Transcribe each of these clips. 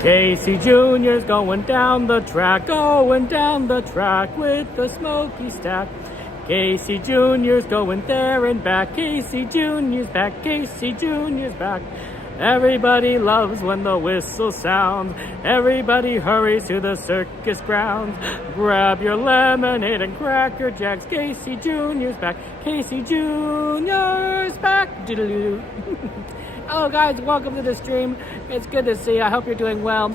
Casey Jr.'s going down the track with the smoky stack. Casey Jr.'s going there and back. Casey Jr.'s back. Casey Jr.'s back. Everybody loves when the whistle sounds. Everybody hurries to the circus grounds. Grab your lemonade and Cracker Jacks. Casey Jr.'s back. Casey Jr.'s back. Hello guys, welcome to the stream. It's good to see you. I hope you're doing well.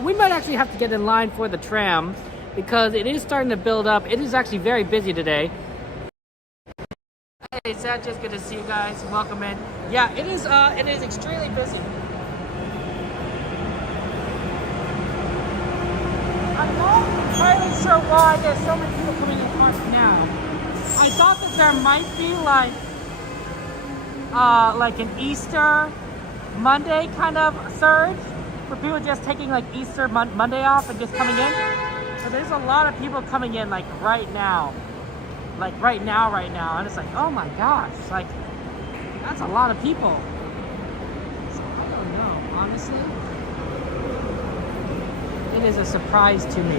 We might actually have to get in line for the tram because it is starting to build up. It is actually very busy today. Hey, Sanchez, good to see you guys. Welcome in. Yeah, it is extremely busy. I'm not entirely sure why there's so many people coming in the park now. I thought that there might be like an Easter Monday kind of surge for people just taking like Easter Monday off and just coming in. But there's a lot of people coming in like right now. And it's like, oh my gosh, like that's a lot of people. So I don't know, honestly. It is a surprise to me.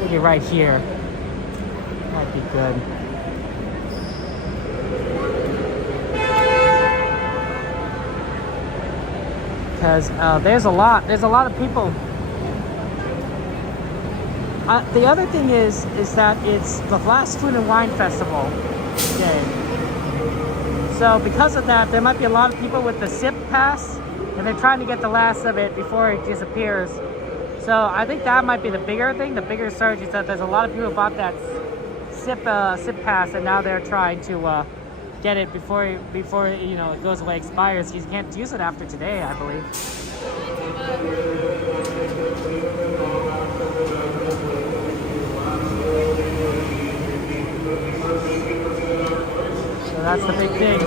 Maybe right here. Might be good. Because there's a lot of people. The other thing is that it's the last Food and Wine Festival day. So because of that, there might be a lot of people with the SIP pass, and they're trying to get the last of it before it disappears. So I think that might be the bigger thing. The bigger surge is that there's a lot of people who bought that SIP pass, and now they're trying to get it before you know it goes away, expires. You can't use it after today, I believe. So that's the big thing.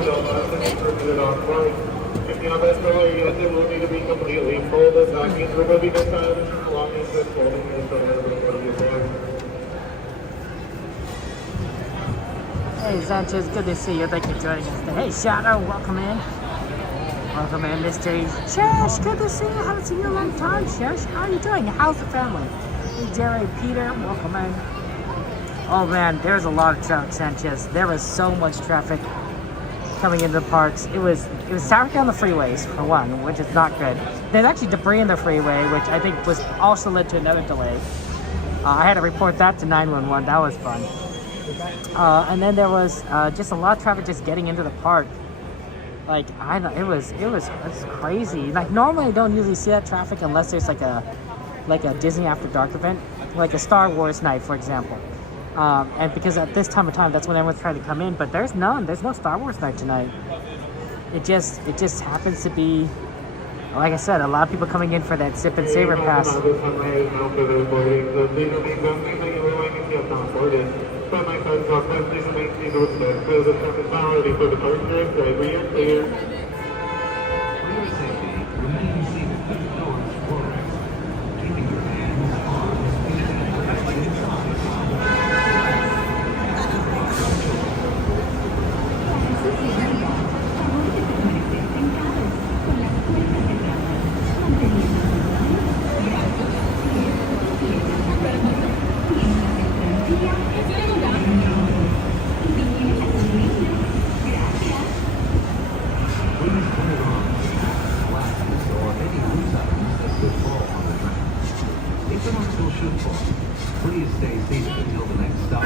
Hey Sanchez, good to see you. Thank you for joining us today. Hey Shadow, welcome in. Welcome in, Mr. Shesh, good to see you. Haven't seen you in a long time, Shesh. How are you doing? How's the family? Hey Jerry, Peter, welcome in. Oh man, there's a lot of traffic, Sanchez. There was so much traffic coming into the parks. It was traffic on the freeways, for one, which is not good. There's actually debris in the freeway, which I think was also led to another delay. I had to report that to 911. That was fun. And then there was just a lot of traffic just getting into the park. Like I know it was crazy. Like normally I don't usually see that traffic unless there's like a Disney After Dark event, like a Star Wars night, for example. And because at this time of time, that's when everyone's trying to come in. But there's none. There's no Star Wars night tonight. It just happens to be, like I said, a lot of people coming in for that Sip and Savor pass. Please stay seated until the next stop.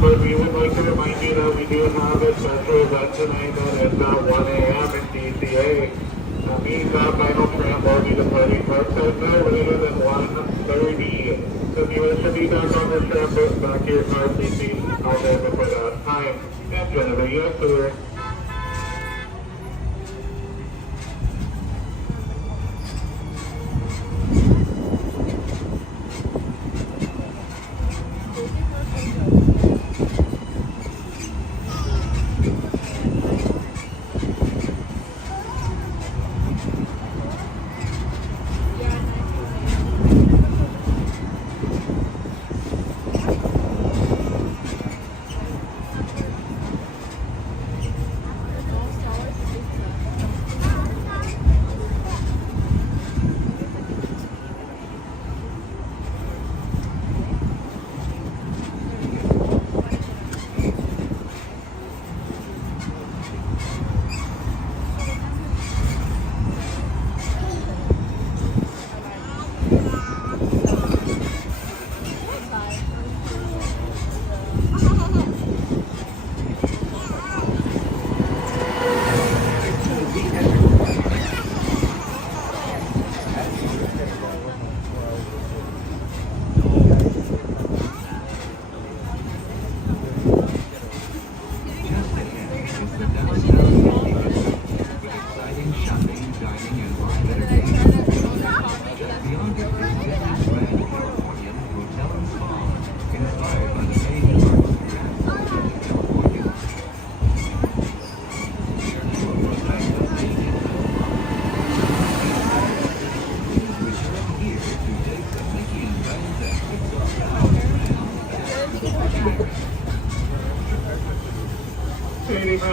We would like to remind you that we do have a special event tonight that ends at 1 a.m. in DCA. That means that final tram will be departing parks at no later than 1:30. So if you wish to be back on the tram, put back your car seat out there before that time. And Jennifer, yes, sir.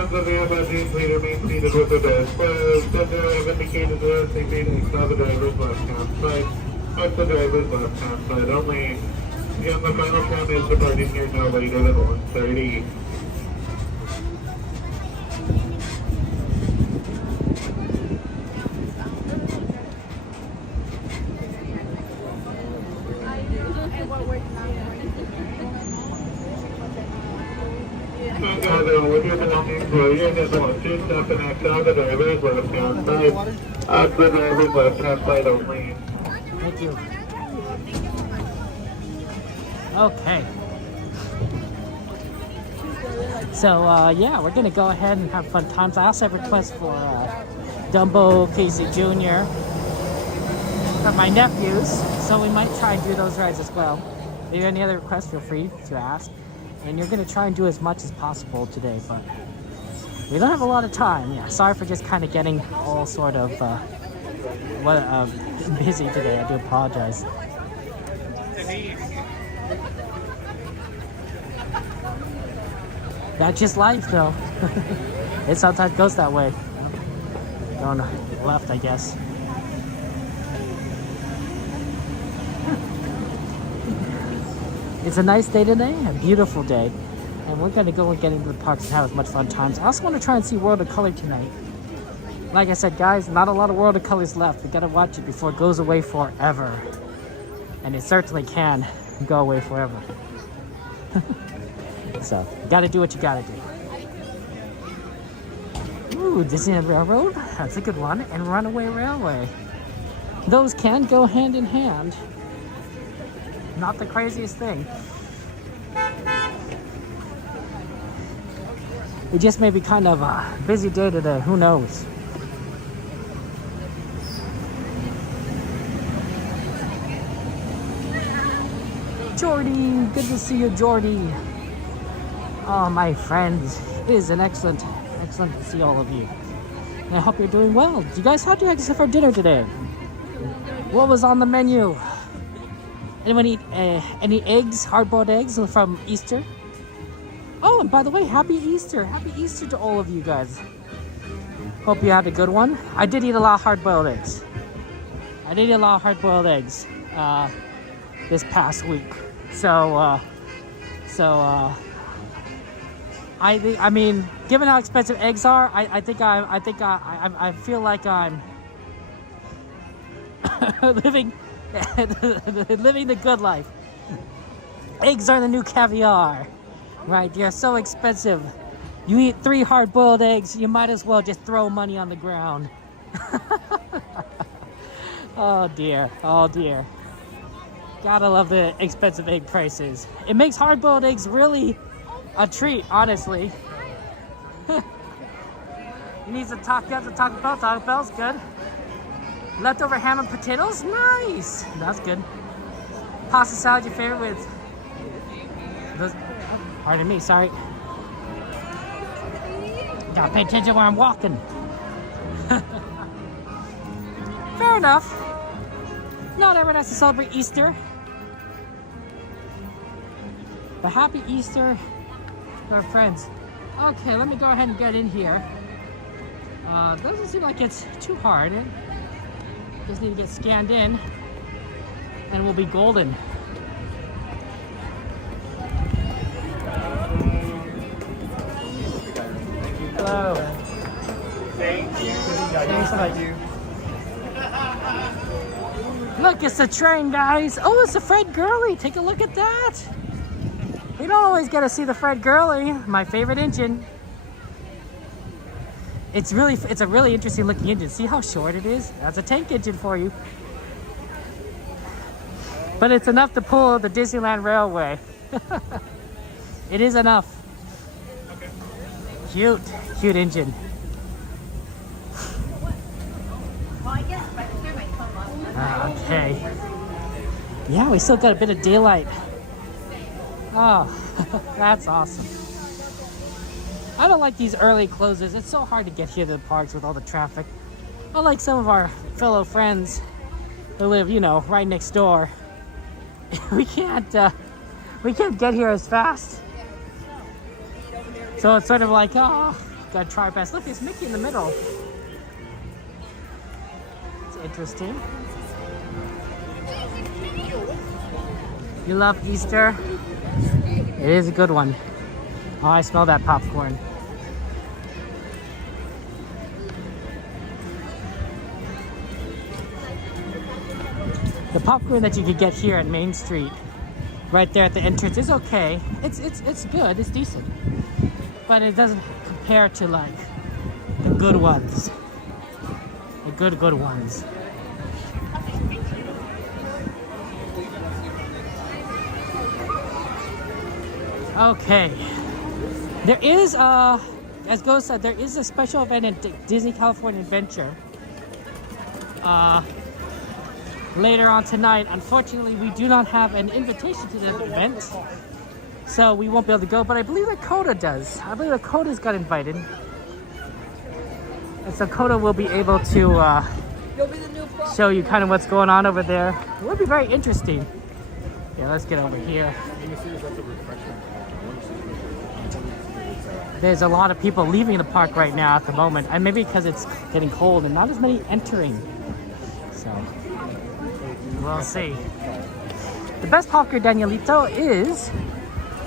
patrons of the MSG, please remain seated with the doors closed. As I have indicated, the rest of the the driver's left-hand side. At the driver's left-hand side only. Again, the final tram is departing here no later than 1:30. With your belongings, will you get the one, two step and exit on the driver's left-hand side. At the driver's left-hand side only. Thank you. Okay. So, yeah, we're gonna go ahead and have fun times. I also have requests for Dumbo, Casey Jr., for my nephews, so we might try and do those rides as well. If you have any other requests, feel free to ask. And you're gonna try and do as much as possible today, but we don't have a lot of time. Yeah, sorry for just kind of getting all sort of busy today. I do apologize. That's just life, though. It sometimes goes that way. Going left, I guess. It's a nice day today, a beautiful day. And we're gonna go and get into the parks and have as much fun times. I also want to try and see World of Color tonight. Like I said, guys, not a lot of World of Colors left. We gotta watch it before it goes away forever. And it certainly can go away forever. So, you gotta do what you gotta do. Ooh, Disneyland Railroad, that's a good one. And Runaway Railway. Those can go hand in hand. Not the craziest thing. It just may be kind of a busy day today, who knows? Jordy, good to see you, Jordy. Oh, my friends, it is excellent to see all of you. And I hope you're doing well. You guys, how'd you guys have for dinner today? What was on the menu? Anyone eat any eggs, hard-boiled eggs from Easter? Oh, and by the way, happy Easter! Happy Easter to all of you guys. Hope you had a good one. I did eat a lot of hard-boiled eggs. This past week. I mean, given how expensive eggs are, I feel like I'm living the good life. Eggs are the new caviar, right? They're so expensive. You eat 3 hard-boiled eggs, you might as well just throw money on the ground. Oh dear. Gotta love the expensive egg prices. It makes hard-boiled eggs really a treat, honestly. You need some Taco Bell. Taco Bell's good. Leftover ham and potatoes? Nice! That's good. Pasta salad, your favorite with... Pardon me, sorry. Gotta pay attention where I'm walking. Fair enough. Not everyone has to celebrate Easter. But happy Easter to our friends. Okay, let me go ahead and get in here. Doesn't seem like it's too hard. Just need to get scanned in and we'll be golden. Hello. Thank you. Thank you. Look, it's a train, guys. Oh, it's a Fred Gurley. Take a look at that. We don't always get to see the Fred Gurley, my favorite engine. It's a really interesting looking engine. See how short it is? That's a tank engine for you. But it's enough to pull the Disneyland Railway. It is enough. Okay. Cute engine. Okay. Yeah, we still got a bit of daylight. Oh, that's awesome. I don't like these early closes. It's so hard to get here to the parks with all the traffic. Unlike some of our fellow friends who live, right next door. We can't get here as fast. So it's sort of like, gotta try our best. Look, there's Mickey in the middle. It's interesting. You love Easter? It is a good one. Oh, I smell that popcorn. The popcorn that you could get here at Main Street, right there at the entrance, is okay. It's good. It's decent, but it doesn't compare to like the good ones. The good ones. Okay. There is as Ghost said, there is a special event in Disney California Adventure. Later on tonight. Unfortunately, we do not have an invitation to that event, so we won't be able to go, but I believe that Coda does. I believe that Coda's got invited. And so Coda will be able to show you kind of what's going on over there. It would be very interesting. Yeah, let's get over here. There's a lot of people leaving the park right now at the moment, and maybe because it's getting cold and not as many entering. So we'll see. The best popcorn, Danielito, is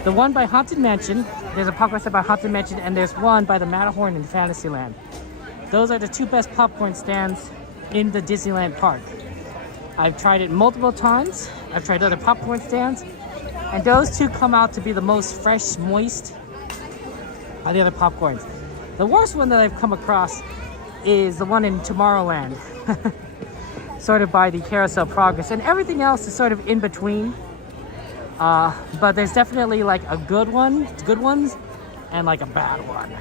the one by Haunted Mansion. There's a popcorn stand by Haunted Mansion, and there's one by the Matterhorn in Fantasyland. Those are the two best popcorn stands in the Disneyland park. I've tried it multiple times. I've tried other popcorn stands, and those two come out to be the most fresh, moist of the other popcorns. The worst one that I've come across is the one in Tomorrowland. Sort of by the Carousel Progress, and everything else is sort of in between. But there's definitely like a good one, good ones, and like a bad one.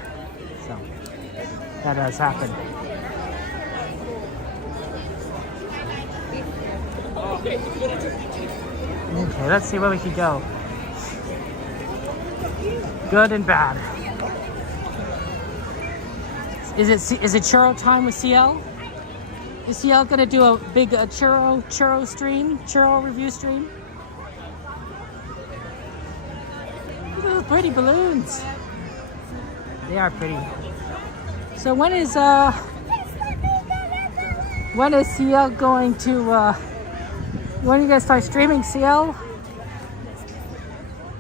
So that does happen. Okay, let's see where we can go. Good and bad. Is it churro time with CL? Is CL gonna do a big churro review stream? Look at those pretty balloons. They are pretty. So when is CL going to when are you guys start streaming, CL?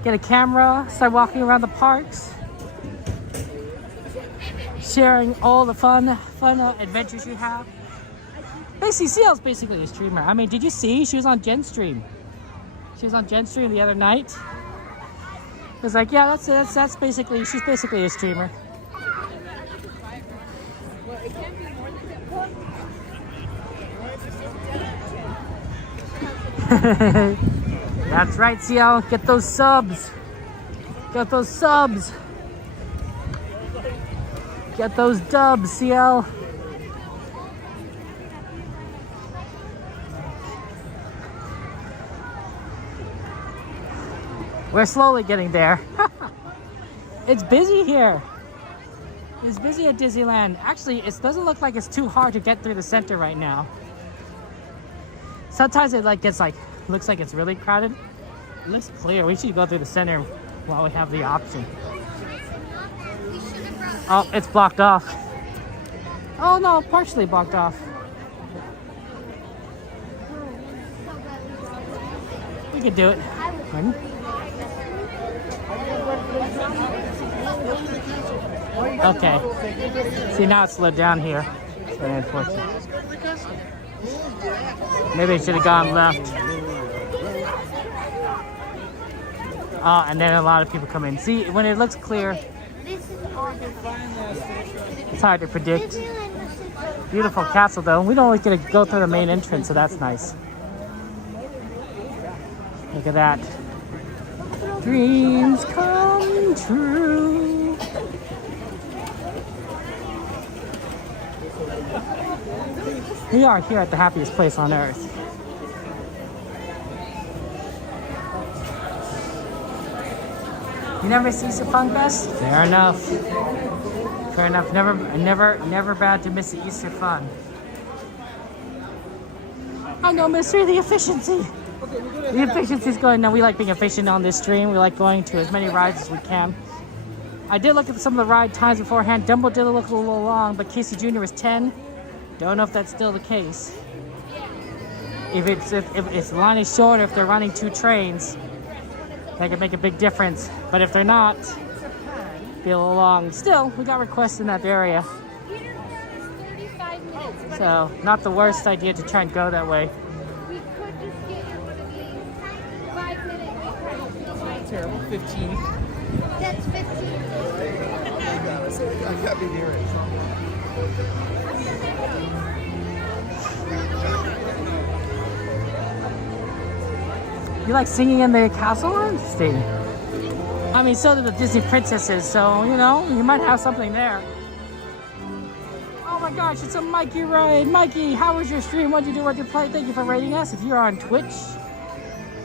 Get a camera, start walking around the parks, sharing all the fun adventures you have. Basically, CL's basically a streamer. I mean, did you see? She was on Jen's stream. She was on Jen's stream the other night. It was like, yeah, that's basically, she's basically a streamer. That's right, CL. Get those subs. Get those subs. Get those dubs, CL. We're slowly getting there. It's busy here. It's busy at Disneyland. Actually, it doesn't look like it's too hard to get through the center right now. Sometimes it looks like it's really crowded. It looks clear. We should go through the center while we have the option. Oh, it's blocked off. Oh no, partially blocked off. We could do it. Pardon? Okay. See, now it's slowed down here. It's very unfortunate. Maybe I should have gone left. Oh, and then a lot of people come in. See, when it looks clear, it's hard to predict. Beautiful castle, though. We don't always get to go through the main entrance, so that's nice. Look at that. Dreams come true. We are here at the happiest place on earth. You never see the Fun Fest? Fair enough. Fair enough. Never bad to miss the Easter fun. I know, Mystery, the efficiency. The efficiency's going. Now we like being efficient on this stream. We like going to as many rides as we can. I did look at some of the ride times beforehand. Dumbo did look a little long, but Casey Jr. was 10. Don't know if that's still the case. If the line is short, if they're running 2 trains, that could make a big difference. But if they're not, be a little long. Still, we got requests in that area. So, not the worst idea to try and go that way. We could just get you one of these 5-minute. Terrible. 15. That's 15. I got me near it. You like singing in the castle? Interesting. I mean, so do the Disney princesses, so, you know, you might have something there. Oh my gosh, it's a Mikey ride. Mikey, how was your stream? What'd you do? What'd you play? Thank you for rating us. If you're on Twitch,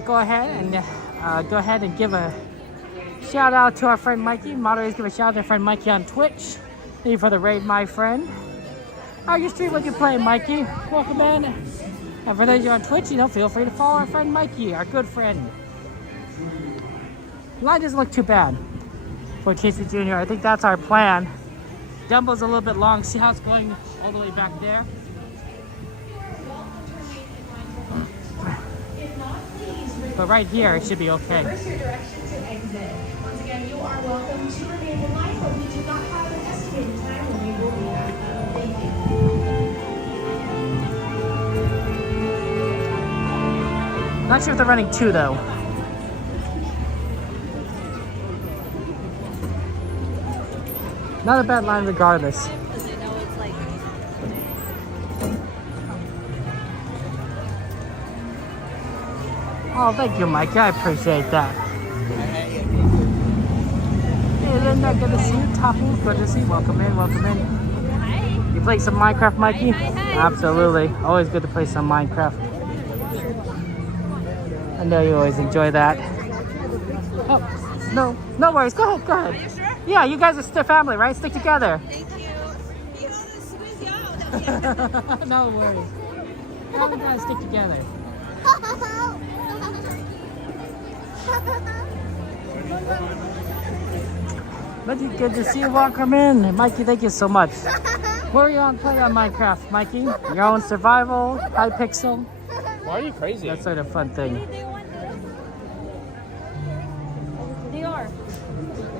go ahead and give a shout out to our friend Mikey. Moderators, give a shout out to our friend Mikey on Twitch. Thank you for the raid, my friend. How your stream? What you playing, Mikey? Welcome in. And for those of you on Twitch, you know, feel free to follow our friend Mikey, our good friend. Line doesn't look too bad for Casey Jr. I think that's our plan. Dumbo's a little bit long. See how it's going all the way back there? But right here, it should be okay. Reverse your direction to exit. Once again, you are welcome to remain in line, but we do not have an estimated time when we will be back. Thank you. Not sure if they're running 2 though. Not a bad line regardless. Oh, thank you, Mike. I appreciate that. Hey, Linda, good to see you. Tapu, good to see you. Welcome in, welcome in. Hi. You play some Minecraft, Mikey? Hi. Absolutely. Always good to play some Minecraft. I know you always enjoy that. Oh, no worries. Go ahead, go ahead. Are you sure? Yeah, you guys are still family, right? Stick together. Thank you. You want to squeeze you out? No worries. How we guys stick together? Mikey, good to see you. Welcome in. Mikey, thank you so much. Where are you on play on Minecraft, Mikey? Your own survival, Hypixel? Why are you crazy? That's sort of a fun thing. They want this? They are.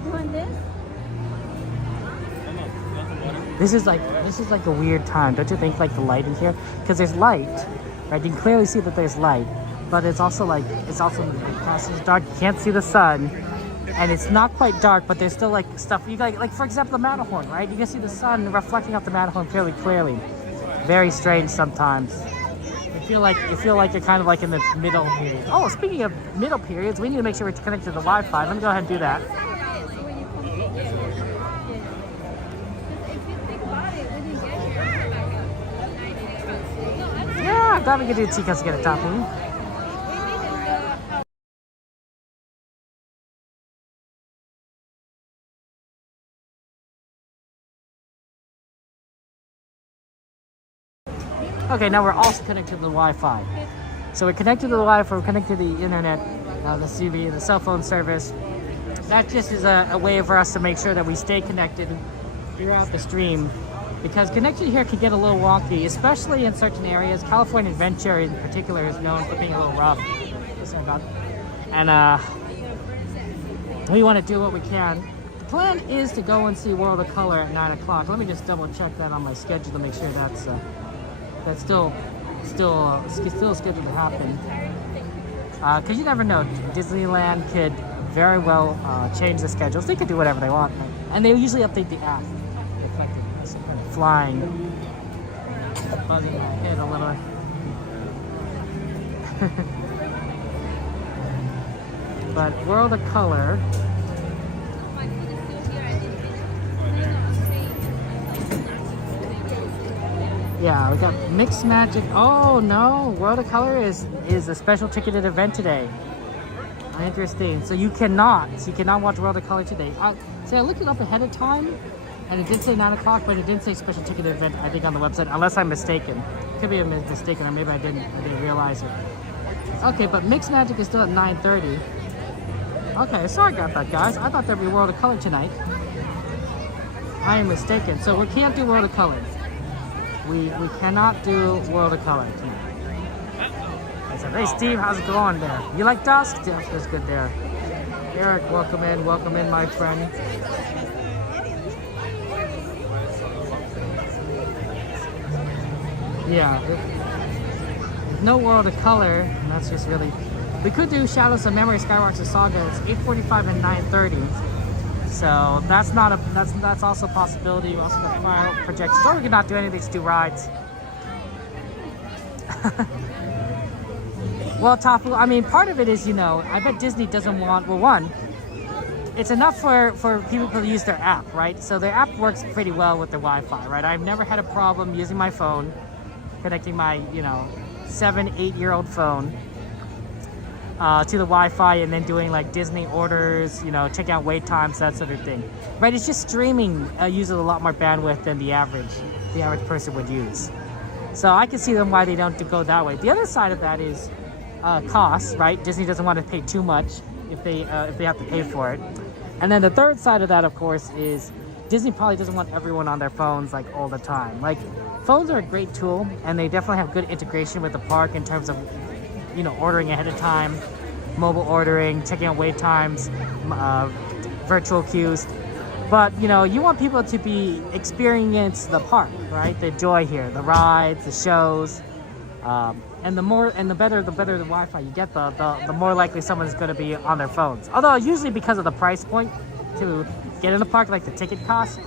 You want this? This is like a weird time, don't you think? Like the light in here, because there's light, right? You can clearly see that there's light, but it's also dark. You can't see the sun, and it's not quite dark, but there's still like stuff. You like for example the Matterhorn, right? You can see the sun reflecting off the Matterhorn fairly clearly. Very strange sometimes. You feel like you're kind of like in the middle period. Oh, speaking of middle periods, we need to make sure we're connected to the Wi-Fi. Let me go ahead and do that. Yeah, I thought we could do Ticas to get a tapu. Okay, now we're also connected to the Wi-Fi. So we're connected to the Wi-Fi, we're connected to the internet, the CV, the cell phone service. That just is a way for us to make sure that we stay connected throughout the stream. Because connection here can get a little wonky, especially in certain areas. California Adventure in particular is known for being a little rough. And we want to do what we can. The plan is to go and see World of Color at 9 o'clock. Let me just double check that on my schedule to make sure that's still scheduled to happen. Because you never know, Disneyland could very well change the schedules. They could do whatever they want, and they usually update the app. Reflected flying, buzzing my head a little. But World of Color. Yeah, we got Mixed Magic. Oh no, World of Color is a special ticketed event today. Interesting. So you cannot watch World of Color today. So I looked it up ahead of time, and it did say 9 o'clock, but it didn't say special ticketed event. I think on the website, unless I'm mistaken. Could be a mistaken, or maybe I didn't realize it. Okay, but Mixed Magic is still at 9:30. Okay, sorry about that, guys. I thought there'd be World of Color tonight. I am mistaken. So we can't do World of Color. We cannot do World of Color tonight. I said, hey Steve, how's it going there? You like dusk? Dusk is good there. Eric, welcome in, my friend. Yeah, if no World of Color, that's just really. We could do Shadows of Memory, Skywalker Saga. It's 8:45 and 9:30. So that's not a that's also a possibility. We also have file projections. Or we could not do any of these two rides. Well, Tafu, I mean, part of it is, you know, I bet Disney doesn't want, well, one, it's enough for people to use their app, right? So their app works pretty well with the Wi-Fi, right? I've never had a problem using my phone, connecting my, you know, 7-8-year-old phone to the Wi-Fi and then doing like Disney orders, you know, checking out wait times, that sort of thing. Right, it's just streaming uses a lot more bandwidth than the average person would use. So I can see them why they don't go that way. The other side of that is costs, right? Disney doesn't want to pay too much if they have to pay for it. And then the third side of that, of course, is Disney probably doesn't want everyone on their phones like all the time. Like, phones are a great tool, and they definitely have good integration with the park in terms of, you know, ordering ahead of time, mobile ordering, checking out wait times, virtual queues. But, you know, you want people to experience the park, right? The joy here, the rides, the shows, and the better the Wi-Fi you get, the more likely someone's going to be on their phones. Although usually because of the price point to get in the park, like the ticket costs,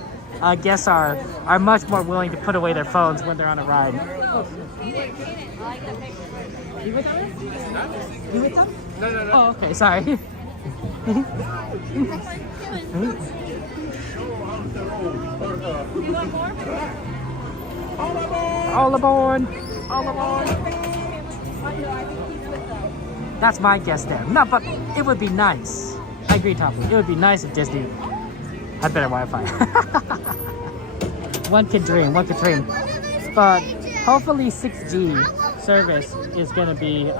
guests are much more willing to put away their phones when they're on a ride. You with them? You with them? No. Oh, okay, sorry. You want more? All aboard! All aboard! That's my guess there. No, but it would be nice. I agree, Toppy. It would be nice if Disney had better Wi-Fi. One could dream. But hopefully 6G service is going to be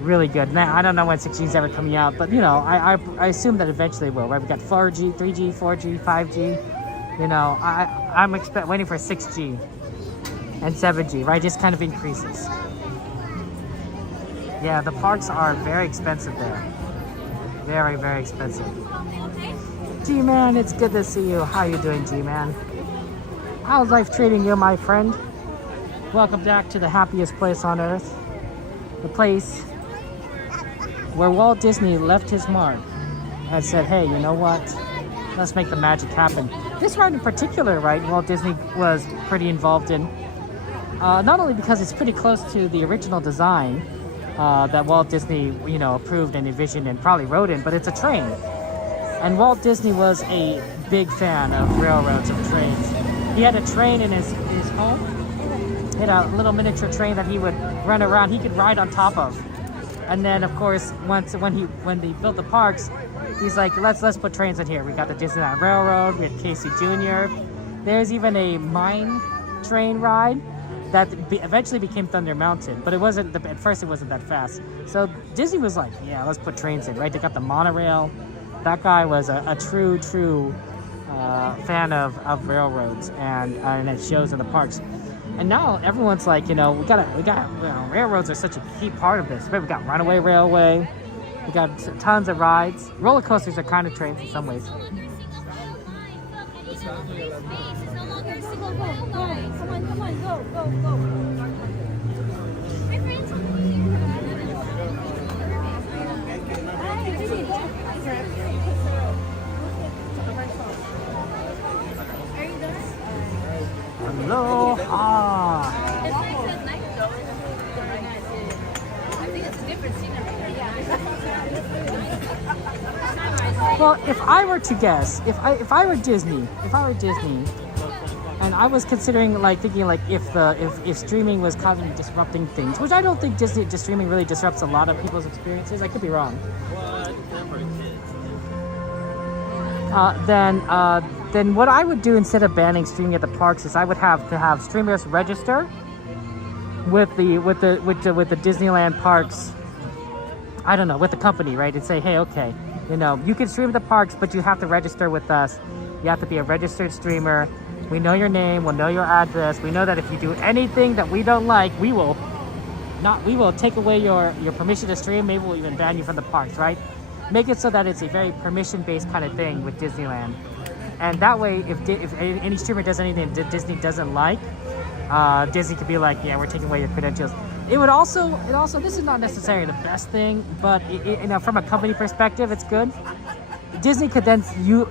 really good. Now, I don't know when 6G is ever coming out, but, you know, I assume that eventually it will, right? We've got 4G, 3G, 4G, 5G. You know, I'm waiting for 6G and 7G, right? Just kind of increases. Yeah, the parks are very expensive there. Very, very expensive. G-Man, it's good to see you. How you doing, G-Man? How's life treating you, my friend? Welcome back to the happiest place on earth. The place where Walt Disney left his mark and said, hey, you know what? Let's make the magic happen. This ride in particular, right, Walt Disney was pretty involved in. Not only because it's pretty close to the original design that Walt Disney, you know, approved and envisioned and probably rode in, but it's a train. And Walt Disney was a big fan of railroads, of trains. He had a train in his home. He had a little miniature train that he would run around. He could ride on top of. And then, of course, when they built the parks, he's like, let's put trains in here. We got the Disneyland Railroad. We had Casey Jr. There's even a mine train ride that eventually became Thunder Mountain, but it wasn't. At first, it wasn't that fast. So Disney was like, yeah, let's put trains in, right? They got the monorail. That guy was a true fan of railroads, and it shows in the parks. And now everyone's like, you know, we got you know, railroads are such a key part of this. Right? We got Runaway Railway. We got tons of rides. Roller coasters are kind of trains in some ways. Come on, go. My friends. Are you done? Aloha! It's nice at night though. I think it's a different scenery. Well, if I were to guess, if I were Disney, and I was considering thinking if streaming was kind of disrupting things, which I don't think Disney streaming really disrupts a lot of people's experiences. I could be wrong. Then what I would do instead of banning streaming at the parks is I would have to have streamers register with the Disneyland parks. I don't know, with the company, right? And say, hey, okay, you know, you can stream at the parks, but you have to register with us You have to be a registered streamer. We know your name, we'll know your address. We know that if you do anything that we don't like, we will take away your permission to stream. Maybe we'll even ban you from the parks, right? Make it so that it's a very permission-based kind of thing with Disneyland. And that way, if any streamer does anything that Disney doesn't like, Disney could be like, yeah, we're taking away your credentials. It also, this is not necessarily the best thing, but you know, from a company perspective, it's good. Disney could then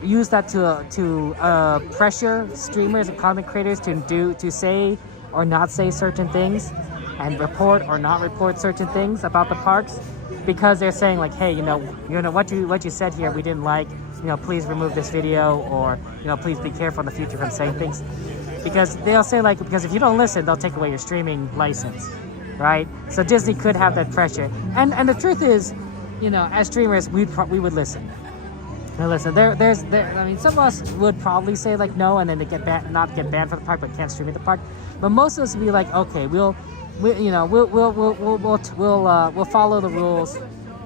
use that to pressure streamers and content creators to say or not say certain things, and report or not report certain things about the parks, because they're saying like, hey, you know what you said here we didn't like. You know, please remove this video, or you know, please be careful in the future from saying things, because they'll say like, because if you don't listen, they'll take away your streaming license, right? So Disney could have that pressure, and the truth is, you know, as streamers, we would listen. Now listen, I mean, some of us would probably say like no, and then they not get banned from the park, but can't stream at the park. But most of us would be like, okay, we'll follow the rules,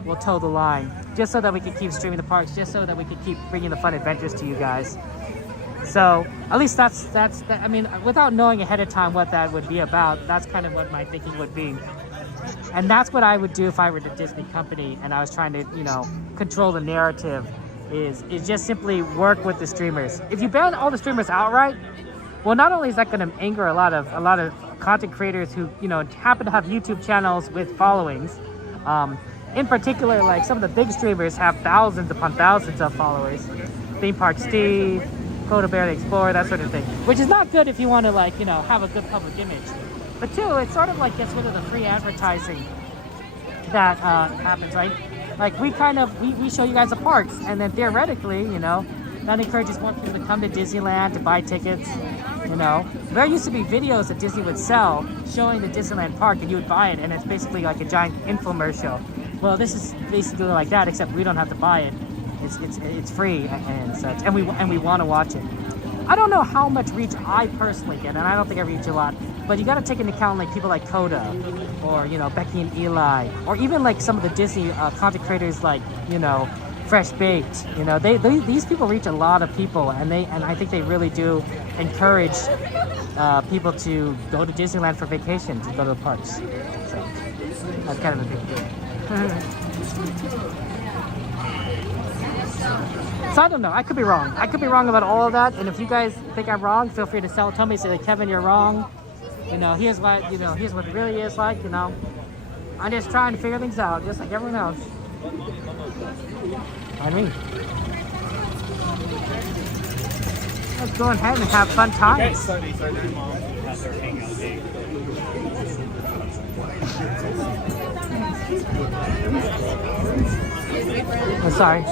we'll toe the line, just so that we can keep streaming the parks, just so that we can keep bringing the fun adventures to you guys. So at least that's I mean, without knowing ahead of time what that would be about, that's kind of what my thinking would be. And that's what I would do if I were the Disney company and I was trying to, you know, control the narrative. Is just simply work with the streamers. If you ban all the streamers outright, well, not only is that going to anger a lot of content creators who, you know, happen to have YouTube channels with followings. In particular, like some of the big streamers have thousands upon thousands of followers. Theme Park Steve, Coda Bear the Explorer, that sort of thing. Which is not good if you want to, like, you know, have a good public image. But two, it sort of like gets rid of the free advertising that happens, right? Like we show you guys the parks, and then theoretically, you know, that encourages more people to come to Disneyland to buy tickets. You know, there used to be videos that Disney would sell showing the Disneyland park, and you would buy it, and it's basically like a giant infomercial. Well, this is basically like that, except we don't have to buy it. It's free and such, and we want to watch it. I don't know how much reach I personally get, and I don't think I reach a lot. But you got to take into account like people like Coda, or you know, Becky and Eli, or even like some of the Disney content creators like, you know, Fresh Baked. You know, these people reach a lot of people, and I think they really do encourage people to go to Disneyland for vacation, to go to the parks. So that's kind of a big deal. So I don't know. I could be wrong. I could be wrong about all of that. And if you guys think I'm wrong, feel free to tell me. Say like, Kevin, you're wrong. You know, here's what it really is like. You know, I'm just trying to figure things out, just like everyone else. I mean, let's go ahead and have fun times. I'm sorry.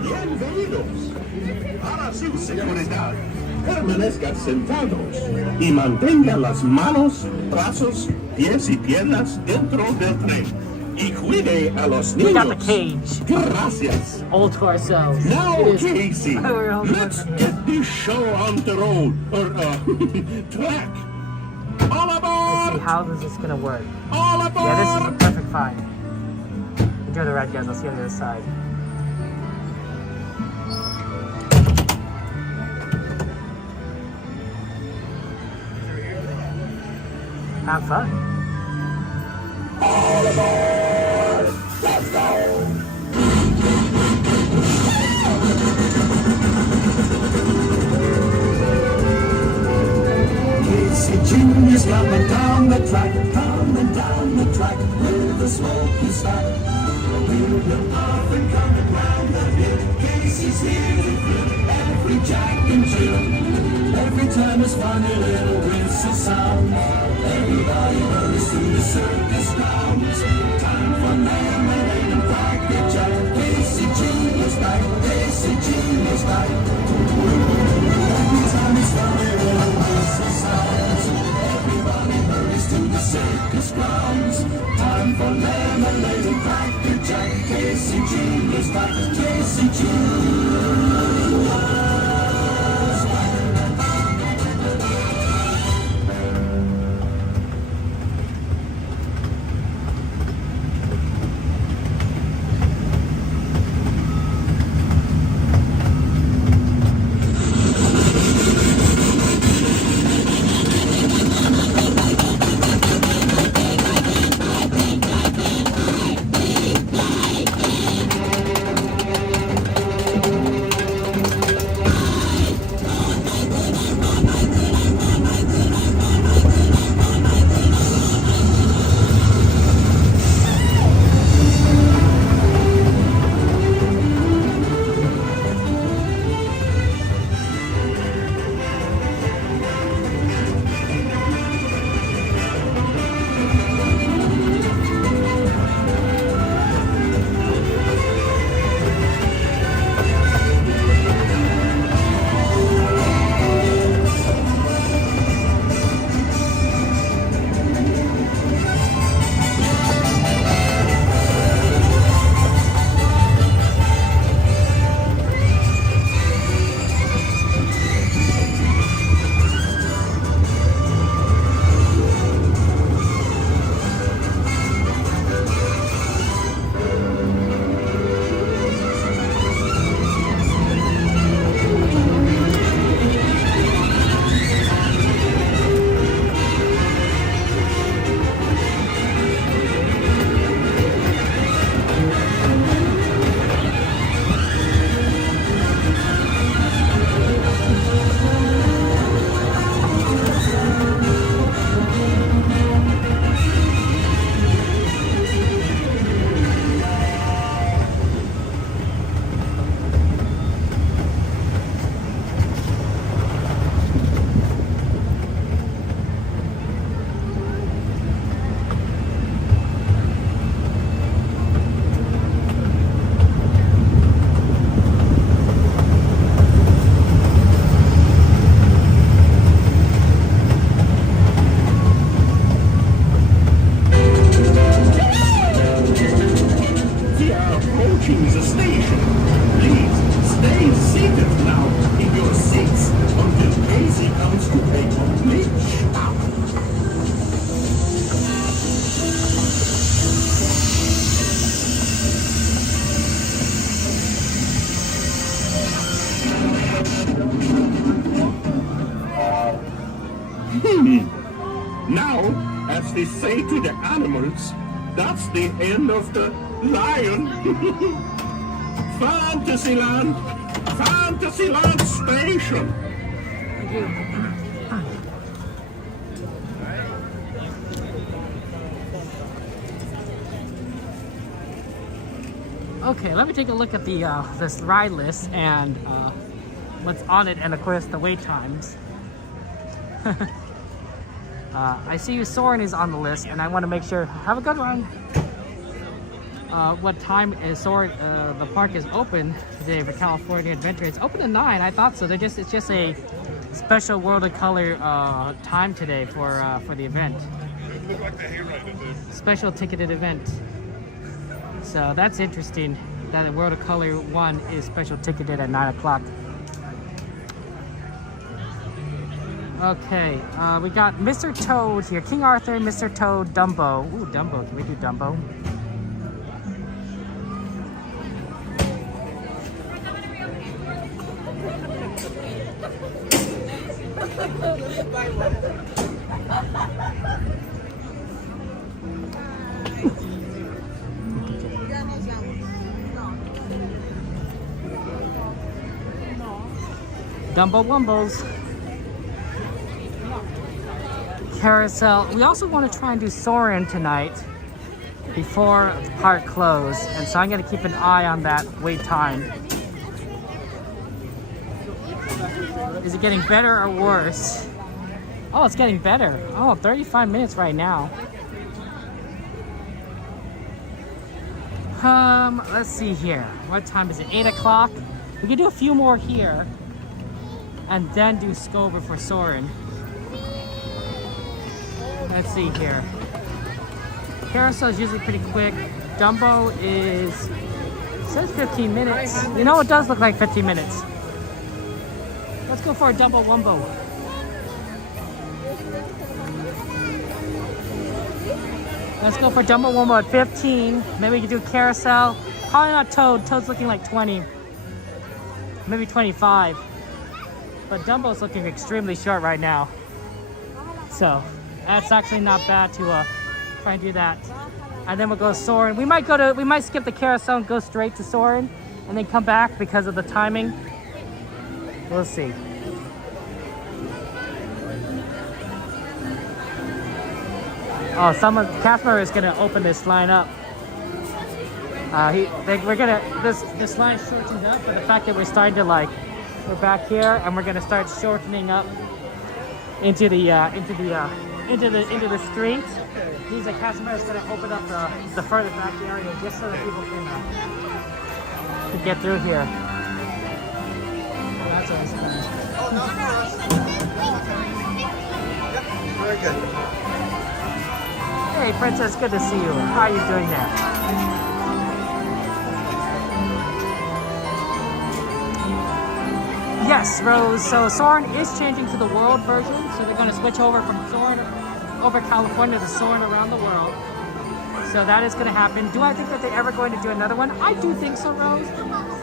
Bienvenidos. Para su seguridad, permanezcan sentados y mantengan las manos, brazos, pies y piernas dentro del tren. Y cuide a los niños. We got the cage. Gracias. All to ourselves. Now, Casey, let's get this show on the road, or track. All aboard! Let's see, how is this gonna work? All aboard! Yeah, this is a perfect find. Enjoy the ride, guys. I'll see you on the other side. Have fun. All aboard! Let's go! Casey Jr.'s coming down the track with a smoky stack. We're up and coming round the hill. Casey's here to thrill every jack and Jill. Every time his funny little whistle sounds, everybody hurries to the circus grounds. Time for lemonade and cracker jack. Casey Jr.'s back, Casey Jr.'s back. Every time his funny little whistle sounds, everybody hurries to the circus grounds. Time for lemonade and cracker jack. Casey Jr.'s back, Casey Jr.'s back. Now, as they say to the animals, that's the end of the lion. Fantasyland! Fantasyland Station! Thank you. Okay, let me take a look at the this ride list and what's on it, and of course the wait times. I see you, Soarin is on the list, and I want to make sure. Have a good one. What time is Soarin? The park is open today for California Adventure. It's open at 9. I thought so. It's just a special World of Color time today for the event. Special ticketed event. So that's interesting that the World of Color 1 is special ticketed at 9 o'clock. Okay, we got Mr. Toad here. King Arthur, Mr. Toad, Dumbo. Ooh, Dumbo. Can we do Dumbo? Dumbo Wumbos. Carousel. We also want to try and do Soarin tonight before the park closed, and so I'm going to keep an eye on that wait time. Is it getting better or worse? Oh, it's getting better. Oh, 35 minutes right now. Let's see here. What time is it? 8 o'clock. We can do a few more here and then do Scober for Soarin. Let's see here. Carousel is usually pretty quick. Dumbo is, it says 15 minutes. You know, it does look like 15 minutes. Let's go for a Dumbo Wumbo. Let's go for Dumbo Wumbo at 15. Maybe we can do Carousel. Probably not Toad. Toad's looking like 20. Maybe 25. But Dumbo's looking extremely short right now. So that's actually not bad to try and do that. And then we'll go Soarin. We might skip the Carousel and go straight to Soarin and then come back because of the timing. We'll see. Oh, Casper is gonna open this line up. This line shortened up, but the fact that we're starting to we're back here and we're gonna start shortening up into the street. Means that Casper is gonna open up the further back area just so that people can get through here. That's what it's done. Oh, not for us. Yep, very good. Hey, Princess, good to see you. How are you doing there? Yes, Rose. So Soarin is changing to the world version. So they're going to switch over from Soarin over California to Soarin around the world. So that is going to happen. Do I think that they're ever going to do another one? I do think so, Rose.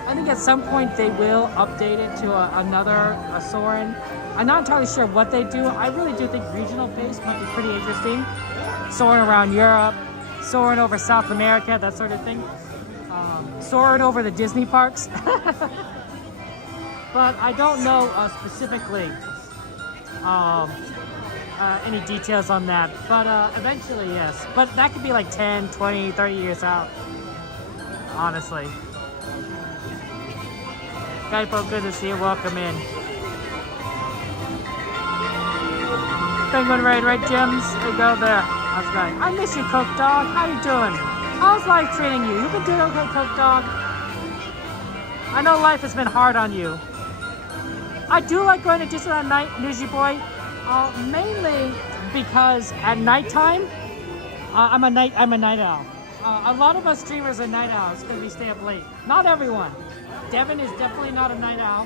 I think at some point they will update it to another Soarin. I'm not entirely sure what they do. I really do think regional based might be pretty interesting. Soarin around Europe, Soarin over South America, that sort of thing. Soarin over the Disney parks. But I don't know specifically any details on that. But eventually, yes. But that could be like 10, 20, 30 years out, honestly. Gaipo, good to see you. Welcome in. Penguin Raid, right, Gems? There you go, there. That's right. I miss you, Coke Dog. How you doing? How's life treating you? You been doing okay, Coke Dog? I know life has been hard on you. I do like going to Disneyland night, Newsy Boy, mainly because at nighttime, I'm a night owl. A lot of us streamers are night owls because we stay up late. Not everyone. Devin is definitely not a night owl.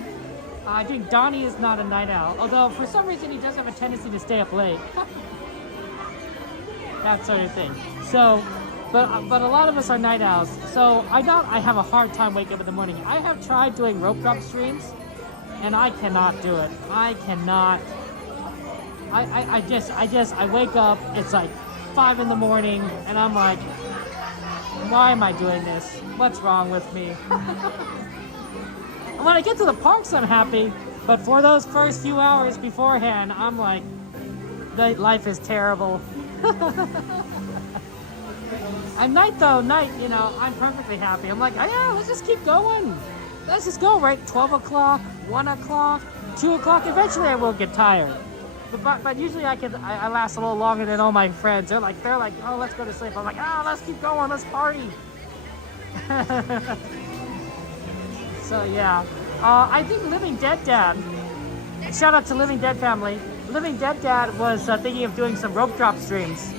I think Donnie is not a night owl, although for some reason he does have a tendency to stay up late. That sort of thing. So, but a lot of us are night owls. So I have a hard time waking up in the morning. I have tried doing rope drop streams, and I cannot do it. I cannot I wake up, it's like 5 in the morning, and I'm like, why am I doing this? What's wrong with me? And when I get to the parks, I'm happy, but for those first few hours beforehand, I'm like, life is terrible. And Nite, you know, I'm perfectly happy. I'm like, oh, yeah, let's just keep going. Let's just go, right? 12 o'clock, 1 o'clock, 2 o'clock. Eventually, I will get tired. But usually I last a little longer than all my friends. They're like, oh, let's go to sleep. I'm like, oh, let's keep going, let's party. So yeah, I think Living Dead Dad. Shout out to Living Dead family. Living Dead Dad was thinking of doing some rope drop streams.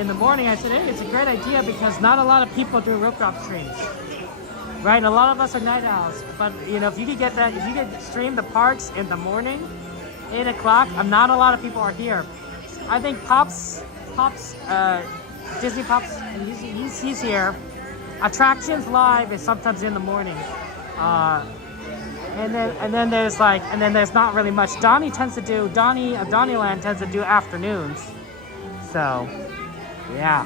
In the morning, I said, hey, it's a great idea because not a lot of people do rope drop streams. Right, and a lot of us are night owls. But you know, if you could stream the parks in the morning, 8 o'clock, not a lot of people are here. I think Pops, Disney Pops, he's here. Attractions Live is sometimes in the morning. And then there's not really much. Donnie of Donnieland tends to do afternoons. So, yeah.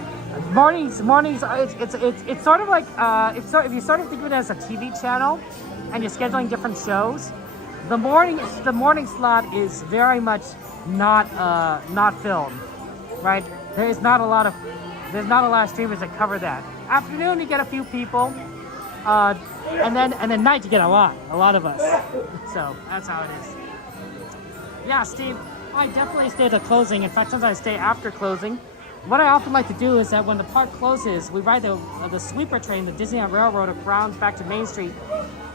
Mornings. It's sort of like if you sort of think of it as a TV channel, and you're scheduling different shows. The morning slot is very much not filmed, right? There's not a lot of streamers that cover that. Afternoon you get a few people, and then night you get a lot of us. So that's how it is. Yeah, Steve, I definitely stay to closing. In fact, sometimes I stay after closing. What I often like to do is that when the park closes, we ride the sweeper train, the Disneyland Railroad, around back to Main Street,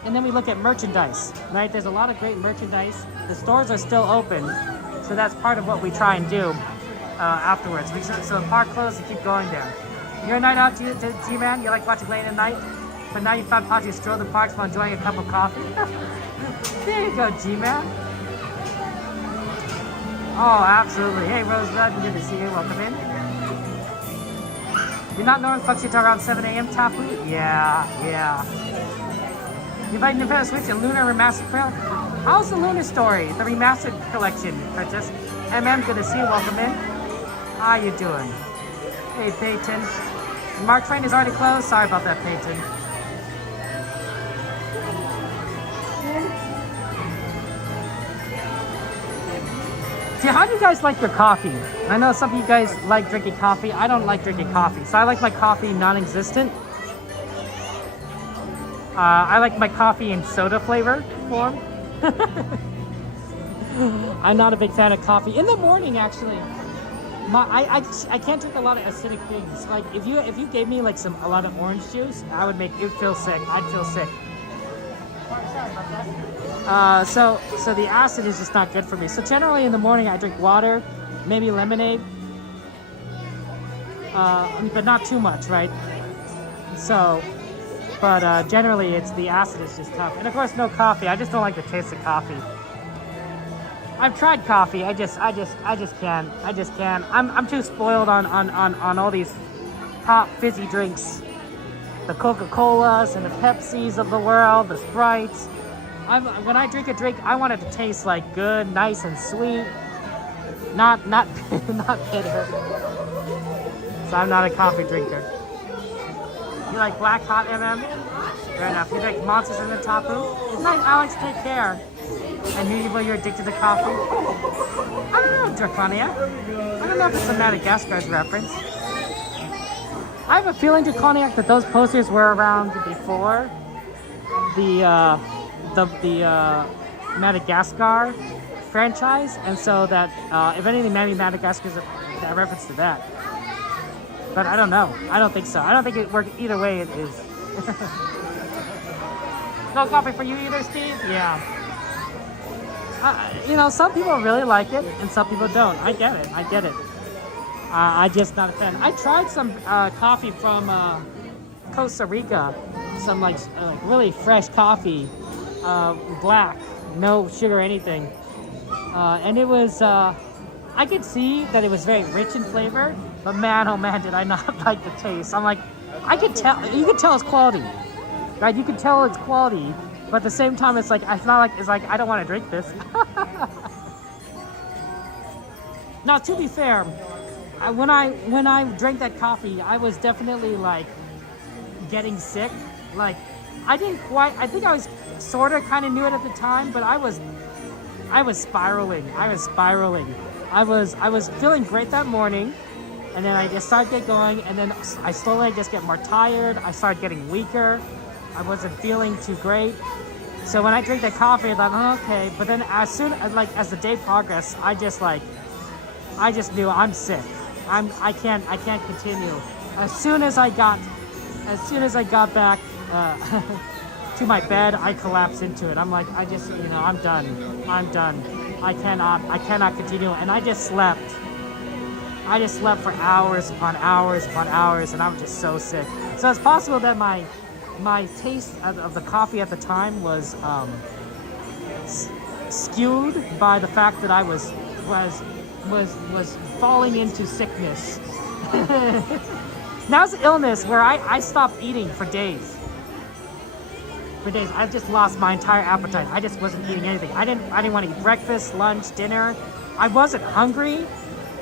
and then we look at merchandise, right? There's a lot of great merchandise. The stores are still open, so that's part of what we try and do afterwards. So the park closed, you keep going there. You're a night out, G-Man? You like watching late at night? But now you found time to stroll the parks while enjoying a cup of coffee? There you go, G-Man. Oh, absolutely. Hey, Rosebud, good to see you. Welcome in. You're not knowing fucks you till around 7 a.m. Tapu? Yeah. You invite Nintendo Switch and Lunar Remastered Trail? How's the Lunar story? The remastered collection, Princess. MM, good to see you. Welcome in. How you doing? Hey, Peyton. Mark Train is already closed. Sorry about that, Peyton. See, how do you guys like your coffee? I know some of you guys like drinking coffee. I don't like drinking coffee, so I like my coffee non-existent. I like my coffee in soda flavor form. I'm not a big fan of coffee. In the morning, actually, I can't drink a lot of acidic things. Like if you gave me like a lot of orange juice, I would make it feel sick. I'd feel sick. Sorry about that. So the acid is just not good for me. So generally in the morning I drink water, maybe lemonade, but not too much, right? So, but generally it's the acid is just tough, and of course no coffee. I just don't like the taste of coffee. I've tried coffee. I just can't. I'm too spoiled on all these hot fizzy drinks, the Coca-Colas and the Pepsis of the world, the Sprites. When I drink a drink, I want it to taste like good, nice and sweet, not bitter. So I'm not a coffee drinker. You like black hot Fair enough. You like monsters in the Tapu? Nice, Alex, take care. And you're addicted to coffee? I don't know, Draconia. I don't know if it's a Madagascar's reference. I have a feeling, Draconiac, that those posters were around before the Madagascar franchise, and so that if anything, maybe Madagascar's a reference to that. But I don't know. I don't think so. I don't think it worked either way. It is. No coffee for you either, Steve? Yeah. Some people really like it, and some people don't. I get it. I'm just not a fan. I tried some coffee from Costa Rica, some like really fresh coffee, black, no sugar or anything, and it was. I could see that it was very rich in flavor, but man, oh man, did I not like the taste. I'm like, I could tell. You could tell it's quality, right? You could tell it's quality, but at the same time, it's like I don't want to drink this. Now, to be fair, when I drank that coffee, I was definitely like getting sick. Like, I didn't quite. I think I was sort of kind of knew it at the time, but I was spiraling. I was feeling great that morning, and then I just started get going, and then I slowly just get more tired. I started getting weaker. I wasn't feeling too great. So when I drink that coffee, I'm like, oh, okay. But then as the day progressed, I just knew I'm sick. I can't continue. As soon as I got back to my bed, I collapsed into it. I'm like, I'm done. I cannot continue. And I just slept. I just slept for hours upon hours upon hours, and I'm just so sick. So it's possible that my taste of the coffee at the time was skewed by the fact that I was falling into sickness. Now it's an illness where I stopped eating for days. I just lost my entire appetite. I just wasn't eating anything. I didn't want to eat breakfast, lunch, dinner. I wasn't hungry.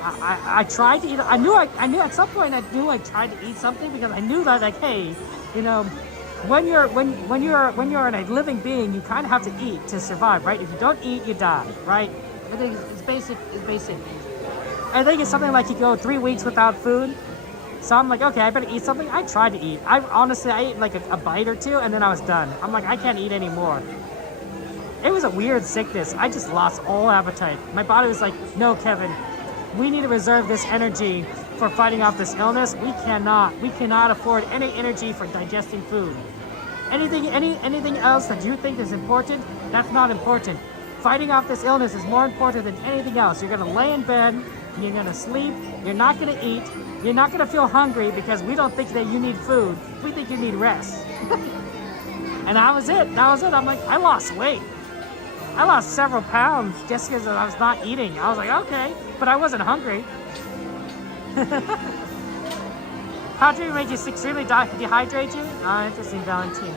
I tried to eat. I knew at some point I tried to eat something because I knew that, like, hey, when you're a living being, you kind of have to eat to survive, right? If you don't eat, you die, right? I think it's basic. I think it's something like you go 3 weeks without food. So I'm like, okay, I better eat something. I tried to eat. I ate like a bite or two, and then I was done. I'm like, I can't eat anymore. It was a weird sickness. I just lost all appetite. My body was like, no, Kevin, we need to reserve this energy for fighting off this illness. We cannot afford any energy for digesting food. Anything else that you think is important, that's not important. Fighting off this illness is more important than anything else. You're gonna lay in bed, you're gonna sleep, you're not gonna eat, you're not gonna feel hungry because we don't think that you need food. We think you need rest. And that was it. I'm like, I lost weight. I lost several pounds just because I was not eating. I was like, okay, but I wasn't hungry. How do you make you extremely dehydrate you? Interesting, Valentine.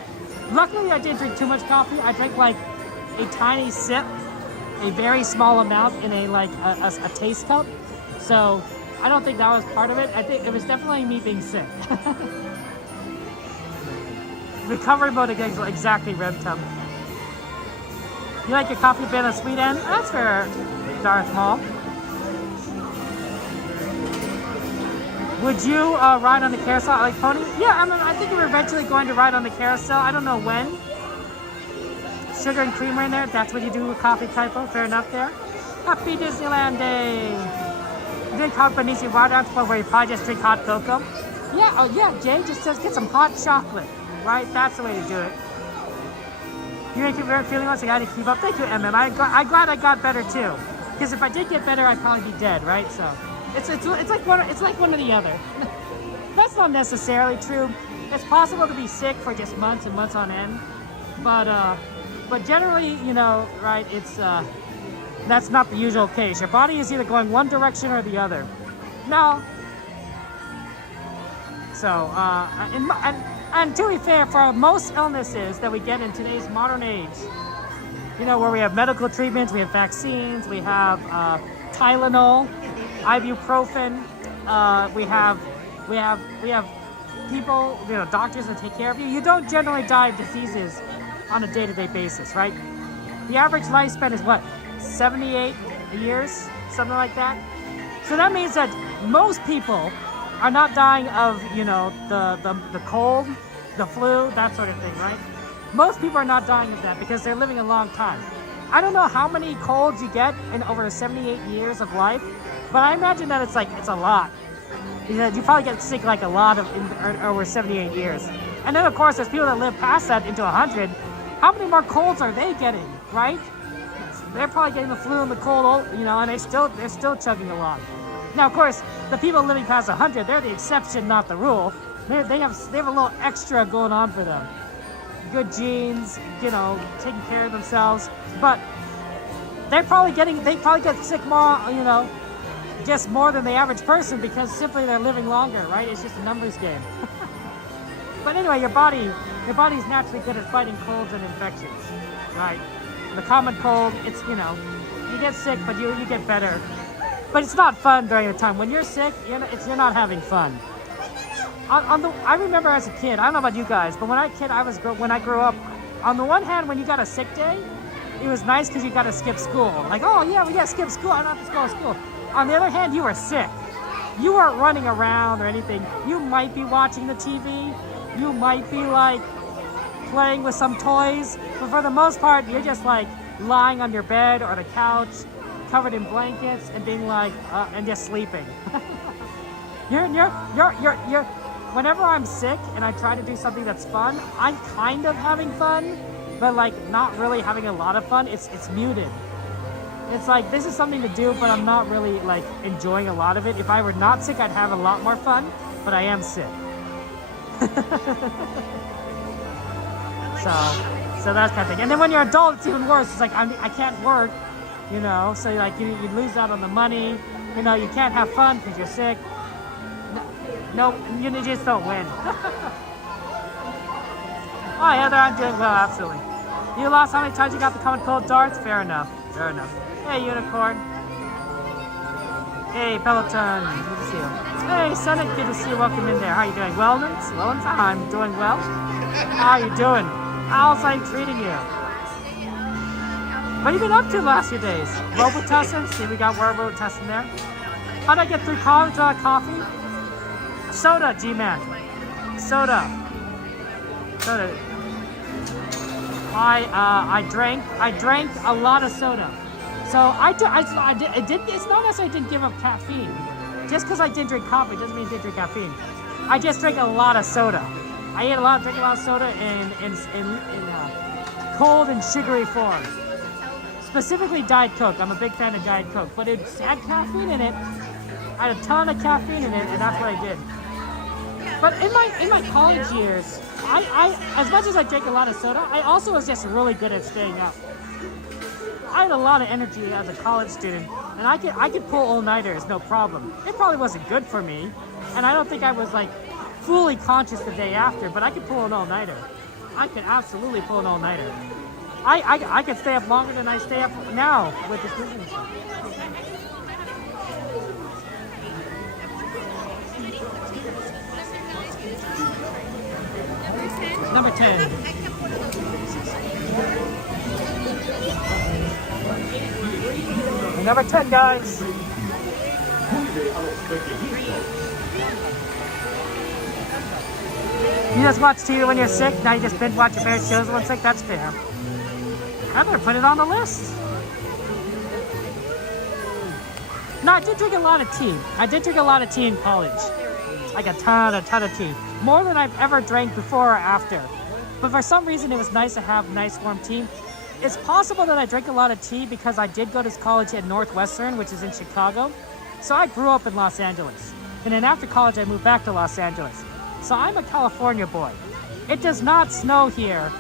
Luckily, I didn't drink too much coffee. I drank like a tiny sip, a very small amount in a taste cup. So I don't think that was part of it. I think it was definitely me being sick. Recovery mode again, exactly, Remtum. You like your coffee been a sweet end? That's fair, Darth Maul. Would you ride on the carousel like pony? Yeah, I think we're eventually going to ride on the carousel. I don't know when. Sugar and creamer in there. That's what you do with coffee, typo. Fair enough there. Happy Disneyland Day. You drink hot but easy water down to the point where you probably just drink hot cocoa. Yeah, oh yeah, Jay just says get some hot chocolate. Right? That's the way to do it. You make it very feeling like I gotta keep up. Thank you, MM. I'm glad I got better too. Because if I did get better, I'd probably be dead, right? So it's like one or the other. That's not necessarily true. It's possible to be sick for just months and months on end, but generally, right? It's that's not the usual case. Your body is either going one direction or the other. Now, so and to be fair, for most illnesses that we get in today's modern age, where we have medical treatments, we have vaccines, we have Tylenol, ibuprofen, we have people, doctors that take care of you. You don't generally die of diseases on a day-to-day basis, right? The average lifespan is what, 78 years, something like that. So that means that most people are not dying of, the cold, the flu, that sort of thing, right? Most people are not dying of that because they're living a long time. I don't know how many colds you get in over 78 years of life, but I imagine that it's a lot. You probably get sick like a lot over 78 years. And then of course there's people that live past that into 100. How many more colds are they getting, right? They're probably getting the flu and the cold, and they're still chugging along. Now, of course, the people living past 100, they're the exception, not the rule. They have a little extra going on for them. Good genes, taking care of themselves. But they probably get sick more, just more than the average person because simply they're living longer, right? It's just a numbers game. But anyway, your body's naturally good at fighting colds and infections, right? The common cold, it's, you get sick, but you get better. But it's not fun during the time when you're sick. You're not having fun. I remember as a kid. I don't know about you guys, but when I grew up, on the one hand, when you got a sick day, it was nice because you got to skip school. Like, oh yeah, we got to skip school. I don't have to go to school. On the other hand, you were sick. You weren't running around or anything. You might be watching the TV. You might be like playing with some toys, but for the most part, you're just like lying on your bed or the couch, covered in blankets, and being like, and just sleeping. You're. Whenever I'm sick and I try to do something that's fun, I'm kind of having fun, but like not really having a lot of fun. It's muted. It's like this is something to do, but I'm not really like enjoying a lot of it. If I were not sick, I'd have a lot more fun, but I am sick. So that's kind of thing. And then when you're an adult, it's even worse. It's like I can't work, you know. So like you lose out on the money. You know, you can't have fun because you're sick. No, you just don't win. Oh, Heather, I'm doing well, absolutely. You lost how many times you got the common cold darts? Fair enough. Hey, Unicorn. Hey, Peloton. Good to see you. Hey, Senate, good to see you. Welcome in there. How you doing? Wellness? I'm doing well. How you doing? How's life treating you? What have you been up to the last few days? Robotussin? See, we got word Robotussin there. How'd I get through college without coffee? Soda, G-Man. Soda. I drank a lot of soda. So it's not necessarily I didn't give up caffeine. Just because I didn't drink coffee doesn't mean I didn't drink caffeine. I just drank a lot of soda. I drank a lot of soda in cold and sugary form. Specifically Diet Coke. I'm a big fan of Diet Coke, but it had caffeine in it. I had a ton of caffeine in it, and that's what I did. But in my college years, I as much as I drank a lot of soda, I also was just really good at staying up. I had a lot of energy as a college student, and I could pull all-nighters, no problem. It probably wasn't good for me, and I don't think I was like fully conscious the day after, but I could pull an all-nighter. I could absolutely pull an all-nighter. I could stay up longer than I stay up now with this Disney stuff. Number 10. Number 10, guys. You just watch TV when you're sick, now you just binge watch your favorite shows when sick, that's fair. I better put it on the list. No, I did drink a lot of tea. I did drink a lot of tea in college. Like a ton of tea. More than I've ever drank before or after. But for some reason, it was nice to have nice warm tea. It's possible that I drank a lot of tea because I did go to college at Northwestern, which is in Chicago. So I grew up in Los Angeles. And then after college, I moved back to Los Angeles. So I'm a California boy. It does not snow here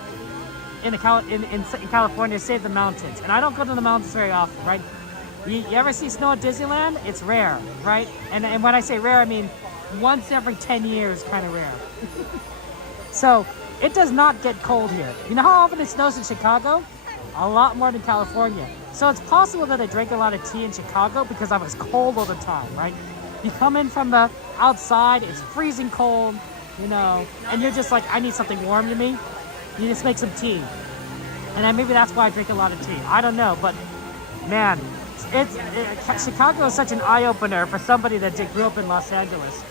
in California, save the mountains. And I don't go to the mountains very often, right? You ever see snow at Disneyland? It's rare, right? And when I say rare, I mean once every 10 years, kind of rare. So it does not get cold here. You know how often it snows in Chicago? A lot more than California. So it's possible that I drank a lot of tea in Chicago because I was cold all the time, right? You come in from the outside, it's freezing cold, you know, and you're just like, I need something warm to me. You just make some tea. And maybe that's why I drink a lot of tea. I don't know, but man, Chicago is such an eye-opener for somebody that grew up in Los Angeles.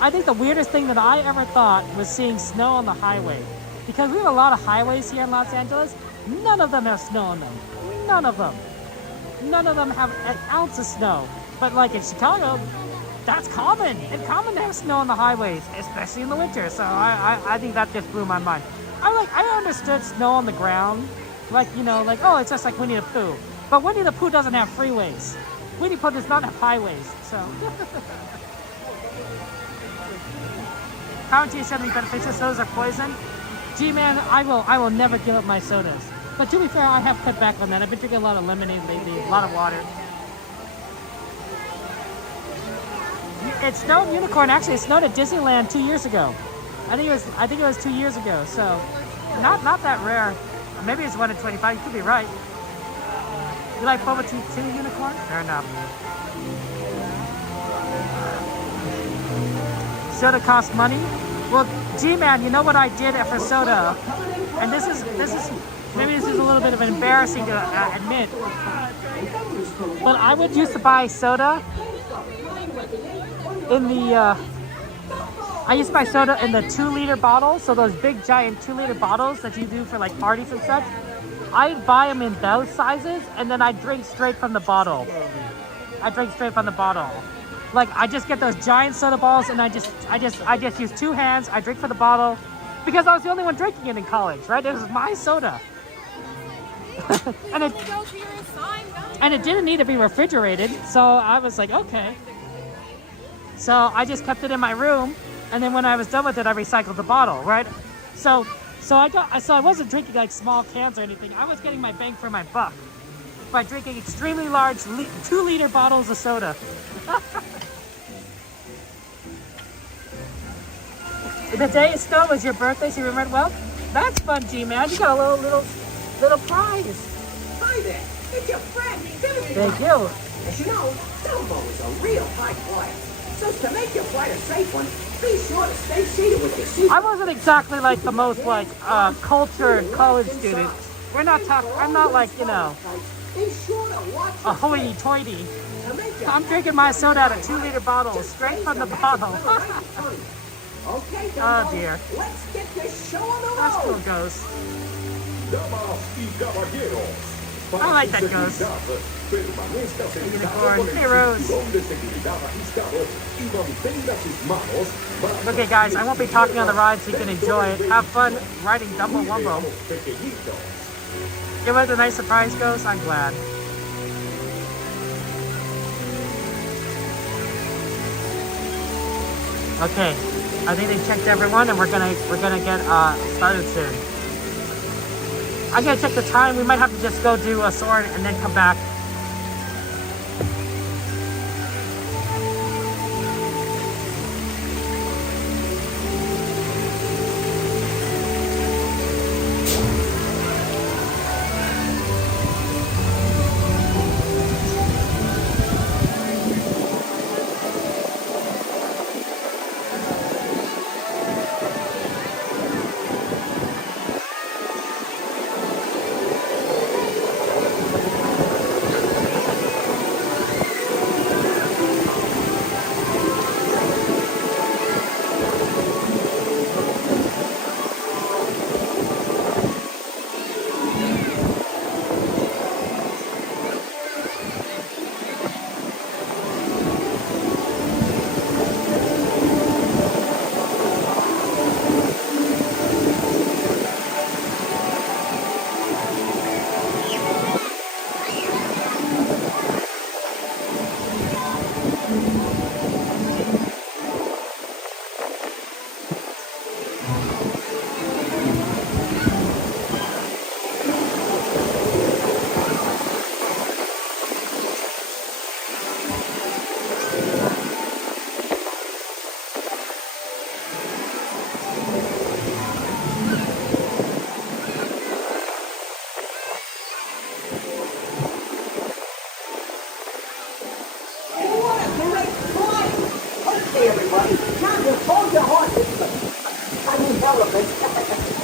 I think the weirdest thing that I ever thought was seeing snow on the highway. Because we have a lot of highways here in Los Angeles. None of them have snow on them. None of them. None of them have an ounce of snow. But like in Chicago, that's common. It's common to have snow on the highways, especially in the winter. So I think that just blew my mind. I understood snow on the ground. Like, you know, like, oh, it's just like Winnie the Pooh. But Winnie the Pooh doesn't have freeways. Winnie the Pooh does not have highways. So. Current tea is something beneficial. Sodas are poison. G-Man, I will never give up my sodas. But to be fair, I have cut back on that. I've been drinking a lot of lemonade lately, a lot of water. It snowed Unicorn. Actually, it snowed at Disneyland 2 years ago. I think it was 2 years ago. So, not that rare. Maybe it's 1 in 25. You could be right. You like boba tea too, Unicorn? Fair enough. Soda costs money. Well, G-Man, you know what I did for soda? And this is maybe this is a little bit of embarrassing to admit. But I would used to buy soda in the I used to buy soda in the 2-liter bottles, so those big giant 2-liter bottles that you do for like parties and such. I'd buy them in those sizes, and then I'd drink straight from the bottle. I drink straight from the bottle. Like I just get those giant soda balls, and I just use 2 hands. I drink from the bottle because I was the only one drinking it in college, right? It was my soda, and it didn't need to be refrigerated, so I was like, okay. So I just kept it in my room. And then when I was done with it, I recycled the bottle, right? So I wasn't drinking like small cans or anything. I was getting my bang for my buck by drinking extremely large 2-liter bottles of soda. The day it snowed was your birthday, so you remembered. Well, that's fun, G-Man. You got a little prize. Hi there. It's your friend, Timothy. Thank you. As you know, Dumbo is a real high flyer. So to make your flight a safe one, be sure to stay seated with your seat. I wasn't exactly like the most like cultured college student. We're not talking. I'm not like, you know, Be sure to watch a hoity-toity. I'm drinking my soda out of 2-liter bottles, straight from the bottle. Okay, Oh Dumbo, dear. let's get this show on the That still road. goes. Damas y caballeros, I like that ghost. permanezca sentado Unicorn. con el Hey, Rose. cinturón de seguridad ajustado y mantenga sus manos bajo Okay, guys, I won't be talking on the ride, so you can enjoy it. Have fun riding Dumbo Wumbo. los pequeñitos. It was a nice surprise, Ghost. I'm glad. Okay, I think they checked everyone, and we're gonna get started soon. I'm gonna check the time. We might have to just go do a Soarin and then come back.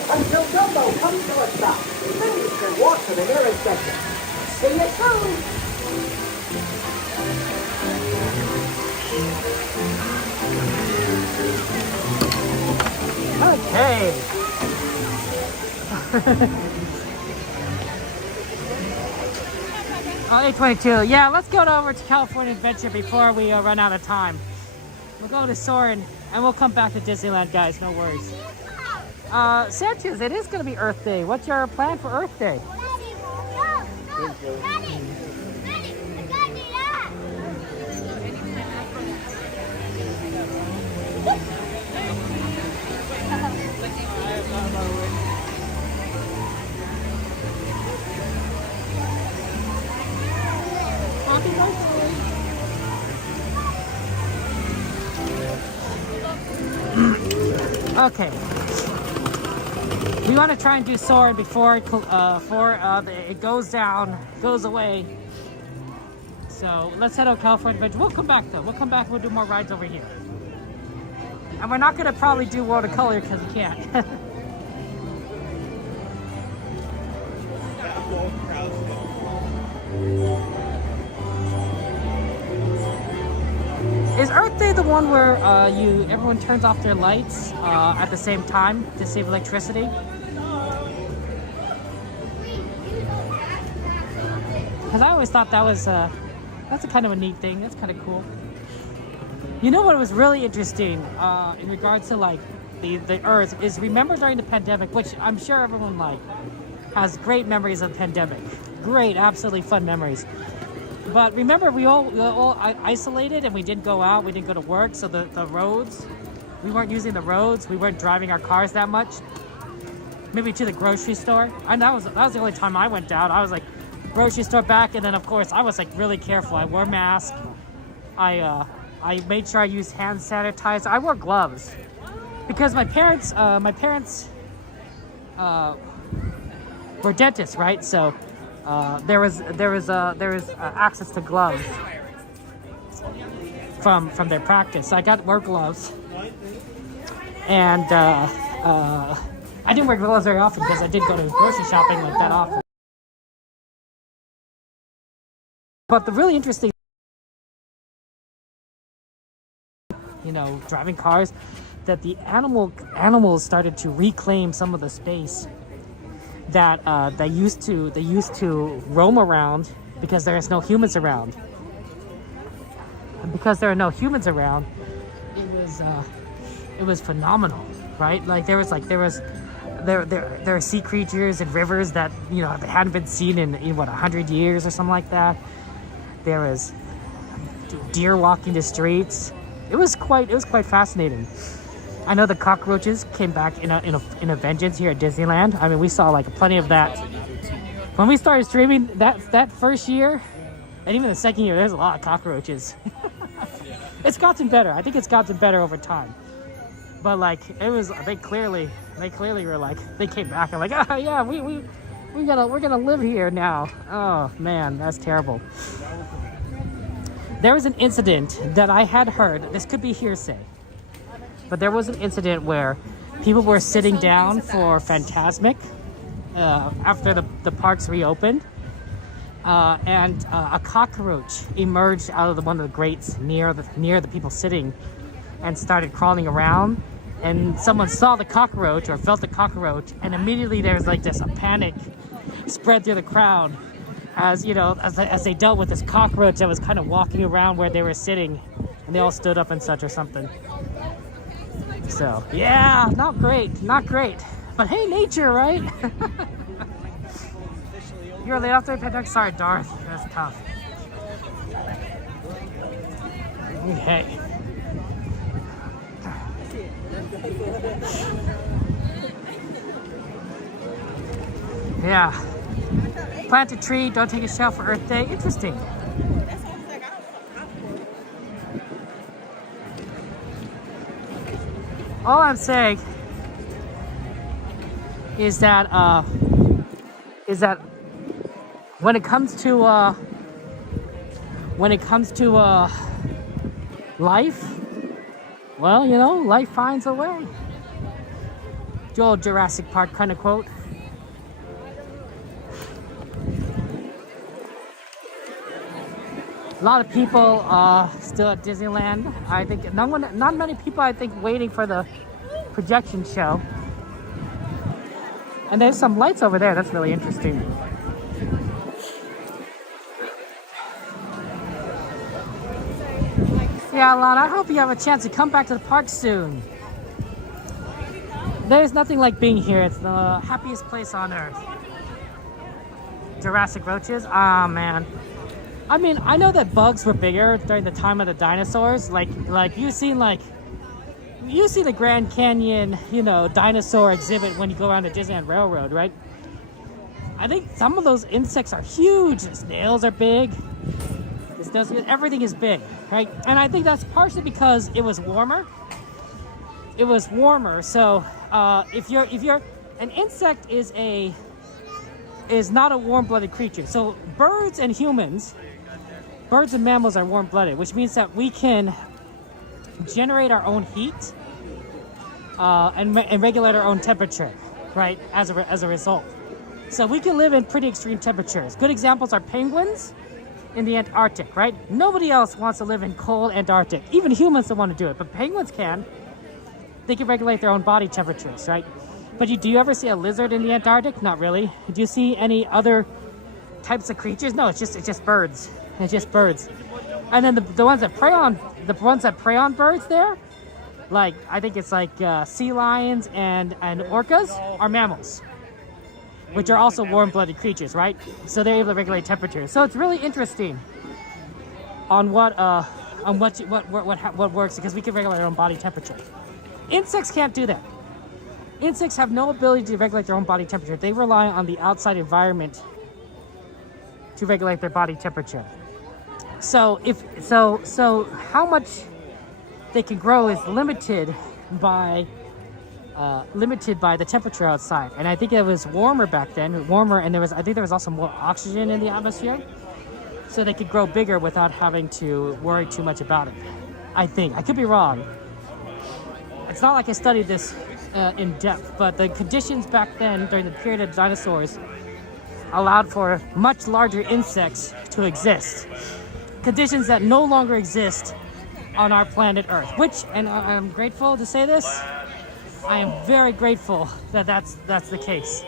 Until Dumbo comes to a stop. Then you can walk to the nearest section. See you soon. Okay. Oh, 8:22. Yeah, let's go over to California Adventure before we run out of time. We'll go to Soarin and we'll come back to Disneyland, guys. No worries. Sanchez, it is going to be Earth Day. What's your plan for Earth Day? Okay. We want to try and do Soarin before it goes down, goes away. So let's head out California Adventure. We'll come back though. We'll come back. We'll do more rides over here. And we're not gonna probably do watercolor because we can't. Is Earth Day the one where everyone turns off their lights at the same time to save electricity? Because I always thought that was that's a kind of a neat thing. That's kind of cool. You know what was really interesting in regards to like the Earth is, remember during the pandemic, which I'm sure everyone like has great memories of the pandemic, great, absolutely fun memories. But remember, we all isolated and we didn't go out, we didn't go to work, so the roads, we weren't using the roads, we weren't driving our cars that much. Maybe to the grocery store, and that was the only time I went out. I was like grocery store back, and then of course I was like really careful. I wore a mask. I made sure I used hand sanitizer. I wore gloves because my parents were dentists, right? So there was access to gloves from their practice. So I got to wear gloves, and I didn't wear gloves very often because I didn't go to grocery shopping like that often. But the really interesting, you know, driving cars, that the animals started to reclaim some of the space that they used to roam around because there's no humans around. And because there are no humans around, it was phenomenal, right? Like there are sea creatures and rivers that, you know, they hadn't been seen in what, 100 years or something like that. There was deer walking the streets. It was quite fascinating. I know the cockroaches came back in a vengeance here at Disneyland. I mean, we saw like plenty of that when we started streaming that first year, and even the second year. There's a lot of cockroaches. It's gotten better. I think it's gotten better over time. But like they clearly were like, they came back and like, oh yeah, we're gonna live here now. Oh man, that's terrible. There was an incident that I had heard. This could be hearsay, but there was an incident where people were sitting down for Fantasmic after the parks reopened, and a cockroach emerged out of one of the grates near the people sitting and started crawling around. And someone saw the cockroach or felt the cockroach, and immediately there was like this a panic spread through the crowd as, you know, as they dealt with this cockroach that was kind of walking around where they were sitting, and they all stood up and such or something. So yeah, not great, but hey, nature, right? You're late after the pandemic. Sorry, Darth, that's tough. Okay. Yeah. Plant a tree, don't take a shell for Earth Day. Interesting. All I'm saying is that when it comes to life, well, you know, life finds a way. The old Jurassic Park kind of quote. A lot of people still at Disneyland. I think not many people, I think, waiting for the projection show. And there's some lights over there. That's really interesting. Yeah, Alana, I hope you have a chance to come back to the park soon. There's nothing like being here. It's the happiest place on earth. Jurassic roaches? Ah, man. I mean, I know that bugs were bigger during the time of the dinosaurs. Like you see the Grand Canyon, you know, dinosaur exhibit when you go around the Disneyland Railroad, right? I think some of those insects are huge. The snails are big. Everything is big, right? And I think that's partially because it was warmer. It was warmer, so if you're an insect is not a warm-blooded creature. So birds and mammals are warm-blooded, which means that we can generate our own heat and regulate our own temperature, right? As a result. So we can live in pretty extreme temperatures. Good examples are penguins in the Antarctic, right? Nobody else wants to live in cold Antarctic. Even humans don't want to do it, but penguins can. They can regulate their own body temperatures, right? But do you ever see a lizard in the Antarctic? Not really. Do you see any other types of creatures? No, it's just birds. It's just birds. And then the ones that prey on birds there, like I think it's like sea lions and orcas, are mammals, which are also warm-blooded creatures, right? So they're able to regulate temperature. So it's really interesting on what works, because we can regulate our own body temperature. Insects can't do that. Insects have no ability to regulate their own body temperature. They rely on the outside environment to regulate their body temperature. So how much they can grow is limited by the temperature outside. And I think it was warmer back then, and I think there was also more oxygen in the atmosphere, so they could grow bigger without having to worry too much about it. I think. I could be wrong. It's not like I studied this in depth, but the conditions back then during the period of dinosaurs allowed for much larger insects to exist. Conditions that no longer exist on our planet Earth, which, and I'm grateful to say this, I am very grateful that that's the case.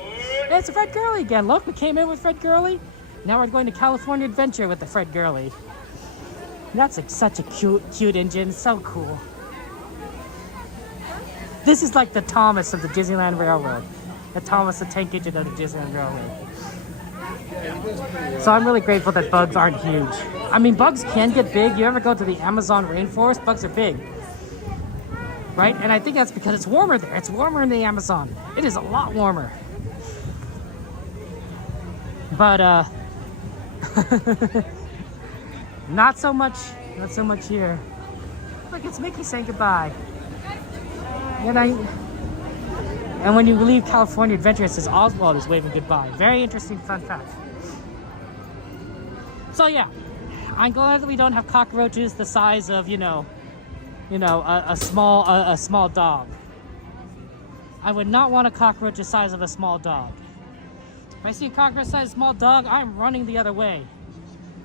It's Fred Gurley again. Look, we came in with Fred Gurley. Now we're going to California Adventure with the Fred Gurley. That's such a cute engine, so cool. This is like the Thomas of the Disneyland Railroad. The Thomas the Tank Engine of the Disneyland Railroad. So I'm really grateful that bugs aren't huge. I mean, bugs can get big. You ever go to the Amazon rainforest? Bugs are big. Right? And I think that's because it's warmer there. It's warmer in the Amazon. It is a lot warmer. But, not so much here. Look, it's Mickey saying goodbye. And when you leave California Adventure, it says Oswald is waving goodbye. Very interesting fun fact. So yeah, I'm glad that we don't have cockroaches the size of, a small dog. I would not want a cockroach the size of a small dog. If I see a cockroach the size of a small dog, I'm running the other way.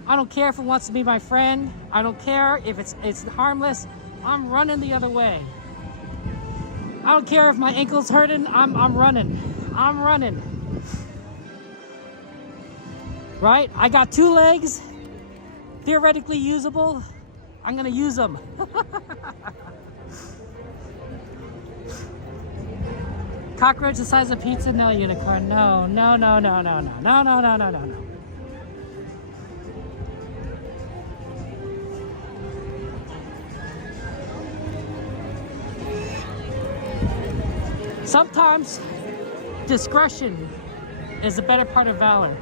I don't care if it wants to be my friend. I don't care if it's harmless. I'm running the other way. I don't care if my ankle's hurting. I'm running. I'm running. Right? I got 2 legs, theoretically usable. I'm gonna use them. Cockroach the size of pizza? No, unicorn. No. Sometimes discretion is the better part of valor.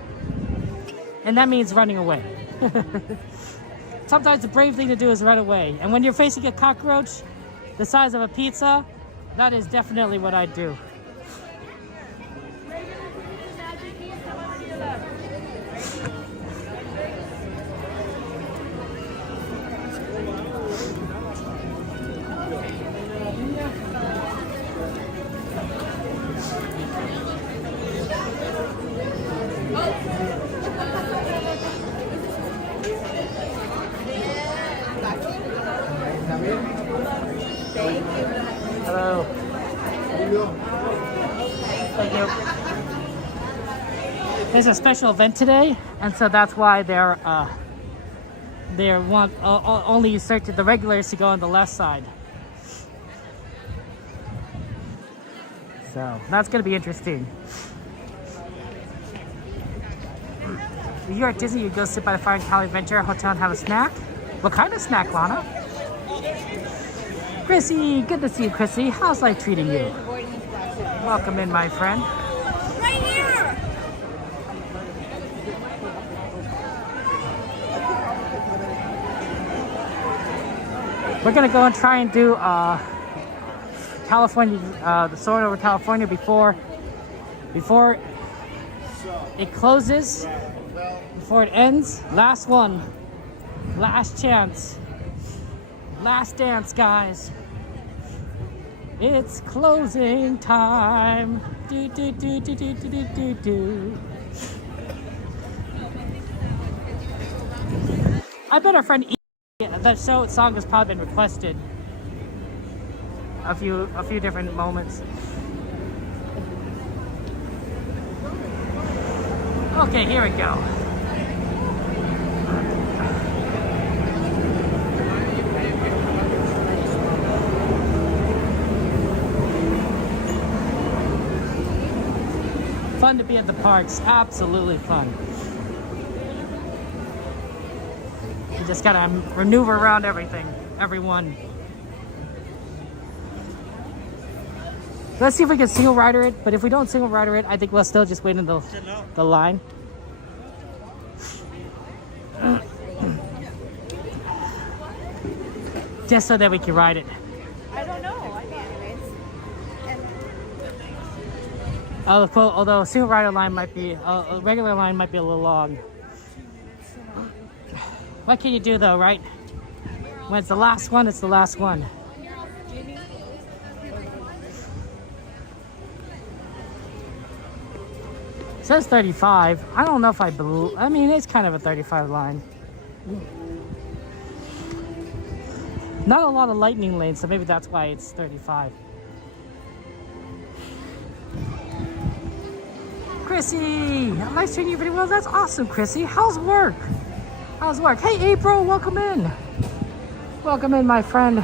And that means running away. Sometimes the brave thing to do is run away. And when you're facing a cockroach the size of a pizza, that is definitely what I do. Hello. Thank you. There's a special event today, and so that's why they want only the regulars to go on the left side. So that's gonna be interesting. If you're at Disney, you go sit by the fire in Cali Adventure Hotel and have a snack. What kind of snack, Lana? Chrissy, good to see you, Chrissy. How's life treating you? Welcome in, my friend. Right here! We're gonna go and try and do California, the Soarin' over California before it closes, before it ends. Last one, last chance, last dance, guys. It's closing time. Do do do do do do do do do. I bet our friend that song has probably been requested a few different moments. Okay, here we go. Fun to be at the parks, absolutely fun. You just gotta maneuver around everyone. Let's see if we can single rider it, but if we don't single rider it, I think we'll still just wait in the line. Just so that we can ride it. I don't know. I mean, anyways. Although a single rider line might be, a regular line might be a little long. What can you do though, right? When it's the last one, it's the last one. It says 35. I don't know if I believe. I mean, it's kind of a 35 line. Not a lot of lightning lanes, so maybe that's why it's 35. Chrissy, nice seeing you pretty well. That's awesome, Chrissy. How's work? How's work? Hey, April, welcome in. Welcome in, my friend.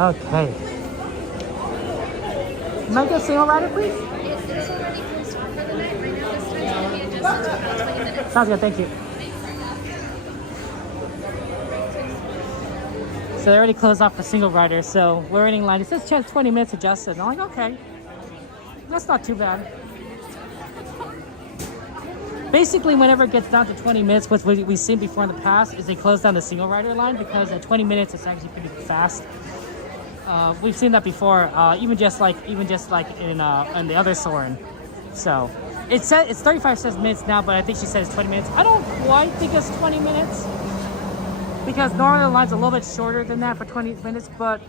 Okay. Might get single rider, please? It's already closed off for the night. Right now, this time's going to be adjusted to about 20 minutes. Sounds good, thank you. So they already closed off for single rider, so we're waiting in line. It says 20 minutes adjusted. I'm like, okay. That's not too bad. Basically, whenever it gets down to 20 minutes, what we've seen before in the past is they close down the single rider line because at 20 minutes it's actually pretty fast. We've seen that before, even just like in the other Soarin. So it said it's 35 minutes now, but I think she said it's 20 minutes. I don't quite think it's 20 minutes because normally the line's a little bit shorter than that for 20 minutes. But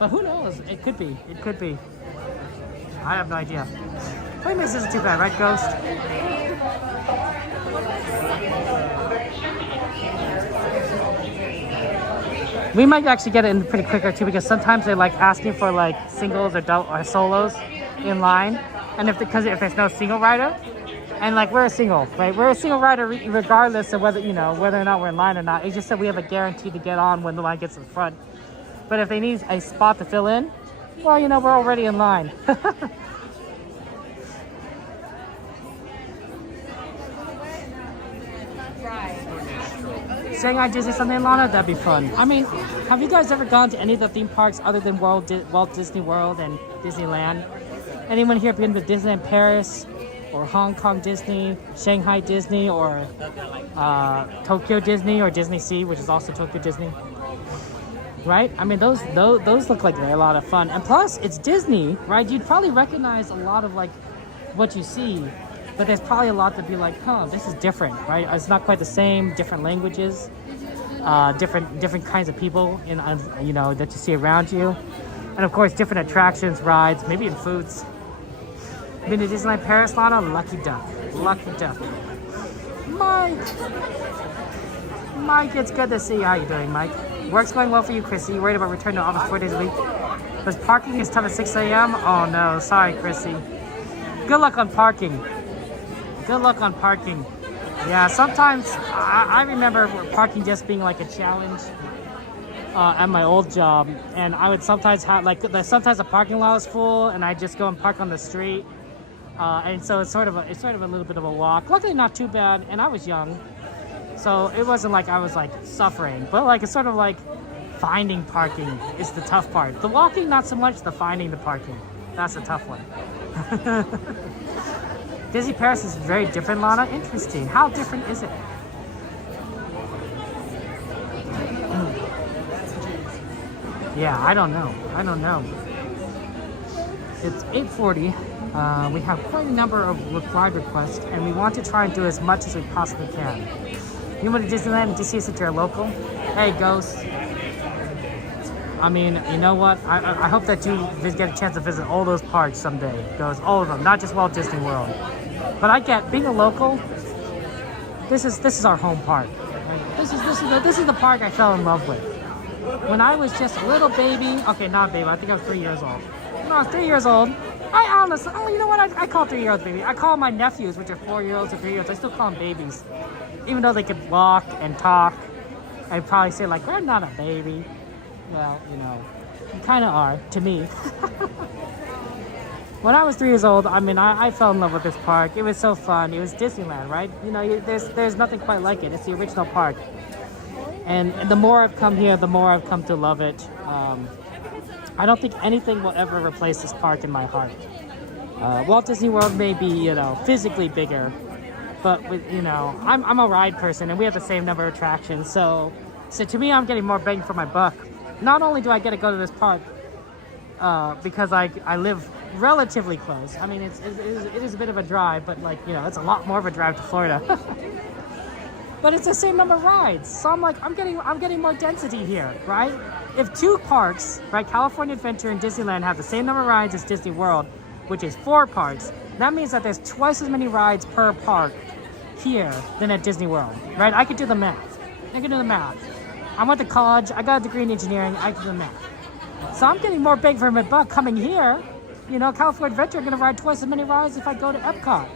who knows? It could be. It could be. I have no idea. 20 minutes isn't too bad, right, Ghost? We might actually get it in pretty quicker too because sometimes they like asking for like singles or solos in line, and if there's no single rider, and like we're a single, right? We're a single rider regardless of whether or not we're in line or not. It's just that we have a guarantee to get on when the line gets in front. But if they need a spot to fill in, well, we're already in line. Shanghai Disney something, Lana? That'd be fun. I mean, have you guys ever gone to any of the theme parks other than Walt Disney World and Disneyland? Anyone here been to Disneyland Paris or Hong Kong Disney, Shanghai Disney, or Tokyo Disney, or Disney Sea, which is also Tokyo Disney? Right? I mean, those look like they're a lot of fun. And plus, it's Disney, right? You'd probably recognize a lot of like what you see. But there's probably a lot to be like, this is different, right? It's not quite the same, different languages, different kinds of people, that you see around you. And of course, different attractions, rides, maybe even foods. Been to Disneyland Paris, Lana? Lucky duck. Lucky duck. Mike, it's good to see you. How you doing, Mike? Work's going well for you, Chrissy. You worried about returning to office 4 days a week? Because parking is tough at 6 a.m.? Oh no, sorry, Chrissy. Good luck on parking. Good luck on parking. Yeah, sometimes I remember parking just being like a challenge at my old job, and I would sometimes have sometimes the parking lot was full, and I just go and park on the street, and so it's sort of a little bit of a walk. Luckily, not too bad, and I was young, so it wasn't like I was like suffering, but like it's sort of like finding parking is the tough part. The walking, not so much. The finding the parking, that's a tough one. Disney Paris is very different, Lana. Interesting. How different is it? Yeah, I don't know. It's 8:40. We have quite a number of replied requests, and we want to try and do as much as we possibly can. You went to Disneyland and DC since you're local? Hey, Ghost. I mean, you know what? I hope that you get a chance to visit all those parks someday. Ghost, all of them, not just Walt Disney World. But I get being a local. This is our home park. Right? This is the park I fell in love with. When I was just a little baby. Okay, not baby. I think I was 3 years old. When I was 3 years old, I honestly, you know what? I call 3-year-olds baby. I call my nephews, which are 4-year-olds or 3-year-olds. I still call them babies, even though they could walk and talk. I'd probably say like, we're not a baby. Well, you know, you kind of are to me. When I was 3 years old, I mean, I fell in love with this park. It was so fun. It was Disneyland, right? You know, there's nothing quite like it. It's the original park. And the more I've come here, the more I've come to love it. I don't think anything will ever replace this park in my heart. Walt Disney World may be, you know, physically bigger, but with, you know, I'm a ride person, and we have the same number of attractions. So to me, I'm getting more bang for my buck. Not only do I get to go to this park because I live relatively close. I mean, it is a bit of a drive, but like, you know, it's a lot more of a drive to Florida. But it's the same number of rides, so I'm like, I'm getting more density here, right? If two parks, right, California Adventure and Disneyland have the same number of rides as Disney World, which is 4 parks, that means that there's twice as many rides per park here than at Disney World, right? I could do the math. I went to college, I got a degree in engineering, I could do the math. So I'm getting more bang for my buck coming here. You know, California Adventure, I'm gonna ride twice as many rides if I go to Epcot.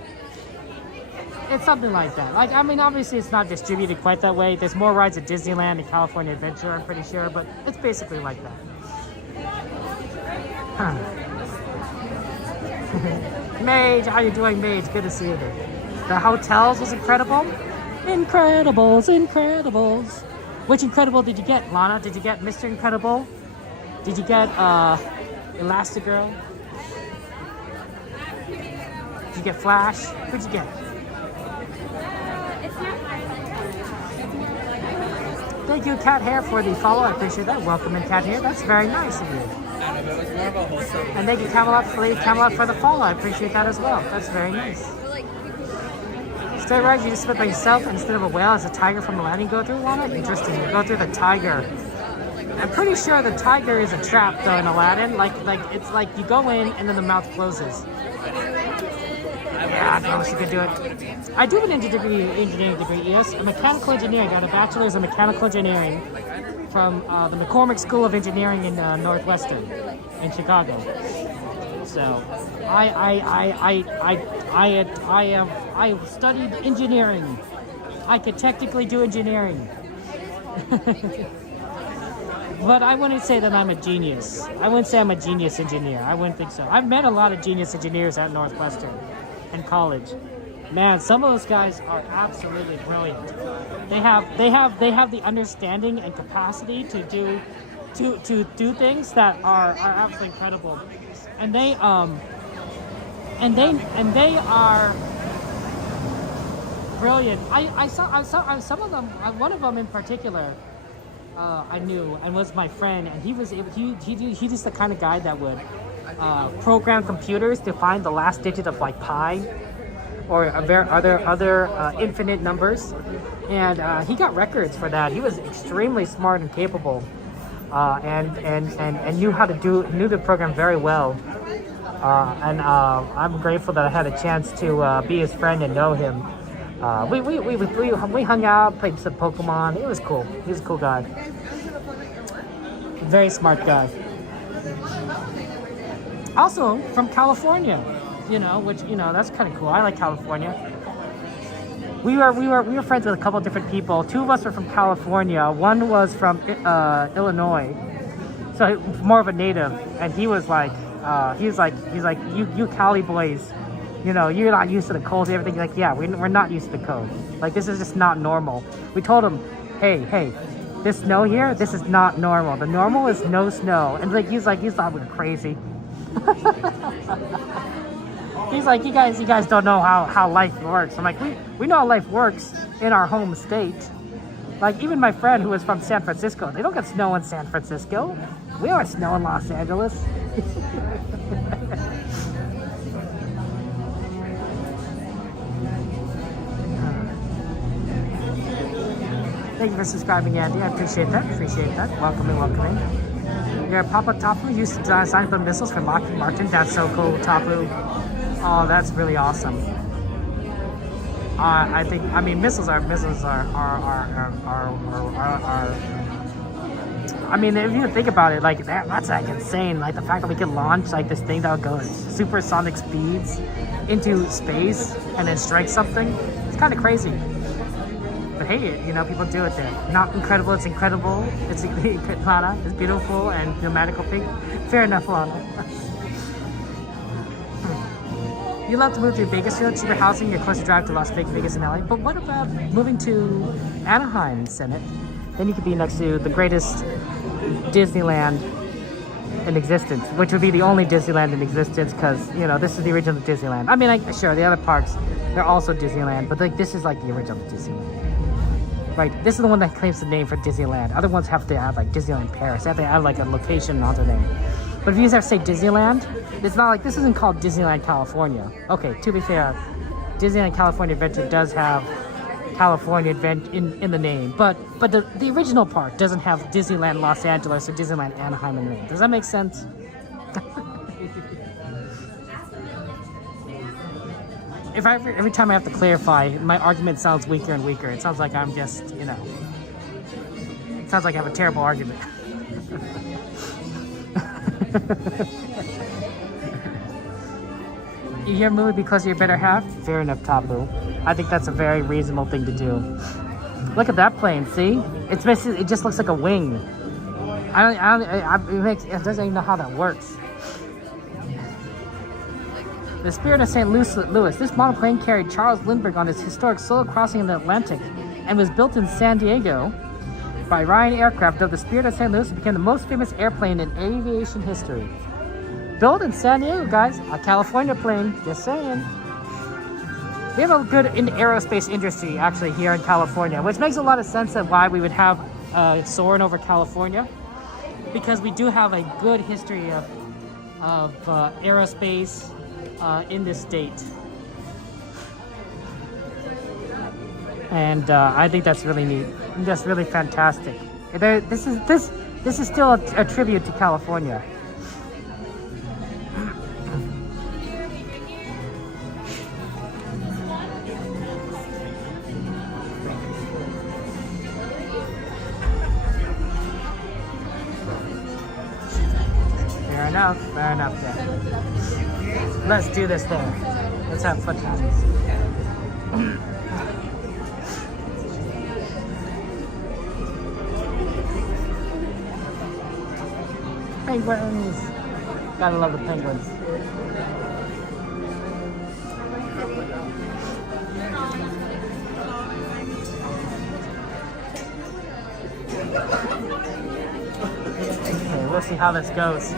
It's something like that. Like, I mean, obviously it's not distributed quite that way. There's more rides at Disneyland and California Adventure, I'm pretty sure, but it's basically like that. Mage, how you doing, Mage? Good to see you there. The hotels was incredible. Incredibles. Which Incredible did you get, Lana? Did you get Mr. Incredible? Did you get Elastigirl? Did you get Flash? What'd you get? Thank you, Cat Hair, for the follow. I appreciate that. Welcome in, Cat Hair. That's very nice of you. And thank you, Camelot, for the follow. I appreciate that as well. That's very nice. Straight rides, you just split by yourself instead of a whale as a tiger from Aladdin go through, Lana? Interesting. You go through the tiger. I'm pretty sure the tiger is a trap, though, in Aladdin. Like it's like you go in and then the mouth closes. Yeah, I know she could do it. I do have an engineering degree, yes. A mechanical engineer. I got a bachelor's in mechanical engineering from the McCormick School of Engineering in Northwestern in Chicago. So I studied engineering. I could technically do engineering. But I wouldn't say that I'm a genius. I wouldn't say I'm a genius engineer. I wouldn't think so. I've met a lot of genius engineers at Northwestern and college. Man, some of those guys are absolutely brilliant. They have the understanding and capacity to do things that are absolutely incredible. And they are brilliant. I saw some of them. One of them in particular, I knew and was my friend, and he was just the kind of guy that would program computers to find the last digit of like pi or other infinite numbers, and he got records for that. He was extremely smart and capable, and knew knew the program very well. And I'm grateful that I had a chance to be his friend and know him. We hung out, played some Pokemon. It was cool. He was a cool guy. Very smart guy. Also from California, you know, which, you know, that's kind of cool. I like California. We were friends with a couple of different people. 2 of us were from California. One was from Illinois, so more of a native. And he was like, you Cali boys, you know, you're not used to the cold and everything. Like, yeah, we're not used to the cold. Like, this is just not normal. We told him, hey, This snow here, this is not normal. The normal is no snow. And like, he's like, you thought we were crazy. He's like, you guys don't know how life works. I'm like, we know how life works in our home state. Like, even my friend who was from San Francisco, they don't get snow in San Francisco. We don't have snow in Los Angeles. Thank you for subscribing, Andy. I appreciate that. Welcome in. Your Papa Tapu used to design sign for missiles for Lockheed Martin. That's so cool, Tapu. Oh, that's really awesome. I mean, missiles are. I mean, if you think about it, like that's like insane. Like the fact that we could launch like this thing that would go at supersonic speeds into space and then strike something. It's kind of crazy. But hey, you know, people do it there. Not incredible, it's incredible. It's Lana, it's beautiful and pneumatical pink. Fair enough, Lana. You love to move to Vegas, you know, cheaper housing, you're close to drive to Las Vegas and LA. But what about moving to Anaheim, Senate? Then you could be next to the greatest Disneyland in existence, which would be the only Disneyland in existence because, you know, this is the original Disneyland. I mean, sure, the other parks, they're also Disneyland, but like this is like the original Disneyland. Right, this is the one that claims the name for Disneyland. Other ones have to add like Disneyland Paris. They have to add like a location onto their name. But if you just say Disneyland, it's not like, this isn't called Disneyland California. Okay, to be fair, Disneyland California Adventure does have California in the name. But the original park doesn't have Disneyland Los Angeles or Disneyland Anaheim in the name. Does that make sense? Every time I have to clarify, my argument sounds weaker and weaker. It sounds like I'm just, you know, it sounds like I have a terrible argument. You hear movie because you're better half? Fair enough, Tapu. I think that's a very reasonable thing to do. Look at that plane, see? It's basically, it just looks like a wing. It doesn't even know how that works. The Spirit of St. Louis. This model plane carried Charles Lindbergh on his historic solo crossing of the Atlantic and was built in San Diego by Ryan Aircraft, though the Spirit of St. Louis became the most famous airplane in aviation history. Built in San Diego, guys. A California plane. Just saying. We have a good aerospace industry, actually, here in California, which makes a lot of sense of why we would have Soarin over California, because we do have a good history of aerospace in this state. And I think that's really neat. That's really fantastic. This is still a tribute to California. Fair enough, yeah. Let's do this then. Let's have fun times. Penguins! Gotta love the penguins. Okay, we'll see how this goes.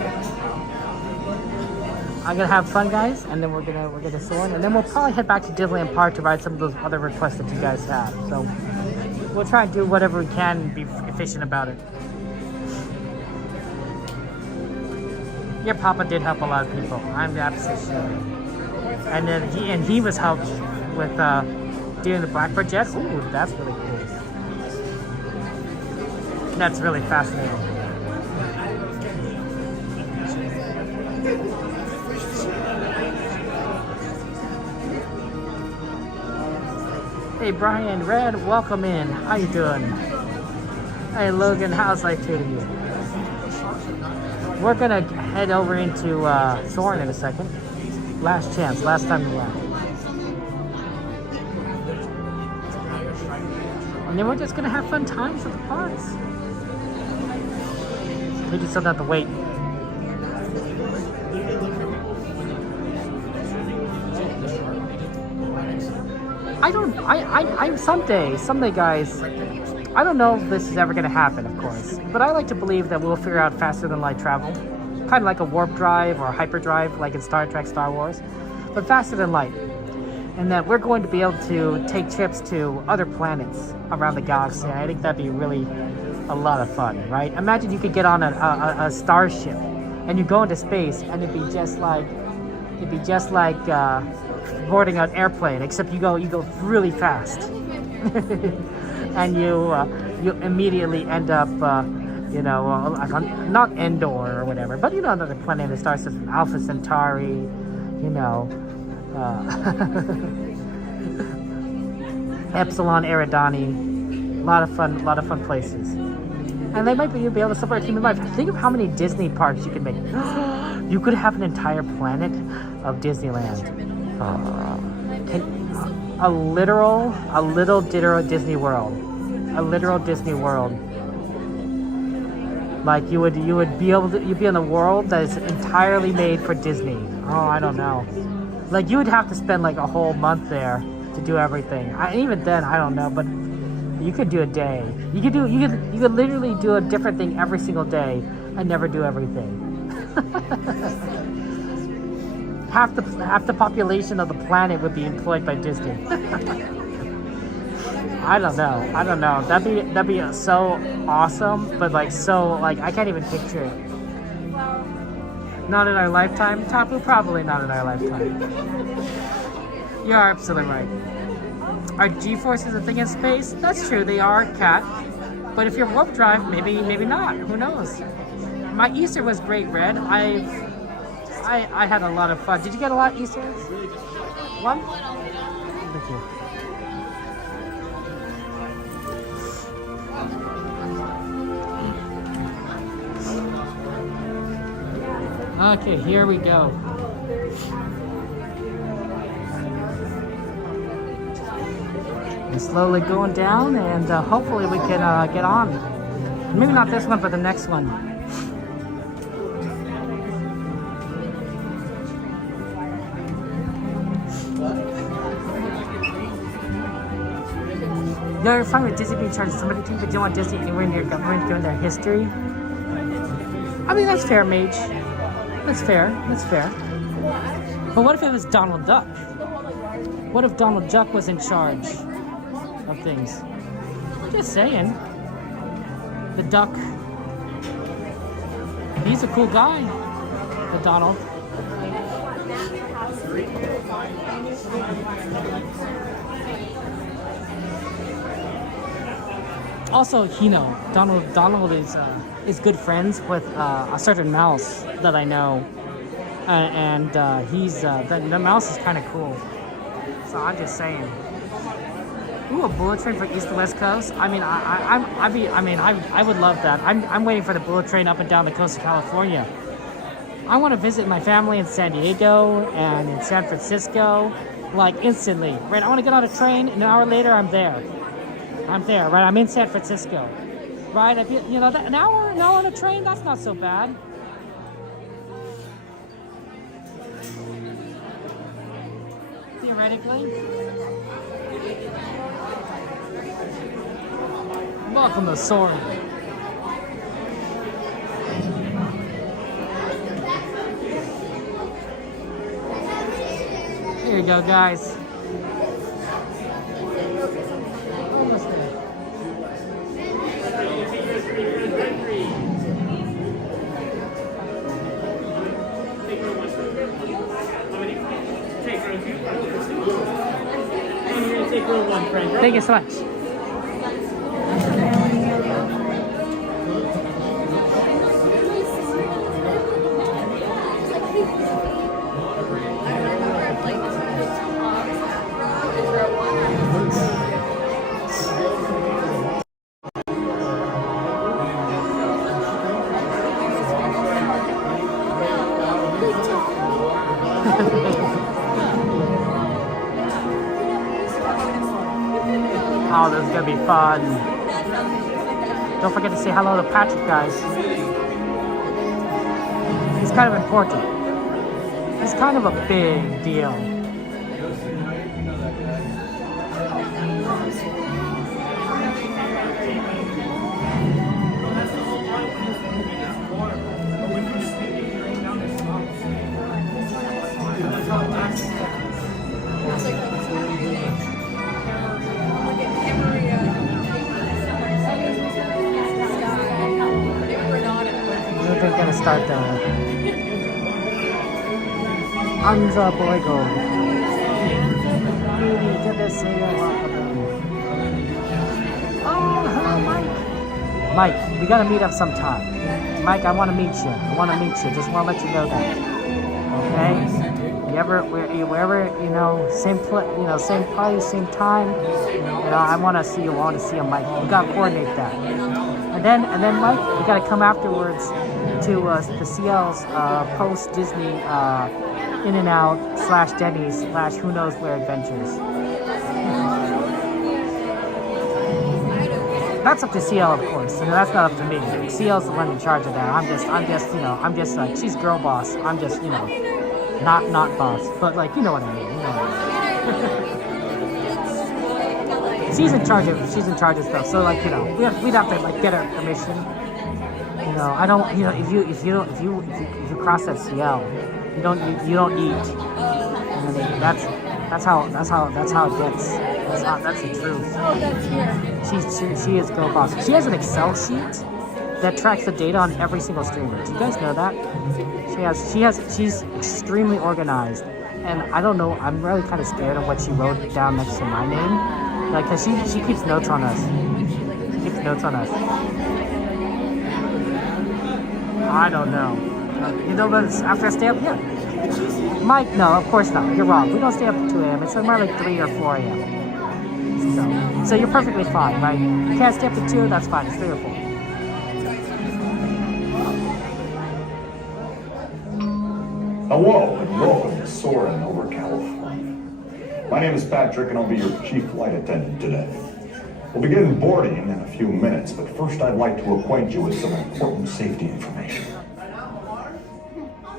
I'm gonna have fun, guys, and then we're gonna soar, and then we'll probably head back to Disneyland Park to ride some of those other requests that you guys have. So we'll try and do whatever we can and be efficient about it. Your Papa did help a lot of people. I'm absolutely sure. And then he was helped with doing the Blackbird jet. Ooh, that's really cool. That's really fascinating. Hey Brian, Red, welcome in. How you doing? Hey Logan, how's life treating you? We're gonna head over into Soarin in a second. Last chance, last time around. And then we're just gonna have fun times at the parks. We just don't have to wait. I someday guys, I don't know if this is ever going to happen, of course, but I like to believe that we'll figure out faster than light travel. Kind of like a warp drive or a hyperdrive, like in Star Trek, Star Wars, but faster than light. And that we're going to be able to take trips to other planets around the galaxy. I think that'd be really a lot of fun, right? Imagine you could get on a starship and you go into space, and it'd be just like boarding an airplane, except you go really fast, and you immediately end up like on, not Endor or whatever, but another planet that starts with Alpha Centauri, Epsilon Eridani, a lot of fun places, and they might be able to support human life. Think of how many Disney parks you could make. You could have an entire planet of Disneyland. A little Disney World, a literal Disney World. Like you'd be in a world that is entirely made for Disney. Oh, I don't know. Like you would have to spend like a whole month there to do everything. Even then, I don't know. But you could do a day. You could literally do a different thing every single day and never do everything. half the population of the planet would be employed by Disney. I don't know. That'd be so awesome, but I can't even picture it. Not in our lifetime, Tapu. Probably not in our lifetime. You are absolutely right. Are G-forces a thing in space? That's true. They are, Cat. But if you're warp drive, maybe not. Who knows? My Easter was great, Red. I had a lot of fun. Did you get a lot of Easter eggs? One? Thank you. Okay, here we go. And slowly going down, and hopefully we can get on. Maybe not this one, but the next one. You ever find with Disney being charged somebody to, but you don't want Disney anywhere near government given their history? I mean, that's fair, Mage. That's fair. But what if it was Donald Duck? What if Donald Duck was in charge of things? Just saying. The Duck. He's a cool guy. The Donald. Also, Donald is good friends with a certain mouse that I know, and the mouse is kind of cool. So I'm just saying. Ooh, a bullet train for East to West Coast. I mean, I would love that. I'm waiting for the bullet train up and down the coast of California. I want to visit my family in San Diego and in San Francisco, like instantly. Right? I want to get on a train, and an hour later, I'm there. Right? I'm in San Francisco. Right? An hour on a train, that's not so bad. Theoretically. Welcome to Soarin. Here you go, guys. Almost there. Thank you so much. Oh, this is gonna be fun. Don't forget to say hello to Patrick, guys. He's kind of important. He's kind of a big deal. gotta start the Anza Boygo. Really good to see you. Oh, hello, Mike. Mike, we gotta meet up sometime. Mike, I want to meet you. I want to meet you. Just want to let you know that. Okay? Wherever, you know, same same place, same time. You know, I want to see you. I want to see you, Mike. We gotta coordinate that. And then, Mike, we gotta come afterwards to the CL's post Disney In and Out / Denny's / who knows where adventures. That's up to CL, of course. You know, that's not up to me. CL's the one in charge of that. I'm just like, she's girl boss. I'm just, you know, not boss. But like, you know what I mean. You know what I mean. She's in charge of stuff. So like, you know, we'd have to like get her permission. You know, I don't. You know, if you cross that CL, you don't eat. I mean, that's how it gets. That's the truth. Oh, that's here. She is girl boss. She has an Excel sheet that tracks the data on every single streamer. Do you guys know that? She's extremely organized, and I don't know. I'm really kind of scared of what she wrote down next to my name, like, cause she keeps notes on us. She keeps notes on us. I don't know. You know, but after I stay up here. Mike, no, of course not. You're wrong. We don't stay up at 2 a.m. It's somewhere like 3 or 4 a.m. So you're perfectly fine, right? You can't stay up to 2, that's fine. It's 3 or 4. Hello and welcome to Soarin over California. My name is Patrick and I'll be your chief flight attendant today. We'll begin boarding in a few minutes, but first I'd like to acquaint you with some important safety information.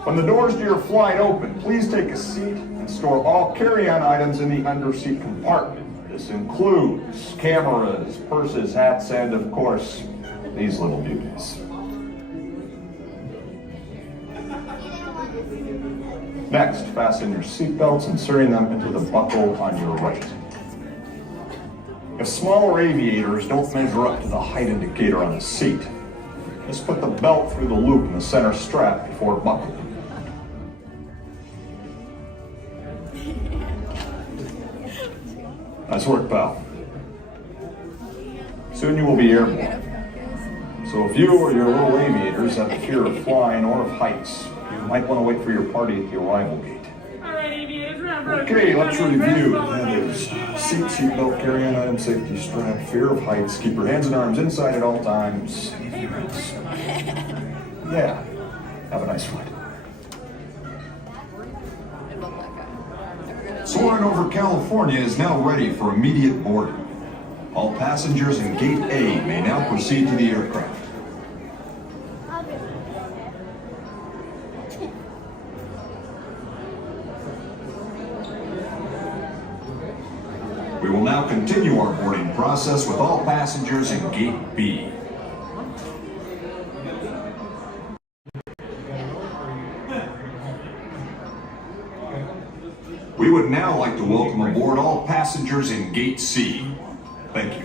When the doors to your flight open, please take a seat and store all carry-on items in the underseat compartment. This includes cameras, purses, hats, and of course, these little beauties. Next, fasten your seatbelts, inserting them into the buckle on your right. If smaller aviators don't measure up to the height indicator on the seat, just put the belt through the loop in the center strap before buckling. Nice work, pal. Soon you will be airborne. So if you or your little aviators have a fear of flying or of heights, you might want to wait for your party at the arrival gate. Okay, let's review. That is seatbelt, carry-on item, safety strap, fear of heights, keep your hands and arms inside at all times. Yeah, have a nice flight. Soarin over California is now ready for immediate boarding. All passengers in Gate A may now proceed to the aircraft. We will now continue our boarding process with all passengers in Gate B. We would now like to welcome aboard all passengers in Gate C. Thank you.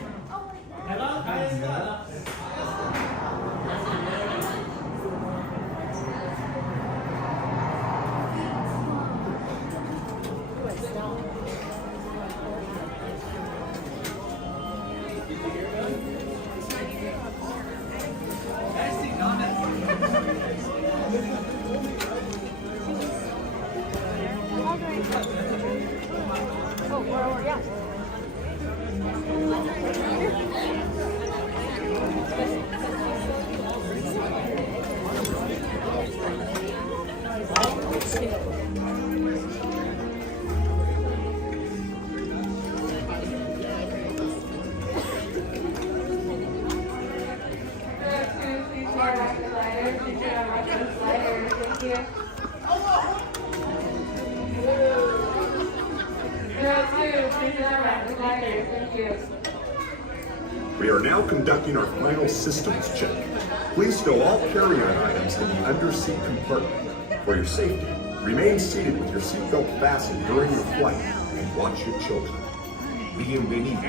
We are now conducting our final systems check. Please stow all carry-on items in the underseat compartment. For your safety, remain seated with your seatbelt fastened during your flight and watch your children. Bienvenidos.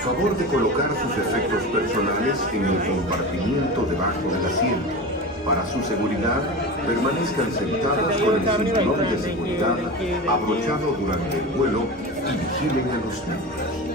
Favor de colocar sus efectos personales en el compartimiento debajo del asiento. Para su seguridad, permanezcan sentados con el cinturón de seguridad abrochado durante el vuelo y vigilen a los niños.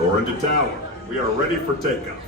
Soarin to tower. We are ready for takeoff.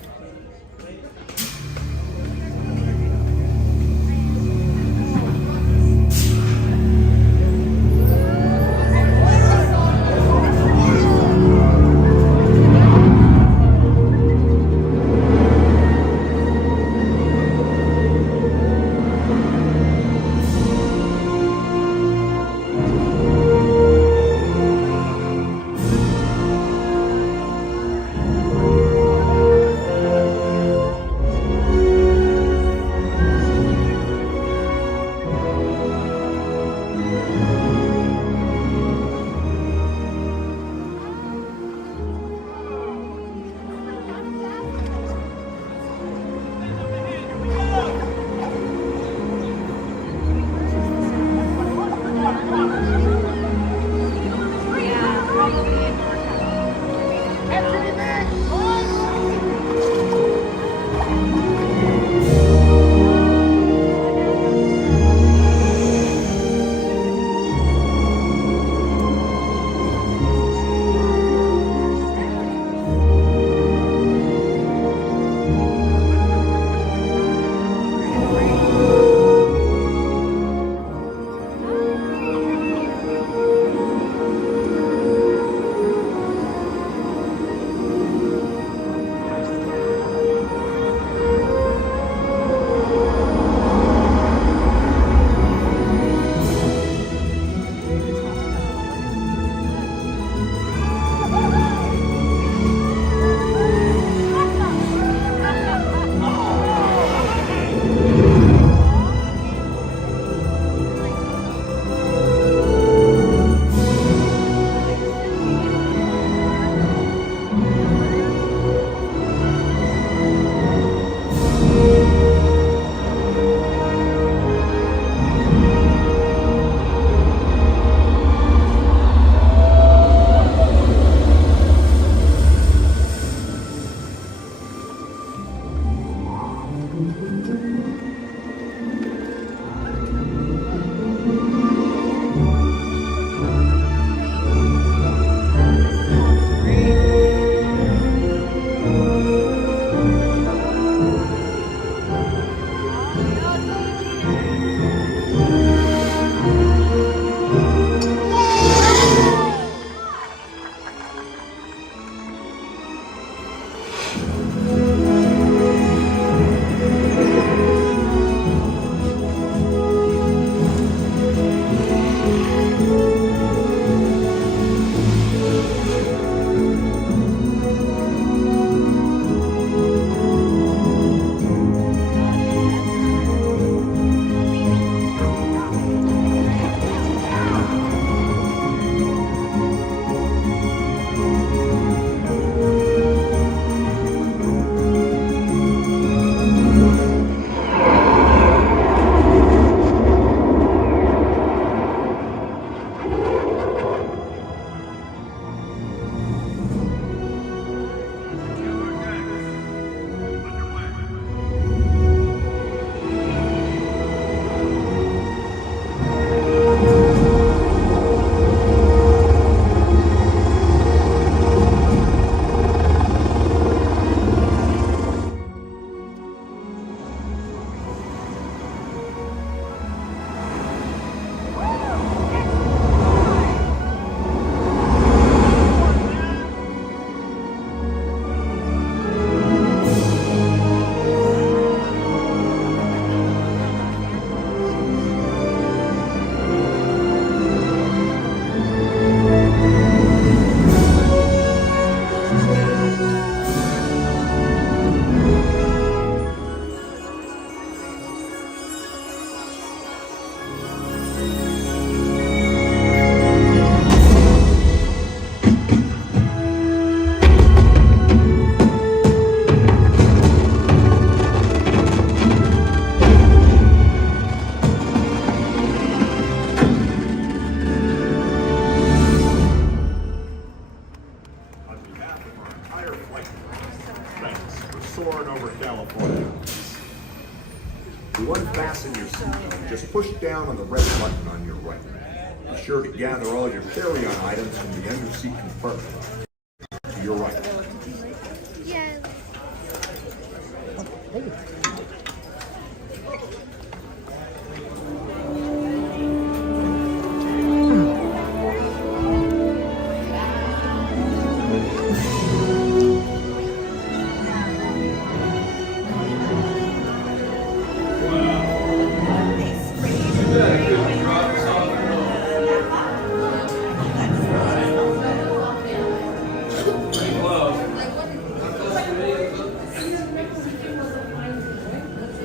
Just push down on the red button on your right. Be sure to gather all your carry-on items from the underseat compartment. To your right. Yes.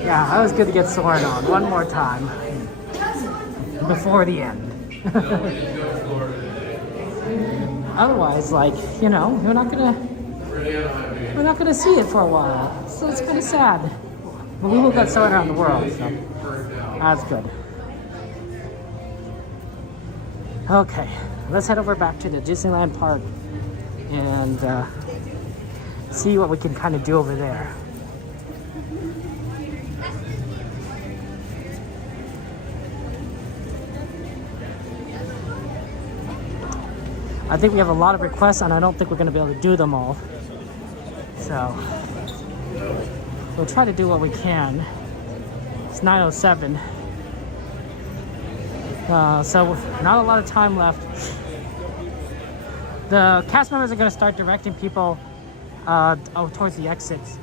Yeah, that was good to get Soarin on one more time before the end. Otherwise, like, you know, we're not gonna see it for a while, so it's kind of sad. But we will get Soarin around the world, so that's good. Okay, let's head over back to the Disneyland Park and see what we can kind of do over there. I think we have a lot of requests, and I don't think we're going to be able to do them all. So we'll try to do what we can. It's 9:07. So not a lot of time left. The cast members are going to start directing people towards the exits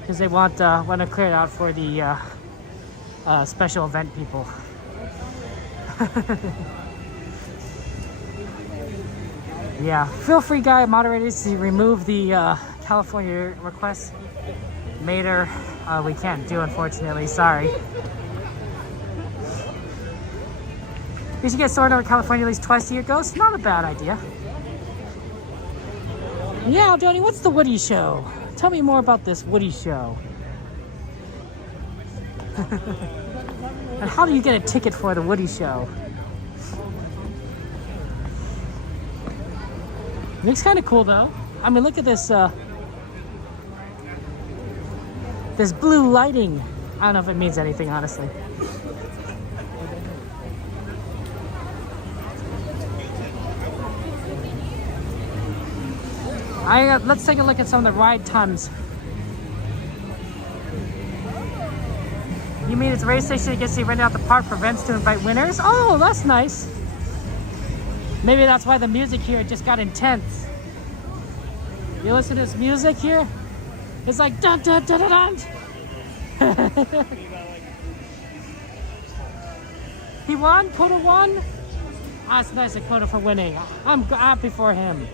because they want to clear it out for the special event people. Yeah, feel free, moderators, to remove the California request. Mater, we can't do, unfortunately. Sorry. You should get sorted over California at least twice a year. Ghost, not a bad idea. Yeah, Johnny, what's the Woody Show? Tell me more about this Woody Show. And how do you get a ticket for the Woody Show? Looks kind of cool, though. I mean, look at this this blue lighting. I don't know if it means anything, honestly. Let's take a look at some of the ride times. You mean it's a race station that gets you rented out the park for events to invite winners? Oh, that's nice. Maybe that's why the music here just got intense. You listen to this music here? It's like dun dun dun dun dun. He won? Coda won? Ah, it's nice of Coda for winning. I'm happy for him.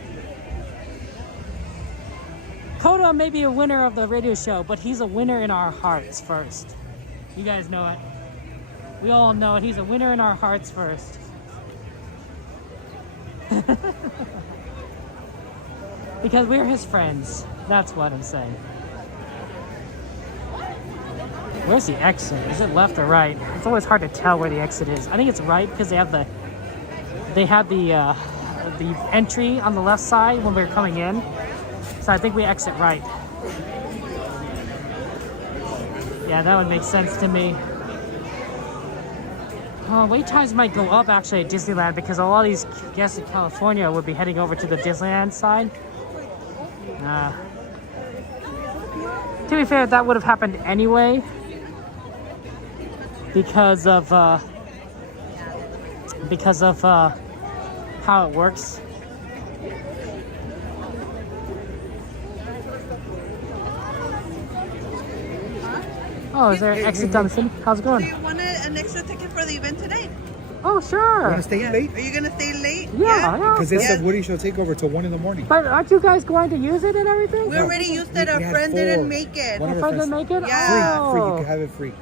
Coda may be a winner of the radio show, but he's a winner in our hearts first. You guys know it. We all know it. He's a winner in our hearts first. Because we're his friends. That's what I'm saying. Where's the exit? Is it left or right? It's always hard to tell where the exit is. I think it's right because they have the entry on the left side when we're coming in. So I think we exit right. Yeah, that would make sense to me. Wait times might go up actually at Disneyland because a lot of these guests in California would be heading over to the Disneyland side. To be fair, that would have happened anyway because of how it works. Oh, is there an exit down the city? How's it going? Do you want an extra ticket for the event today? Oh, sure. You want to stay late? Are you going to stay late? Yeah. Because it said Woody Show takeover till 1 in the morning. But aren't you guys going to use it and everything? We already used it. Our friend didn't make it. One of Your our friend didn't make it? Yeah. Free. You can have it free.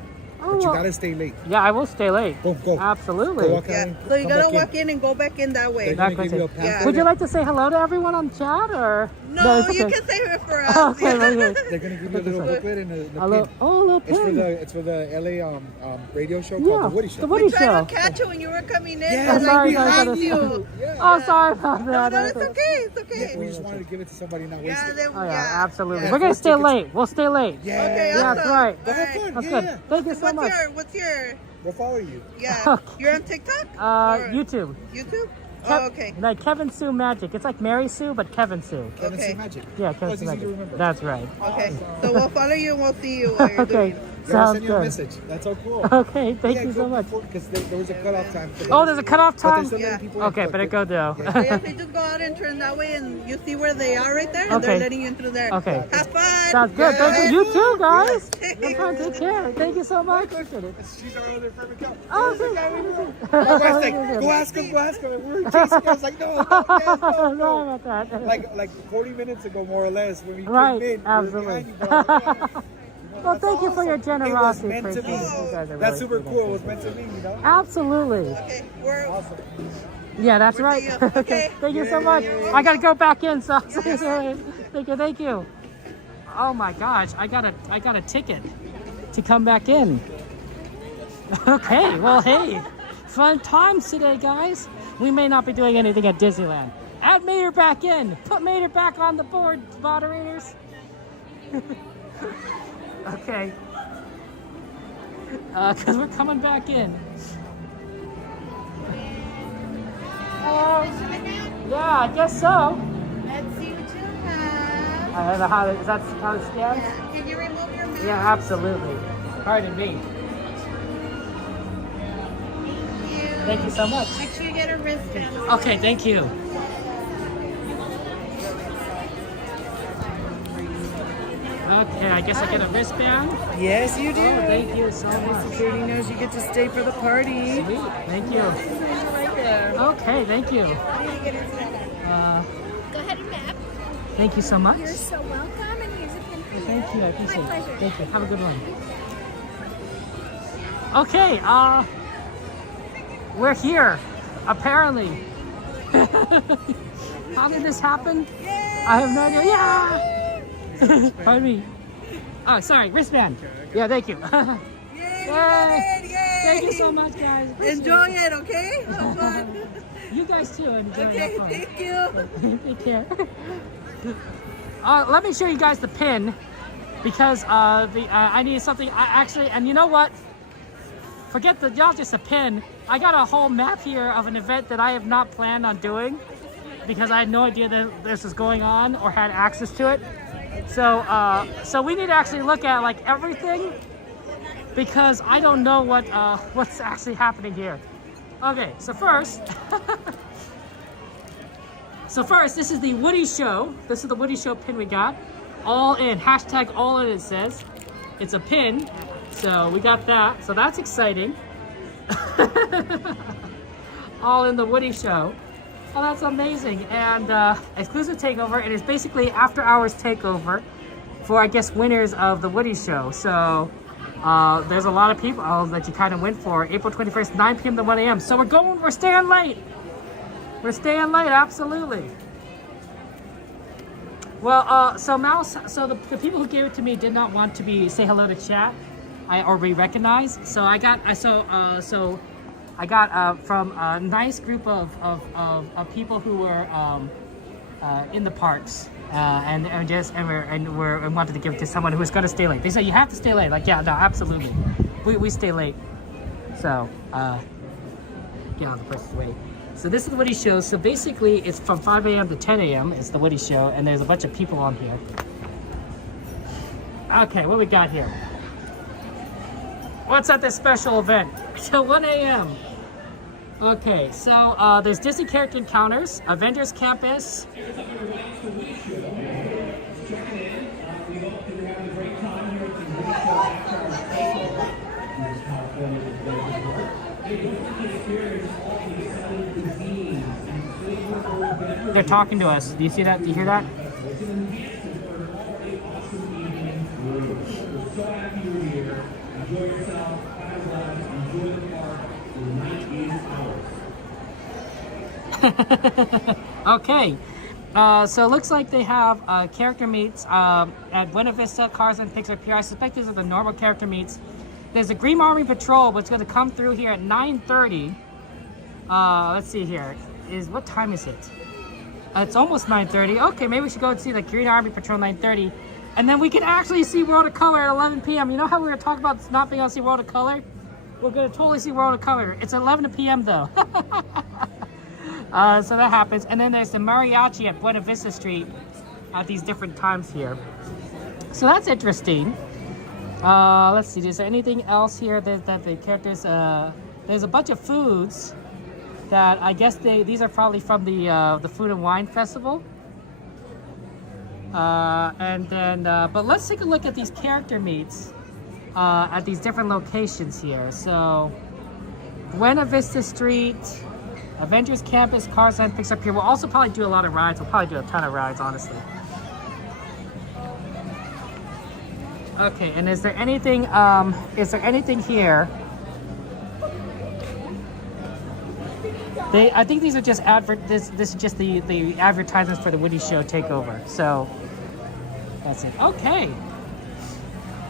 Oh, But you well. gotta stay late. Yeah, I will stay late. Go. Absolutely. Go walk Yeah. in, So you come gotta back walk in and go back in that way. They're gonna Back give you a way. pamphlet. Would you like to say hello to everyone on chat or? No, it's you okay. can save it for us. Okay, right here. They're gonna give you a little booklet and a Hello. pin. Oh, a little pin. It's for the LA radio show Yeah, called The Woody Show. The Woody We tried Show. to catch you when you were coming in. Yeah, but, sorry, like, sorry, behind you. Oh, sorry about No, that. no, it's okay. It's okay. Yeah, we just wanted to give it to somebody not Yeah, wasted. then, Oh yeah, absolutely. Yeah. We're gonna stay tickets. late. We'll stay late. Yeah. Okay, Yeah, awesome. that's right. Go have Alright. fun. That's Yeah, good. yeah. Thank you so much. What's your We'll follow you. Yeah. You're on TikTok? YouTube. YouTube? Oh, okay. Like Kevin Sue Magic. It's like Mary Sue, but Kevin Sue. Kevin Okay. Sue Magic. Yeah, Kevin Oh, Sue it's easy to Magic. remember. That's right. Okay. So we'll follow you and we'll see you while you're Okay. doing it. They'll Sounds send you a good. message. That's so cool. Okay, thank you so much. Because there was a cutoff time. For Oh, there's a cutoff But time? they're still letting Yeah. people in, Okay, but better go though. So yeah, they just go out and turn that way and you see where they are right there and Okay. they're letting you in through there. Okay. Have fun! Sounds good. Thank you. You too, guys. Yes. Have fun. Take care. Thank you so much. She's our other favorite cow. Oh, There's a guy thank we you. know. My wife's like, go ask him, go ask him. And we were chasing him. I was like, no, yes, no, Sorry no. about that. Like 40 minutes ago, more or less, when we Right, came in. absolutely. We were behind you, bro. Well, thank you for your It was generosity. meant to be. Appreciate it. You guys are That's really super sweet. cool. It was meant to be, you know? Absolutely. Okay, we're Awesome. Yeah, that's We're right. to you. Okay. Thank you so much. I gotta go back in. So thank you. Oh my gosh, I got a ticket to come back in. Okay, well hey, fun times today, guys. We may not be doing anything at Disneyland. Add Mater back in. Put Mater back on the board, moderators. Okay. Because we're coming back in. Yeah, I guess so. Let's see what you have. I don't know how is that how it scans? Yeah. Can you remove your mask? Yeah, absolutely. Pardon me. Thank you so much. Make sure you get a wristband. Okay, thank you. Okay, I guess I get a wristband. Yes, you do. Oh, thank you so much. Security knows you get to stay for the party. Sweet, thank you. Right there. Okay, thank you. Go ahead and map. Thank you so much. You're so welcome, and here's a pin for you. Thank you, I appreciate My it. pleasure. Thank you. Have a good one. Okay, we're here, apparently. How did this happen? I have no idea. Yeah! Pardon me. Oh, sorry, wristband. Yeah, thank you. Yay! Thank you so much, guys. Appreciate Enjoy it, okay? Have fun. You guys too. Enjoy Okay, that thank you. Take care. Let me show you guys the pin because I needed something. And you know what? Forget y'all just a pin. I got a whole map here of an event that I have not planned on doing because I had no idea that this was going on or had access to it. So we need to actually look at like everything because I don't know what's actually happening here. Okay, so first, this is the Woody Show. This is the Woody Show pin we got. All in, hashtag all in it says. It's a pin, so we got that. So that's exciting. All in the Woody Show. Oh, that's amazing. And exclusive takeover. It is basically after hours takeover for, I guess, winners of the Woody Show. So there's a lot of people that you kind of went for. April 21st, 9 p.m. to 1 a.m. So we're staying late. We're staying late, absolutely. Well, so the people who gave it to me did not want to say hello to chat or be recognized. So I got from a nice group of people who were in the parks and wanted to give it to someone who was going to stay late. They said you have to stay late. Like, yeah, no, absolutely. We stay late. So get on the person's way. So this is the Woody Show. So basically, it's from 5 a.m. to 10 a.m. It's the Woody Show, and there's a bunch of people on here. Okay, what we got here? What's at this special event? Till 1 a.m. Okay, so there's Disney character encounters, Avengers Campus. They're talking to us. Do you see that? Do you hear that? Okay, so it looks like they have character meets at Buena Vista, Cars and Pixar Pier. I suspect these are the normal character meets. There's a Green Army Patrol, which is going to come through here at 9:30. Let's see here. What time is it? It's almost 9:30. Okay, maybe we should go and see the Green Army Patrol 9:30. And then we can actually see World of Color at 11 p.m. You know how we were talking about not being able to see World of Color? We're gonna totally see World of Color. It's 11 p.m. though. So that happens. And then there's the mariachi at Buena Vista Street at these different times here. So that's interesting. Let's see, is there anything else here that the characters, there's a bunch of foods that I guess these are probably from the Food and Wine Festival. And then, but let's take a look at these character meets at these different locations here. So, Buena Vista Street, Avengers Campus, Cars Land, Pixar Pier. We'll also probably do a lot of rides. We'll probably do a ton of rides, honestly. Okay, and is there anything here? I think these are just this is just the advertisements for the Woody Show takeover. So that's it. Okay.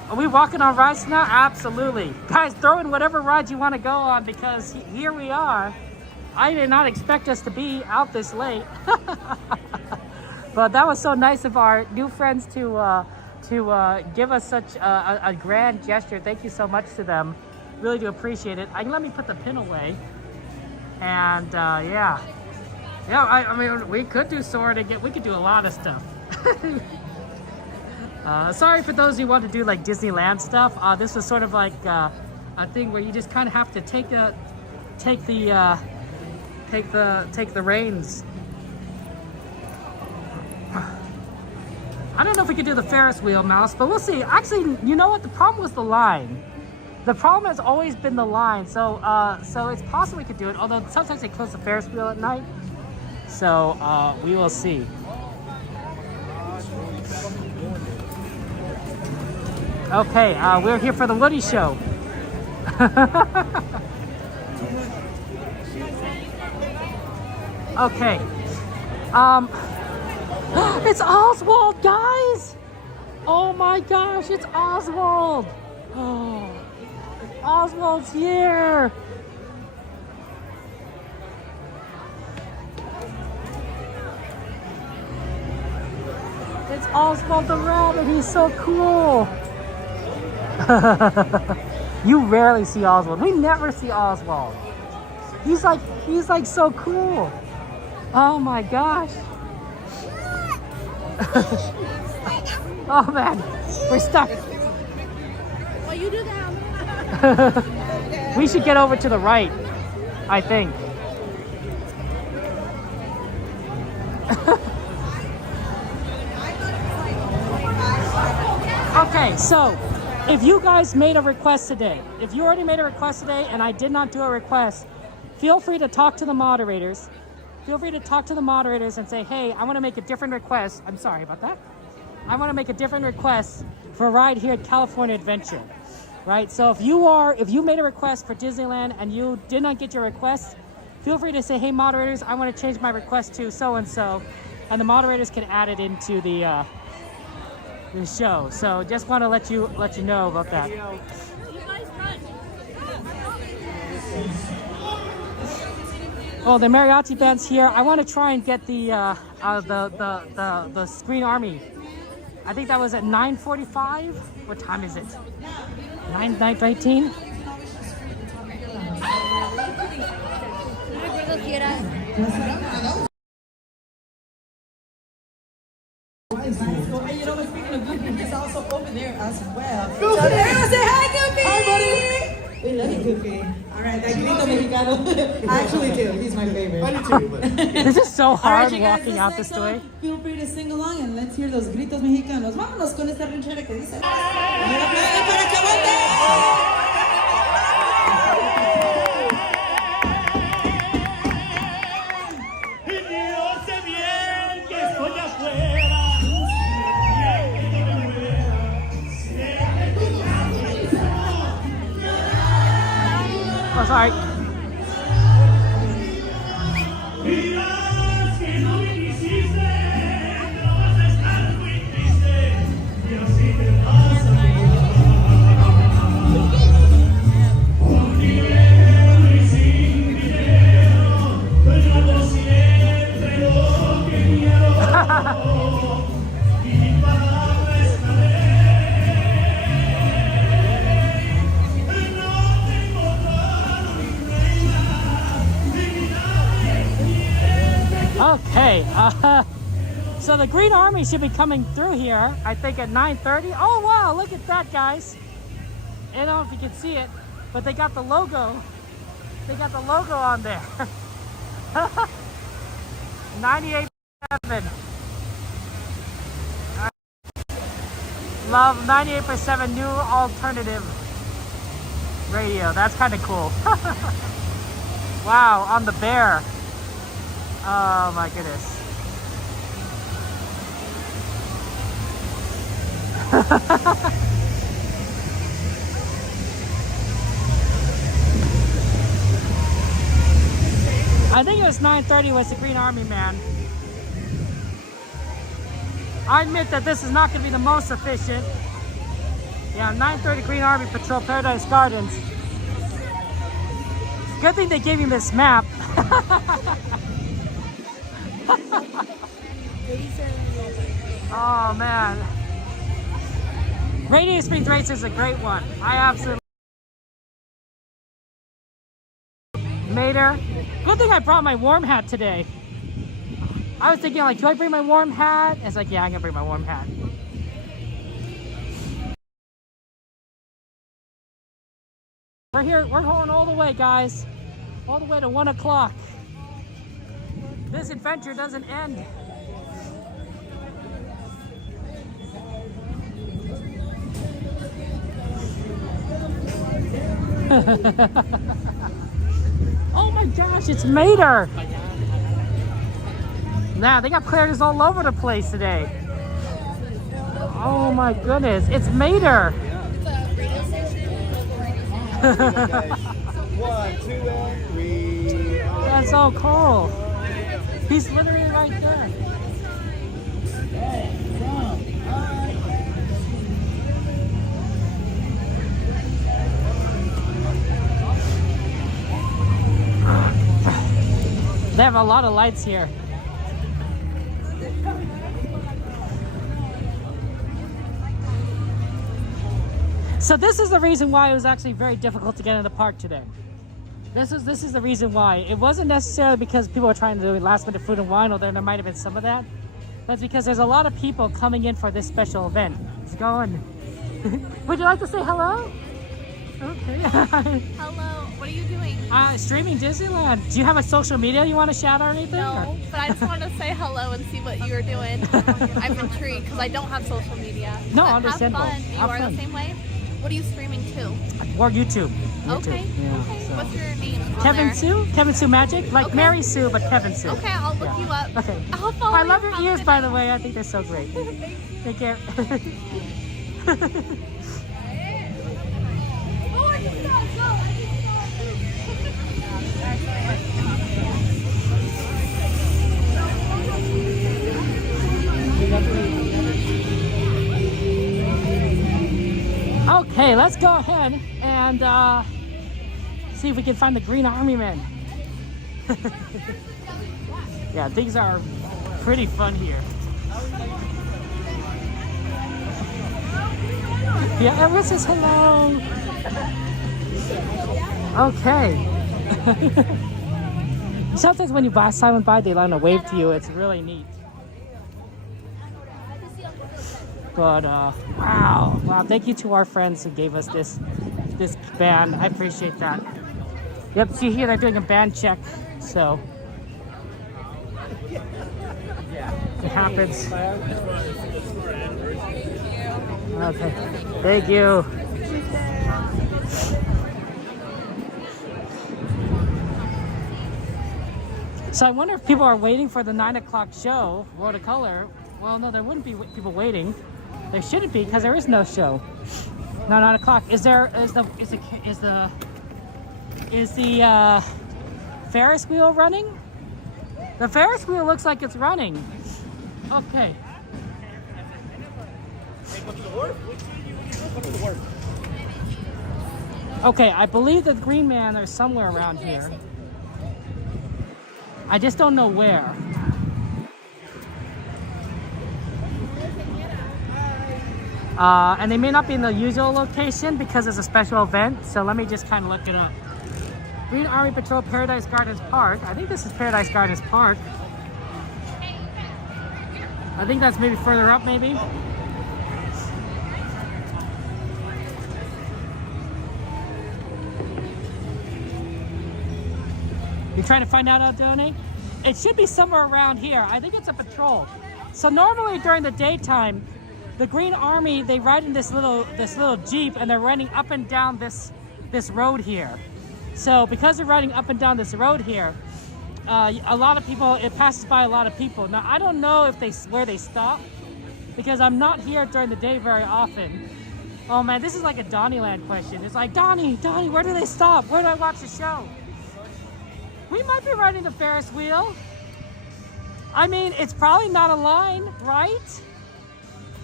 Are we walking on rides now? Absolutely. Guys, throw in whatever rides you want to go on because here we are. I did not expect us to be out this late. But that was so nice of our new friends to give us such a grand gesture. Thank you so much to them. Really do appreciate it. Let me put the pin away. And yeah, I mean, we could do Soarin again. We could do a lot of stuff. Sorry for those who want to do like Disneyland stuff. This was sort of like a thing where you just kind of have to take the reins. I don't know if we could do the Ferris wheel, Mouse, but we'll see. Actually, you know what? The problem was the line. The problem has always been the line, so it's possible we could do it, although sometimes they close the Ferris wheel at night. So we will see. Okay, we're here for the Woody Show. Okay. It's Oswald, guys! Oh my gosh, it's Oswald! Oh. Oswald's here! It's Oswald the Rabbit, he's so cool! You rarely see Oswald. We never see Oswald. He's like so cool. Oh my gosh. Oh man, we're stuck. Well, you do that. We should get over to the right, I think. Okay, so if you guys made a request today, if you already made a request today and I did not do a request, feel free to talk to the moderators. Feel free to talk to the moderators and say, hey, I want to make a different request. I'm sorry about that. I want to make a different request for a ride here at California Adventure. Right, so if you made a request for Disneyland and you did not get your request, feel free to say, hey moderators, I want to change my request to so-and-so, and the moderators can add it into the show. So just want to let you know about that. Oh, the mariachi band's here. I want to try and get the Screen Army. I think that was at 9:45. What time is it? 9:19. And you know, speaking of Goofy, he's also over there as well. Goofy! Say hi, Goofy! Hi, buddy! We love you, Goofy. All right, that grito mexicano. I actually do. He's my favorite. I do too, but... This is so hard guys, walking out this way. Feel free to sing along and let's hear those gritos mexicanos. Vámonos con esta ranchera que dice. Oh, sorry. So the Green Army should be coming through here, I think at 9:30. Oh wow, look at that, guys. I don't know if you can see it, but they got the logo. They got the logo on there. 98.7. Love 98.7 new alternative radio. That's kind of cool. Wow, on the bear. Oh my goodness. I think it was 9:30 was the Green Army man. I admit that this is not going to be the most efficient. Yeah, 9:30 Green Army Patrol Paradise Gardens. Good thing they gave me this map. Oh man. Radiator Springs Race is a great one. I absolutely Mater. Good thing I brought my warm hat today. I was thinking like, do I bring my warm hat? It's like, yeah, I'm gonna bring my warm hat. We're here, we're going all the way, guys. All the way to 1 o'clock. This adventure doesn't end. Oh my gosh, it's Mater! Nah, they got players all over the place today. Oh my goodness, it's Mater! 1, 2, and 3. That's so cool. He's literally right there. They have a lot of lights here. So this is the reason why it was actually very difficult to get in the park today. This is the reason why. It wasn't necessarily because people were trying to do last minute food and wine, although there might have been some of that. But it's because there's a lot of people coming in for this special event. It's going. Would you like to say hello? Okay. Hello. What are you doing? Streaming Disneyland. Do you have a social media you want to shout or anything? No, but I just want to say hello and see what you're doing. I'm intrigued because I don't have social media. No, but understandable. Have fun. You Have are fun. the same way? What are you streaming to? Or YouTube. Okay. Yeah, Okay. so. What's your name? on Kevin there? Sue? Kevin Sue Magic? Like Okay. Mary Sue, but Kevin Sue. Okay, I'll look you up. Okay. I'll follow I love you. your Have a ears, good by night. the way. I think they're so great. Take care. Okay, let's go ahead and see if we can find the Green Army men. Yeah, things are pretty fun here. Yeah, everyone says hello. Okay. Sometimes when you pass someone by, they want to wave to you. It's really neat. But wow! Thank you to our friends who gave us this band. I appreciate that. Yep. See here, they're doing a band check, so it happens. Okay. Thank you. So I wonder if people are waiting for the 9 o'clock show, World of Color. Well, no, there wouldn't be people waiting. There shouldn't be because there is no show. No, 9 o'clock. Is the Ferris wheel running? The Ferris wheel looks like it's running. Okay. Okay, I believe the Green Man is somewhere around here. I just don't know where. And they may not be in the usual location because it's a special event. So let me just kind of look it up. Green Army Patrol Paradise Gardens Park. I think this is Paradise Gardens Park. I think that's maybe further up, maybe. You're trying to find out how to donate? It should be somewhere around here. I think it's a patrol. So normally during the daytime, the Green Army, they ride in this little Jeep and they're running up and down this road here. So because they're riding up and down this road here, a lot of people, it passes by a lot of people. Now I don't know if where they stop because I'm not here during the day very often. Oh man, this is like a Donnieland question. It's like, Donnie, where do they stop? Where do I watch the show? We might be riding the Ferris wheel. I mean, it's probably not a line, right?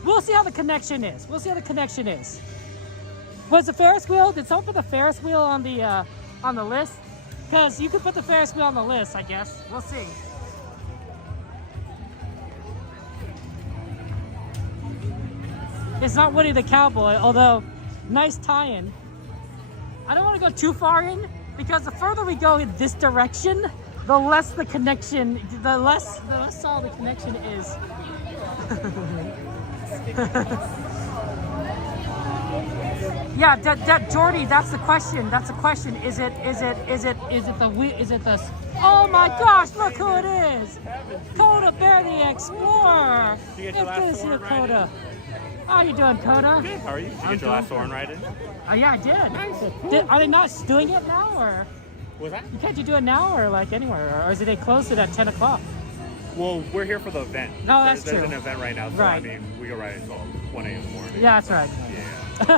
We'll see how the connection is. Was the Ferris wheel? Did someone put the Ferris wheel on the list? Because you could put the Ferris wheel on the list, I guess. We'll see. It's not Woody the Cowboy, although nice tie-in. I don't want to go too far in because the further we go in this direction, the less the connection, the less solid the connection is. Yeah, Jordy, that's the question. Is it the? Oh my gosh! Look who it is! Coda Bear the Explorer. Good to see you, Coda. How you doing, Coda? Good. How are you? Did you get your last Soarin ride in? Oh yeah, I did. Nice. Are they not doing it now, or? What's that? Can't you do it now, or like anywhere, or is it they closed it at 10 o'clock? Well, we're here for the event. No, that's There's true. an event right now, so right. I mean, we go ride until 1 a.m. in the morning. Yeah, that's right. Yeah.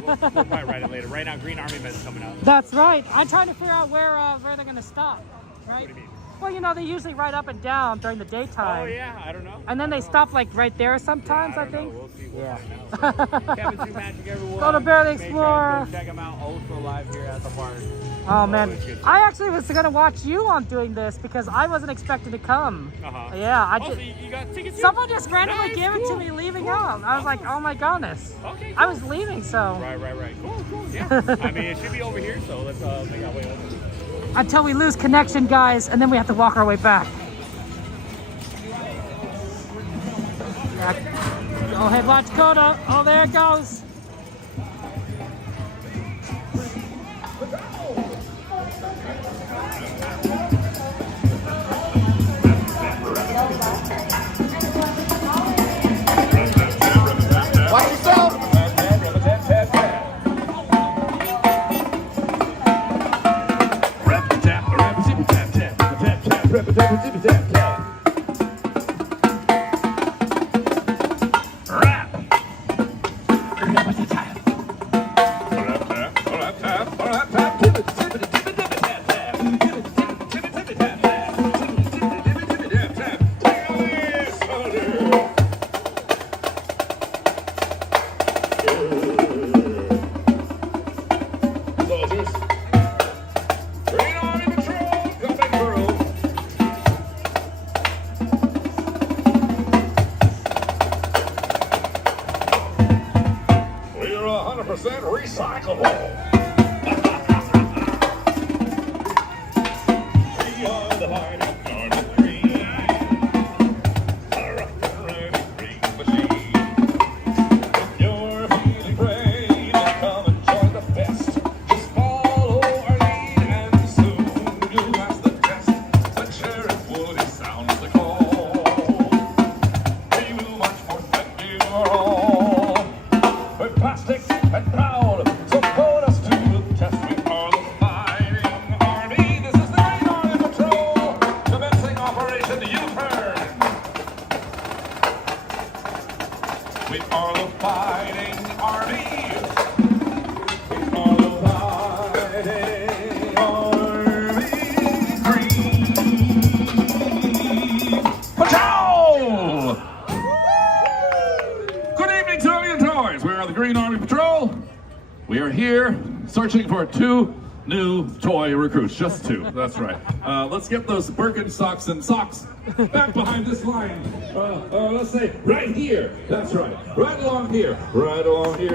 We'll probably ride it later. Right now, Green Army event's coming up. That's right. I'm trying to figure out where they're gonna stop. Right? What do you mean? Well, you know, they usually ride up and down during the daytime. Oh yeah, I don't know. And then they stop like right there sometimes, yeah, I think. We'll see. We'll find out. Kevin, Sue Magic, everyone. Go to Bear the Make sure Explorer. to check them out also live here at the park. Oh man, I actually was gonna watch you on doing this because I wasn't expecting to come. Yeah, I also, just. you got tickets. Someone just randomly nice, gave it to me leaving out. I was like, oh my goodness. Okay. Cool. I was leaving, so. Right. Cool. Yeah. I mean, it should be over here, so let's make our way over. Until we lose connection, guys, and then we have to walk our way back. Yeah. Go ahead, watch Coda. Oh, there it goes. Watch yourself. Searching for 2 new toy recruits, just 2. That's right. Let's get those Birkenstocks and socks back behind this line. Let's say right here. That's right. Right along here,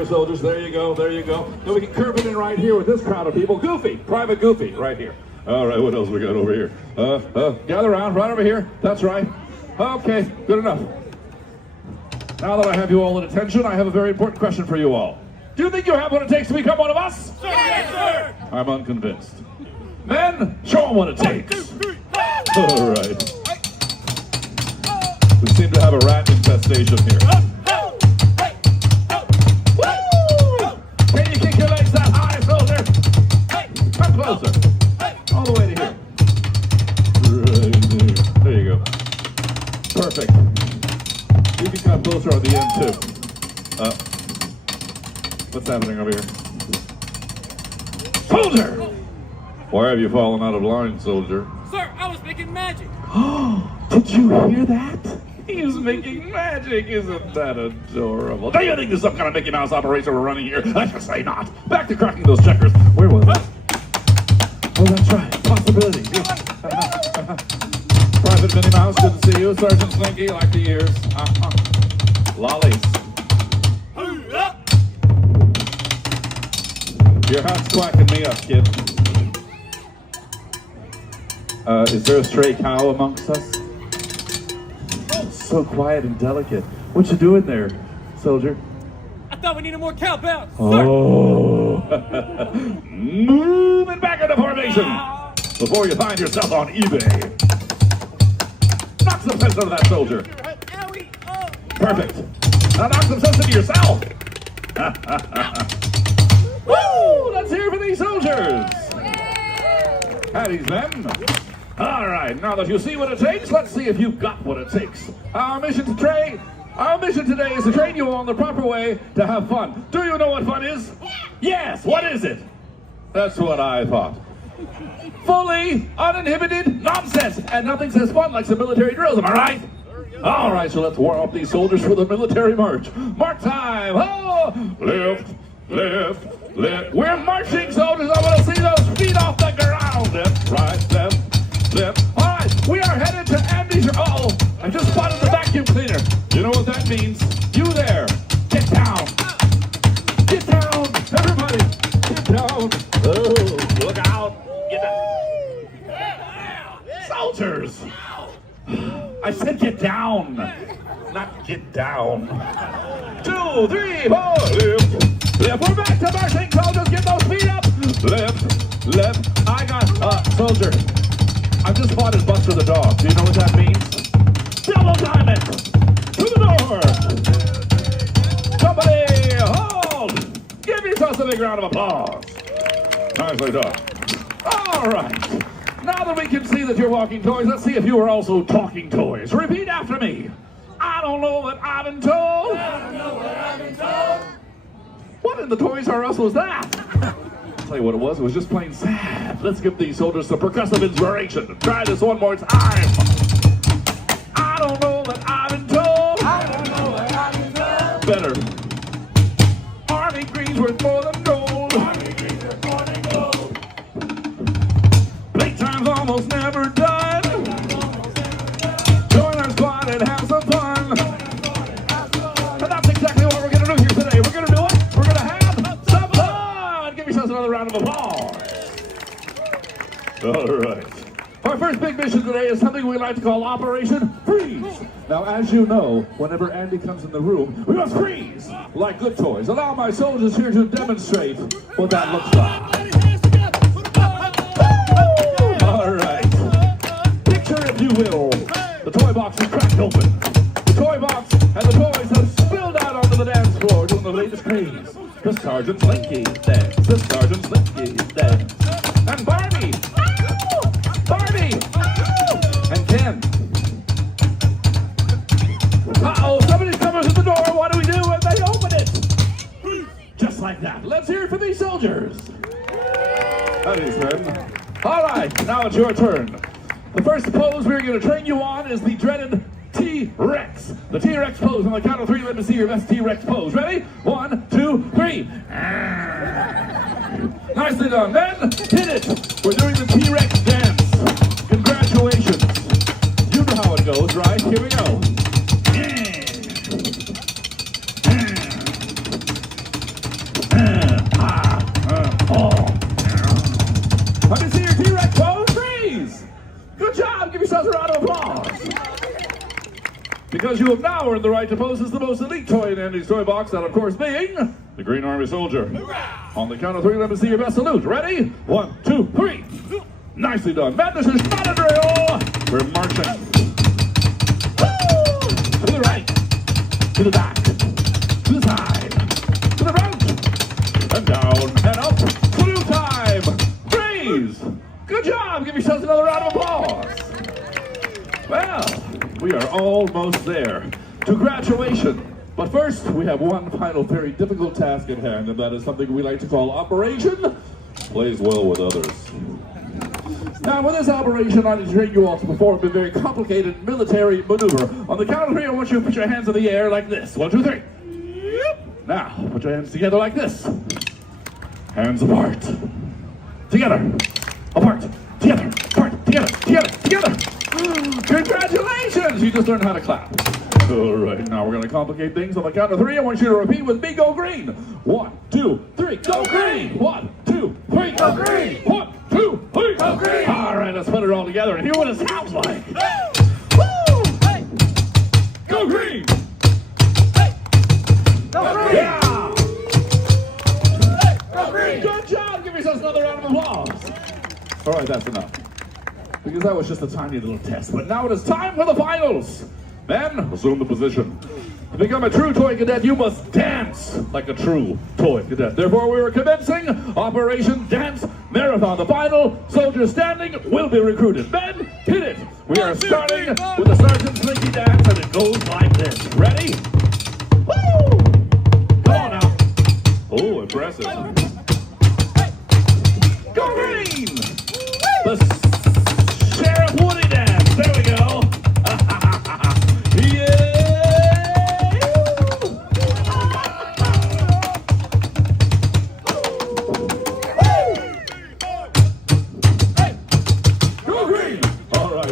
soldiers. There you go. Then we can curve it in right here with this crowd of people. Goofy, Private Goofy, right here. All right, what else we got over here? Gather around, right over here. That's right. Okay, good enough. Now that I have you all in attention, I have a very important question for you all. Do you think you have what it takes to become one of us? Sir, yes, sir! I'm unconvinced. Men, show them what it takes. All right. We seem to have a rat infestation here. Woo! Can you kick your legs that high, soldier? Come closer. All the way to here. Right there. There you go. Perfect. You can come closer on the end, too. What's happening over here? Soldier! Why have you fallen out of line, soldier? Sir, I was making magic. Did you hear that? He's making magic. Isn't that adorable? Do you think there's some kind of Mickey Mouse operation we're running here? I should say not. Back to cracking those checkers. Where was it? Oh, that's right. Possibility. Private Minnie Mouse, good to see you. Sergeant Slinky, like the years. Lollies. Your hat's quacking me up, kid. Is there a stray cow amongst us? Oh, so quiet and delicate. What you doing there, soldier? I thought we needed more cowbells. Oh. Moving back into formation before you find yourself on eBay. Knock some sense into that soldier. Perfect. Now knock some sense into yourself. Woo! Let's hear for these soldiers. Howdy's men. All right, now that you see what it takes, let's see if you've got what it takes. Our mission today is to train you on the proper way to have fun. Do you know what fun is? Yes, what is it? That's what I thought. Fully uninhibited nonsense, and nothing says fun like some military drills, am I right? All right, so let's warm up these soldiers for the military march. March time! Oh! Lift, lift, lift. We're marching, soldiers. I want to see those feet off the ground. Left, right, left, left. All right, we are headed to Andy's. Uh-oh, I just spotted the vacuum cleaner. You know what that means? You there, get down. Get down, everybody. Get down. Oh, look out. Get down. Soldiers. I said get down, not get down. 2, 3, 4, lift, lift. We're back to marching, soldiers. Get those feet up. Lift, lift. I got, soldier. I've just spotted Buster the dog. Do you know what that means? Double time it. To the door. Somebody, hold. Give yourselves a big round of applause. Nicely done. All right. Now that we can see that you're walking toys, let's see if you are also talking toys. Repeat after me. I don't know what I've been told. I don't know what I've been told. What in the Toys R Us was that? I'll tell you what it was just plain sad. Let's give these soldiers some percussive inspiration. Try this one more time. I don't know what I've been told. I don't know what I've been told. Better. Army green's worth more than gold. Army green's worth more than gold. Playtime's almost never done. Join our squad and have some fun. And that's exactly what we're going to do here today. We're going to do it. We're going to have some fun. Give yourselves another round of applause. All right. Our first big mission today is something we like to call Operation Freeze. Now, as you know, whenever Andy comes in the room, we must freeze like good toys. Allow my soldiers here to demonstrate what that looks like. All right. Picture, if you will, the toy box is cracked open. The toy box and the toys have spilled out onto the dance floor doing the latest craze. The Sergeant Slinky dance. The Sergeant Slinky dance. And Barbie. Barbie. And Ken. Uh-oh, somebody's coming to the door. What do we do when they open it? Just like that. Let's hear it for these soldiers. That is, friend. All right, now it's your turn. The first pose we're going to train you on is the dreaded T-Rex. The T-Rex pose. On the count of 3, let me see your best T-Rex pose. Ready? 1, 2, 3. Nicely done. Then, hit it. We're doing the T-Rex dance. Congratulations. You know how it goes, right? Here we go. Let me see your T-Rex pose. Freeze. Good job. Give yourselves a round of applause. because you have now earned the right to pose as the most elite toy in Andy's toy box, that of course being the Green Army Soldier. On the count of 3, let me see your best salute. Ready? 1, 2, 3. Nicely done. Man, this is not a drill. We're marching. Woo! To the right, to the back, to the side, to the front, and down, and up. Salute time. Freeze. Good job. Give yourselves another round of applause. Well, we are almost there to graduation. But first, we have one final very difficult task at hand, and that is something we like to call Operation Plays Well with Others. Now, with this operation, I need to train you all to perform a very complicated military maneuver. On the count of 3, I want you to put your hands in the air like this. 1, 2, 3. Now, put your hands together like this. Hands apart. Together. Apart. Together. Apart. Together. Together. Together. Congratulations! You just learned how to clap. All right, now we're going to complicate things. On the count of 3, I want you to repeat with me. Go green. 1, 2, 3. Go green. 1, 2, 3. Go green. 1, 2, 3. Go green. All right, let's put it all together and hear what it sounds like. Woo! Hey! Go green. Hey! Go green. Yeah! Hey! Go green. Good job. Give yourselves another round of applause. All right, that's enough. Because that was just a tiny little test. But now it is time for the finals. Men, assume the position. To become a true toy cadet, you must dance like a true toy cadet. Therefore, we are commencing Operation Dance Marathon. The final soldier standing will be recruited. Men, hit it. We are starting with the Sergeant Slinky Dance, and it goes like this. Ready? Woo! Come on now. Oh, impressive. Go green! The Sheriff Woody Dance. There we go.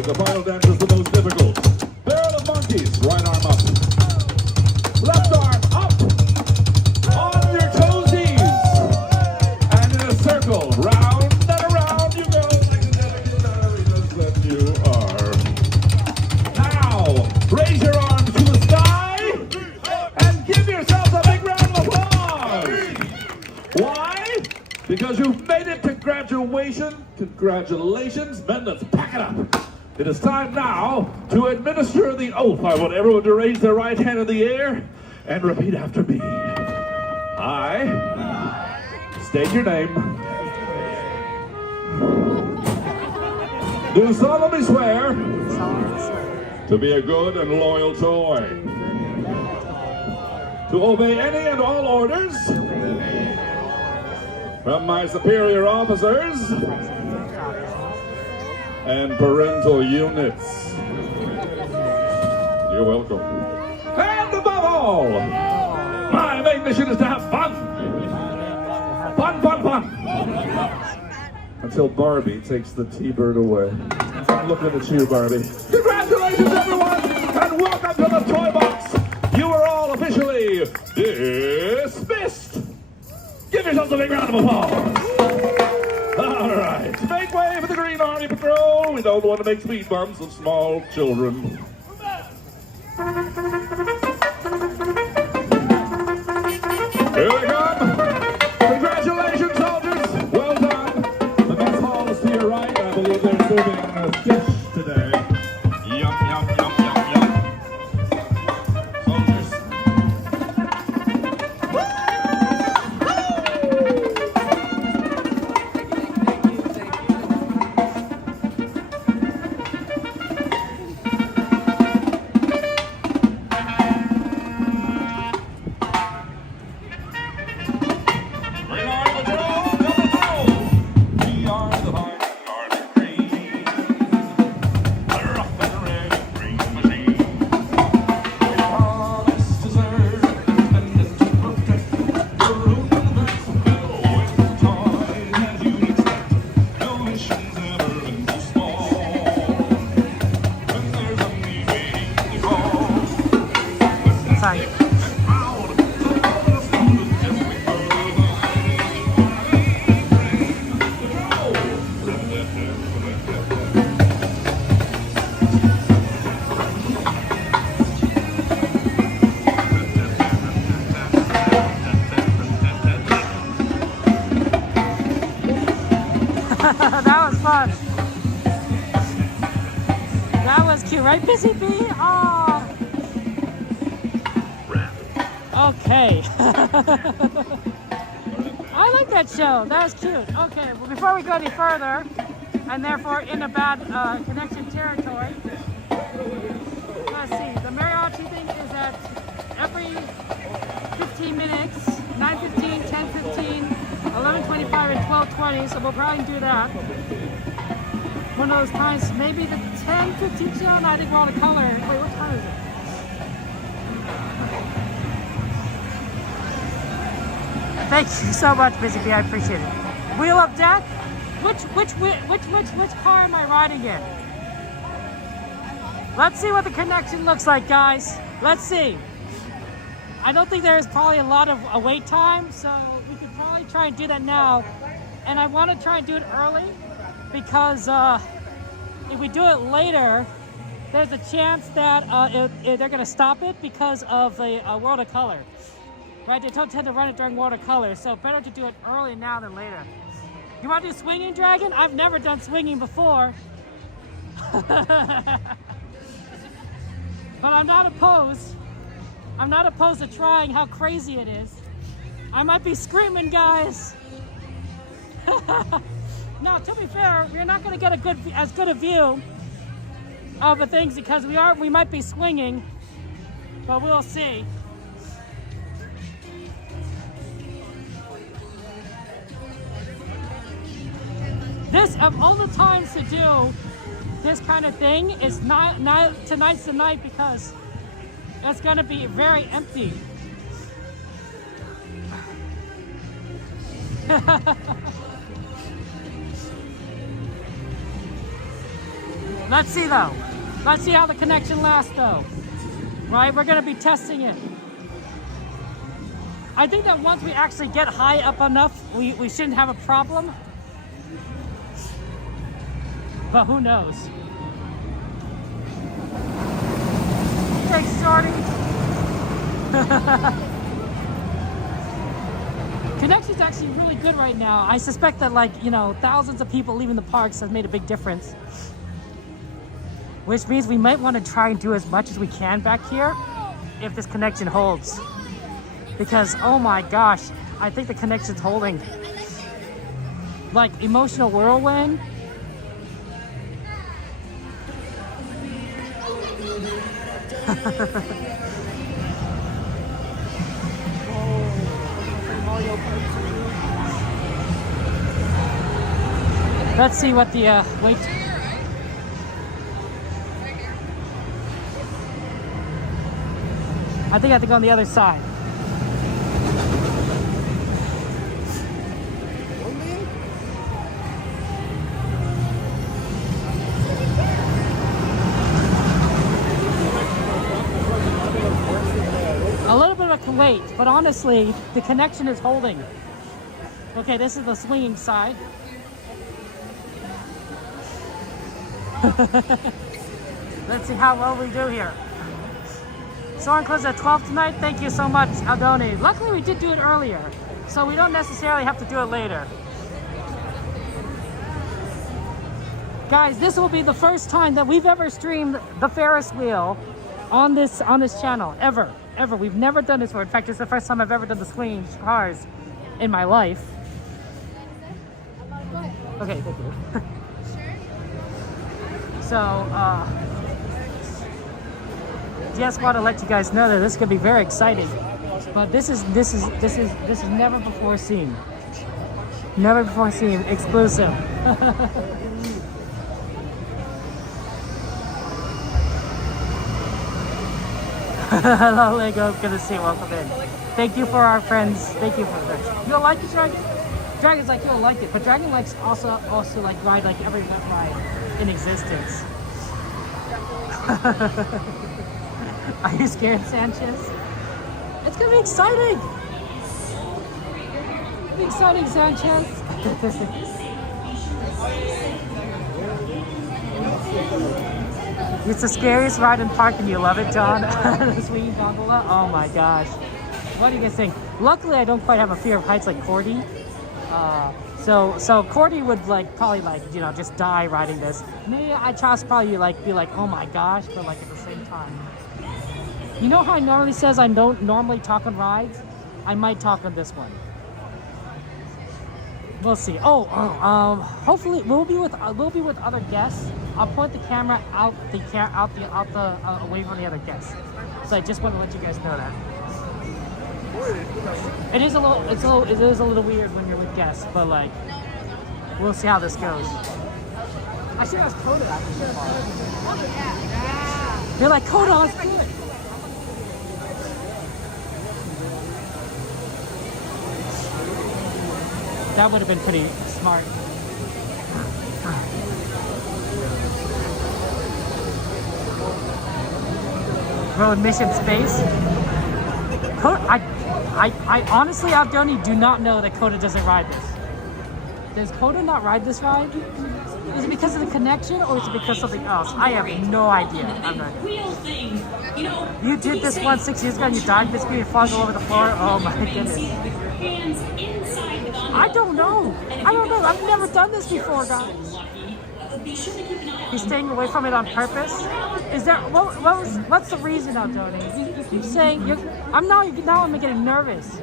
The final dance is the most difficult. Barrel of monkeys, right arm up. Left arm up. On your toesies. And in a circle, round and around you go like the delicate ballerinas that you are. Now, raise your arms to the sky and give yourselves a big round of applause. Why? Because you've made it to graduation. Congratulations. Men, let's pack it up. It is time now to administer the oath. I want everyone to raise their right hand in the air and repeat after me. I state your name. Do solemnly swear to be a good and loyal toy, to obey any and all orders from my superior officers and parental units. You're welcome. And above all, my main mission is to have fun. Fun, fun, fun. Until Barbie takes the T-Bird away. I'm looking at you, Barbie. Congratulations, everyone, and welcome to the Toy Box. You are all officially dismissed. Give yourselves a big round of applause. All right, make way for the Green Army Patrol. We don't want to make speed bumps of small children. Here they come. Congratulations, soldiers. Well done. The mess hall is to your right. I believe they're serving a dish today. Yum, yum, yum, yum, yum. Soldiers. was cute, right, Busy Bee? Oh. Okay. I like that show. That was cute. Okay, well, before we go any further, and therefore in a bad connection territory, let's see. The mariachi thing is at every 15 minutes, 9:15, 10:15, 11:25, and 12:20. So we'll probably do that. One of those times, maybe the 10:15 show. No, I think we're on a color. Wait, what time is it? Thank you so much, Busy Bee. I appreciate it. Wheel of Death. Which car am I riding in? Let's see what the connection looks like, guys. Let's see. I don't think there is probably a lot of wait time, so we could probably try and do that now. And I want to try and do it early because if we do it later, there's a chance that they're going to stop it because of the World of Color. Right, they don't tend to run it during watercolor, so better to do it early now than later. You want to do swinging, Dragon? I've never done swinging before. But I'm not opposed. I'm not opposed to trying how crazy it is. I might be screaming, guys. Now, to be fair, we're not going to get as good a view of the things because we might be swinging, but we'll see. This, of all the times to do this kind of thing, is tonight's the night because it's going to be very empty. Let's see though. Let's see how the connection lasts though. Right, we're going to be testing it. I think that once we actually get high up enough, we shouldn't have a problem. But who knows? Thanks, Shorty. Connection's actually really good right now. I suspect that, like, you know, thousands of people leaving the parks has made a big difference. Which means we might want to try and do as much as we can back here if this connection holds. Because, oh my gosh, I think the connection's holding. Like, emotional whirlwind. Let's see what the wait. I think I have to go on the other side. Wait, but honestly, the connection is holding. Okay, this is the swinging side. Let's see how well we do here. Soarin closes at 12 tonight. Thank you so much, Aldoni. Luckily, we did do it earlier, so we don't necessarily have to do it later. Guys, this will be the first time that we've ever streamed the Ferris wheel on this channel, ever. We've never done this before. In fact, it's the first time I've ever done the swinging cars in my life. Okay, thank you. So, just want to let you guys know that this is gonna be very exciting. But this is never before seen. Never before seen, exclusive. Hello, Lego. Good to see you. Welcome in. Thank you for our friends. Thank you for friends. You'll like it, Dragon? Dragon's like, you'll like it. But Dragon likes also like ride like every wet ride in existence. Are you scared, Sanchez? It's gonna be exciting. It'll be exciting, Sanchez. It's the scariest ride in park and you love it, John. The swinging gondola. Oh my gosh. What do you guys think? Luckily, I don't quite have a fear of heights like Cordy. So Cordy would like probably like, you know, just die riding this. Me, I just probably like be like, oh my gosh, but like at the same time. You know how I normally says I don't normally talk on rides? I might talk on this one. We'll see. Hopefully we'll be with other guests. I'll point the camera out away from the other guests. So I just want to let you guys know that. It is a little weird when you're with guests, but like we'll see how this goes. I should ask Coda. They're like, Coda, let's do it. That would have been pretty smart. Road mission space. I honestly, Abdoni, do not know that Coda doesn't ride this. Does Coda not ride this ride? Is it because of the connection or is it because of something else? I have no idea. I'm not. You did this one 6 years ago and you died this speed and falling all over the floor? Oh my goodness. I don't know. I've never done this before, guys. He's staying away from it on purpose. Is there? What's the reason, Aldoni? You keep saying now I'm getting nervous. You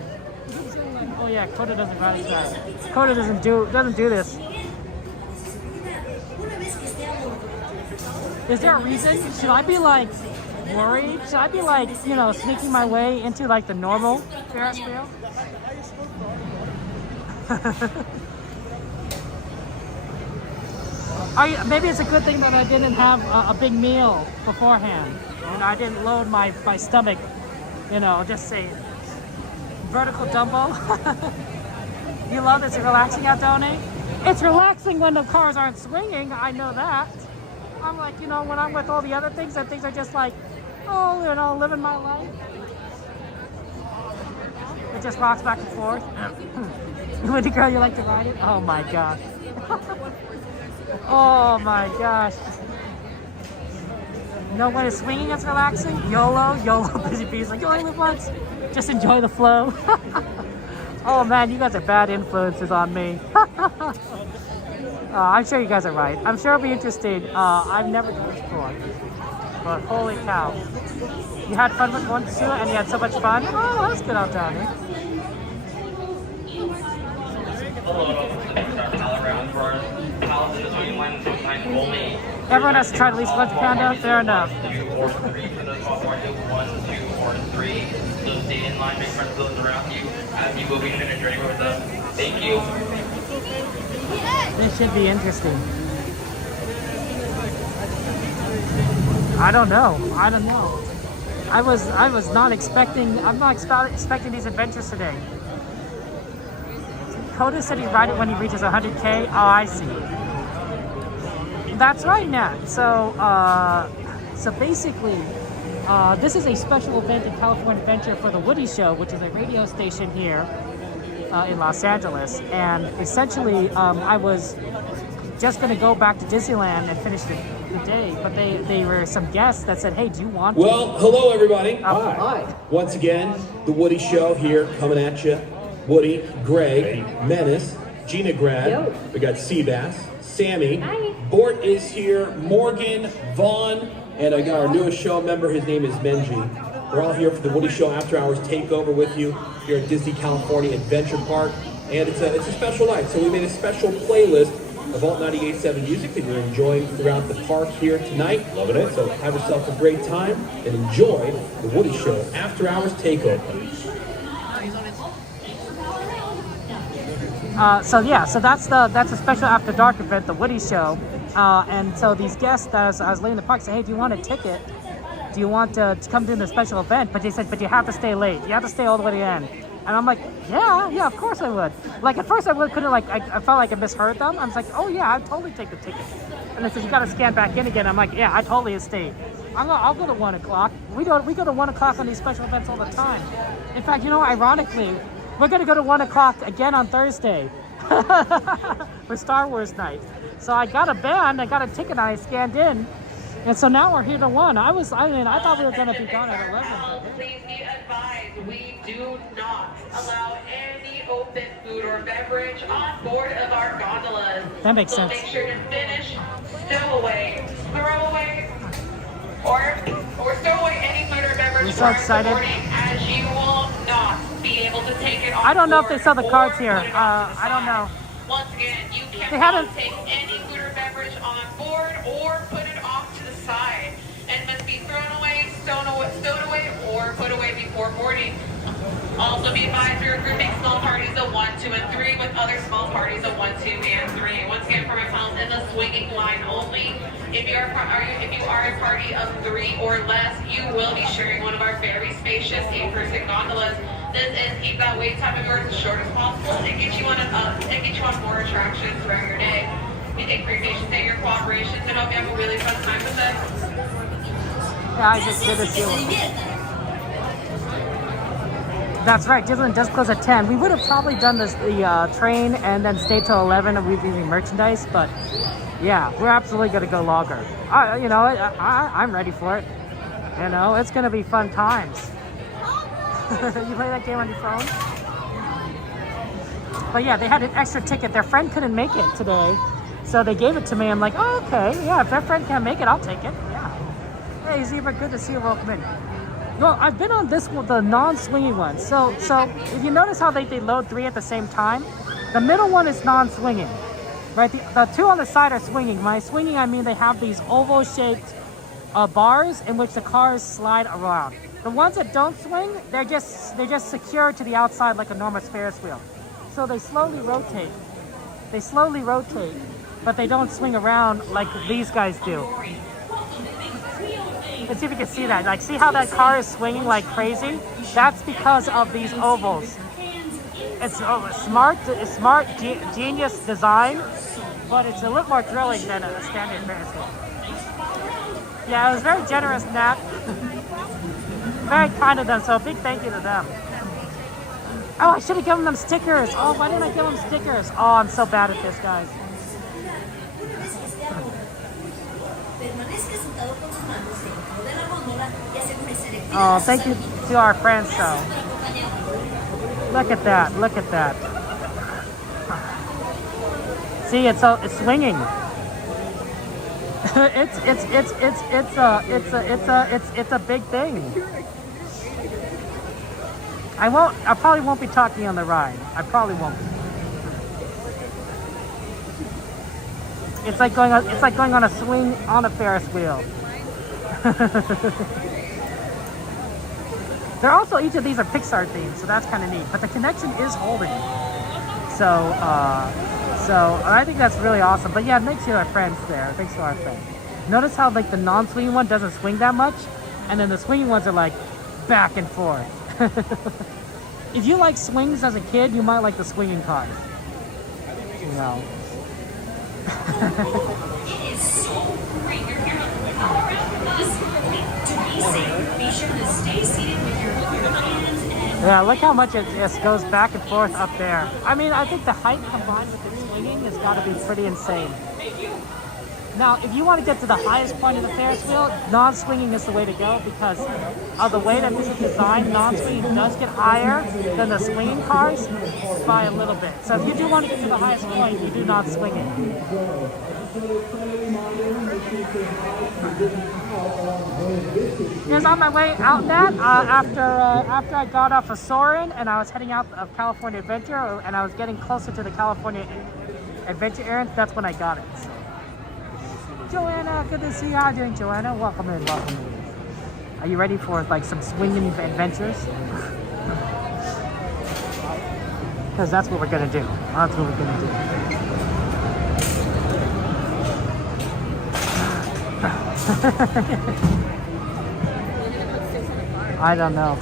keep saying like, oh yeah, Coda doesn't ride his ride. Coda doesn't do this. Is there a reason? Should I be like worried? Should I be like, you know, sneaking my way into like the normal Ferris wheel? Maybe it's a good thing that I didn't have a big meal beforehand and I didn't load my stomach, you know, just say vertical Dumbo. You love this relaxing out, Donnie? It's relaxing when the cars aren't swinging, I know that. I'm like, you know, when I'm with all the other things, and things are just like, oh, you know, living my life. It just rocks back and forth. With the girl you like to ride it? Oh my gosh. Oh my gosh. You know when it's swinging, it's relaxing? YOLO, busy bees. Like, you only live once. Just enjoy the flow. Oh man, you guys are bad influences on me. I'm sure you guys are right. I'm sure it'll be interesting. I've never done this before. But holy cow. You had fun with one too, and you had so much fun? Oh, that's good out down here. Everyone has to try at least one Panda? Fair enough. So stay in line, make friends with those around you as you will be sharing a journey with us. Thank you. This should be interesting. I don't know. I was not expecting. I'm not expecting these adventures today. Coda said he'd ride it when he reaches 100K. Oh, I see. That's right, Nat. So basically, this is a special event in California Adventure for the Woody Show, which is a radio station here in Los Angeles. And essentially, I was just going to go back to Disneyland and finish the day, but they were some guests that said, hey, do you want to? Well, hello, everybody. Hi. Once again, the Woody Show here coming at you. Woody, Greg, Menace, Gina Grad. We got Seabass, Sammy. Hi. Bort is here, Morgan, Vaughn, and I got our newest show member. His name is Benji. We're all here for the Woody Show After Hours Takeover with you here at Disney California Adventure Park. And it's a special night, so we made a special playlist of Alt 98.7 music that you're enjoying throughout the park here tonight. Loving it. So have yourself a great time and enjoy the Woody Show After Hours Takeover. So that's a special After Dark event, the Woody Show. And so these guests that I was laying in the park said, hey, do you want a ticket? Do you want to come to the special event? But they said, but you have to stay late. You have to stay all the way to the end. And I'm like, yeah, of course I would. Like at first I couldn't, like, I felt like I misheard them. I was like, oh yeah, I'd totally take the ticket. And they said, you got to scan back in again. I'm like, yeah, I totally stayed. I'll go to 1 o'clock. We go to 1 o'clock on these special events all the time. In fact, you know, ironically, we're going to go to 1 o'clock again on Thursday for Star Wars night. So I got a band, I got a ticket, I scanned in. And so now we're here to 1. I thought we were going to be gone at 11. Please be advised, we do not allow any open food or beverage on board of our gondolas. That makes so sense. Make sure to finish, stow away, throw away, or stow away any food or beverage I'm so prior to excited. boarding, as you will not be able to take it on I don't know if they board sell the or cards here. put it off to the I don't side. know. Once again, you They haven't- cannot take any food or beverage on board or put it off to the side, and must be thrown away, stowed away, or put away before boarding. Also be advised, we are grouping small parties of 1, 2, and 3 with other small parties of 1, 2, and 3. Once again, for my pals in the swinging line only. If you are a party of 3 or less, you will be sharing one of our very spacious 8-person gondolas. This is keep that wait time of yours as short as possible and get you on more attractions throughout your day. We thank for your patience and your cooperation, and hope you have a really fun time with us. Yeah, I just did a deal. That's right, Disneyland does close at 10. We would have probably done the train and then stayed till 11 and we'd be doing merchandise, but yeah, we're absolutely going to go longer. I'm ready for it. You know, it's going to be fun times. You play that game on your phone? But yeah, they had an extra ticket. Their friend couldn't make it today, so they gave it to me. I'm like, oh, okay, yeah, if their friend can't make it, I'll take it. Yeah. Hey, Zebra, good to see you. Welcome in. Well, I've been on this one, the non-swinging one. So if you notice how they load 3 at the same time, the middle one is non-swinging, right? The 2 on the side are swinging. By swinging, I mean they have these oval-shaped bars in which the cars slide around. The ones that don't swing, they're just secure to the outside like a normal Ferris wheel. So they slowly rotate. But they don't swing around like these guys do. Let's see if you can see that. Like, see how that car is swinging like crazy? That's because of these ovals. It's smart, genius design, but it's a little more thrilling than a standard Ferris wheel. Yeah, it was very generous, Nat. Very kind of them, so a big thank you to them. Oh, I should have given them stickers. Oh, why didn't I give them stickers? Oh, I'm so bad at this, guys. Oh, thank you to our friends, though. Look at that. Look at that. See, it's swinging. It's a big thing. I probably won't be talking on the ride. I probably won't. It's like going on a swing on a Ferris wheel. They're also, each of these are Pixar themed, so that's kind of neat. But the connection is holding. So I think that's really awesome. But yeah, thanks to our friends there. Thanks to our friends. Notice how like the non-swinging one doesn't swing that much, and then the swinging ones are like back and forth. If you like swings as a kid, you might like the swinging cars. You know. It is so great. You're here on the Pal-A-Round with us. To be safe, be sure to stay seated with your hands and... Yeah, look how much it just goes back and forth up there. I mean, I think the height combined with the swinging has got to be pretty insane. Now, if you want to get to the highest point of the Ferris wheel, non-swinging is the way to go because of the way that this is designed. Non-swinging does get higher than the swinging cars by a little bit. So if you do want to get to the highest point, you do non-swinging. Here's on my way out that after I got off of Soarin and I was heading out of California Adventure and I was getting closer to the California Adventure errands, that's when I got it. So. Joanna, good to see you. How are you doing, Joanna? Welcome in, welcome in. Are you ready for like some swinging adventures? Because that's what we're gonna do. That's what we're gonna do. I don't know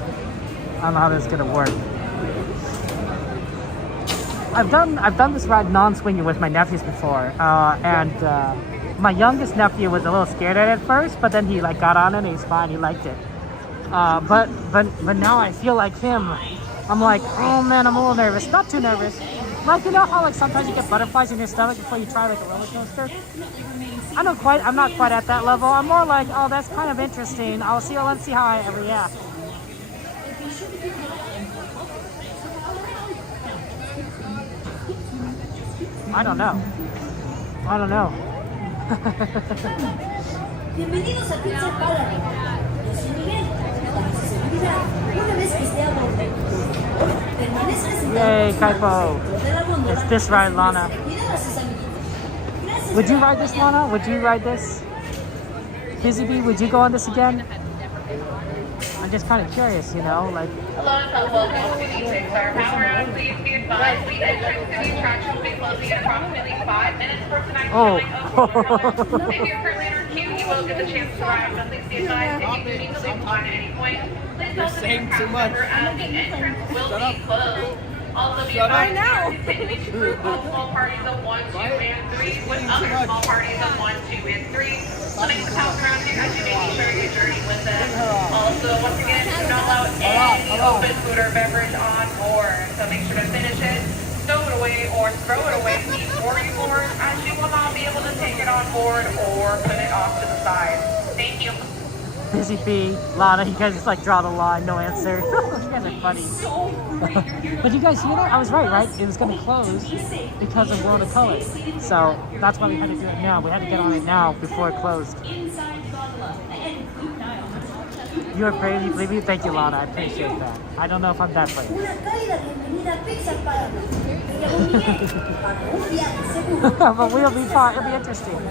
how this is gonna work. I've done this ride non-swinging with my nephews before, and my youngest nephew was a little scared at it first, but then he like got on it and he's fine. He liked it. But now I feel like him. I'm like, oh man, I'm a little nervous. Not too nervous. Like, you know how like sometimes you get butterflies in your stomach before you try like a roller coaster? I'm not quite at that level. I'm more like, oh, that's kind of interesting. Let's see how I react. I don't know. I don't know. Bienvenidos a Pixar Pal-A-Round. Yo soy Miguel, para su seguridad, una vez que esté a bordo, permanezca sentado. Yay, Kaipo. It's this ride, Lana. Would you ride this, Lana? Would you ride this? Busy Bee, would you go on this again? I'm just kind of curious, you know, like. Hello and welcome to the Pixar Pal-A-Round. Please be advised the entrance to the attraction will be closing in approximately 5 minutes for tonight's showing of Soarin. If you're currently in our queue, you will get the chance to ride, but please be advised if you do need to leave the line at any point, please don't be a crowd member as the entrance will be closed. Also be advised we are continuing to group all small parties of 1, 2, and 3 with other small parties of 1, 2, and 3. Swimming the house around you as you making sure you're journeying with them. Also, once again, do not allow any open food or beverage on board. So make sure to finish it, stow it away, or throw it away before you board, as you will not be able to take it on board or put it off to the side. Thank you. Busy Bee, Lana, you guys just like draw the line, no answer. You guys are funny. But you guys hear that? I was right? It was going to close because of World of Color. So that's why we had to do it now. We had to get on it now before it closed. You are brave, believe me? Thank you, Lana. I appreciate that. I don't know if I'm that brave. But we'll be fine. It'll be interesting.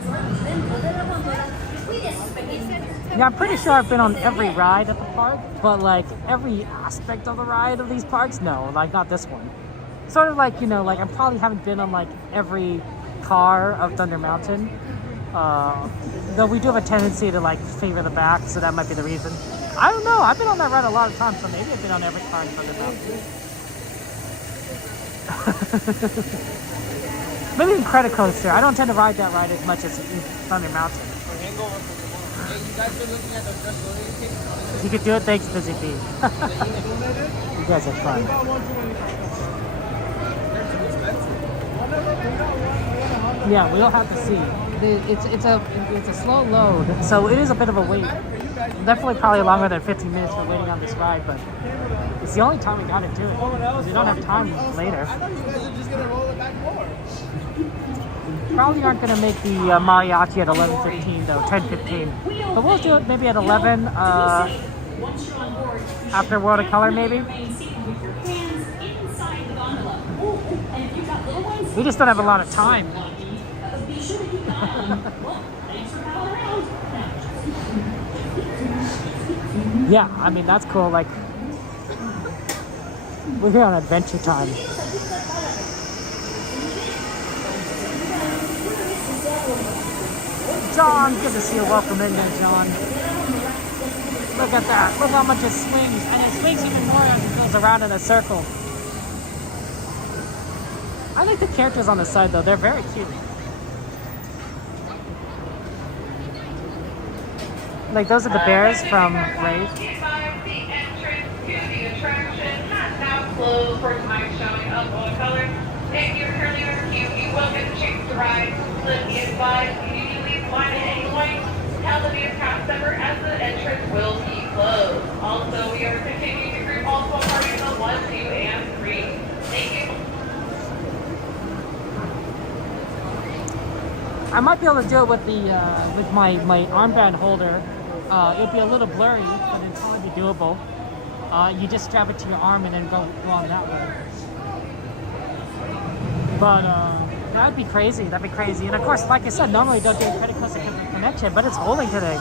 Yeah, I'm pretty sure I've been on every ride at the park, but like every aspect of the ride of these parks, no, like not this one. Sort of like, you know, like I probably haven't been on like every car of Thunder Mountain. Though we do have a tendency to like favor the back, so that might be the reason. I don't know, I've been on that ride a lot of times, so maybe I've been on every car in Thunder Mountain. Maybe in Credit Coaster. I don't tend to ride that ride as much as in Thunder Mountain. You could do it, thanks, Busy Bee. You guys are fun. Yeah, we'll have to see. It's a slow load, so it is a bit of a wait. Definitely probably longer than 15 minutes for waiting on this ride, but it's the only time we gotta do it. Because we don't have time later. I know you guys are just gonna roll it back more. Probably aren't going to make the mariachi at 11:15 though, 10:15. But we'll do it maybe at 11, after World of Color maybe. We just don't have a lot of time. Yeah, I mean, that's cool. Like, we're here on Adventure Time. John, good to see you. Welcome in there, John. Look at that. Look how much it swings. And it swings even more as it goes around in a circle. I like the characters on the side, though. They're very cute. Like, those are the bears from Brave. The entrance to the attraction has now closed for tonight's showing of World of Color. If you're currently in our queue, you will get a chance to ride. Please be advised, you need to leave the line at any point. Tell the be a cast member as the entrance will be closed. Also, we are continuing to group all 12 parties of 1, 2, and 3. Thank you. I might be able to do it with the with my armband holder. It'll be a little blurry, but it'll probably be doable. You just strap it to your arm and then go on that way. But that'd be crazy. That'd be crazy. And of course, like I said, normally don't do a credit card connection, but it's holding today.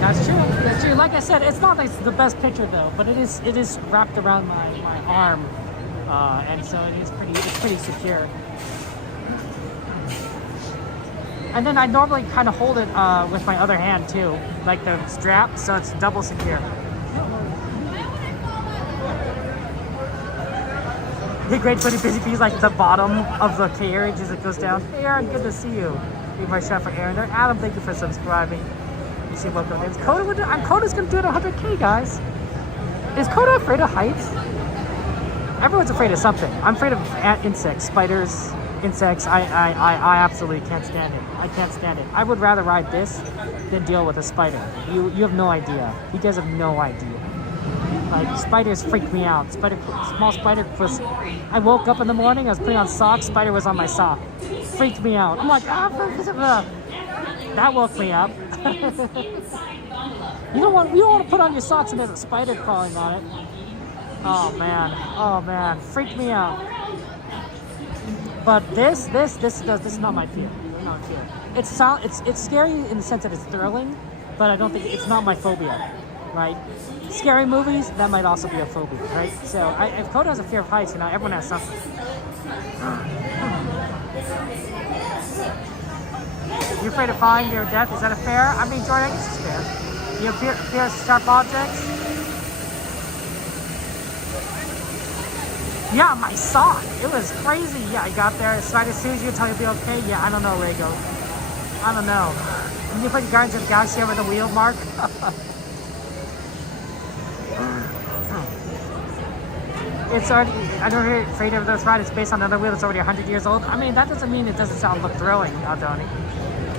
That's true. That's true. Like I said, it's not like the best picture though, but it is wrapped around my arm, and so it's pretty secure. And then I normally kind of hold it with my other hand too, like the strap, so it's double secure. The Great Funny Busy Bees, like the bottom of the carriage as it goes down. Hey Aaron, good to see you. Be my chef for Aaron there. Adam, thank you for subscribing. You see what goes in. Coda's gonna do it 100K, guys. Is Coda afraid of heights? Everyone's afraid of something. I'm afraid of insects, spiders, insects. I absolutely can't stand it. I can't stand it. I would rather ride this than deal with a spider. You have no idea. You guys have no idea. Like, spiders freak me out. Small spider was... I woke up in the morning, I was putting on socks, spider was on my sock. Freaked me out. I'm like, that woke me up. You don't want to put on your socks and there's a spider crawling on it. Oh man, freaked me out. But this is not my fear. Not fear. It's scary in the sense that it's thrilling, but I don't think it's not my phobia, right? Scary movies, that might also be a phobia, right? So if Coda has a fear of heights, everyone has something. You're afraid of falling to your death? Is that a fair? I mean, Jordan, I guess it's fair. You fear of sharp objects? Yeah, my sock. It was crazy. Yeah, I got there. Spider sees you, tell you to be okay. Yeah, I don't know, Rego. I don't know. When you put Guardians of the Galaxy over the wheel mark? It's already, I don't hear afraid of this ride. It's based on another wheel that's already 100 years old. I mean, that doesn't mean it doesn't look thrilling, Aldoni.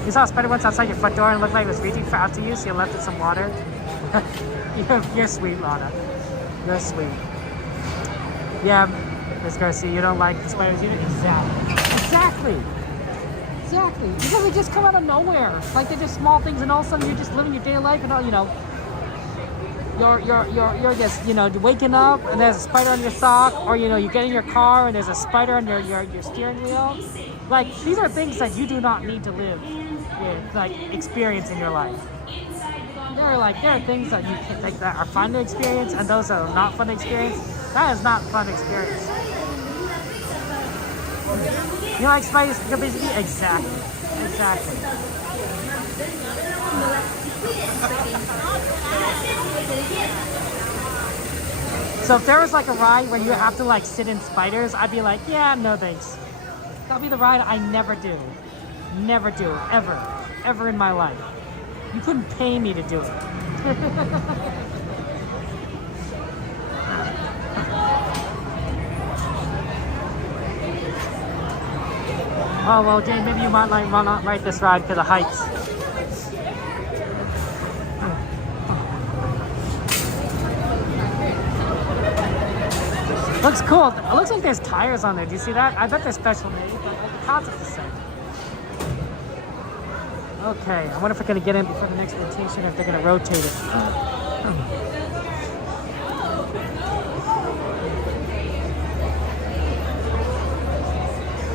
You saw a spider once outside your front door and it looked like it was reaching out to you, so you left it some water. You're sweet, Lana. You're sweet. Yeah, Miss Garcia, you don't like the spiders either? Exactly. Because they just come out of nowhere. Like, they're just small things, and all of a sudden you're just living your daily life, and you're just, you're waking up and there's a spider on your sock, or you get in your car and there's a spider on your steering wheel. Like, these are things that you do not need to live with, like, experience in your life. There are things that you can, like, that are fun to experience, and those that are not fun to experience. That is not fun to experience. You like spiders? Exactly. So if there was like a ride where you have to like sit in spiders, I'd be like, yeah, no thanks. That'll be the ride I never do. Never do, ever in my life. You couldn't pay me to do it. Oh well, Jane, maybe you might not ride this ride for the heights. Looks cool. It looks like there's tires on there. Do you see that? I bet they're special made, but the concept's the same. Okay, I wonder if we're going to get in before the next rotation, if they're going to rotate it.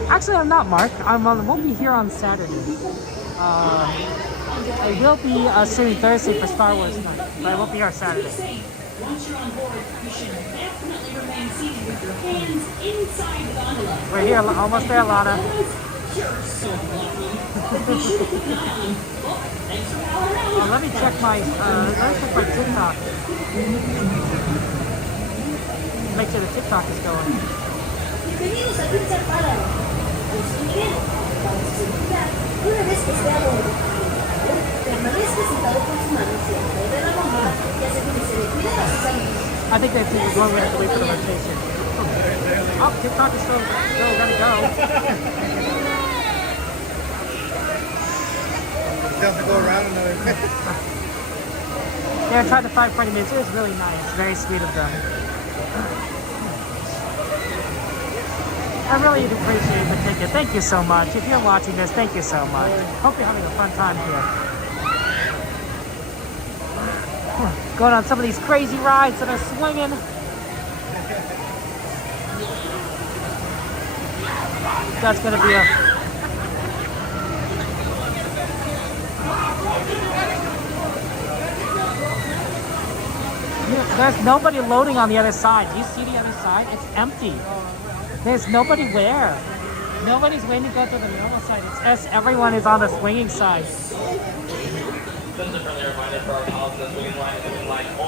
Actually, I'm not, Mark. I won't be here on Saturday. I will be streaming Thursday for Star Wars night, but I won't be here on Saturday. Once you're on board, you should definitely remain seated with your hands inside the gondola. We're here, almost there, Lana. You're so lucky. Be sure to keep an eye on. Oh, thanks for Pal-A-Round. Let me check my TikTok. Make sure the TikTok is going. Bienvenidos a Pixar Pal-A-Round. Yo soy Miguel. Vamos a seguridad una vez que esté a bordo. Permanezca sentado con sus manos alrededor de la góndola y asegúrese de cuidar a sus amigos. I think they think we're going to have to wait for the rotation. Oh, TikTok is still gotta go. Still have to go around another. Yeah, I tried the 5 minutes. It was really nice. Very sweet of them. I really appreciate the ticket. Thank you so much. If you're watching this, thank you so much. Hope you're having a fun time here. Going on some of these crazy rides that are swinging. That's gonna be there's nobody loading on the other side. Do you see the other side? It's empty. There's nobody where. Nobody's waiting to go to the normal side. It's everyone is on the swinging side.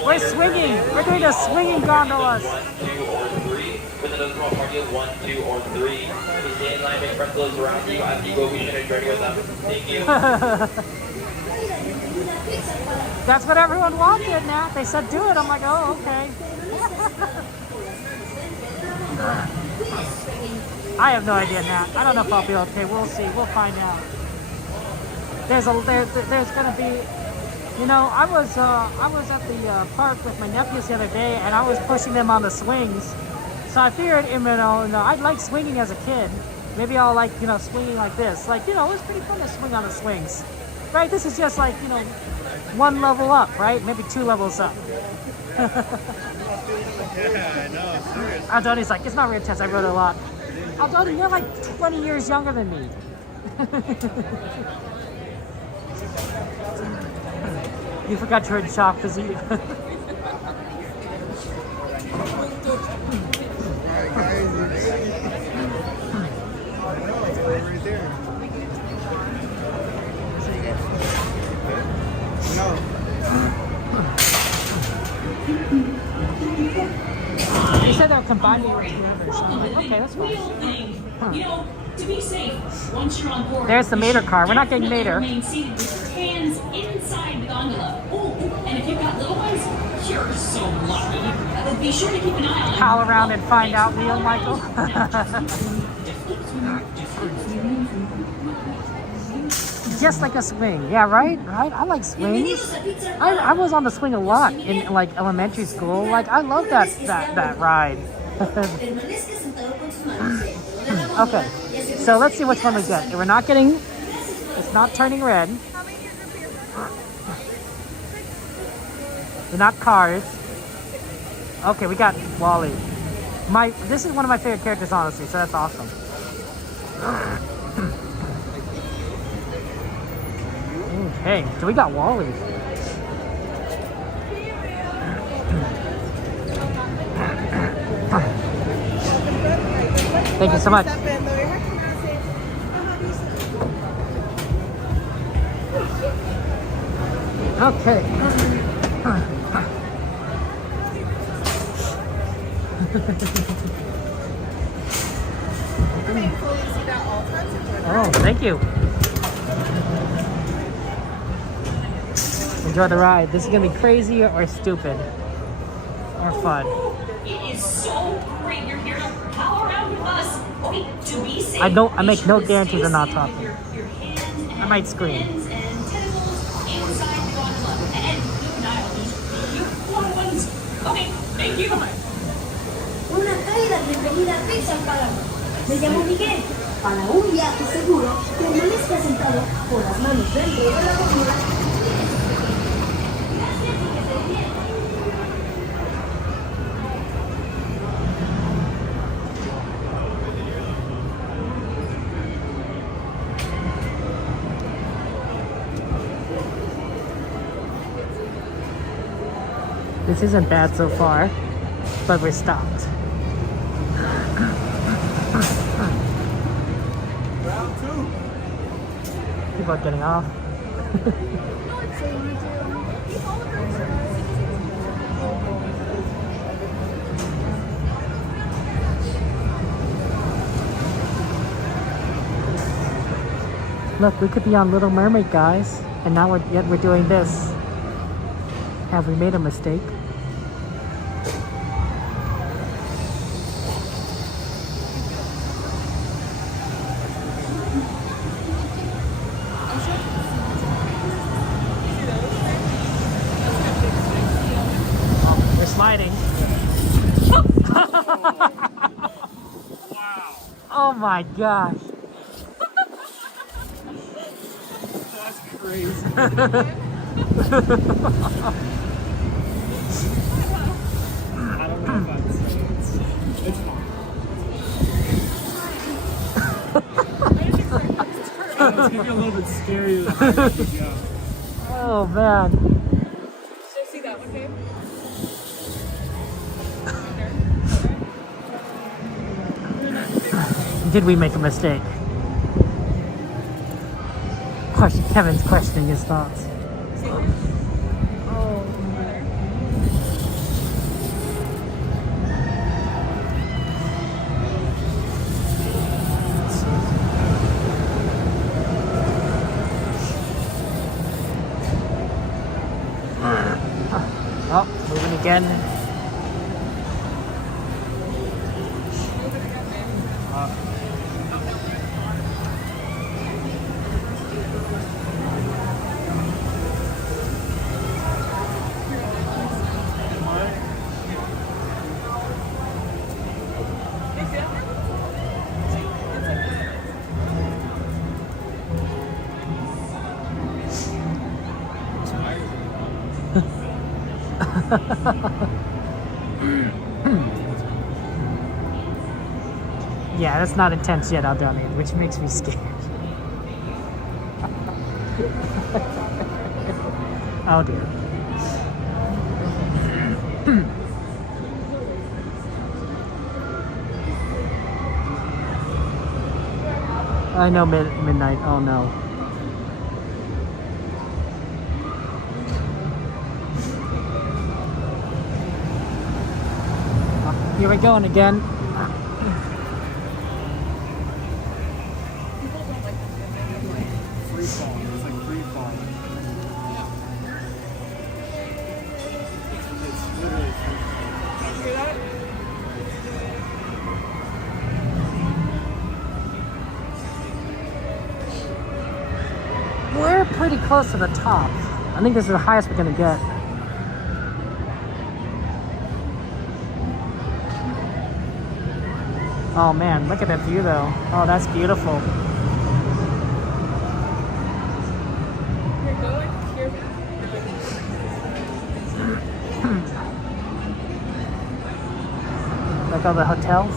We're swinging. We're doing the swinging gondolas. 1, 2, or 3. with another small party of 1, 2, or 3. Please stay in line, make friends with those around you. As you go, be sure to journey with them. Thank you. That's what everyone wanted, Nat. They said do it. I'm like, oh, okay. I have no idea, Nat. I don't know if I'll be okay. We'll see. We'll find out. There's gonna be, you know, I was at the park with my nephews the other day, and I was pushing them on the swings. So I figured, you know, I'd like swinging as a kid. Maybe I'll like, you know, swinging like this. Like, you know, it was pretty fun to swing on the swings. Right? This is just like, you know, one level up, right? Maybe 2 levels up. Yeah, I know, seriously. Aldoni's like, it's not real intense. I wrote a lot. Aldoni, you're like 20 years younger than me. You forgot you're in shock because you... You said they're combining it together. Okay, that's fine. You know, to be safe, once you're on board, there's the Mater car. We're not getting Mater. Remain seated with your hands inside the gondola. Oh, and if you've got little ones, you're so lucky. Be sure to keep an eye on them. Pal-A-Round and find out wheel, Michael. Just like a swing. Yeah, right? Right? I like swings. I was on the swing a lot in like elementary school. Like I love that ride. Okay. So let's see which one we get. We're not getting, it's not turning red. They're not cars. Okay, we got Wally. This is one of my favorite characters, honestly, so that's awesome. Okay, so we got Wally. Thank you so much. Okay. Oh, thank you. Enjoy the ride. This is gonna be crazy or stupid or fun. It is so great you're here to Pal-A-Round with us. Okay, to be safe, I make no guarantees on not talking. I might scream. Okay, thank you. Una cálida bienvenida a Pixar Pal-A-Round. Me llamo Miguel. Para un viaje seguro, permanezca sentado con las manos dentro de la bocina. This isn't bad so far, but we're stopped. Round 2. People are getting off. Look, we could be on Little Mermaid, guys, and now we're doing this. Have we made a mistake? We're sliding. Wow. Oh my gosh. That's crazy. I don't know if I'd say it's fine. It's gonna be a little bit scary. Oh man. Should I see that one, babe? Did we make a mistake? Kevin's questioning his thoughts. Oh, moving again. Yeah, that's not intense yet out down there, which makes me scared. Oh dear. I know midnight. Oh no. Here we go again. Free fall. It's like free fall. It's literally free fall. Hear that? We're pretty close to the top. I think this is the highest we're gonna get. Oh man, look at that view though. Oh, that's beautiful. Like all the hotels.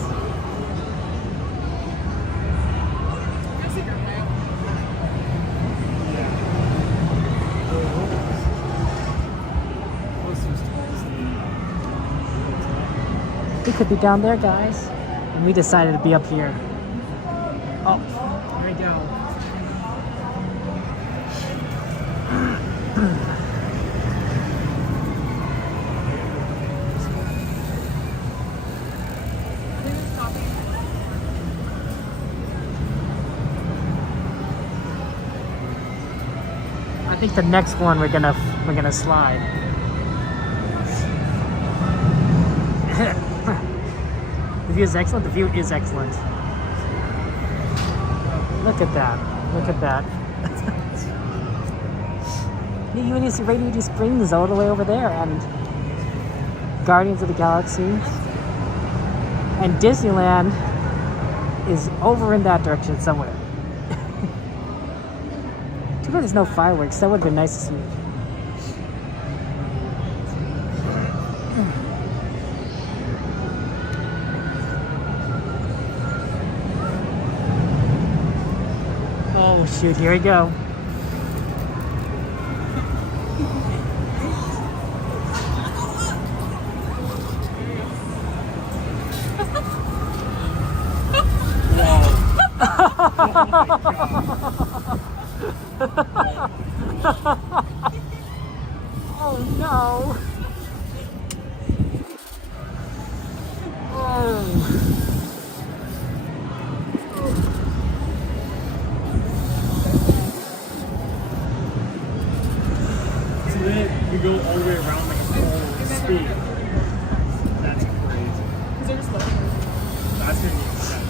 We could be down there, guys. And we decided to be up here. Oh, here we go. I think the next one we're gonna slide. The view is excellent. The view is excellent. Look at that. Look at that. You even see Radiator Springs all the way over there, and Guardians of the Galaxy, and Disneyland is over in that direction somewhere. Too bad there's no fireworks. That would have been nice to see. Oh shoot, here we go. Oh no. So then we go all the way around like a full speed. That's crazy. Is there just that's gonna be intense.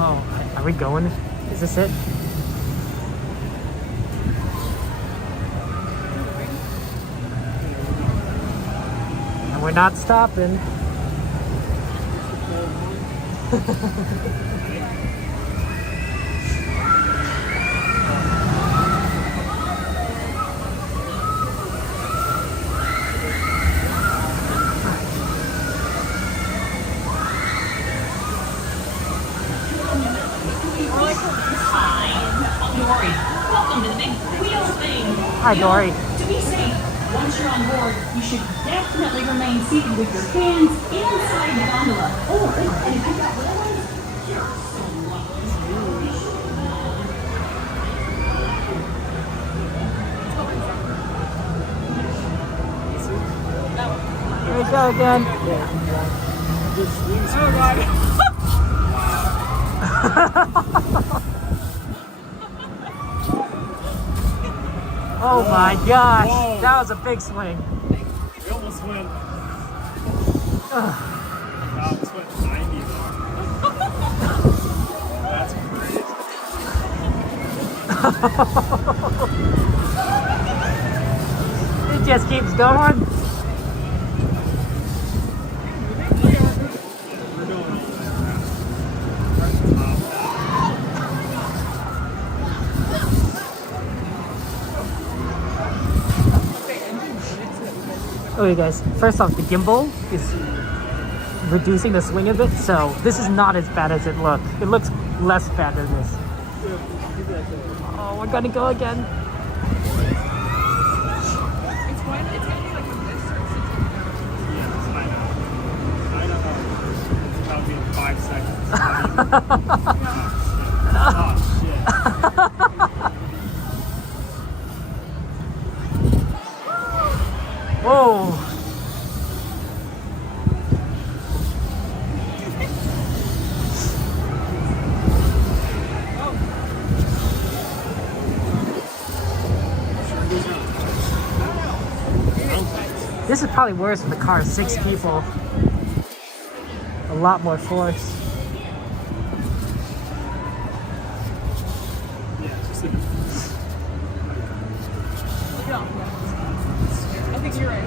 Oh, are we going? Is this it? And we're not stopping. Welcome to the big wheel thing. Hi, Dory. To be safe, once you're on board, you should definitely remain seated with your hands inside the gondola. And if you've got little ones, you're so lucky. go again. Oh god. Oh my gosh, Whoa. that was a big swing. We almost went. Wow, this went 90 though. That's crazy. It just keeps going. Okay guys, first off, the gimbal is reducing the swing a bit, so this is not as bad as it looks. It looks less bad than this. Oh, we're gonna go again. That'll be in 5 seconds. Whoa! This is probably worse when the car is 6 people. A lot more force. I think you're right.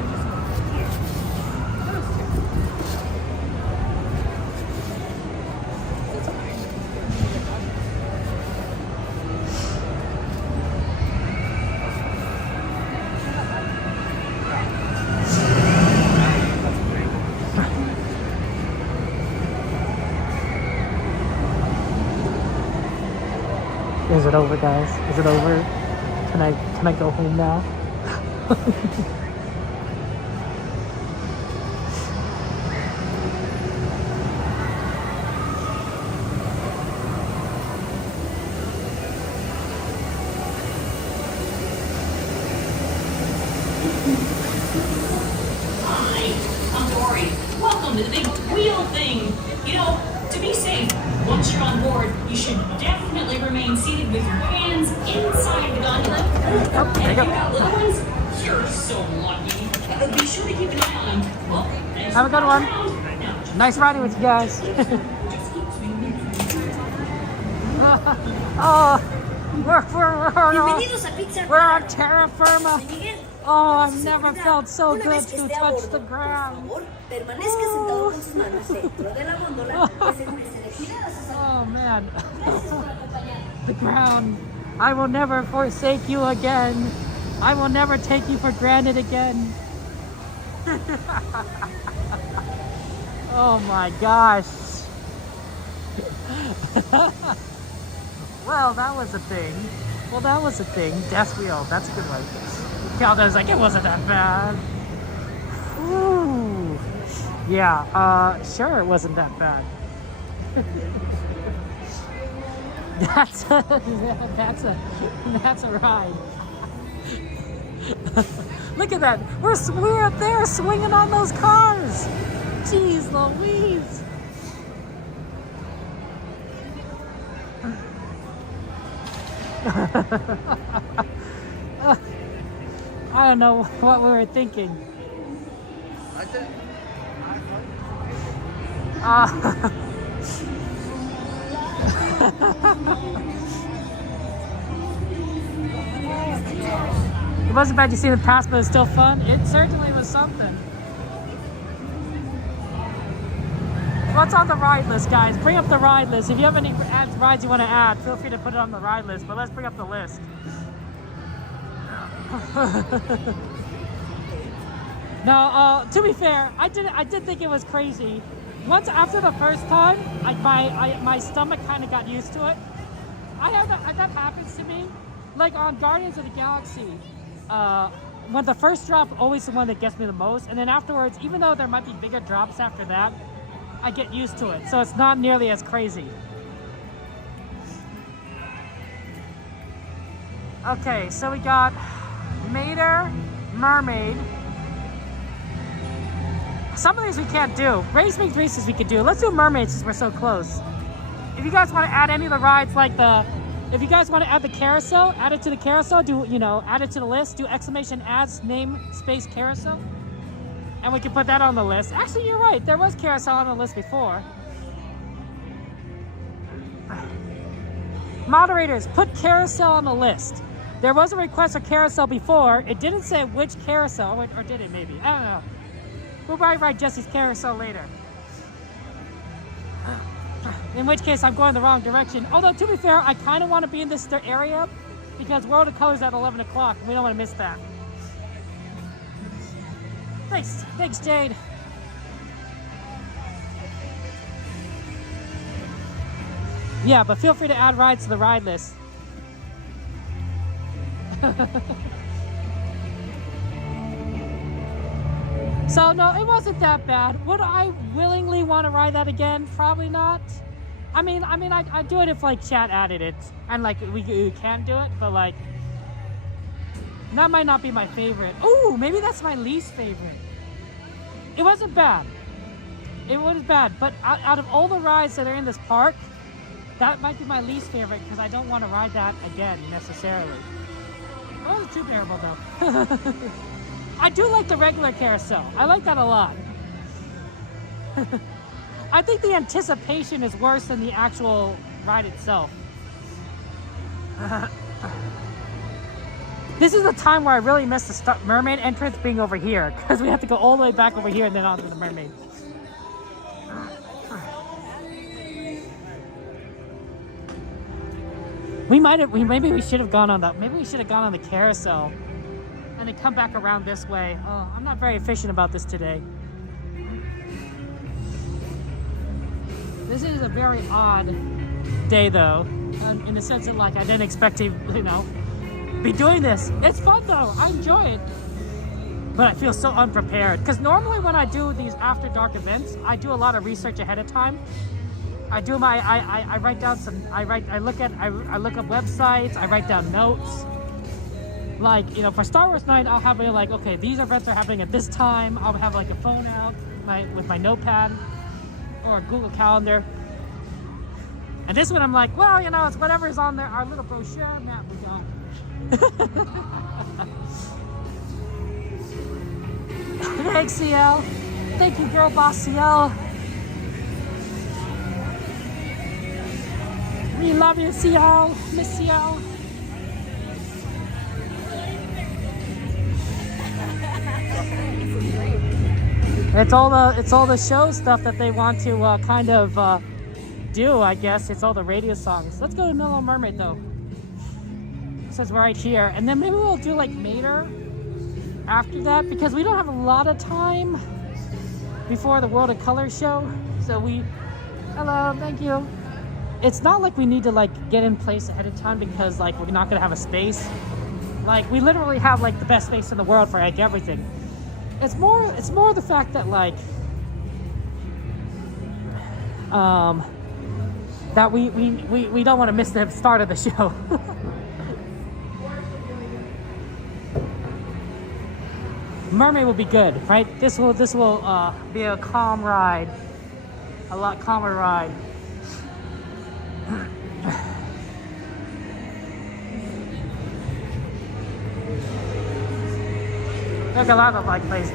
Is it over, guys? Is it over? Can I go home now? Hi, I'm Dory. Welcome to the big wheel thing. You know, to be safe, once you're on board, you should definitely remain seated with your hands inside the gondola. And if you've got little ones, you're so lucky. Be sure to keep an eye on them. Well, thanks Have a good one. around. Nice riding with you guys. Oh, Bienvenidos a Pixar we're on Pal-A-Round. terra firma. Soy Miguel. Oh, I've never felt so Una good vez que to esté a touch bordo, the por ground. favor, permanezca sentado con sus manos dentro de la góndola y asegúrese de girar a sus Oh man. Gracias por acompañarnos. The ground. I will never forsake you again. I will never take you for granted again. Oh my gosh. Well, that was a thing. Death wheel. That's a good one. Calder's like, it wasn't that bad. Whew. Yeah, sure it wasn't that bad. That's a ride. Look at that. We're up there swinging on those cars. Jeez Louise. I don't know what we were thinking. It wasn't bad to see the past, but it's still fun. It certainly was something. What's on the ride list, guys? Bring up the ride list. If you have any rides you want to add, feel free to put it on the ride list, but let's bring up the list. No, to be fair, I did think it was crazy. Once after the first time, my stomach kind of got used to it. That happens to me, like on Guardians of the Galaxy. When the first drop, always the one that gets me the most, and then afterwards, even though there might be bigger drops after that, I get used to it, so it's not nearly as crazy. Okay, so we got Mater, Mermaid, Some of these we can't do. Race means races we could do. Let's do mermaids since we're so close. If you guys want to add any of the rides, like if you guys want to add the carousel, add it to the carousel. Do add it to the list. Do exclamation adds name space carousel, and we can put that on the list. Actually, you're right. There was carousel on the list before. Moderators, put carousel on the list. There was a request for carousel before. It didn't say which carousel, or did it maybe? I don't know. We'll probably ride Jesse's carousel later. In which case, I'm going the wrong direction. Although, to be fair, I kind of want to be in this area because World of Colors at 11 o'clock. We don't want to miss that. Thanks, Jade. Yeah, but feel free to add rides to the ride list. So no, it wasn't that bad. Would I willingly want to ride that again? Probably not. I mean, I'd do it if like chat added it and like we can do it, but like that might not be my favorite. Ooh, maybe that's my least favorite. It wasn't bad. It wasn't bad, but out of all the rides that are in this park, that might be my least favorite because I don't want to ride that again necessarily. It wasn't too terrible though. I do like the regular carousel. I like that a lot. I think the anticipation is worse than the actual ride itself. This is the time where I really miss the mermaid entrance being over here because we have to go all the way back over here and then onto the mermaid. Maybe we should have gone on that. Maybe we should have gone on the carousel and then come back around this way. Oh, I'm not very efficient about this today. This is a very odd day though, in the sense that like I didn't expect to, be doing this. It's fun though, I enjoy it. But I feel so unprepared. Because normally when I do these after dark events, I do a lot of research ahead of time. I write down some, I look up websites, I write down notes. Like, for Star Wars Night, I'll have like, okay, these events are happening at this time. I'll have like a phone out with my notepad or a Google Calendar. And this one I'm like, well, it's whatever's on there, our little brochure map we got. Thanks, CL. Thank you, girl boss CL. We love you, CL. Miss CL. It's all the show stuff that they want to kind of do, I guess. It's all the radio songs. Let's go to Little Mermaid though. It says right here, and then maybe we'll do like Mater after that because we don't have a lot of time before the World of Color show. So hello, thank you. It's not like we need to like get in place ahead of time because like we're not gonna have a space. Like we literally have like the best space in the world for like everything. It's more the fact that like that we don't want to miss the start of the show. Mermaid will be good, right? This will be a calm ride, a lot calmer ride. There's a lot of like lights.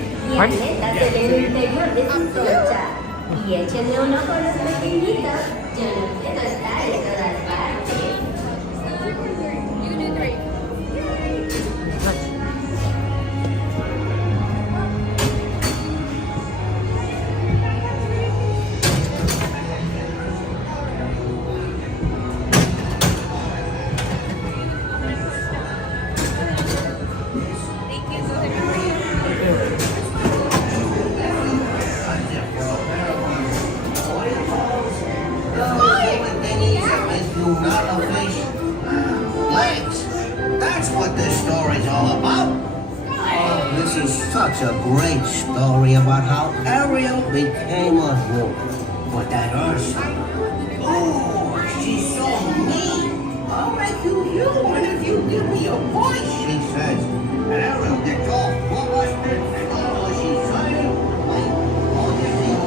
Diana del interior de su trocha y échenle un ojo a los pequeñitos. Yo no puedo estar en todas partes. You do great. Such a great story about how Ariel became a wolf. But that Ursula, oh, she's so mean. I'll make you human if you give me a voice, she says. And Ariel gets off. What was it? Oh, she's saying. Wait, oh, this is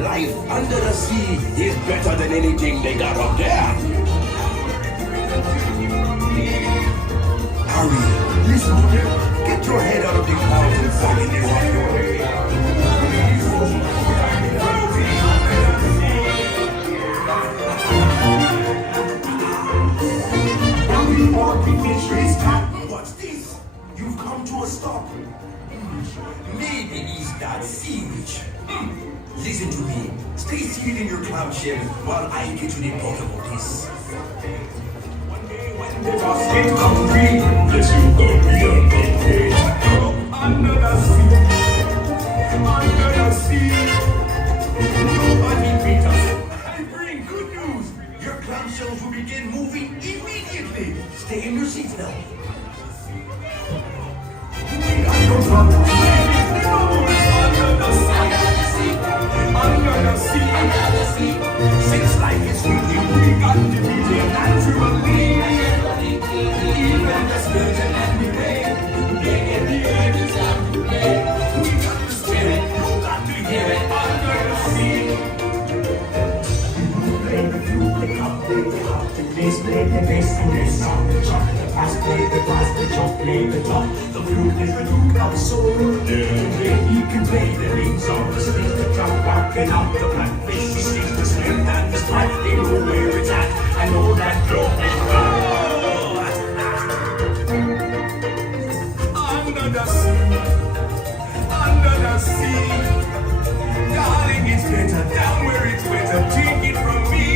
Life under the sea is better than anything they got up there. Harry, listen to me. Get your head out of the clouds and back in the rock. What's this? You've come to a stop. Maybe it's that sea witch. Listen to me. Stay seated in your cloud shell while I get you the bottom of this. One day when the basket comes free, yes, you gon' be a big page. Under the sea, under the sea. Nobody beat us. I bring good news. Your cloud shells will begin moving immediately. Stay in your seats now. We got no trouble. Under the sea, since life is fleeting, we got to be there naturally. Even the skeleton and the rain, they get the urges out to play. We got the spirit, you got to hear it under the sea. Play the flute, the cup, play the harp, the bass, play the bass, and they sound the chop. The bass, play the bass, the chop, play the top. The flute is the duke of soul. You can play the leaves on the street, the truck walking out the blackfish. He sees the slim and the stripe, they know where it's at. I know that flow is under the sea, darling, it's better down where it's wetter. Take it from me.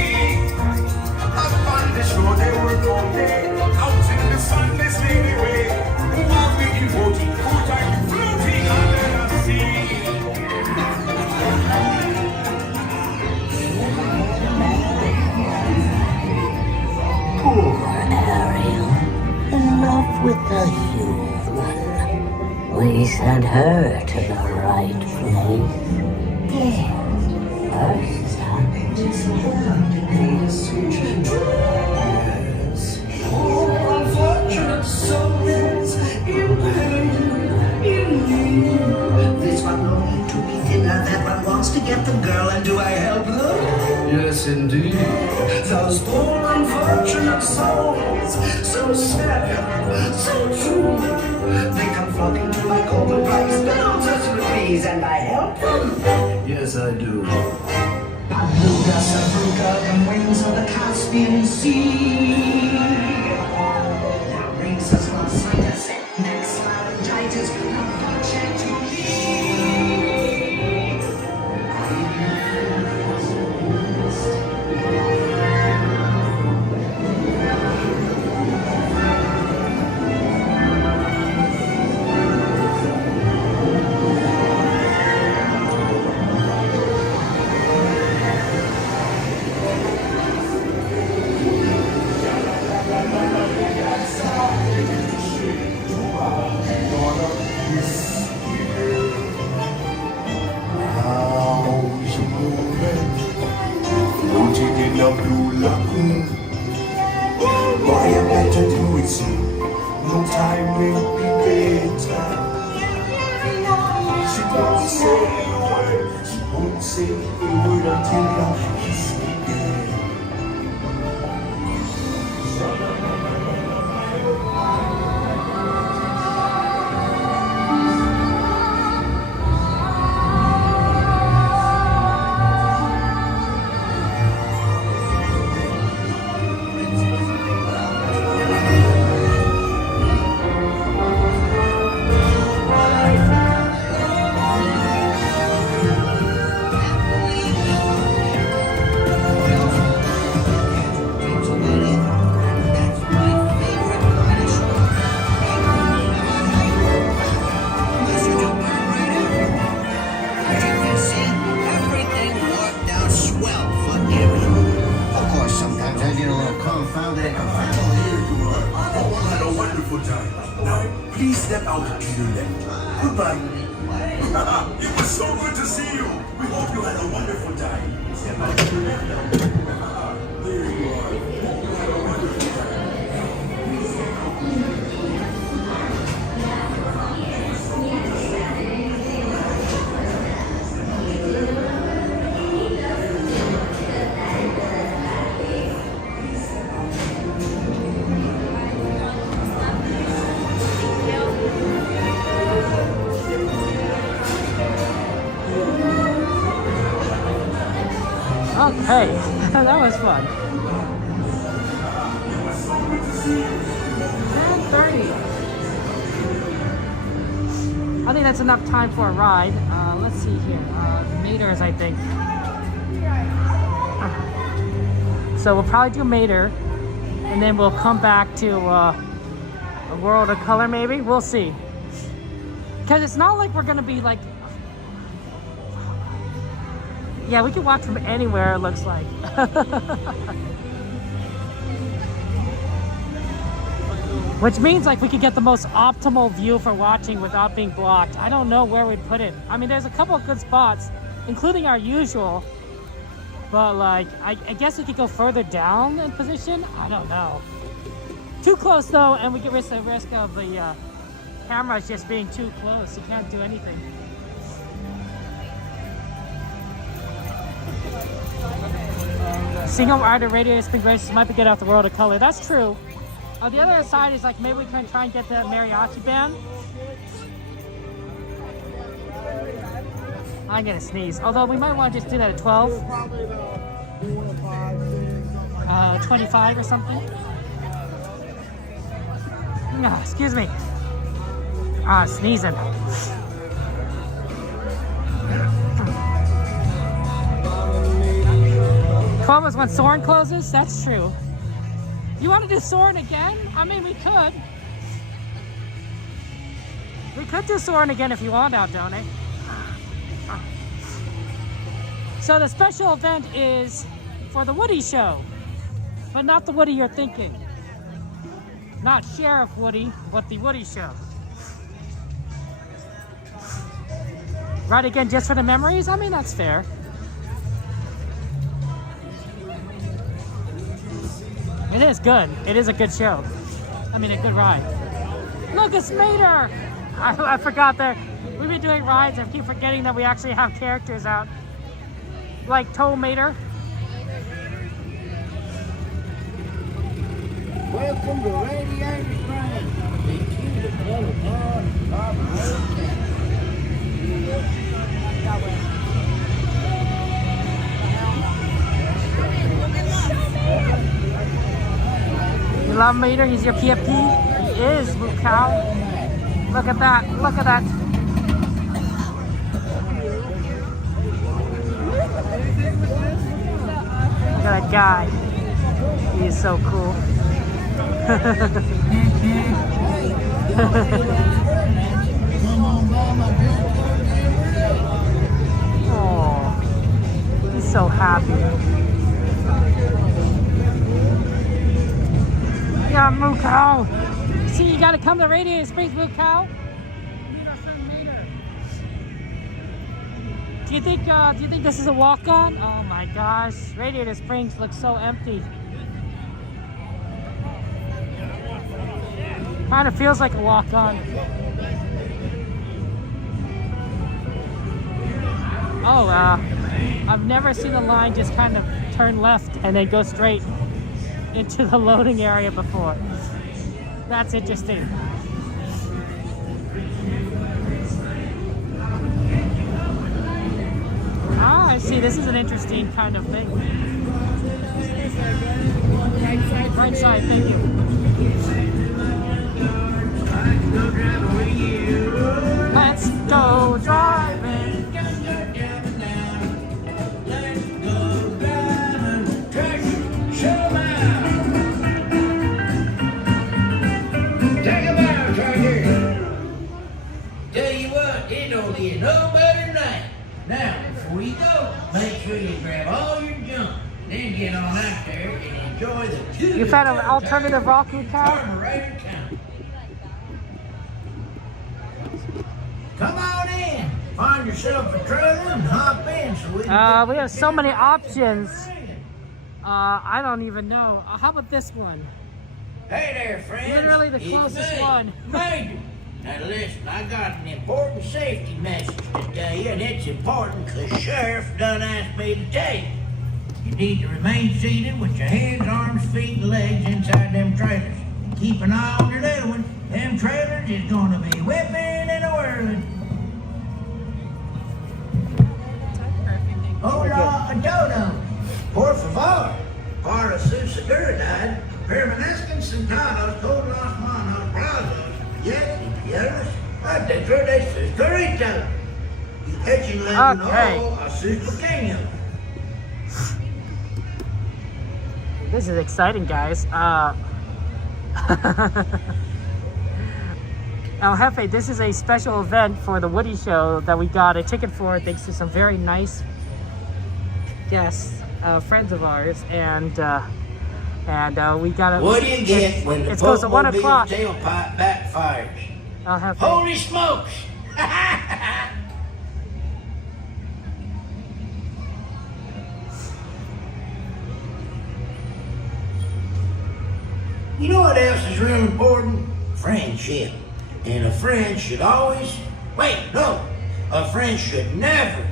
Up on the shore they work all day, out in the sun they slave away. While we devoting, what are you floating under the sea? Poor Ariel, in love with the human. We sent her to the right place. Then, first time. Oh, unfortunate souls in pain, in need. This one no need to be thinner, that one wants to get the girl, and do I help them? Yes, indeed. Those poor unfortunate souls, so sad, so true. They come flocking to my golden price, bells as rupees, and I help them. Yes, I do. Paduga, Sabruga, the wings of the Caspian Sea. That brings us lositis, next laryngitis, unfortunate to me. Boy, you better do it soon. No time will be better. She won't say a word. She won't say a word until you're kissing again. wonderful time. Now, please step out to your left. Goodbye. It was so good to see you. We hope you had a wonderful time. Step out to your left. There you are. You had a wonderful time. Please step out to your left. Okay, that was fun. 10:30. I think that's enough time for a ride. Let's see here. Meters, I think. So we'll probably do Mater, and then we'll come back to a World of Color, maybe. We'll see. Because it's not like we're gonna be like. Yeah, we can watch from anywhere, it looks like. Which means like we could get the most optimal view for watching without being blocked. I don't know where we'd put it. I mean, there's a couple of good spots, including our usual. But like, I guess we could go further down in position. I don't know. Too close though, and we get the risk of the cameras just being too close. You can't do anything. Single rider Radiator spring races might be good off the World of Color. That's true. On the other side is like maybe we can try and get the mariachi band. I'm gonna sneeze. Although we might want to just do that at 12. 25 or something. Excuse me. Sneezing. 12 is when Soarin closes? That's true. You want to do Soarin again? I mean, we could. We could do Soarin again if you want out, don't we? So the special event is for the Woody show. But not the Woody you're thinking. Not Sheriff Woody, but the Woody show. Right again, just for the memories? I mean, that's fair. It is good. It is a good show. I mean, a good ride. Look, it's Mater! I forgot that we've been doing rides. I keep forgetting that we actually have characters out. Like Tow Mater. Welcome to Radiator Train. You love Mater? He's your PFP? He is, Blue Cow. Look at that. Look at that. Look at that guy. He is so cool. Oh, he's so happy. Yeah, Moo Cow. See, you gotta come to Radiator Springs, Moo Cow. Do you think this is a walk-on? Oh my gosh, Radiator Springs looks so empty. Kind of feels like a walk-on. Oh, I've never seen the line just kind of turn left and then go straight into the loading area before. That's interesting. Ah, I see. This is an interesting kind of thing. Right side, thank you. Let's go driving. Take a bow, Charger. Tell you what, it don't get no better night. Now, before you go, make sure you grab all your junk, then get on out there and enjoy the You found an alternative rock, Moo Cow? Come on in. Find yourself a trailer and hop in so we can we have so many options. I don't even know. How about this one? Hey there, friends. Literally the It's closest me, one. Major. Now listen, I got an important safety message to tell you, and it's important because Sheriff done asked me to tell you. You need to remain seated with your hands, arms, feet, and legs inside them trailers. Keep an eye on your little one. Them trailers is gonna be whipping and whirling. Hola, a dodo. Por favor. Para su seguridad, permanezcan sentados todos los manos, brazos, pies y piernas adentro de sus carritos. Y échenle un ojo a sus pequeños. This is exciting, guys. El Jefe, this is a special event for the Woody Show that we got a ticket for thanks to some very nice guests, friends of ours, and we got a. What do you get when the it goes to 1 o'clock. Tailpipe backfires? El Jefe. Holy smokes! You know what else is real important? Friendship. And a friend should always... Wait, no. A friend should never...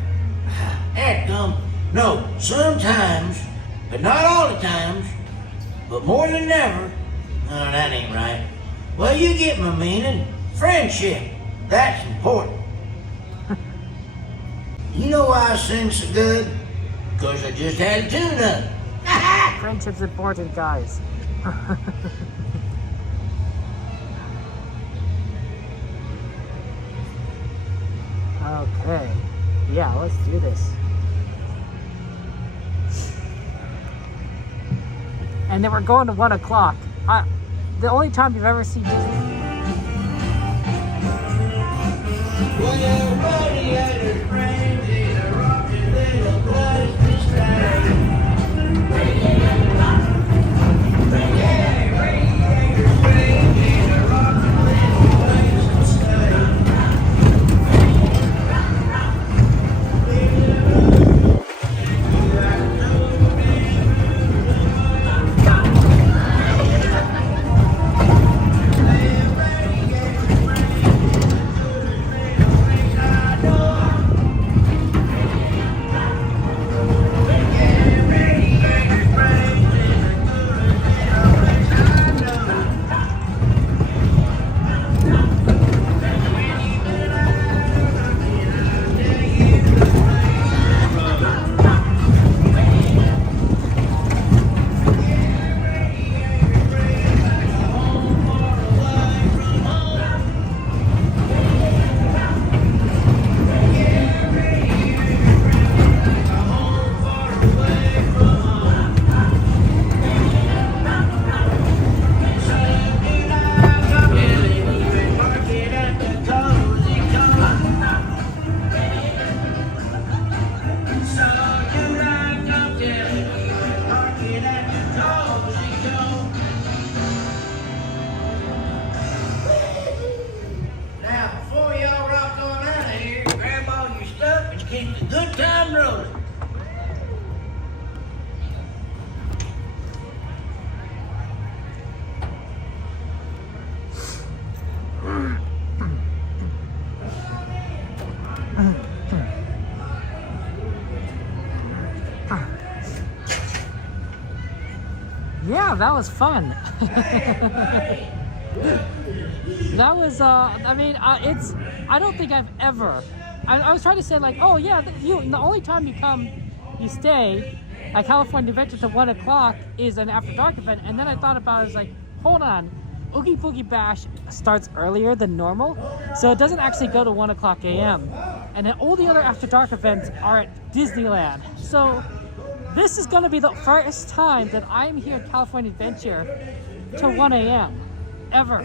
No, sometimes, but not all the times, but more than never... No, that ain't right. Well, you get my meaning. Friendship. That's important. You know why I sing so good? Because I just had a tune-up. Friendship's important, guys. Okay. Yeah, let's do this. And then we're going to 1 o'clock. The only time you've ever seen Disney. Well, Radiator Springs is a rockin' little place to stay. Radiator Springs is a rockin' little place to stay. Yeah, that was fun. That was, I mean, it's, I don't think I've ever, I was trying to say like, oh yeah, the only time you come, you stay at California Adventure to 1 o'clock is an After Dark event. And then I thought about it, I was like, hold on, Oogie Boogie Bash starts earlier than normal. So it doesn't actually go to 1 o'clock a.m. And then all the other After Dark events are at Disneyland. So this is going to be the first time that I'm here at California Adventure to 1 a.m. Ever.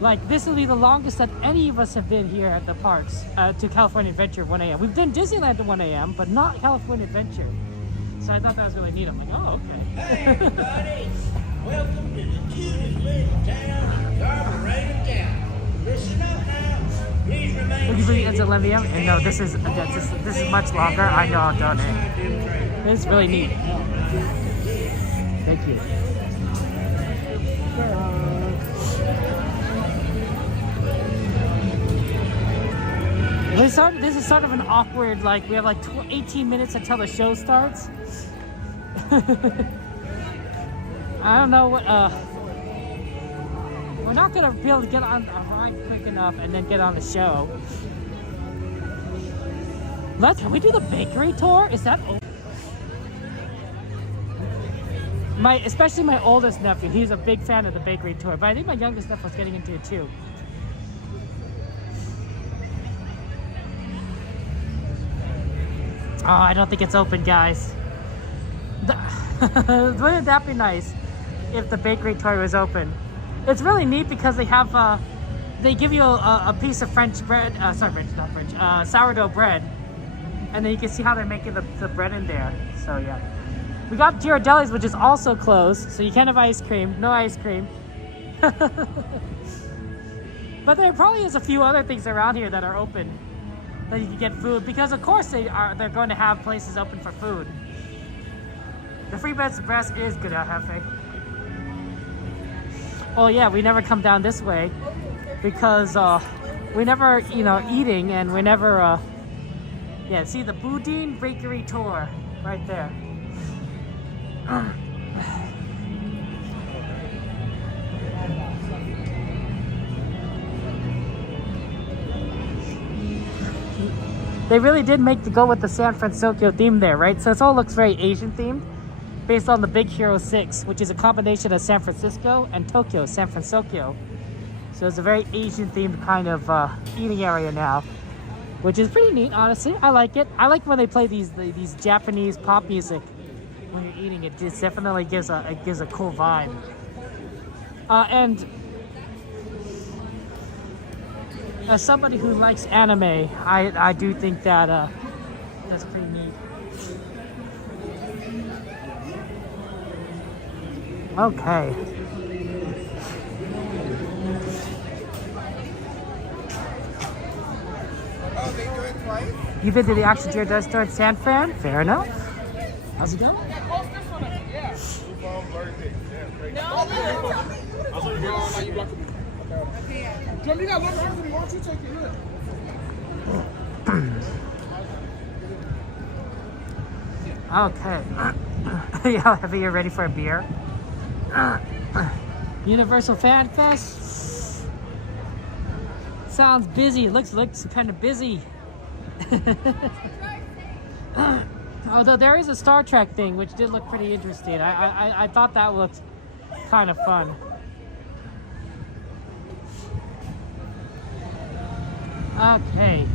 Like, this will be the longest that any of us have been here at the parks to California Adventure 1 a.m. We've done Disneyland to 1 a.m., but not California Adventure. So I thought that was really neat. I'm like, oh, okay. Hey, everybody. Welcome to the cutest little town in Carburetor, including Endscreen. And no, this is much longer. I know, I'll donate. It's really neat. Thank you. This is sort of an awkward, like, we have like 18 minutes until the show starts. I don't know what, we're not gonna be able to get on a ride quick enough and then get on the show. Can we do the bakery tour? Is that open? Especially my oldest nephew, he's a big fan of the bakery tour, but I think my youngest nephew was getting into it too. Oh, I don't think it's open, guys. Wouldn't that be nice if the bakery tour was open? It's really neat because they have, they give you a piece of French bread, sourdough bread, and then you can see how they're making the bread in there. So yeah. We got Ghirardelli's, which is also closed, so you can't have ice cream. No ice cream. But there probably is a few other things around here that are open that you can get food, because of course they're going to have places open for food. The free breast is good, Jefe. Oh yeah, we never come down this way because we never, eating, and we never, yeah, see the Boudin Bakery Tour right there. They really did make the go with the San Francisco theme there, right? So it all looks very Asian themed, based on the Big Hero 6, which is a combination of San Francisco and Tokyo, San Francisco. So it's a very Asian themed kind of eating area now, which is pretty neat, honestly. I like it. I like when they play these Japanese pop music when you're eating. It just definitely gives a cool vibe. And as somebody who likes anime, I do think that that's pretty neat. Okay. Oh, they do it twice? You've been to the Action Ghirardelli store in San Fran? Fair enough. How's it going? Yeah. Jim, you got one arm for me. Why don't you take it? Okay. Yeah, have you ready for a beer? Universal Fan Fest. Sounds busy. Looks kind of busy. Although there is a Star Trek thing, which did look pretty interesting. I thought that looked kind of fun. Okay.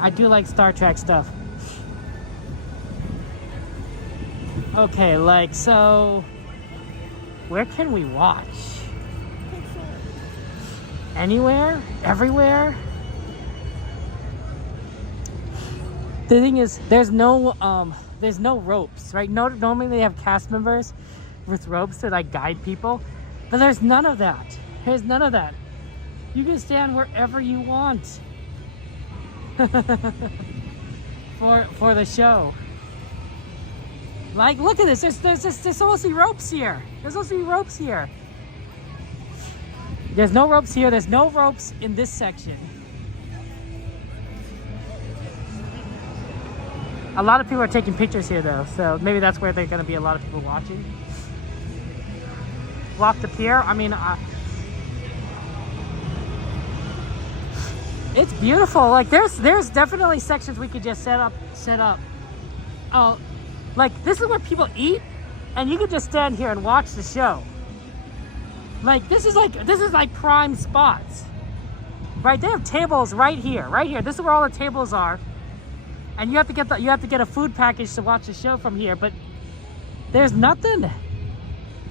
I do like Star Trek stuff. Okay, so where can we watch? Anywhere? Everywhere? The thing is, there's no ropes, right? Normally they have cast members with ropes to like guide people, but there's none of that. There's none of that. You can stand wherever you want for the show. Like, look at this. There's supposed to be ropes here. There's supposed to be ropes here. There's no ropes here. There's no ropes in this section. A lot of people are taking pictures here, though, so maybe that's where there's going to be a lot of people watching. Walk the pier. I mean, it's beautiful. Like, there's definitely sections we could just set up. Oh, like this is where people eat, and you could just stand here and watch the show. Like this is like prime spots, right? They have tables right here. This is where all the tables are. And you have to get a food package to watch the show from here, but there's nothing.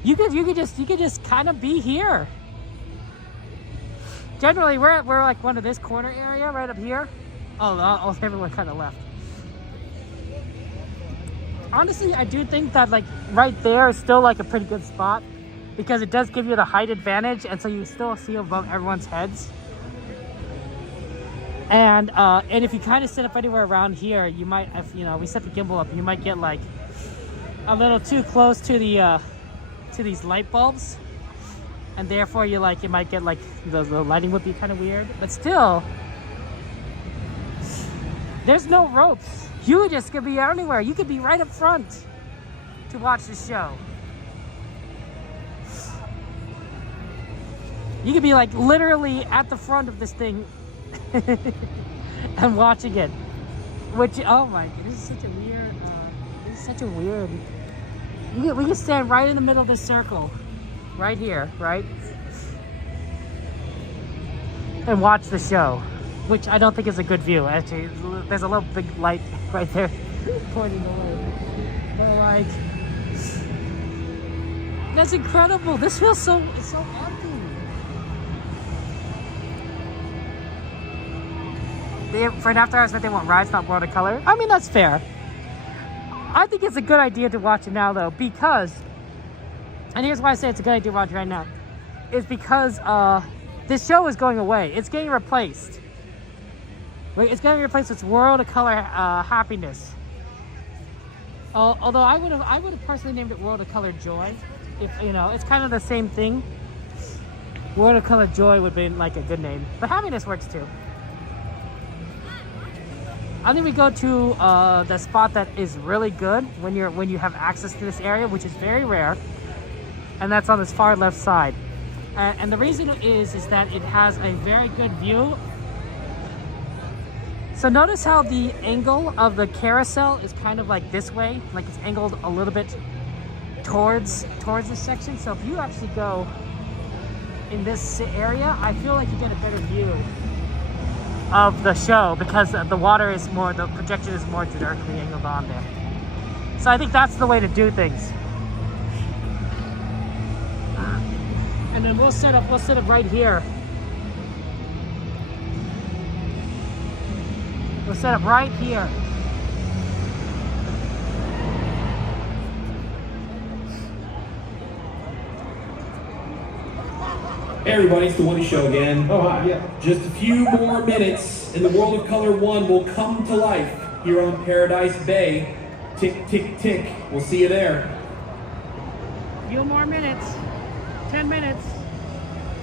You could just kind of be here. Generally, we're like one of this corner area right up here. Oh, everyone kind of left. Honestly, I do think that like right there is still like a pretty good spot because it does give you the height advantage, and so you still see above everyone's heads. And if you kind of sit up anywhere around here, you might, if you know, we set the gimbal up, you might get like a little too close to the to these light bulbs, and therefore you might get like the lighting would be kind of weird. But still, there's no ropes. You just could be anywhere. You could be right up front to watch the show. You could be like literally at the front of this thing and watching it. Which, oh my god, this is such a weird, we can stand right in the middle of the circle. Right here, right? And watch the show. Which I don't think is a good view, actually. There's a little big light right there pointing away. But like, that's incredible. This feels so, it's so empty. For an after hours event, they want rides, not World of Color. I mean, that's fair. I think it's a good idea to watch it now, though, because, and here's why I say it's a good idea to watch it right now, is because this show is going away. It's getting replaced. It's getting replaced with World of Color Happiness. Although I would have personally named it World of Color Joy. If you know, it's kind of the same thing. World of Color Joy would be like a good name, but Happiness works too. I think we go to the spot that is really good when you have access to this area, which is very rare, and that's on this far left side. And the reason is that it has a very good view. So notice how the angle of the carousel is kind of like this way, like it's angled a little bit towards this section. So if you actually go in this area, I feel like you get a better view of the show because the water is more, the projection is more directly angled on there. So I think that's the way to do things. And then we'll set up right here. We'll set up right here. Hey everybody, it's the Woody Show again. Oh, hi, yeah. Just a few more minutes and the World of Color 1 will come to life here on Paradise Bay. Tick, tick, tick. We'll see you there. Few more minutes. 10 minutes.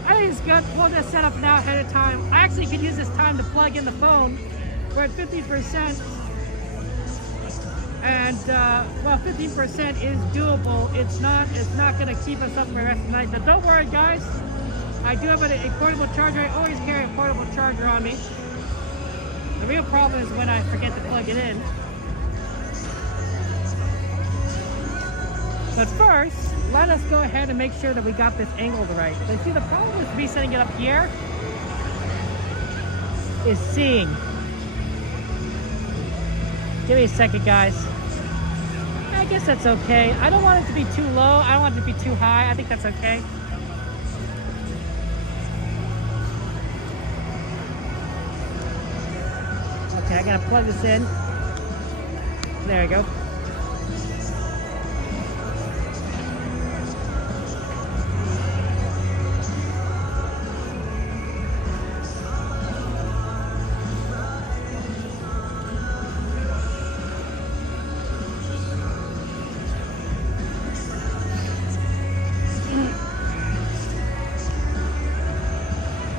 I think it's good. We'll just set up now ahead of time. I actually could use this time to plug in the phone. We're at 50%. And, well, 50% is doable. It's not going to keep us up for the rest of the night. But don't worry, guys. I do have a portable charger. I always carry a portable charger on me. The real problem is when I forget to plug it in. But first, let us go ahead and make sure that we got this angled right. So see, the problem with me setting it up here is seeing. Give me a second, guys. I guess that's okay. I don't want it to be too low. I don't want it to be too high. I think that's okay. Okay, I gotta plug this in. There we go.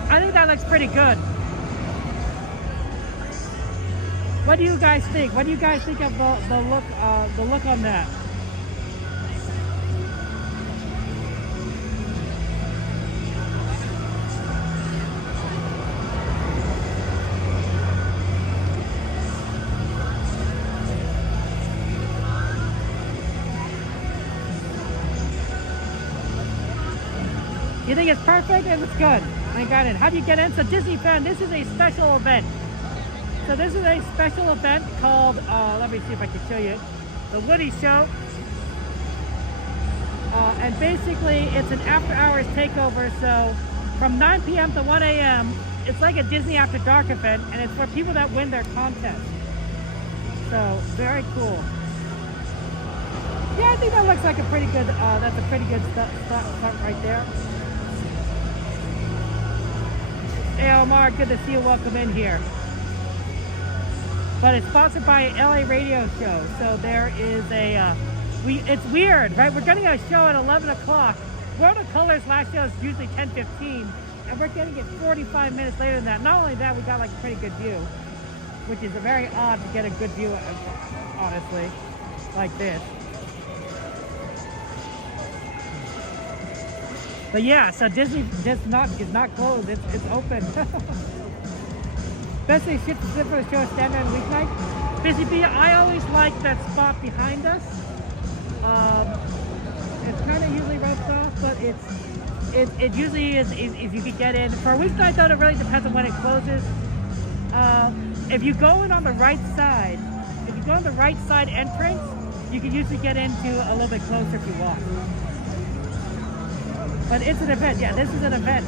I think that looks pretty good. What do you guys think? What do you guys think of the look on that? You think it's perfect? It looks good. I got it. How do you get in? So Disney fan, this is a special event. So this is a special event called, let me see if I can show you, the Woody Show. And basically it's an after hours takeover. So from 9 p.m. to 1 a.m., it's like a Disney After Dark event, and it's for people that win their contest. So very cool. Yeah, I think that looks like a pretty good, that's a pretty good stunt right there. Hey Omar, good to see you, welcome in here. But it's sponsored by LA Radio Show, so there is a, it's weird, right? We're getting a show at 11 o'clock. World of Colors last show is usually 10:15, and we're getting it 45 minutes later than that. Not only that, we got like a pretty good view, which is very odd to get a good view, honestly, like this. But yeah, so Disney is not closed, it's open. Best thing ship to for the show standard on weeknight. Busy Bee, I always like that spot behind us. It's kind of usually roped off, but it usually is if you could get in. For a weeknight though, it really depends on when it closes. If you go in on the right side, entrance, you can usually get into a little bit closer if you walk. But it's an event, yeah, this is an event.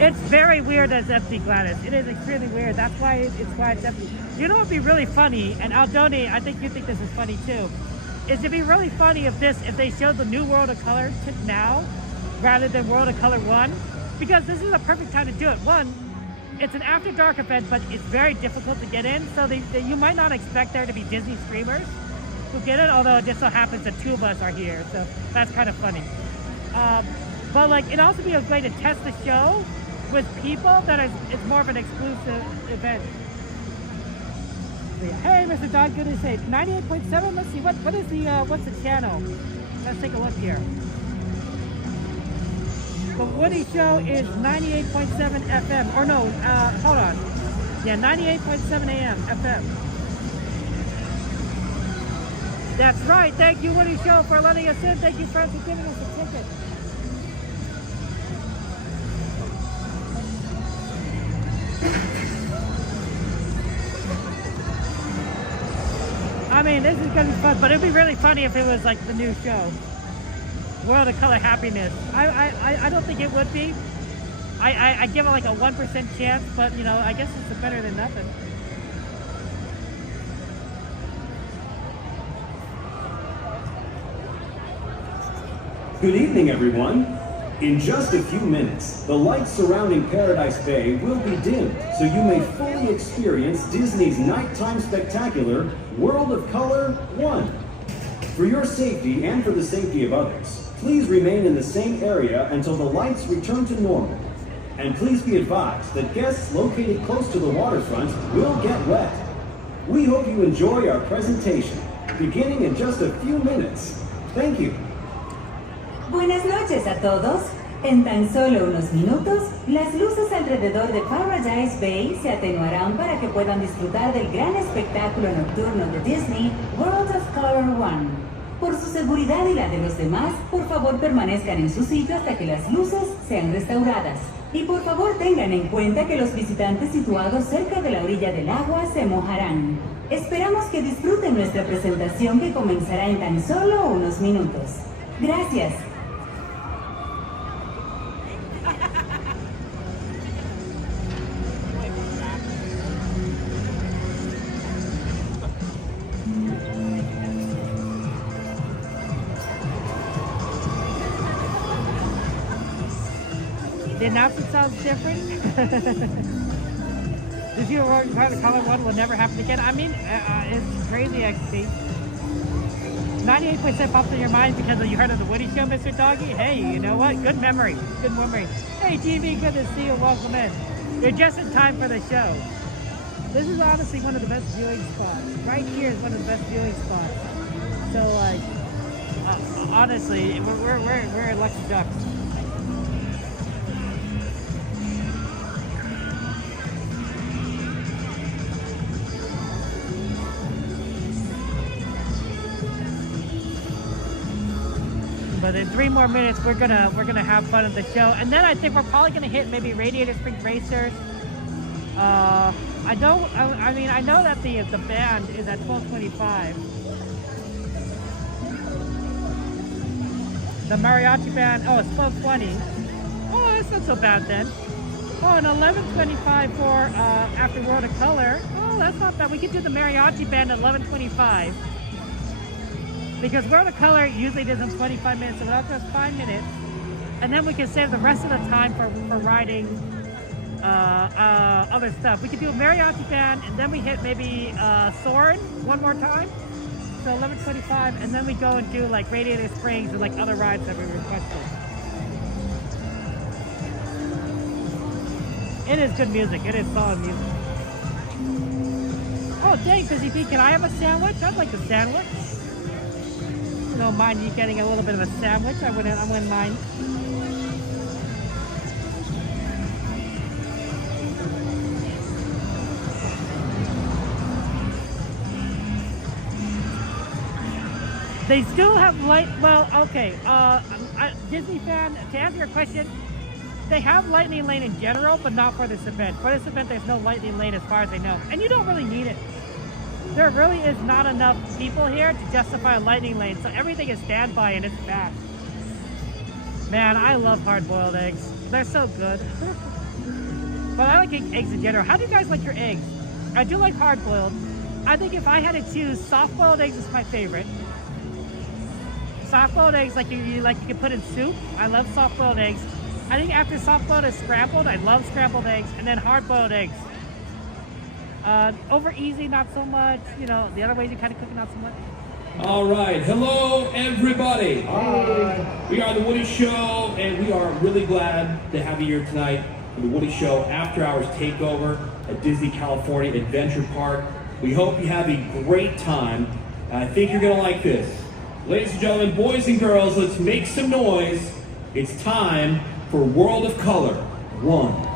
It's very weird that it's empty, Gladys. It is extremely weird. That's why it's empty. You know what would be really funny, and Aldoni, I think you think this is funny too, is it'd be really funny if they showed the new World of Color now, rather than World of Color 1, because this is a perfect time to do it. One, it's an after dark event, but it's very difficult to get in, so you might not expect there to be Disney streamers who get it, although it just so happens that 2 of us are here, so that's kind of funny. But like, it'd also be a way to test the show with people that it's more of an exclusive event. So yeah. Hey, Mr. Don, good to say 98.7. Let's see what is the what's the channel? Let's take a look here. The Woody Show is 98.7 FM. Or no, hold on. Yeah, 98.7 AM FM. That's right. Thank you, Woody Show, for letting us in. Thank you, friends, for giving us a ticket. I mean, this is gonna be fun, but it'd be really funny if it was like the new show, World of Color Happiness. I don't think it would be. I give it like a 1% chance, but you know, I guess it's better than nothing. Good evening, everyone. In just a few minutes, the lights surrounding Paradise Bay will be dimmed, so you may fully experience Disney's nighttime spectacular, World of Color 1. For your safety and for the safety of others, please remain in the same area until the lights return to normal. And please be advised that guests located close to the waterfront will get wet. We hope you enjoy our presentation, beginning in just a few minutes. Thank you. Buenas noches a todos. En tan solo unos minutos, las luces alrededor de Paradise Bay se atenuarán para que puedan disfrutar del gran espectáculo nocturno de Disney, World of Color 1. Por su seguridad y la de los demás, por favor permanezcan en su sitio hasta que las luces sean restauradas. Y por favor tengan en cuenta que los visitantes situados cerca de la orilla del agua se mojarán. Esperamos que disfruten nuestra presentación que comenzará en tan solo unos minutos. Gracias. The announcement sounds different. This year, World of Color 1 will never happen again. I mean, it's crazy, XP. 98% pops in your mind because you heard of the Woody Show, Mr. Doggy? Hey, you know what? Good memory. Good memory. Hey, TV, good to see you. Welcome in. You're just in time for the show. This is honestly one of the best viewing spots. Right here is one of the best viewing spots. So, like, honestly, we're lucky ducks. But in 3 more minutes, we're gonna have fun at the show, and then I think we're probably gonna hit maybe Radiator Springs Racers. I know that the band is at 12:25. The mariachi band, oh, it's 12:20. Oh, that's not so bad then. Oh, and 11:25 for after World of Color. Oh, that's not bad. We could do the mariachi band at 11:25 because World of Color usually does in 25 minutes, so that'll just 5 minutes, and then we can save the rest of the time for riding other stuff. We could do a mariachi band, and then we hit maybe Soarin one more time, so 11:25, and then we go and do like Radiator Springs and like other rides that we requested. It is good music. It is solid music. Oh dang, Busy Bee, can I have a sandwich? I'd like a sandwich. I don't mind you getting a little bit of a sandwich. I wouldn't mind. They still have light. Well, okay. Disney fan. To answer your question, they have lightning lane in general, but not for this event. For this event, there's no lightning lane as far as I know, and you don't really need it. There really is not enough people here to justify a lightning lane, so everything is standby and it's fast. Man, I love hard-boiled eggs. They're so good. But I like eggs in general. How do you guys like your eggs? I do like hard-boiled. I think if I had to choose, soft-boiled eggs is my favorite. Soft-boiled eggs, like you can put in soup. I love soft-boiled eggs. I think after soft-boiled is scrambled, I love scrambled eggs, and then hard-boiled eggs. Over easy, not so much. You know, the other ways you kind of cook it, not so much. All right, hello everybody. Hi. We are the Woody Show, and we are really glad to have you here tonight for the Woody Show After Hours Takeover at Disney California Adventure Park. We hope you have a great time. I think you're gonna like this. Ladies and gentlemen, boys and girls, let's make some noise. It's time for World of Color 1.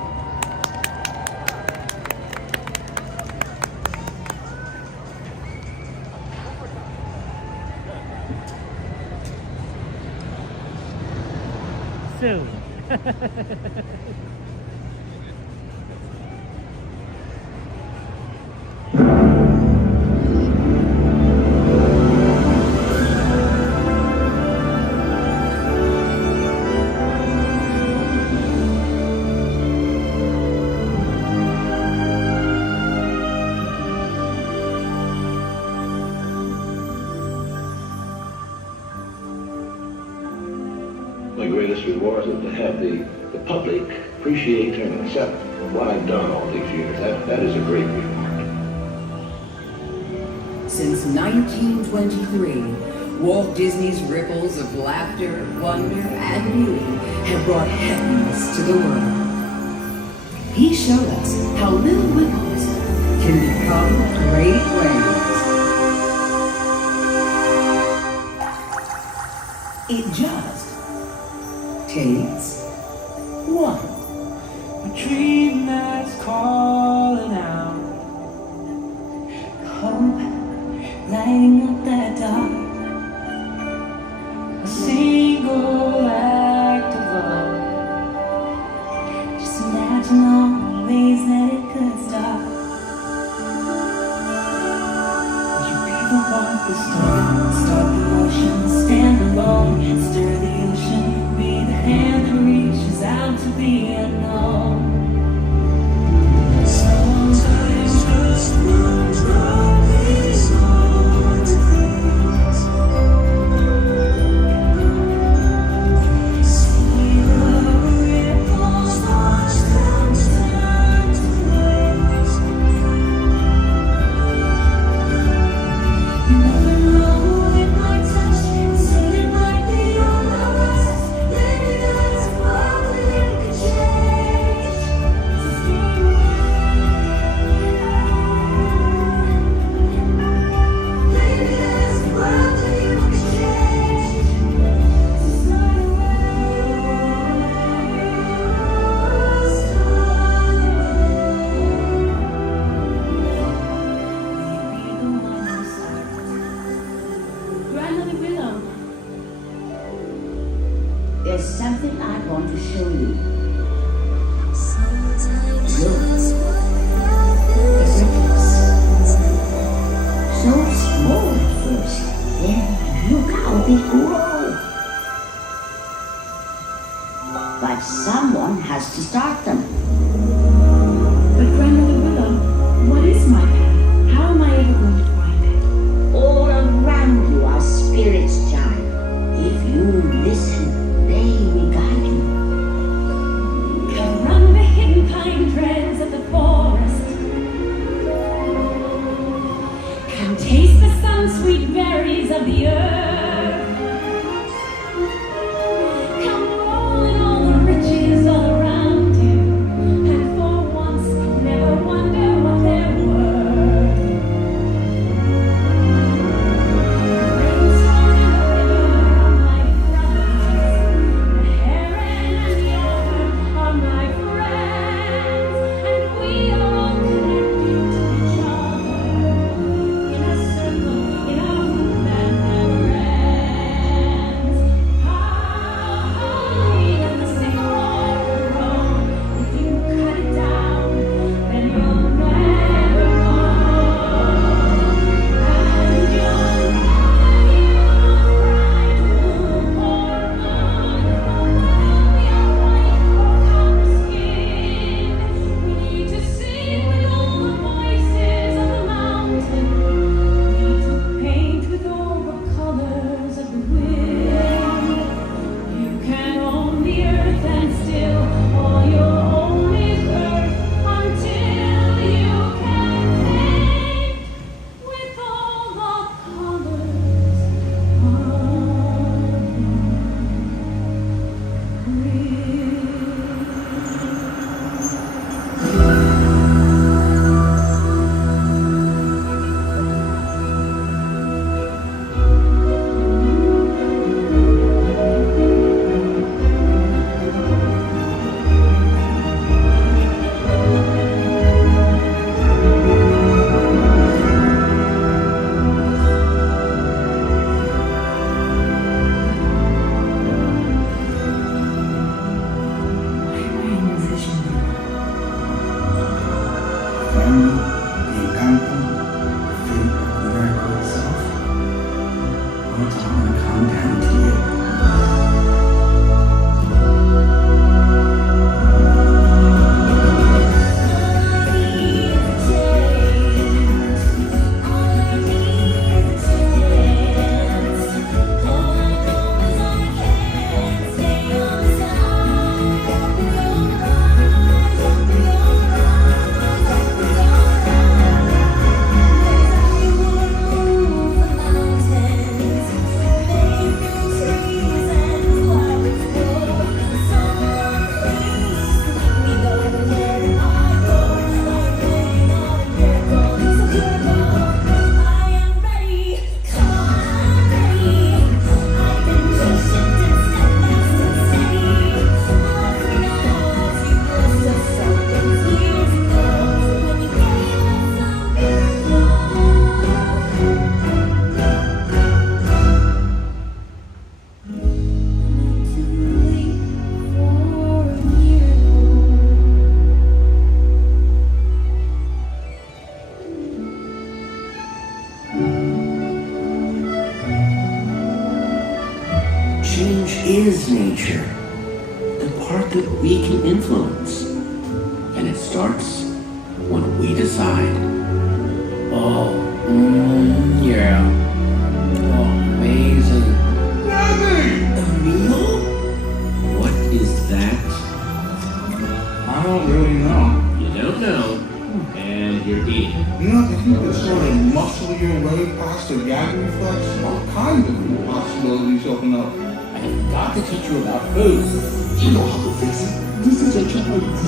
Soon. My greatest reward is to have the public appreciate and accept what I've done all these years. That is a great reward. Since 1923, Walt Disney's ripples of laughter, wonder, and beauty have brought happiness to the world. He showed us how little ripples can become great waves. It just takes one. A dream that's calling out, Hope lighting up that dark. a single act of love. Just imagine all the ways that it could start. Would you be the one to start the motion, stand alone and stir the ocean? Be the hand that reaches out to the unknown. Sometimes just one drop is all it takes. See the ripples launch them, turn to waves. You never know who it might touch, see it might be all of us. Maybe that's what we could change. Maybe that's the world that you could change. Grandmother Willow, there's something I want to show you. Look, the ripples. So small at first, then look how they grow. But someone has to start them. But Grandmother Willow, what is my path? and sweet berries of the earth. Come rolling all the riches all around you, and for once never wonder what they're worth. Rain's falling in the river are my brothers, the heron and the otter are my friends, and we are all connected to each other in a circle, in a hoop that never ends. High in the sycamore grove, if you cut it down, then you'll never know. And you'll never hear enough cry to pour mud from your white or copper skin. We need to sing with all the voices of the mountain. We need to paint with all the colors of the wind. You can own the earth and still all your own is earth until you can paint with all the colors of Family, the encanto, the fate of the miracle itself. Oh, it's all gonna come down to you. Change is nature, the part that we can influence. And it starts when we decide. Oh, yeah. Oh, amazing. A meal? What is that? I don't really know. You don't know, and you're eating. You know, if you could sort of muscle your way past the gag reflex, all kinds of new possibilities open up. I have got to teach you about food. You know how to fix it. This is a challenge.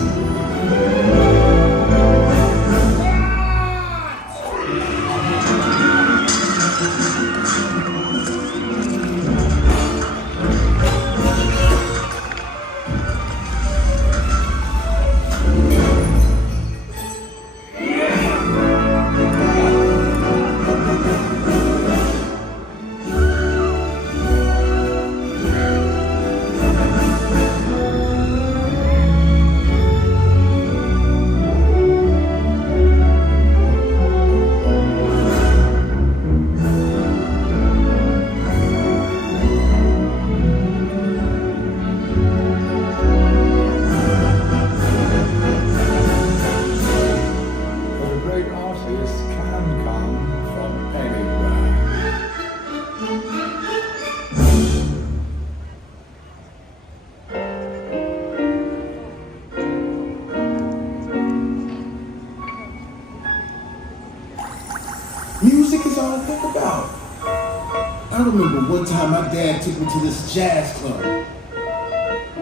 I remember one time my dad took me to this jazz club.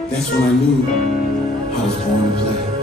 That's when I knew I was born to play.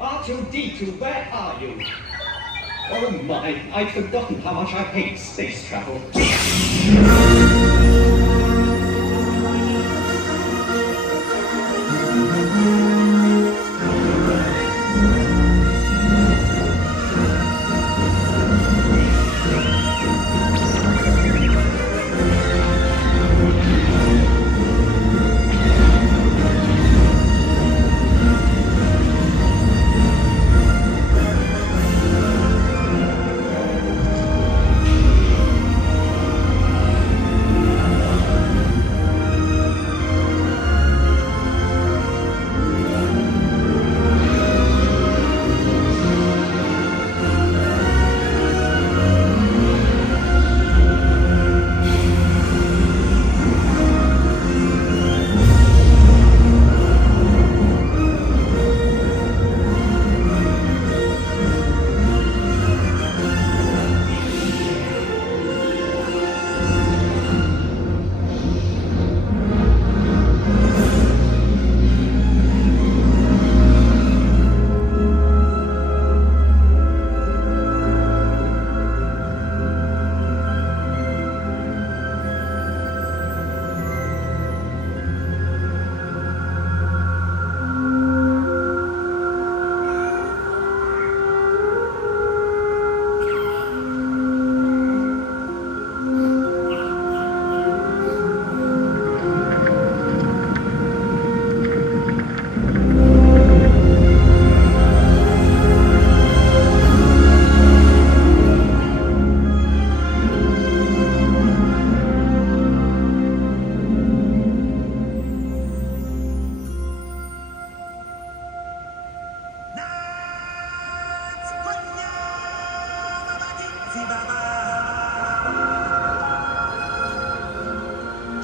R2-D2, where are you? Oh my, I'd forgotten how much I hate space travel.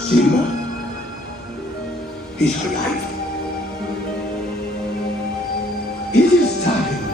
Simba? He's alive. It is time.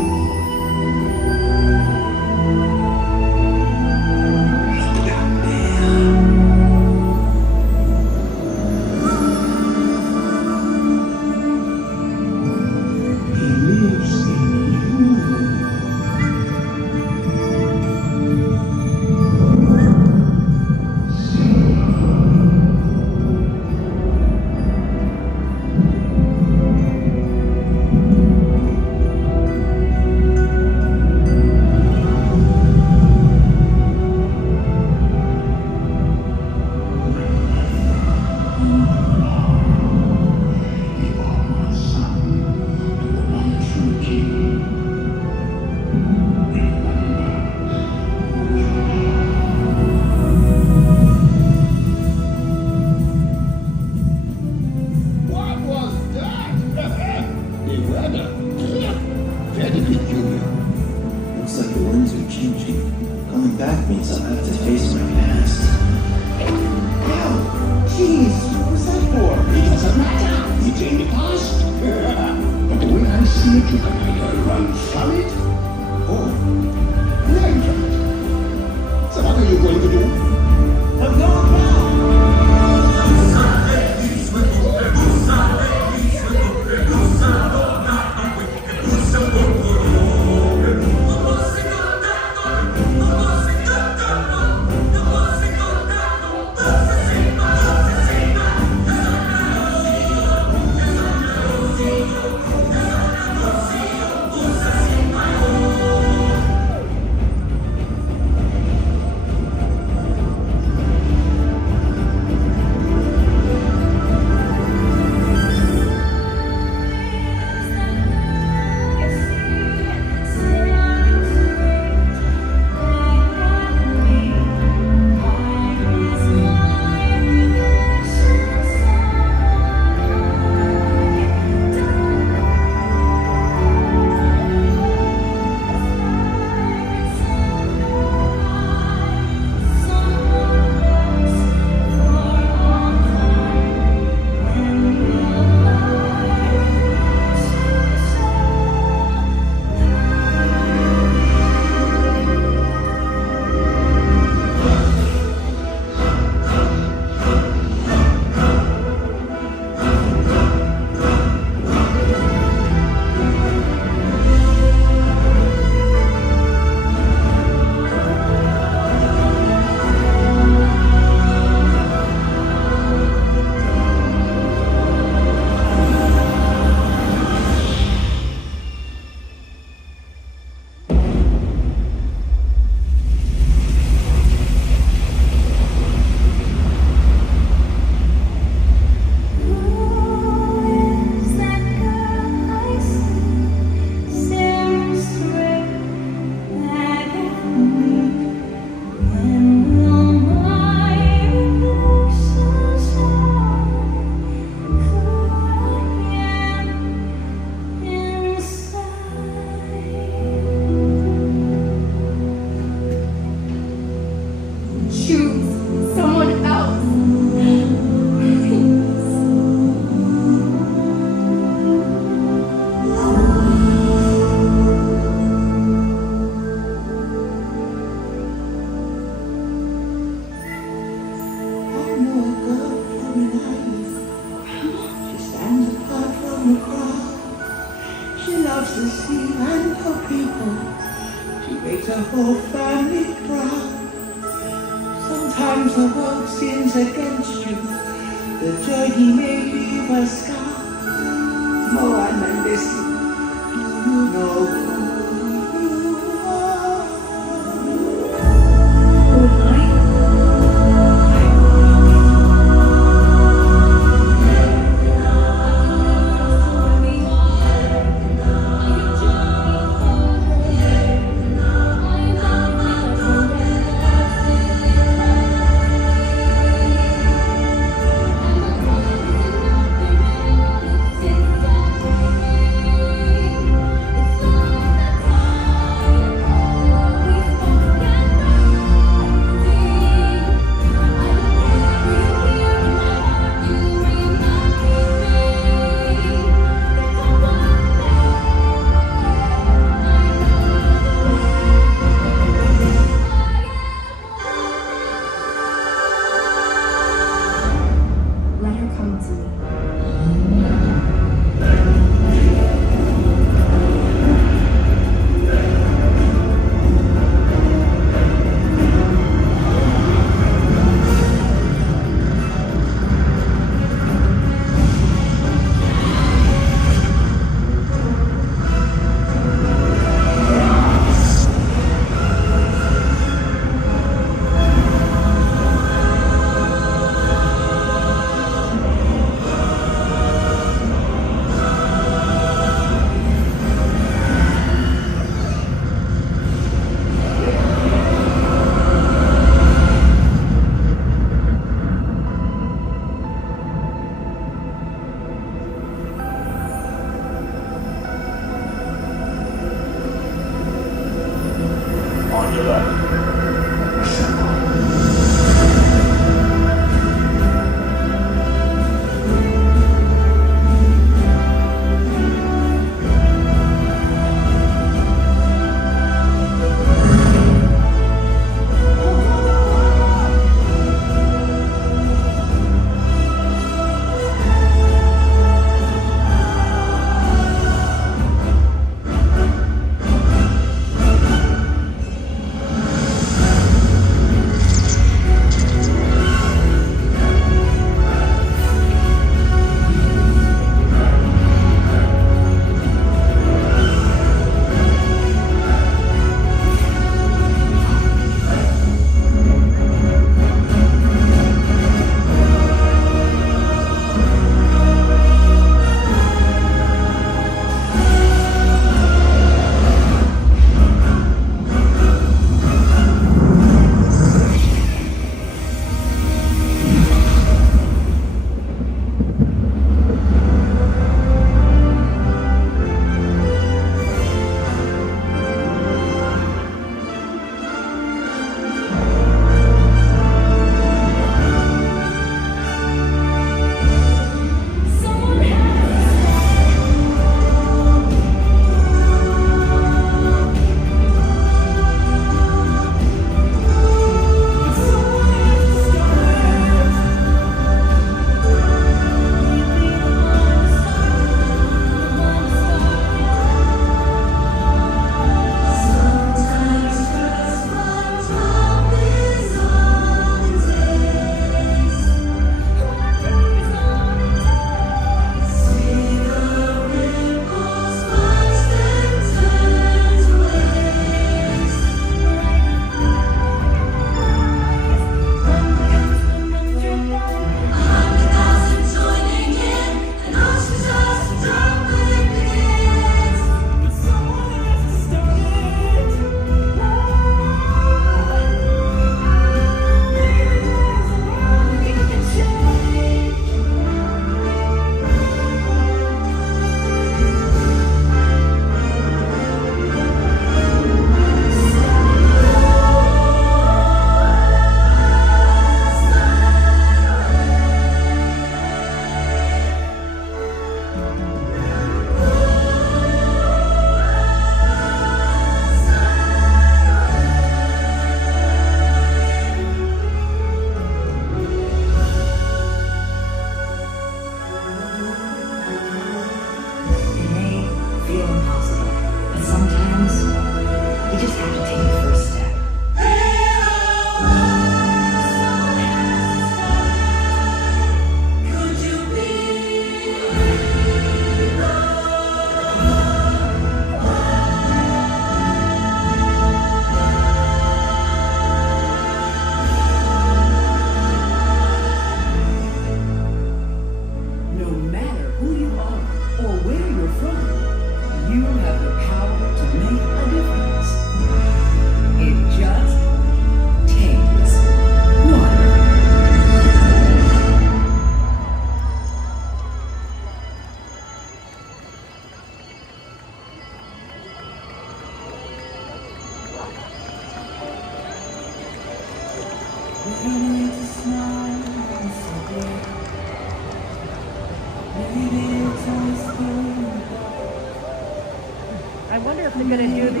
I wonder if they're gonna do the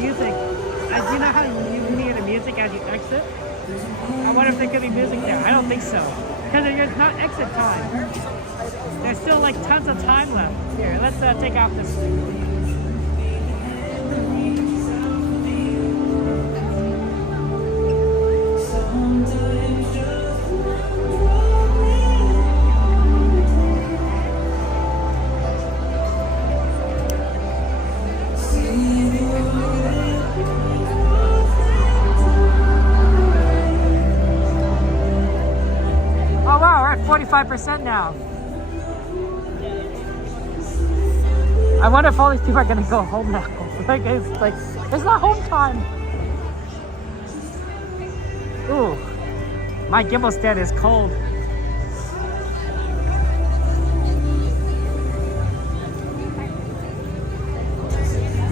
music. As you know how you can hear the music as you exit? I wonder if there could be music there. I don't think so. Because there's not exit time. There's still like tons of time left. Here, let's take off this thing. Oh wow, we're at 45% now. I wonder if all these people are gonna go home now. It's not home time. Ooh, my gimbal stand is cold.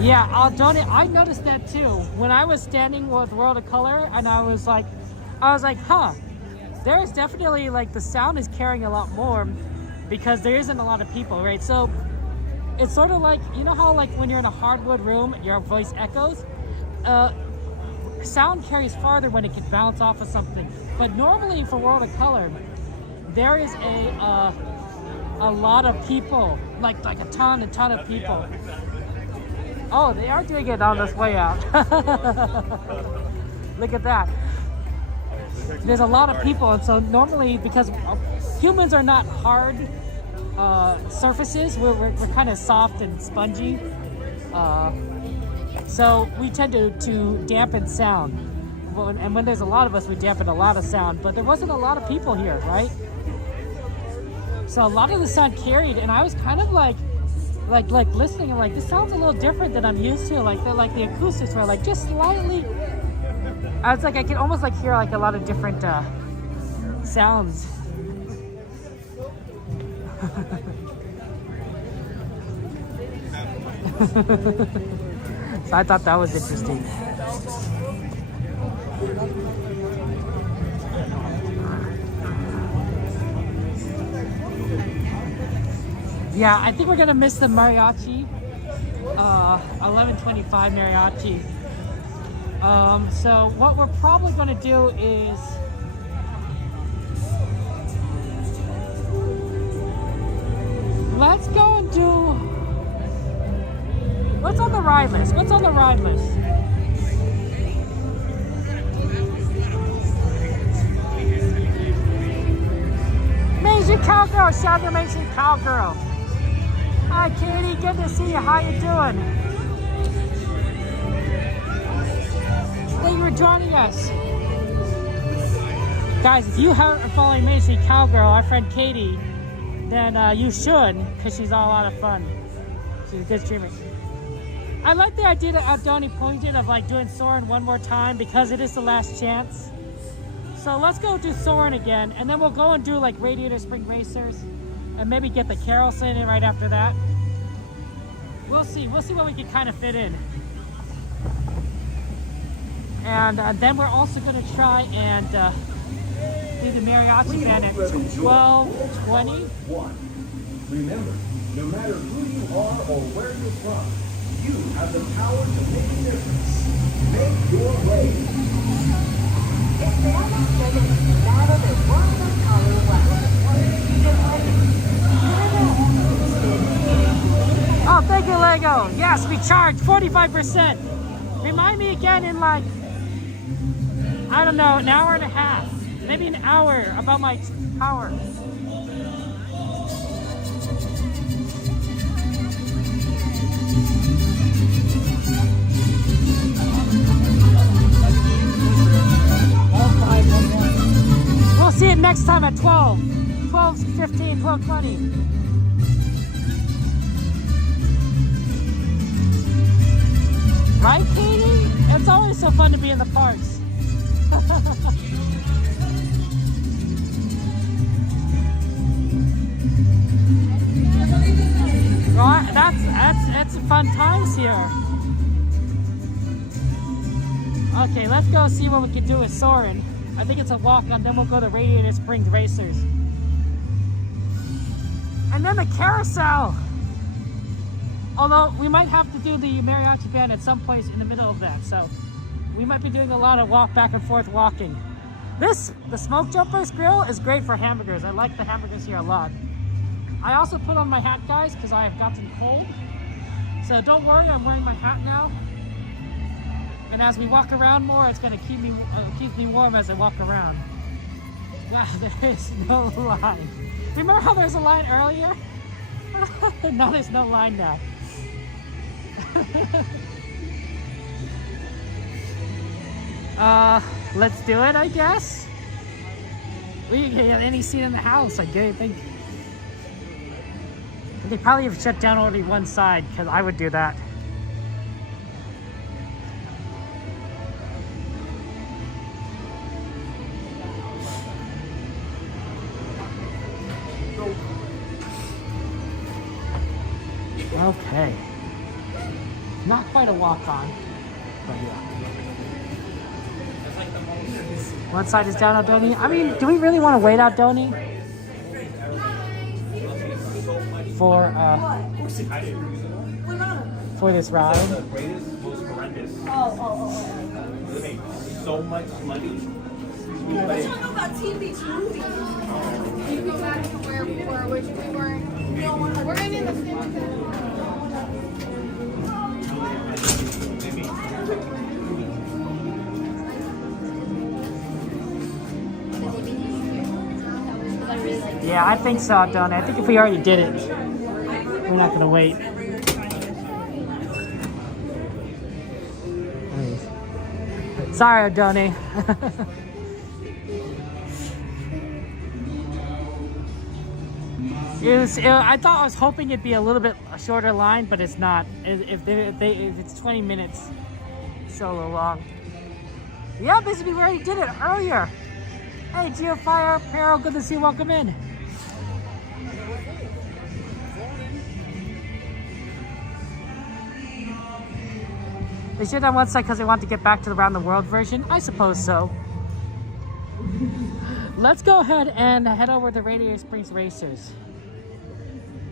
Yeah, I noticed that too. When I was standing with World of Color, and I was like, huh, there is definitely like the sound is carrying a lot more because there isn't a lot of people, right? So it's sort of like, you know how like when you're in a hardwood room, your voice echoes? Sound carries farther when it can bounce off of something. But normally for World of Color, there is a lot of people, like a ton of people. Oh, they are doing it on this way out. Look at that. There's a lot of people, and so normally, because humans are not hard surfaces, we're kind of soft and spongy. So we tend to dampen sound. And when there's a lot of us, we dampen a lot of sound. But there wasn't a lot of people here, right? So a lot of the sound carried, and I was kind of like listening and like, this sounds a little different than I'm used to. Like the acoustics were like just slightly. I was like, I could almost like hear like a lot of different sounds. So I thought that was interesting. Yeah, I think we're gonna miss the mariachi, 11:25 mariachi. So what we're probably gonna do is let's go and do, what's on the ride list? What's on the ride list? Amazing Cowgirl, shout out Amazing Cowgirl. Hi Katie, good to see you. How you doing? Thank you for joining us. Guys, if you haven't following Amazing Cowgirl, our friend Katie, then you should, because she's all a lot of fun. She's a good streamer. I like the idea that Aldoni pointed of like doing Soarin' one more time because it is the last chance. So let's go do Soarin' again, and then we'll go and do like Radiator Spring Racers, and maybe get the Carousel in right after that. We'll see what we can kind of fit in. And then we're also going to try and do the mariachi band at 12:20. Remember, no matter who you are or where you're from, you have the power to make a difference. Make your way. Esperamos pueden disfrutar de World of Color. Oh, thank you, Lego. Yes, we charged 45%. Remind me again in like, I don't know, an hour and a half, maybe an hour about my power. We'll see it next time at 12, 12:15, 12:20. Right, Katie? It's always so fun to be in the parks. Right, that's fun times here. Okay, let's go see what we can do with Soarin'. I think it's a walk-on, then we'll go to Radiator Springs Racers. And And then the carousel. Although we might have to do the mariachi band at some place in the middle of that, so we might be doing a lot of back and forth walking. The Smoke Jumpers grill is great for hamburgers. I like the hamburgers here a lot. I also put on my hat, guys, because I have gotten cold. So don't worry, I'm wearing my hat now. And as we walk around more, it's going to keep me warm as I walk around. Wow, there is no line. Remember how there was a line earlier? Now there's no line now. Let's do it, I guess. We can get any seat in the house, I think. They probably have shut down only one side, because I would do that. Okay. Not quite a walk-on, but yeah. One side is down, Aldoni. I mean, do we really want to wait, Aldoni? For this ride? The greatest, most horrendous. They make so much money. But you don't know about Teen Beach Movie. Can you go back to where we were, which we weren't? No, we're in the same. Yeah, I think so, Aldoni. I think if we already did it, we're not going to wait. Sorry, Aldoni. I thought I was hoping it'd be a little bit a shorter line, but it's not. If it's 20 minutes, so long. Yeah, basically we already did it earlier. Hey, Geofire, Peril, good to see you. Welcome in. They should on one side because they want to get back to the Around the World version. I suppose so. Let's go ahead and head over to Radiator Springs Racers.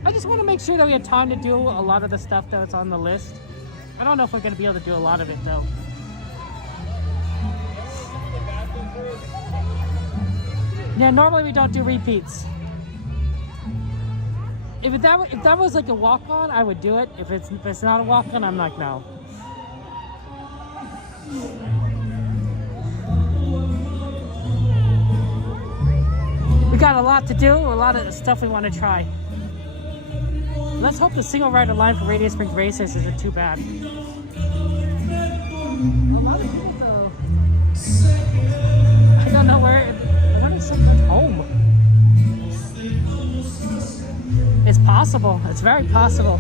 I just want to make sure that we had time to do a lot of the stuff that's on the list. I don't know if we're going to be able to do a lot of it though. Yeah, normally we don't do repeats. If that was like a walk-on, I would do it. If it's not a walk-on, I'm like, no. We got a lot to do, a lot of stuff we want to try. Let's hope the single rider line for Radiator Springs Racers isn't too bad. A lot of people though. I don't know where. I don't know, someone's home. It's possible. It's very possible.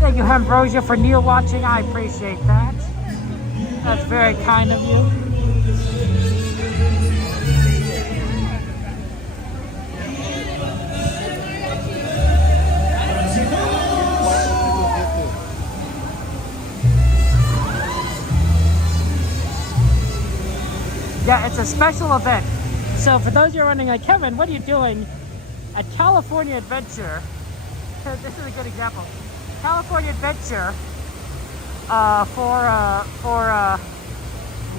Thank you, Ambrosia, for Neil watching. I appreciate that. That's very kind of you. Yeah, it's a special event. So for those of you running like, Kevin, what are you doing at California Adventure? This is a good example. California Adventure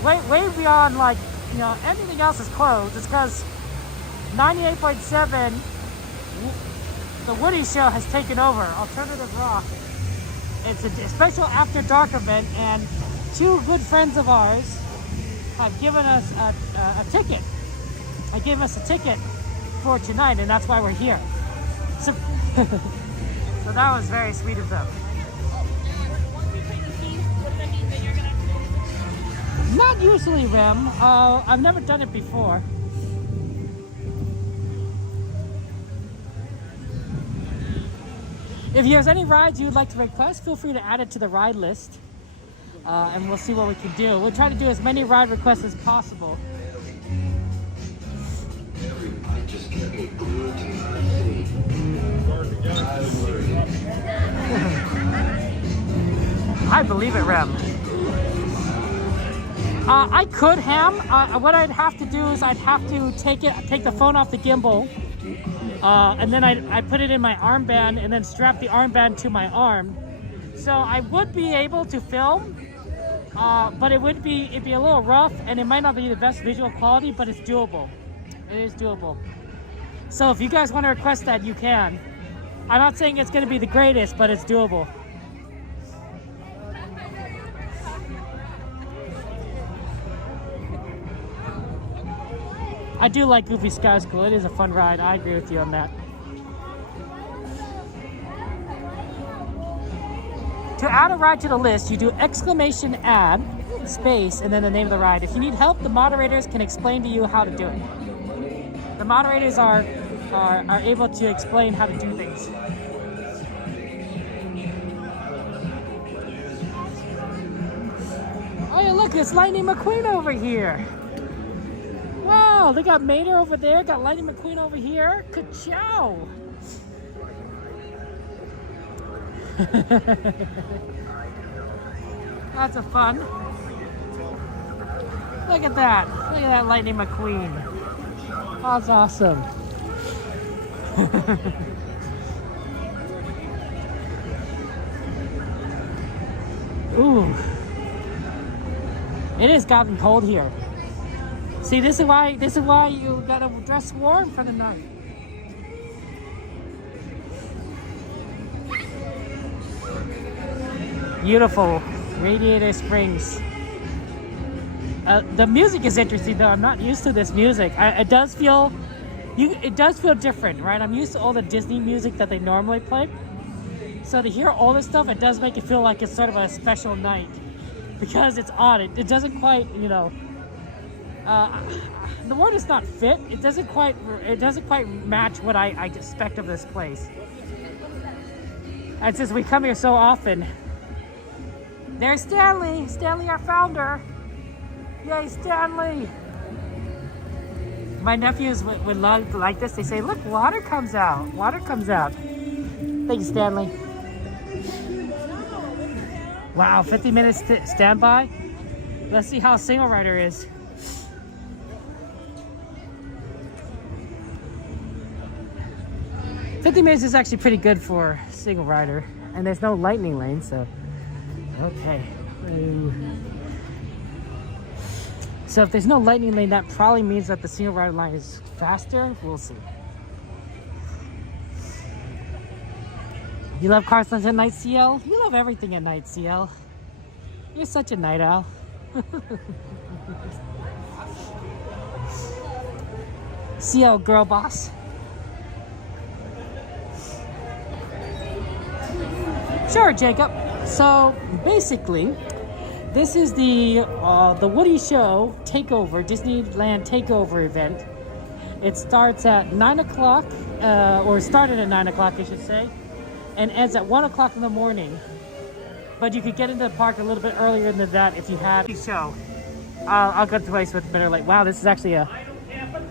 way beyond, like, you know, everything else is closed. It's because 98.7 the Woody Show has taken over, Alternative Rock. It's a special after dark event, and two good friends of ours have given us a ticket. They gave us a ticket for tonight, and that's why we're here. So, so that was very sweet of them. Not usually, Rem. I've never done it before. If there's any rides you would like to request, feel free to add it to the ride list. And we'll see what we can do. We'll try to do as many ride requests as possible. I believe it, Rem. I could ham. What I'd have to do is I'd have to take the phone off the gimbal, and then I put it in my armband and then strap the armband to my arm. So I would be able to film, but it'd be a little rough, and it might not be the best visual quality, but it's doable. It is doable. So if you guys want to request that, you can. I'm not saying it's going to be the greatest, but it's doable. I do like Goofy Sky School. It is a fun ride. I agree with you on that. To add a ride to the list, you do exclamation add, space, and then the name of the ride. If you need help, the moderators can explain to you how to do it. The moderators are able to explain how to do things. Oh yeah, look, it's Lightning McQueen over here. Wow, they got Mater over there, got Lightning McQueen over here. Ka-chow! Lots of fun. Look at that. Look at that Lightning McQueen. That's awesome. Ooh. It has gotten cold here. See, this is why you gotta dress warm for the night. Beautiful Radiator Springs. The music is interesting though. I'm not used to this music. It does feel different, right? I'm used to all the Disney music that they normally play. So to hear all this stuff, it does make it feel like it's sort of a special night because it's odd. It doesn't quite, you know. The word is not fit. It doesn't quite match what I expect of this place. And since we come here so often, there's Stanley. Stanley, our founder. Yay, Stanley. My nephews would like this. They say, look, water comes out. Water comes out. Thank you, Stanley. Wow, 50 minutes standby. Let's see how a single rider is. $50 minutes is actually pretty good for a single rider, and there's no lightning lane, so okay. So if there's no lightning lane, that probably means that the single rider line is faster. We'll see. You love car stunts at night, CL? You love everything at night, CL. You're such a night owl. CL girl boss. Sure, Jacob. So basically, this is the Woody Show Takeover, Disneyland Takeover event. It starts at 9 o'clock, or started at 9 o'clock, I should say, and ends at 1 o'clock in the morning. But you could get into the park a little bit earlier than that if you had a show. I'll go to the place with better light. Wow, this is actually a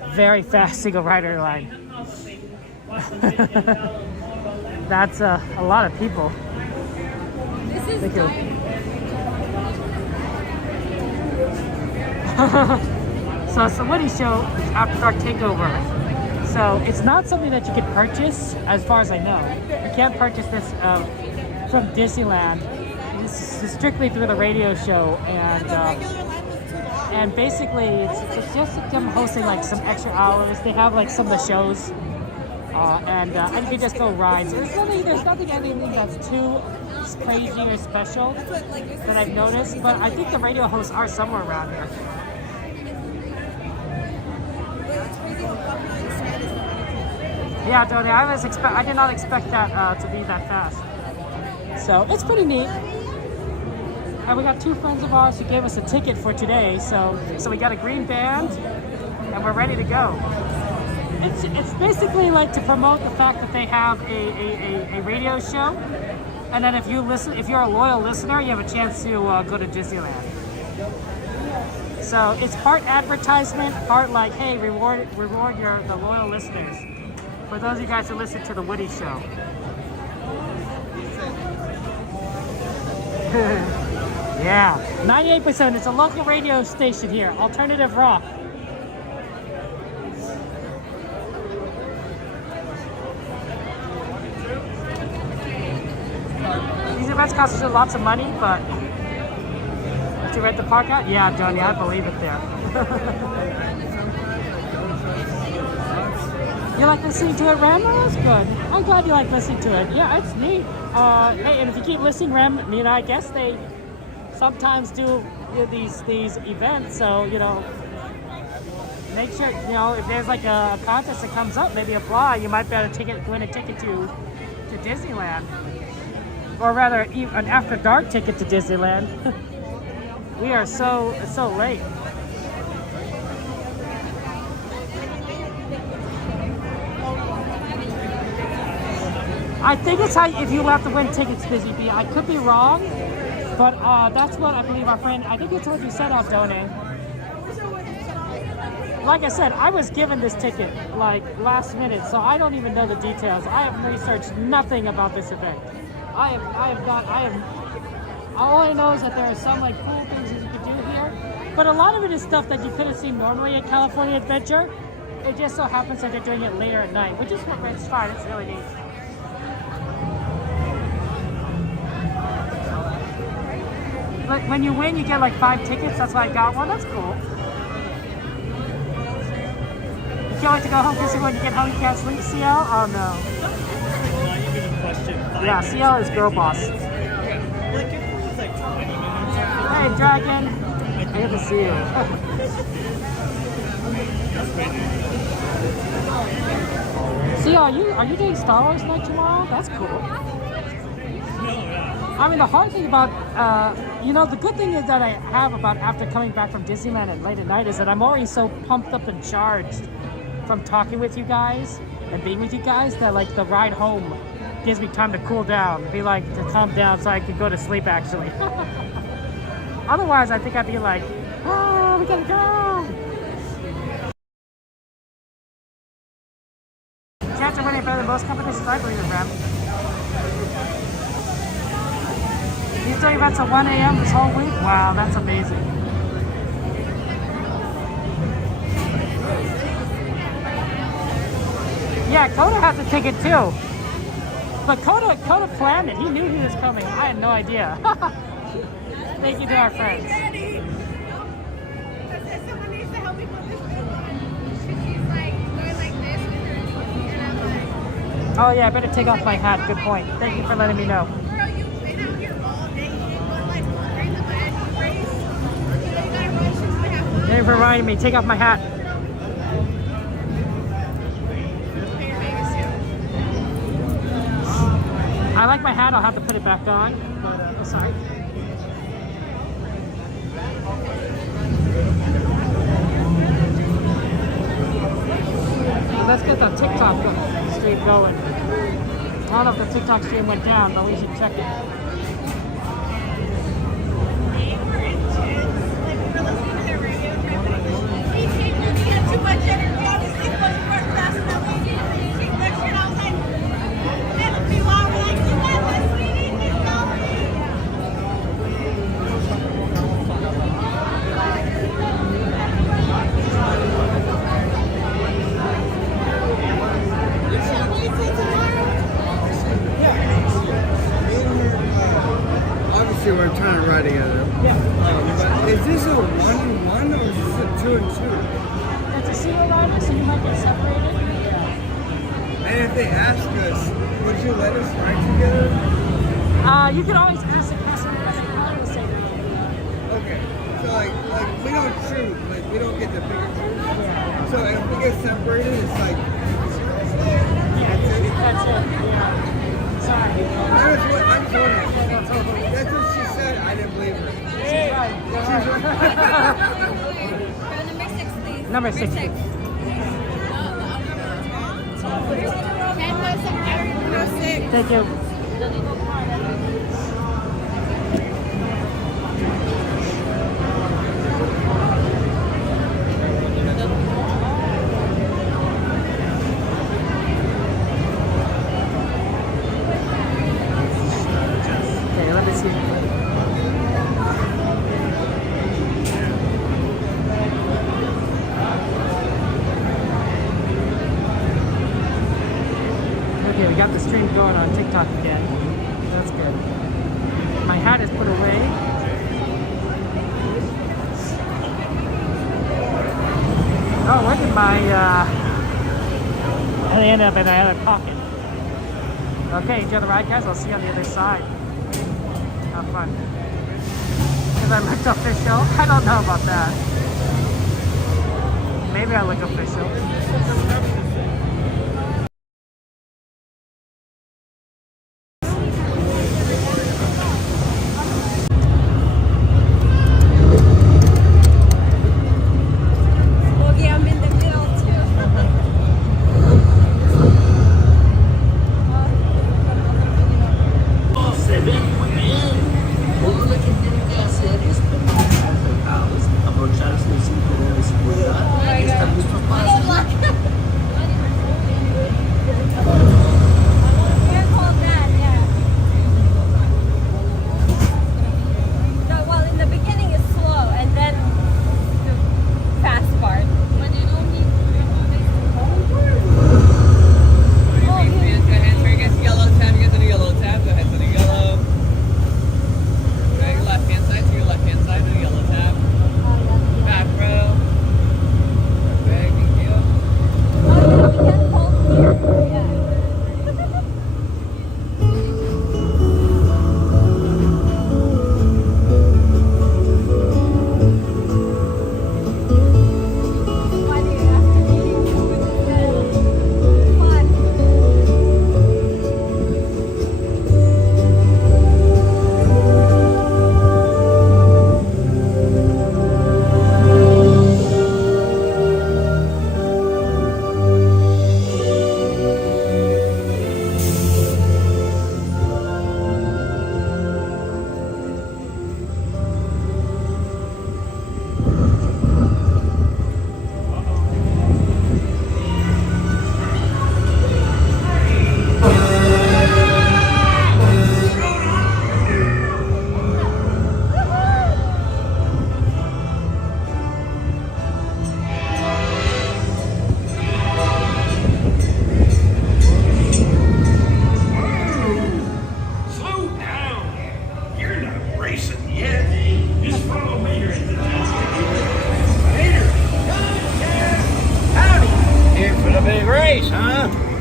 very fast single rider line. That's a lot of people. Thank you. So it's the Woody Show After Dark Takeover. So it's not something that you can purchase, as far as I know. You can't purchase this from Disneyland. This is strictly through the radio show, and basically it's just them hosting like some extra hours. They have like some of the shows, and you can just go ride. So there's nothing anything that's too crazy or special that I've noticed, but I think the radio hosts are somewhere around here. Yeah, Tony, I did not expect that to be that fast. So it's pretty neat. And we got two friends of ours who gave us a ticket for today, so we got a green band, and we're ready to go. It's basically like to promote the fact that they have a radio show, and then if you're a loyal listener, you have a chance to go to Disneyland. So it's part advertisement, part like, hey, reward the loyal listeners. For those of you guys who listen to the Woody Show. Yeah, 98%. It's a local radio station here, alternative rock. These events cost you lots of money, but to rent the park out, yeah, Johnny, I believe it there. You like listening to it, Ram? Oh, that's good. I'm glad you like listening to it. Yeah, it's neat. Hey, and if you keep listening, Ram, you know, I guess they sometimes do these events, so, you know, make sure, you know, if there's like a contest that comes up, maybe apply. You might be able to win a ticket to Disneyland. Or rather, an after dark ticket to Disneyland. We are so late. I think it's how if you have to win tickets, Busy Bee. I could be wrong, but that's what I believe our friend. I think it's what you said, Aldone. Like I said, I was given this ticket like last minute, so I don't even know the details. I have researched nothing about this event. All I know is that there are some like cool things that you can do here, but a lot of it is stuff that you could have seen normally at California Adventure. It just so happens that they're doing it later at night, which is it's fine. It's really neat. But when you win, you get like 5 tickets. That's why I got one. That's cool. You can't wait to go home because when you get home, you can't sleep, CL? Oh no. Yeah, CL is girl boss. Hey, Dragon. Good to see you. CL, are you doing Star Wars night tomorrow? That's cool. I mean, the hard thing about, you know, the good thing is that I have about after coming back from Disneyland at late at night is that I'm already so pumped up and charged from talking with you guys and being with you guys that like the ride home gives me time to cool down, to calm down so I can go to sleep actually. Otherwise, I think I'd be like, oh, we gotta go. Chance of winning better than most competitions, I believe in, Ram. These 3 events at 1 a.m. this whole week? Wow, that's amazing. Yeah, Coda has a ticket too. But Coda planned it. He knew he was coming. I had no idea. Thank you to our friends. Someone needs to help me put this thing on. She's like going like this with her feet, and I'm like, oh yeah, I better take off my hat. Good point. Thank you for letting me know. girl, you've been out here all day. You want like raise the bed, race. You gotta run shoes to have fun. Thank you for reminding me. Take off my hat. I like my hat. I'll have to put it back on. But oh, sorry. Let's get the TikTok stream going. I don't know if the TikTok stream went down, but we should check it. Too much energy. Obviously, it wasn't work fast enough. He keep that shit. I was like, and a few hours, like, you got this, sweetie. Keep Obviously, we're trying to ride together. Yeah. But is this a 1-on-1 or is this a 2-and-2? It's a single rider, so you might get separated. And if they ask us, would you let us ride together? You can always ask a question. Okay. So like we don't shoot, like we don't get the bigger shoot. So if we get separated, it's like that's it. That's it. Yeah. Sorry. I just wondering. That's what she said. I didn't believe her. She's right. Number 6, please. Number 6. Thank you. Okay, let me see. got the stream going on TikTok again. That's good. My hat is put away. Oh, look at my, I ended up in my other pocket. Okay, enjoy the ride, guys. I'll see you on the other side. Have fun. Because I look official? I don't know about that. Maybe I look official.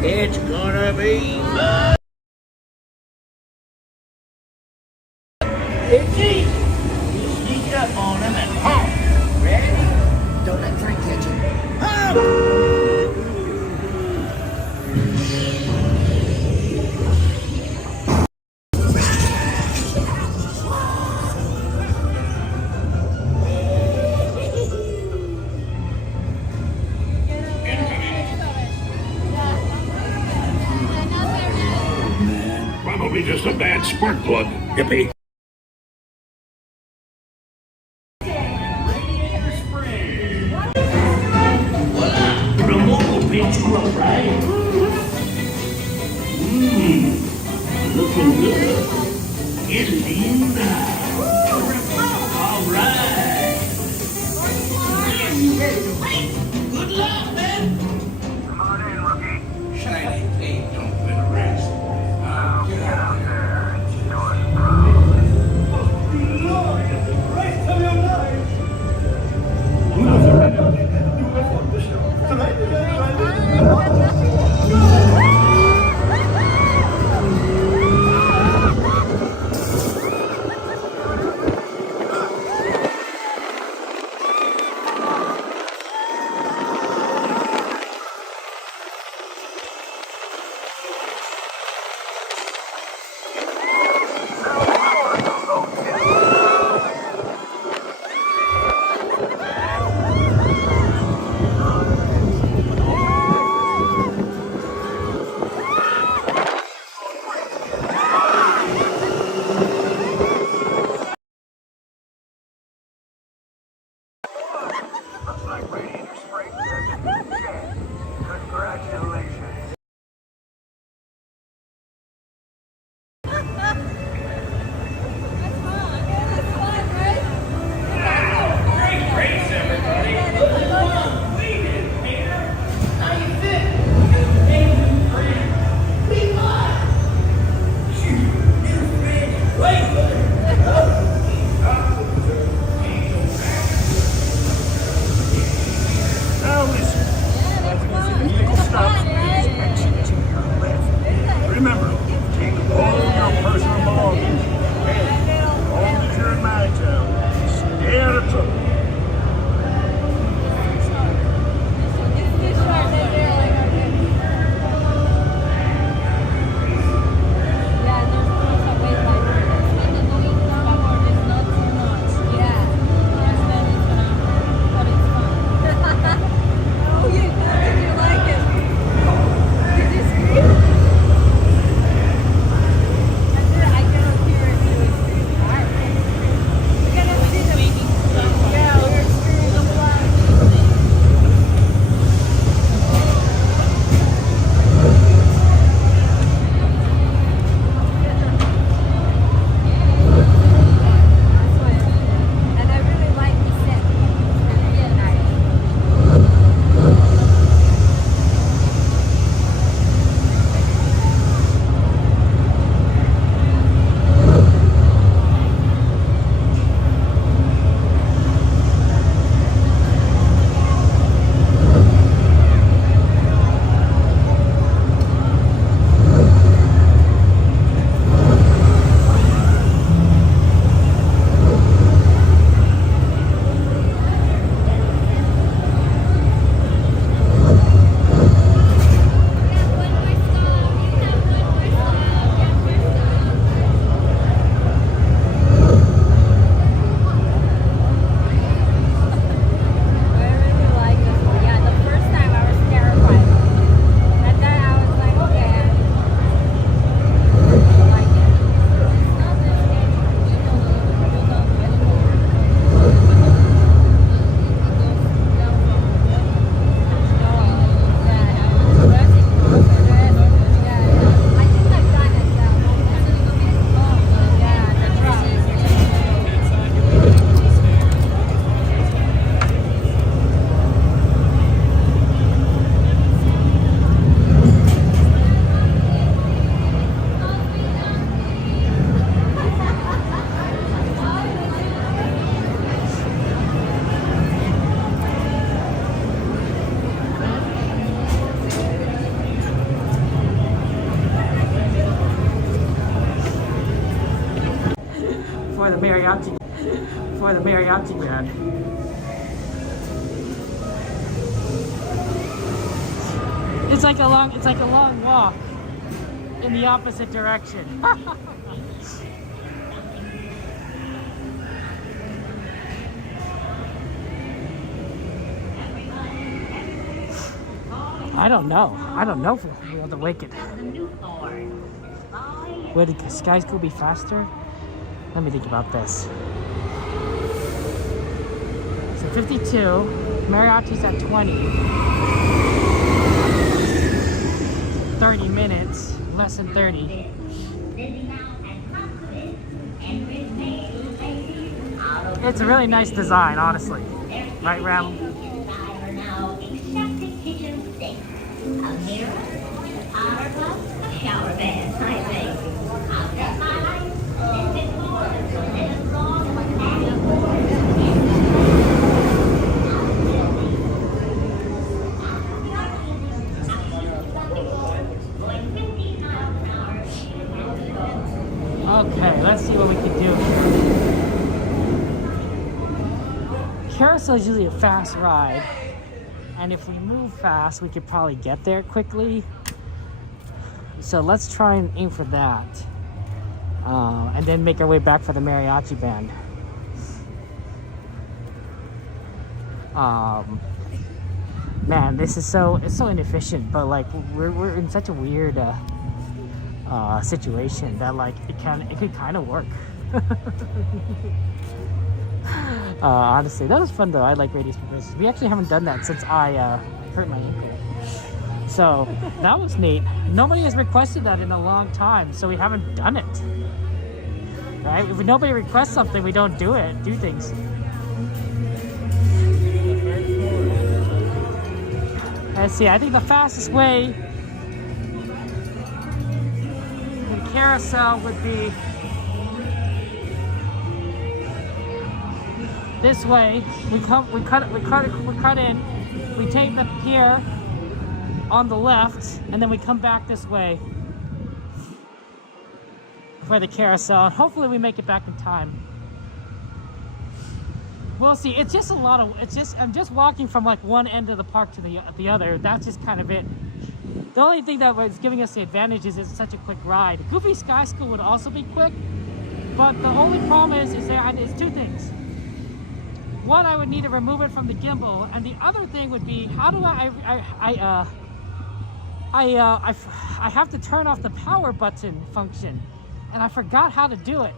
It's gonna be fun. It's easy. You sneak up on them and pop. Ready? Don't let Frank catch you. Hop! Probably just a bad spark plug, hippie. Remote will pick you up, right? Looking good. Isn't he now? All right. Good luck, man. Come on in, rookie. Shiny tape don't win a race. Get out there and show us proud. Oh, Lord! Race of your life! the mariachi band. It's like a long walk in the opposite direction. I don't know if we'll be able to wake it. Would the skies go be faster? Let me think about this. So 52, mariachi's at 20. 30 minutes, less than 30. It's a really nice design, honestly. Right, Ram? Okay, let's see what we can do. Carousel is usually a fast ride, and if we move fast, we could probably get there quickly. So let's try and aim for that, and then make our way back for the mariachi band. Man, this is it's so inefficient, but like we're in such a weird situation that like it could kind of work. Honestly, that was fun though. I like radius progressions. We actually haven't done that since I hurt my ankle. So that was neat. Nobody has requested that in a long time, so we haven't done it. Right? If nobody requests something, we don't do things. Let's see, I think the fastest way in carousel would be this way. We cut in, we take the pier on the left, and then we come back this way for the carousel. Hopefully we make it back in time. We'll see. It's just I'm just walking from like one end of the park to the other. That's just kind of it. The only thing that was giving us the advantage is it's such a quick ride. Goofy Sky School would also be quick, but the only problem is two things. One, I would need to remove it from the gimbal, and the other thing would be, how do I have to turn off the power button function, and I forgot how to do it.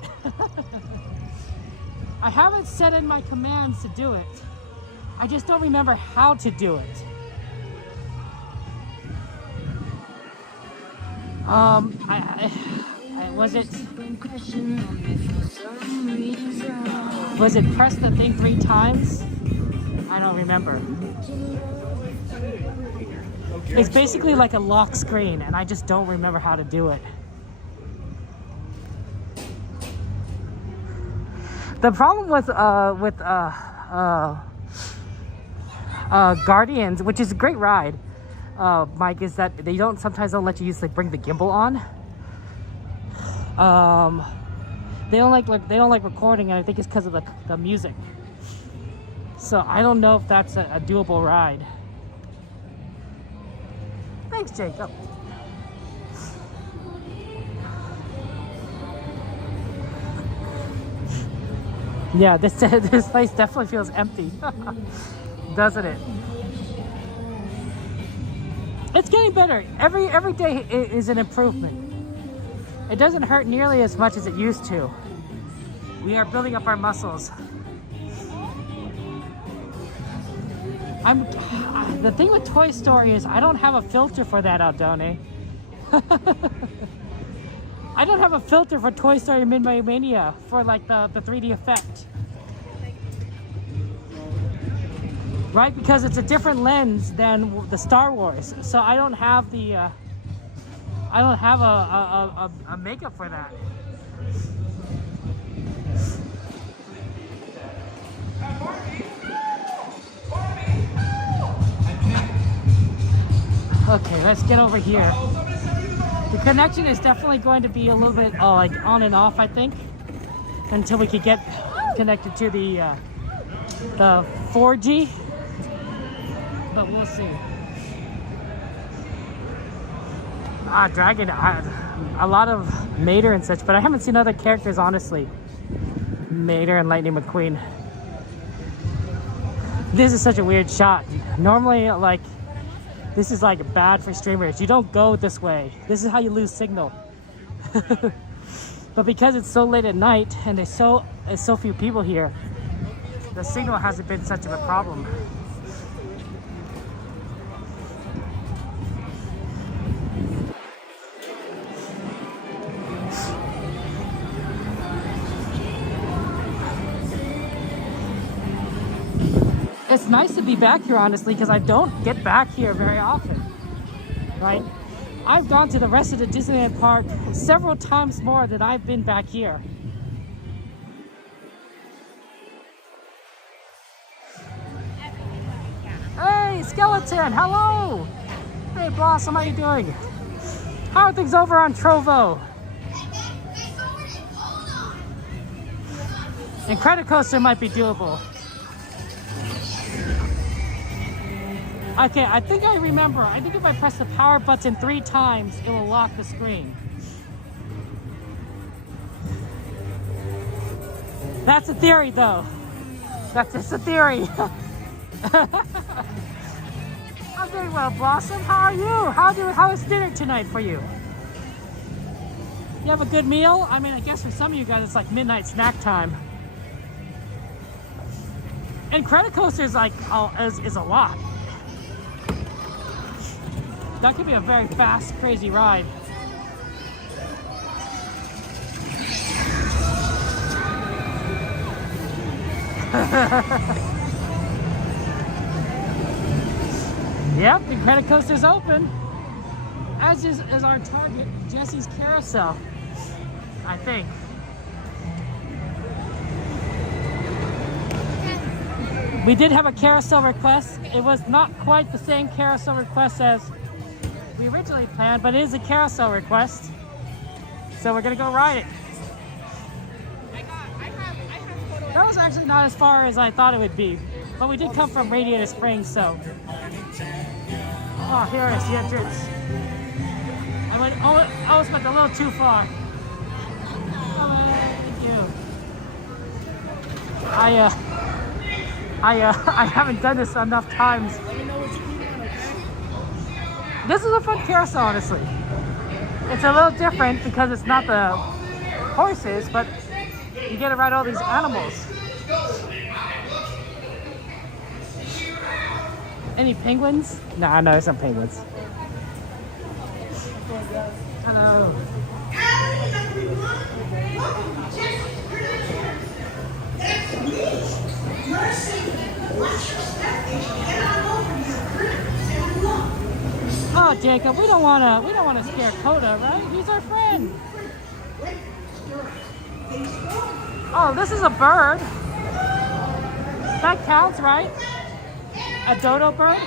I haven't set in my commands to do it. I just don't remember how to do it. Was it press the thing 3 times? I don't remember. It's basically like a lock screen, and I just don't remember how to do it. The problem with Guardians, which is a great ride, Mike, is that they sometimes don't let you bring the gimbal on. They don't like recording, and I think it's because of the music. So I don't know if that's a doable ride. Thanks, Jacob. Yeah, this place definitely feels empty, doesn't it? It's getting better. Every day is an improvement. It doesn't hurt nearly as much as it used to. We are building up our muscles. The thing with Toy Story is I don't have a filter for that, Aldone. I don't have a filter for Toy Story Midway Mania for like the 3D effect. Right? Because it's a different lens than the Star Wars. So I don't have a makeup for that. Okay, let's get over here. The connection is definitely going to be a little bit like on and off, I think. until we could get connected to the 4G. But we'll see. Dragon, a lot of Mater and such, but I haven't seen other characters, honestly. Mater and Lightning McQueen. This is such a weird shot. Normally, like, this is like bad for streamers. You don't go this way. This is how you lose signal. But because it's so late at night and there's so few people here, the signal hasn't been such of a problem. It's nice to be back here, honestly, because I don't get back here very often, right? I've gone to the rest of the Disneyland park several times more than I've been back here. Hey, Skeleton, hello! Hey, Blossom, how you doing? How are things over on Trovo? And Credit Coaster might be doable. Okay, I think I remember. I think if I press the power button 3 times, it will lock the screen. That's a theory, though. That's just a theory. I'm doing well, Blossom. How are you? How is dinner tonight for you? You have a good meal? I mean, I guess for some of you guys, it's like midnight snack time. And Credit Coaster is like, is a lot. That could be a very fast, crazy ride. Yep, the Credit Coaster's open. As is our target, Jesse's Carousel, I think. We did have a carousel request. It was not quite the same carousel request as we originally planned, but it is a carousel request. So we're gonna go ride it. That was actually not as far as I thought it would be, but we did come from Radiator Springs, so. Oh, here is the entrance. I almost went a little too far. Oh, thank you. I haven't done this enough times. This is a fun carousel, honestly. It's a little different because it's not the horses, but you get to ride all these animals. Any penguins? Nah, no, there's some penguins. Hello. Oh, Jacob, we don't wanna scare Coda, right? He's our friend. Oh, this is a bird. That counts, right? A dodo bird?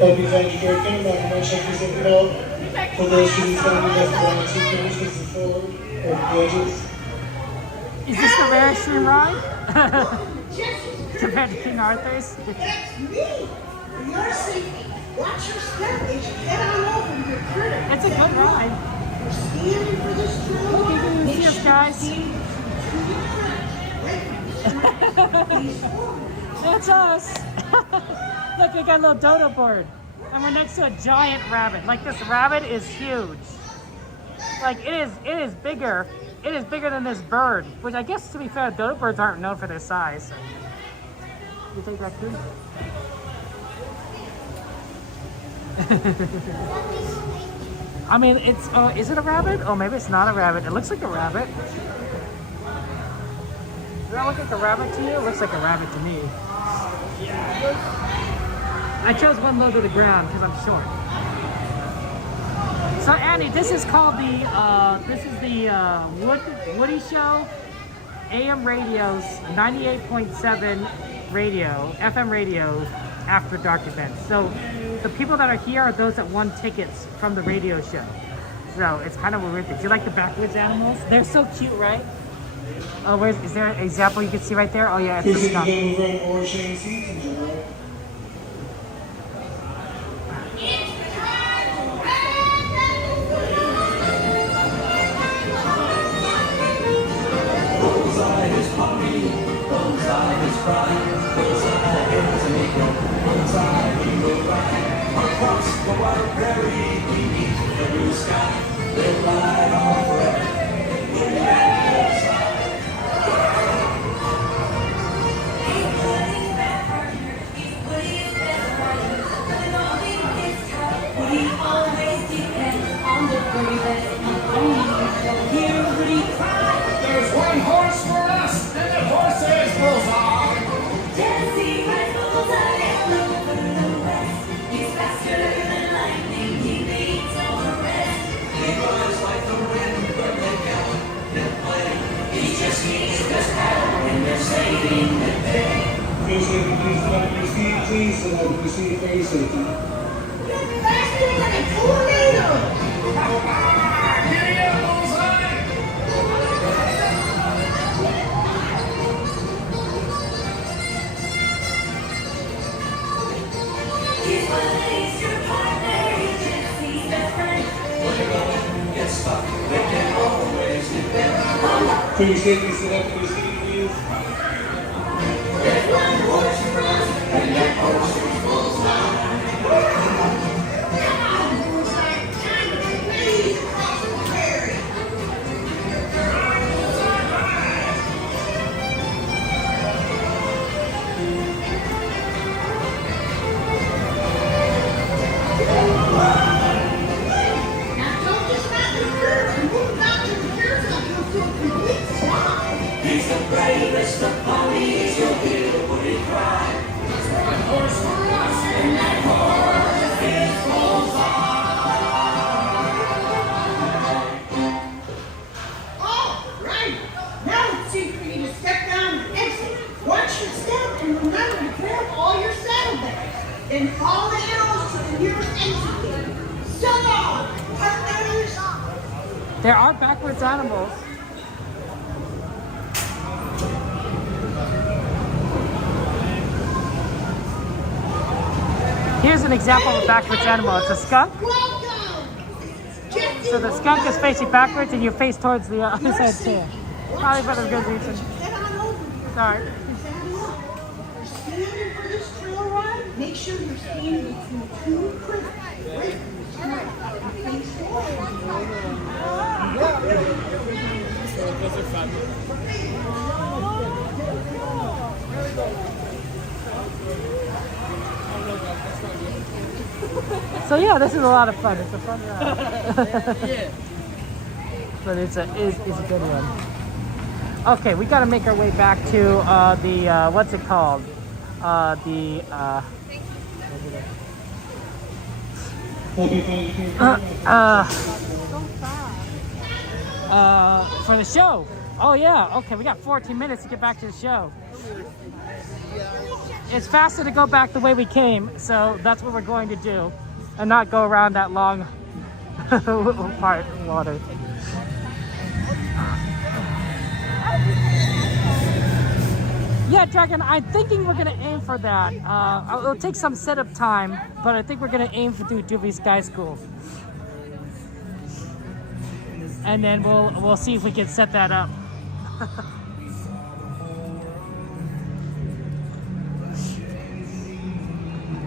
Hope you found your great film. I'm going to check this out for those who found me left one or 2 finishes and 4 or gadgets. Is this the rarest stream ride? Compared to King Arthur's? That's me! For your safety, watch your step as you head on over to your critter. It's a good ride. We're standing for this train. Okay, good to see us, guys. That's us. Look, we got a little dodo bird. And we're next to a giant rabbit. Like, this rabbit is huge. Like, it is bigger. It is bigger than this bird. Which I guess, to be fair, dodo birds aren't known for their size. So. You take that too? I mean, it's, is it a rabbit? Oh, maybe it's not a rabbit. It looks like a rabbit. Does that look like a rabbit to you? It looks like a rabbit to me. I chose one low to the ground because I'm short. So Annie, this is called the Woody show. AM radios, 98.7 radio, FM radio after dark events. So the people that are here are those that won tickets from the radio show. So it's kind of weird. Do you like the backwoods animals? They're so cute, right? Oh, is there an example you can see right there? Oh yeah, it's the skunk. Bullseye is Poppy, bullseye is Fry, bullseye is Tamika, bullseye we will fly. Across the wide prairie, we meet the blue sky, red light on forever, we're at the side. We always depend on the very best, not only hear Woody cry. There's one horse for us, and the horse is Bullseye. Tennessee rides Bullseye all over the west. He's faster than lightning, he beats all the rest. He runs like the wind when they gallop and play. He just needs his power when they're saving the day. Please let me see, please let me see face safety. Faster than a tornado! Giddy up, Bullseye! He's Willie's your partner, he's Jesse's best friend. When they're going, get stuck, they can always depend. Please take me sit up in your seat, please. There's one horse for us, And that horse is Bullseye. He's the bravest of ponies, you'll hear the Woody cry. There's one horse for us, and that horse is Bullseye. All right, now it's safe for you to step down and exit. Watch your step and remember to grab all your saddlebags. Then follow the arrows to the nearest exit gate. So long, partners. There are backwards animals. Here's an example of a backwards animal. It's a skunk. So the skunk is facing backwards and you face towards the other side too. Probably for the good reason. Head on over here. Sorry. You're standing for this trail ride. Make sure you're standing between two critters. Face forward. So yeah, this is a lot of fun. It's a fun ride. Yeah. But it's a good one. Okay, we got to make our way back to the what's it called? For the show. Oh yeah. Okay, we got 14 minutes to get back to the show. It's faster to go back the way we came, so that's what we're going to do, and not go around that long part of water. Yeah, Dragon, I'm thinking we're gonna aim for that. It'll take some setup time, but I think we're gonna aim for Doobie Sky School, and then we'll see if we can set that up.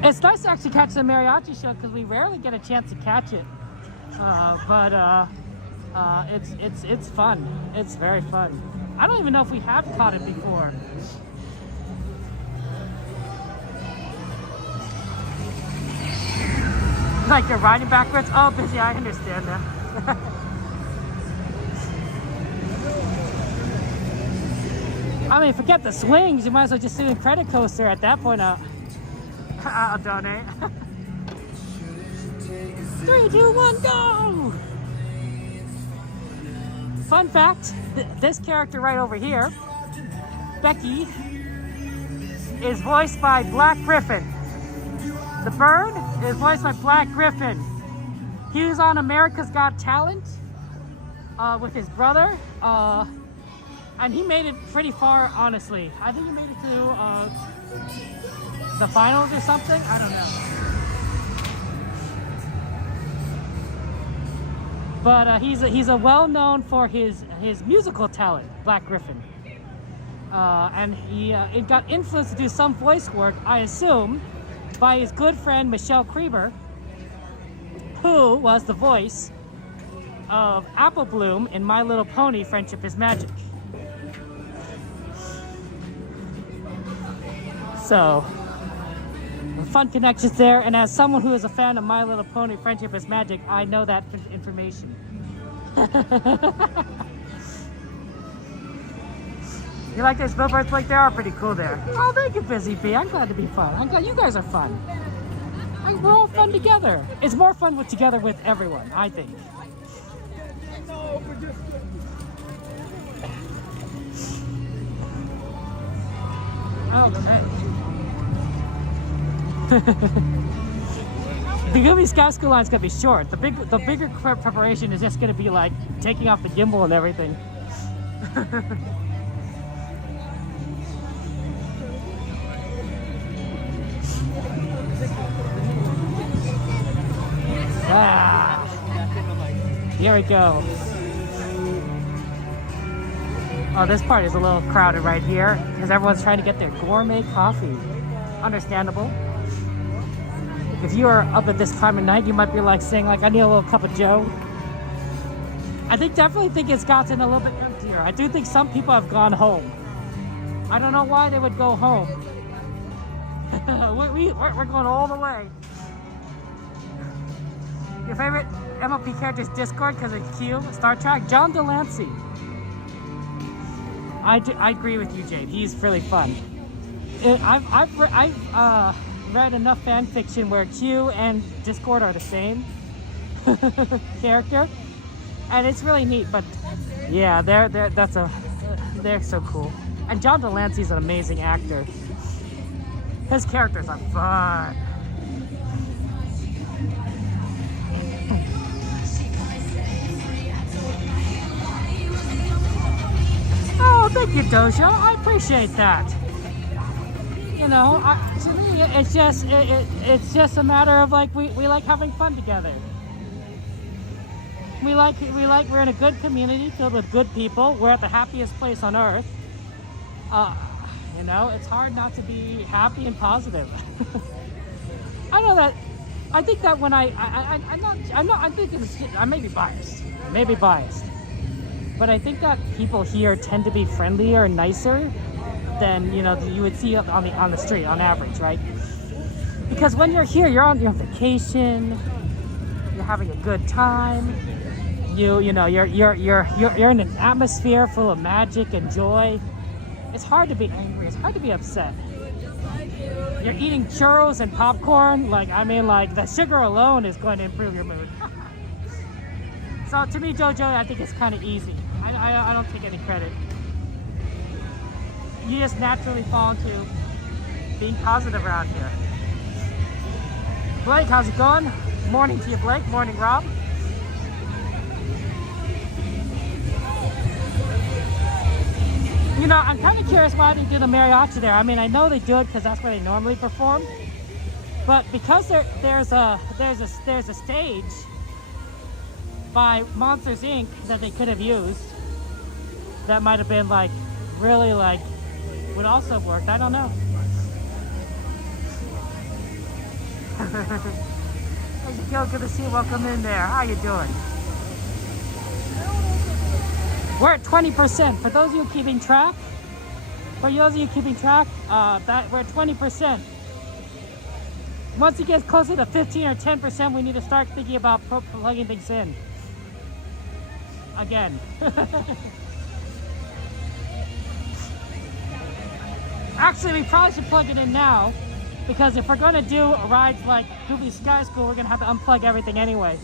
It's nice to actually catch the mariachi show because we rarely get a chance to catch it, but it's fun. It's very fun. I don't even know if we have caught it before. Like you're riding backwards? Oh, busy, I understand that. I mean, forget the swings. You might as well just sit in credit coaster at that point. I'll donate. 3, 2, 1, go! Fun fact, this character right over here Becky is voiced by Black Griffin. The bird is voiced by Black Griffin. He was on America's Got Talent with his brother, and he made it pretty far, honestly. I think he made it to the finals or something. I don't know. But he's a well-known for his musical talent, Black Griffin. And he it got influenced to do some voice work, I assume, by his good friend Michelle Creeber, who was the voice of Apple Bloom in My Little Pony: Friendship is Magic. So, fun connections there, and as someone who is a fan of My Little Pony: Friendship is Magic, I know that information. You like those billboards? Like, they are pretty cool there. Oh, thank you, Busy Bee. I'm glad to be fun. I'm glad you guys are fun. We're all fun together. It's more fun together with everyone, I think. The Gooby Scout School line's gonna be short. The bigger preparation is just gonna be like taking off the gimbal and everything. Here we go. Oh, this part is a little crowded right here because everyone's trying to get their gourmet coffee. Understandable. If you are up at this time of night, you might be like saying, like, I need a little cup of joe. I definitely think it's gotten a little bit emptier. I do think some people have gone home. I don't know why they would go home. We're going all the way. Your favorite MLP character is Discord because it's Q. Star Trek, John Delancey. I agree with you, Jade. He's really fun. I've read enough fan fiction where Q and Discord are the same character, and it's really neat. But yeah, they're so cool. And John Delancey's an amazing actor. His characters are fun. Oh, thank you, Dojo. I appreciate that. You know, to me, it's just a matter of like we like having fun together. We're in a good community filled with good people. We're at the happiest place on earth. You know, it's hard not to be happy and positive. I know that. I think that when I may be biased. But I think that people here tend to be friendlier and nicer than, you know, you would see on the street on average, right? Because when you're here, you're on vacation, you're having a good time. You know, you're in an atmosphere full of magic and joy. It's hard to be angry. It's hard to be upset. You're eating churros and popcorn. Like, I mean, like, the sugar alone is going to improve your mood. So to me, Jojo, I think it's kind of easy. I don't take any credit. You just naturally fall into being positive around here. Blake, how's it going? Morning to you, Blake. Morning, Rob. You know, I'm kind of curious why they do the mariachi there. I mean, I know they do it because that's where they normally perform. But because there's a stage by Monsters Inc. that they could have used, that might have been like really like would also have worked. I don't know. Hey, Gil, good to see you. Welcome in there. How you doing? We're at 20%. For those of you keeping track, that we're at 20%. Once it gets closer to 15 or 10%, we need to start thinking about plugging things in. Again. Actually, we probably should plug it in now, because if we're going to do rides like Goofy Sky School, we're going to have to unplug everything anyway.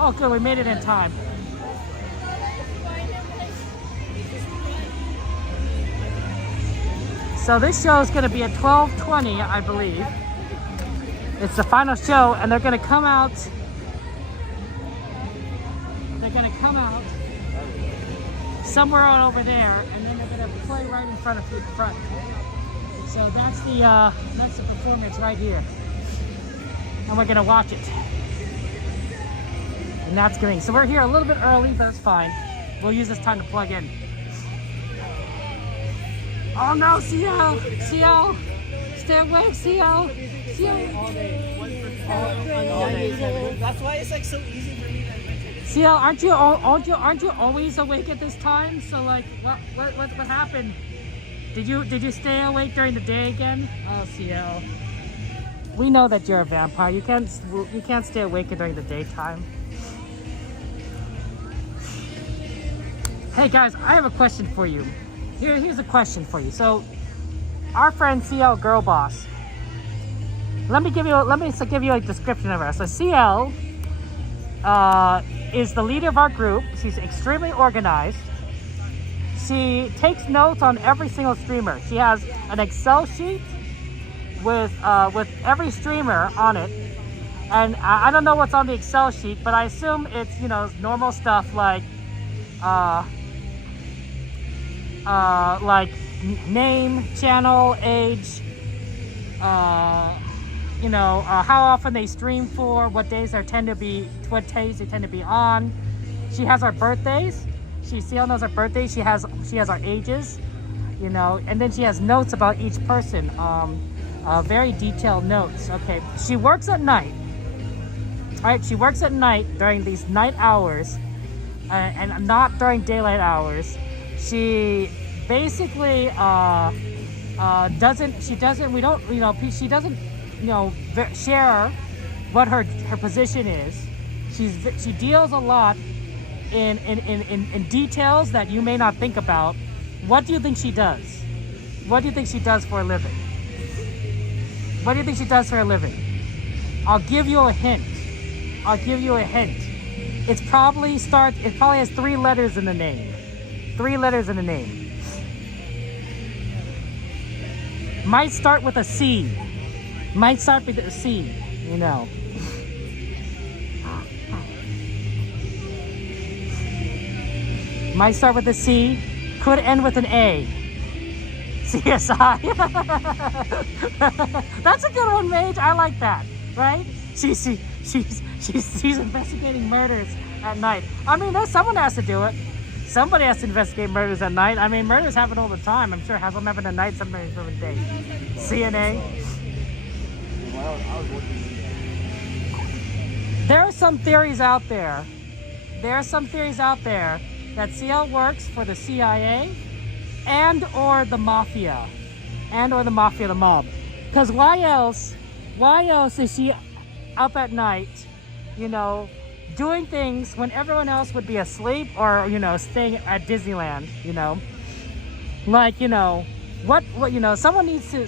Oh, good, we made it in time. So this show is going to be at 12:20, I believe. It's the final show, and they're going to come out. They're going to come out somewhere out over there, and then they're going to play right in front of you. So that's the performance right here, and we're going to watch it. And that's great. So we're here a little bit early, but that's fine. We'll use this time to plug in. Oh no, CL! CL! Stay awake, CL! CL! All day. That's why it's like so easy for me to CL, aren't you always awake at this time? So like, what happened? Did you stay awake during the day again? Oh, CL. We know that you're a vampire. You can't stay awake during the daytime. Hey guys, I have a question for you. Here's a question for you. So, our friend CL Girl Boss. Let me give you a description of her. So CL is the leader of our group. She's extremely organized. She takes notes on every single streamer. She has an Excel sheet with every streamer on it. And I don't know what's on the Excel sheet, but I assume it's, you know, normal stuff like name, channel, age, you know, how often they stream for, what days they tend to be on. She has our birthdays. CL knows our birthdays. She has our ages, you know, and then she has notes about each person. Very detailed notes. Okay, she works at night. All right, she works at night during these night hours, and not during daylight hours. She basically doesn't share what her position is. She deals a lot in details that you may not think about. What do you think she does? What do you think she does for a living? What do you think she does for a living? I'll give you a hint. It probably has 3 letters in the name. 3 letters in the name. Might start with a C. You know. Might start with a C. Could end with an A. CSI. That's a good one, Mage. I like that. Right? She's investigating murders at night. I mean, someone has to do it. Somebody has to investigate murders at night. I mean, murders happen all the time. I'm sure some happen at night, sometimes during the day. CNA. There are some theories out there. That CL works for the CIA and/or the mafia, the mob. Because why else is she up at night, you know, doing things when everyone else would be asleep or, you know, staying at Disneyland, you know? Like, you know, what you know, someone needs to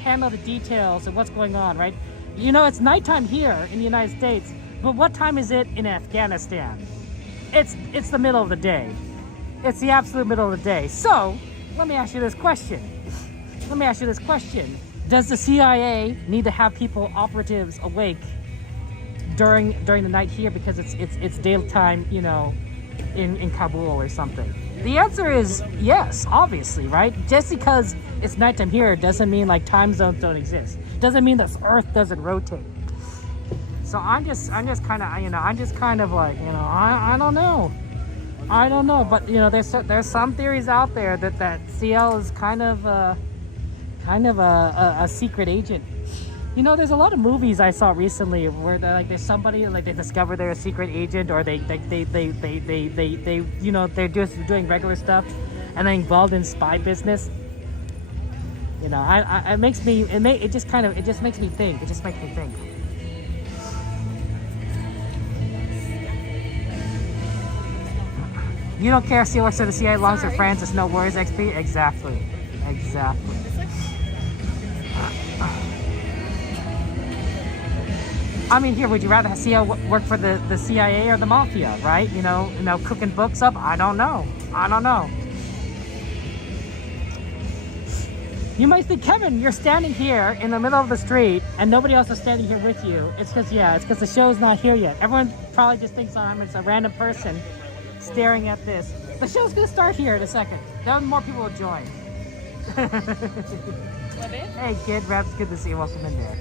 handle the details of what's going on, right? You know, it's nighttime here in the United States, but what time is it in Afghanistan? It's the middle of the day. It's the absolute middle of the day. So, let me ask you this question. Does the CIA need to have operatives awake during the night here because it's daytime, you know, in Kabul or something? The answer is yes, obviously, right? Just because it's nighttime here doesn't mean like time zones don't exist. Doesn't mean the Earth doesn't rotate. So I'm just kind of like, you know, I don't know, but you know, there's some theories out there that CL is kind of a secret agent. You know, there's a lot of movies I saw recently where there's somebody like they discover they're a secret agent, or they you know, they're just doing regular stuff and they're involved in spy business. You know, it makes me think. You don't care if CL works for the CIA as long as they're friends, it's no worries, XP? Exactly. I mean, here, would you rather see her work for the CIA or the mafia, right? You know, cooking books up? I don't know. You might think, Kevin, you're standing here in the middle of the street and nobody else is standing here with you. It's because the show's not here yet. Everyone probably just thinks I'm a random person staring at this. The show's gonna start here in a second. Then more people will join. Hey kid, Raps, good to see you. Welcome in there.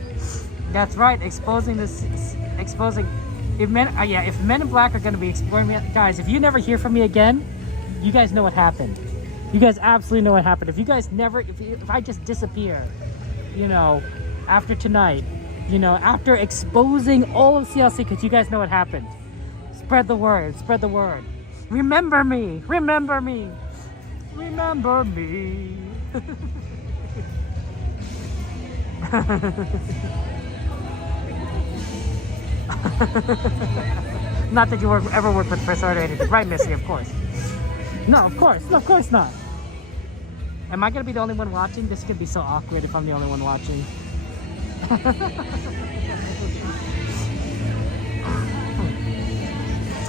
That's right, exposing. If Men in Black are gonna be exploring me, guys. If you never hear from me again, you guys know what happened. You guys absolutely know what happened. If you guys never, if I just disappear, you know, after tonight, you know, after exposing all of CLC, because you guys know what happened. Spread the word. Spread the word. Remember me. Remember me. Remember me. Not that you ever worked with Chris or anything, right, Missy? Of course. No, of course. No, of course not. Am I gonna be the only one watching? This could be so awkward if I'm the only one watching.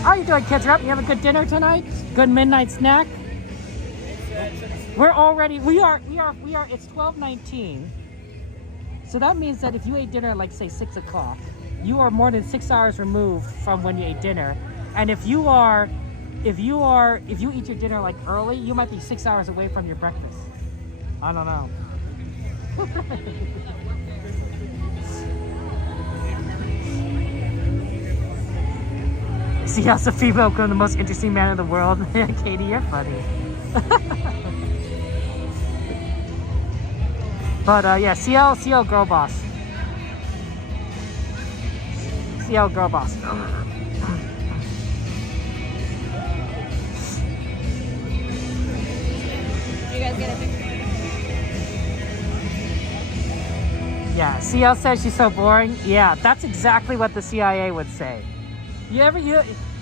How are you doing, kids? You have a good dinner tonight? Good midnight snack? We are, it's 12:19. So that means that if you ate dinner at, like, say 6 o'clock, you are more than 6 hours removed from when you ate dinner. And if you eat your dinner like early, you might be 6 hours away from your breakfast. I don't know. See how Sophie become the most interesting man in the world? Katie, you're funny. But yeah, CL girl boss. CL girl boss. You guys get a picture? Yeah, CL says she's so boring. Yeah, that's exactly what the CIA would say. If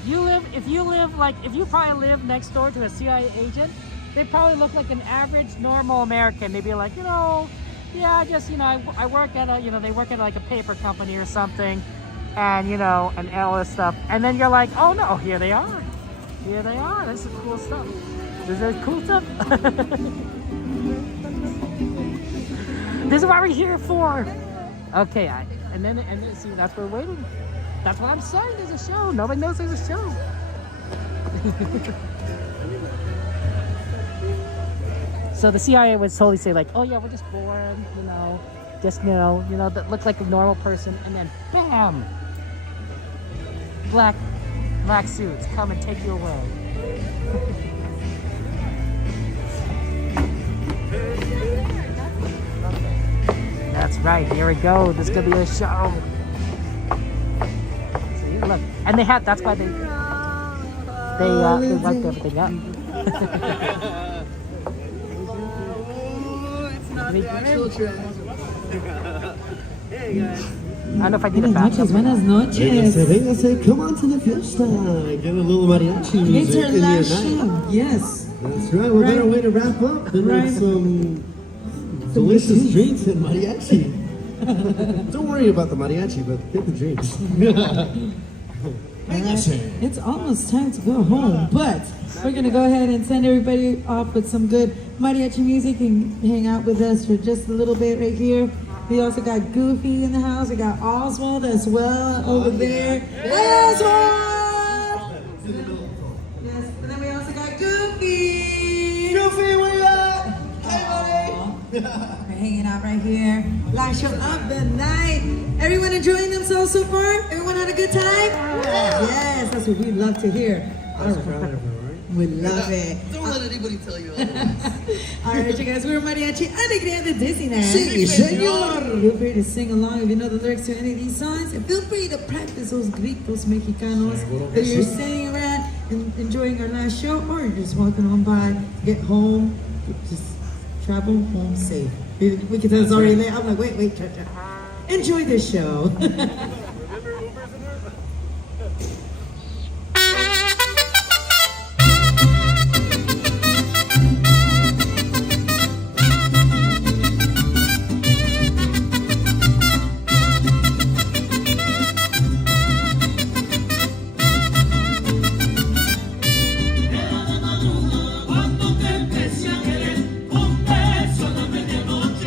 you probably live next door to a CIA agent, they probably look like an average normal American. They'd be like, you know, yeah, I just, you know, I work at a, you know, they work at like a paper company or something, and, you know, and all this stuff. And then you're like, oh no, here they are. Here they are. This is cool stuff. This is cool stuff. This is what we're here for. Okay, and then see, that's what we're waiting. That's what I'm saying. There's a show. Nobody knows there's a show. So the CIA would totally say like, oh yeah, we're just bored, you know, just that look like a normal person, and then bam, black suits come and take you away. That's right. Here we go. This could be a show. See, look, and they had. That's why they wiped everything up. The actual trash. Hey guys. I don't know if I did it back. Buenas noches. Véngase, come on to the fiesta. Get a little mariachi music It's our in your last night. show. Yes. That's right. We're on our way to wrap up and make some delicious drinks and mariachi. Don't worry about the mariachi, but get the drinks. It's almost time to go home, but we're gonna go ahead and send everybody off with some good mariachi music and hang out with us for just a little bit right here. We also got Goofy in the house. We got Oswald as well over there. Oswald! Yes, and then we also got Goofy. Goofy, where you at? Hey, buddy. We're hanging out right here. Last show of the night. Everyone enjoying themselves so far? Everyone had a good time? Yes, that's what we love to hear. We love it. Don't let anybody tell you otherwise. All right, you guys, we're Mariachi Alegría de Disneyland. Sí, señor. Feel free to sing along if you know the lyrics to any of these songs, and feel free to practice those gritos mexicanos that you're sitting around and enjoying our last show, or you're just walking on by, get home, just travel home safe. We can tell it's already late. I'm like, wait, enjoy this show. Cuando te empecé a querer, un beso a la medianoche.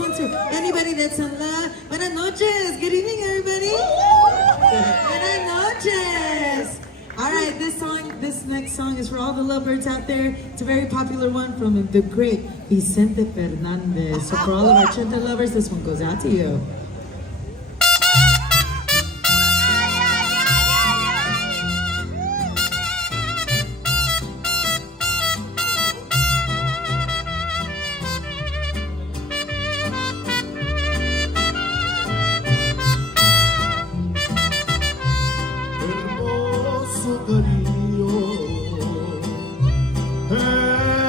one too. Anybody that's in love? Buenas noches. Good evening, everybody. Buenas noches. All right, this next song is for all the lovebirds out there. It's a very popular one from the great Vicente Fernandez. So for all of our Chente lovers, this one goes out to you.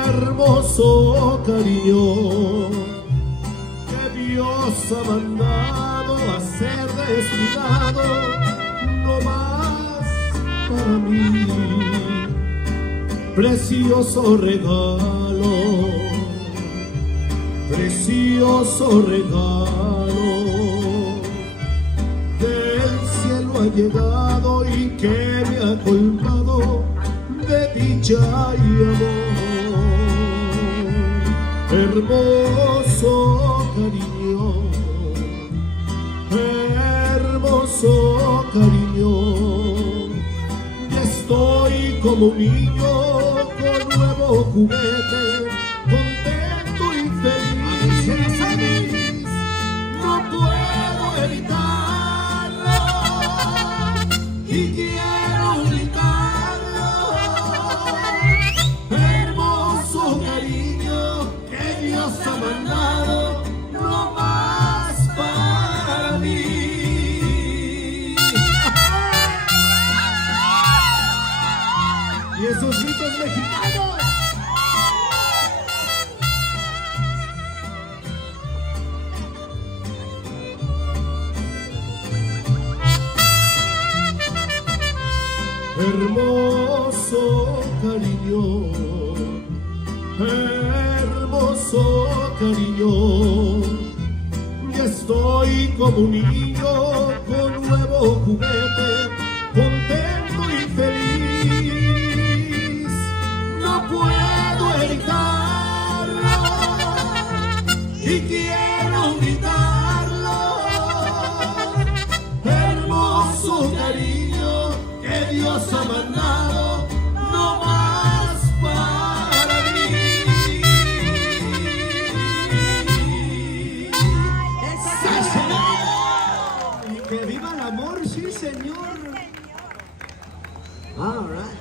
Hermoso cariño que Dios ha mandado a ser destinado no más para mí. Precioso regalo, precioso regalo del cielo ha llegado y que me ha colmado de dicha y amor. Hermoso cariño, hermoso cariño, ya estoy como un niño con nuevo juguete, contento y feliz, no puedo evitarlo y quiero gritarlo. Hermoso cariño que Dios ha mandado no más para mí. Y esos gritos mexicanos. Hermoso cariño, hermoso cariño, ya estoy como un niño con nuevo juguete, contento y feliz, no puedo evitarlo y quiero gritarlo. Hermoso cariño que Dios ha mandado no más para mí. Que viva el amor, sí señor. All right.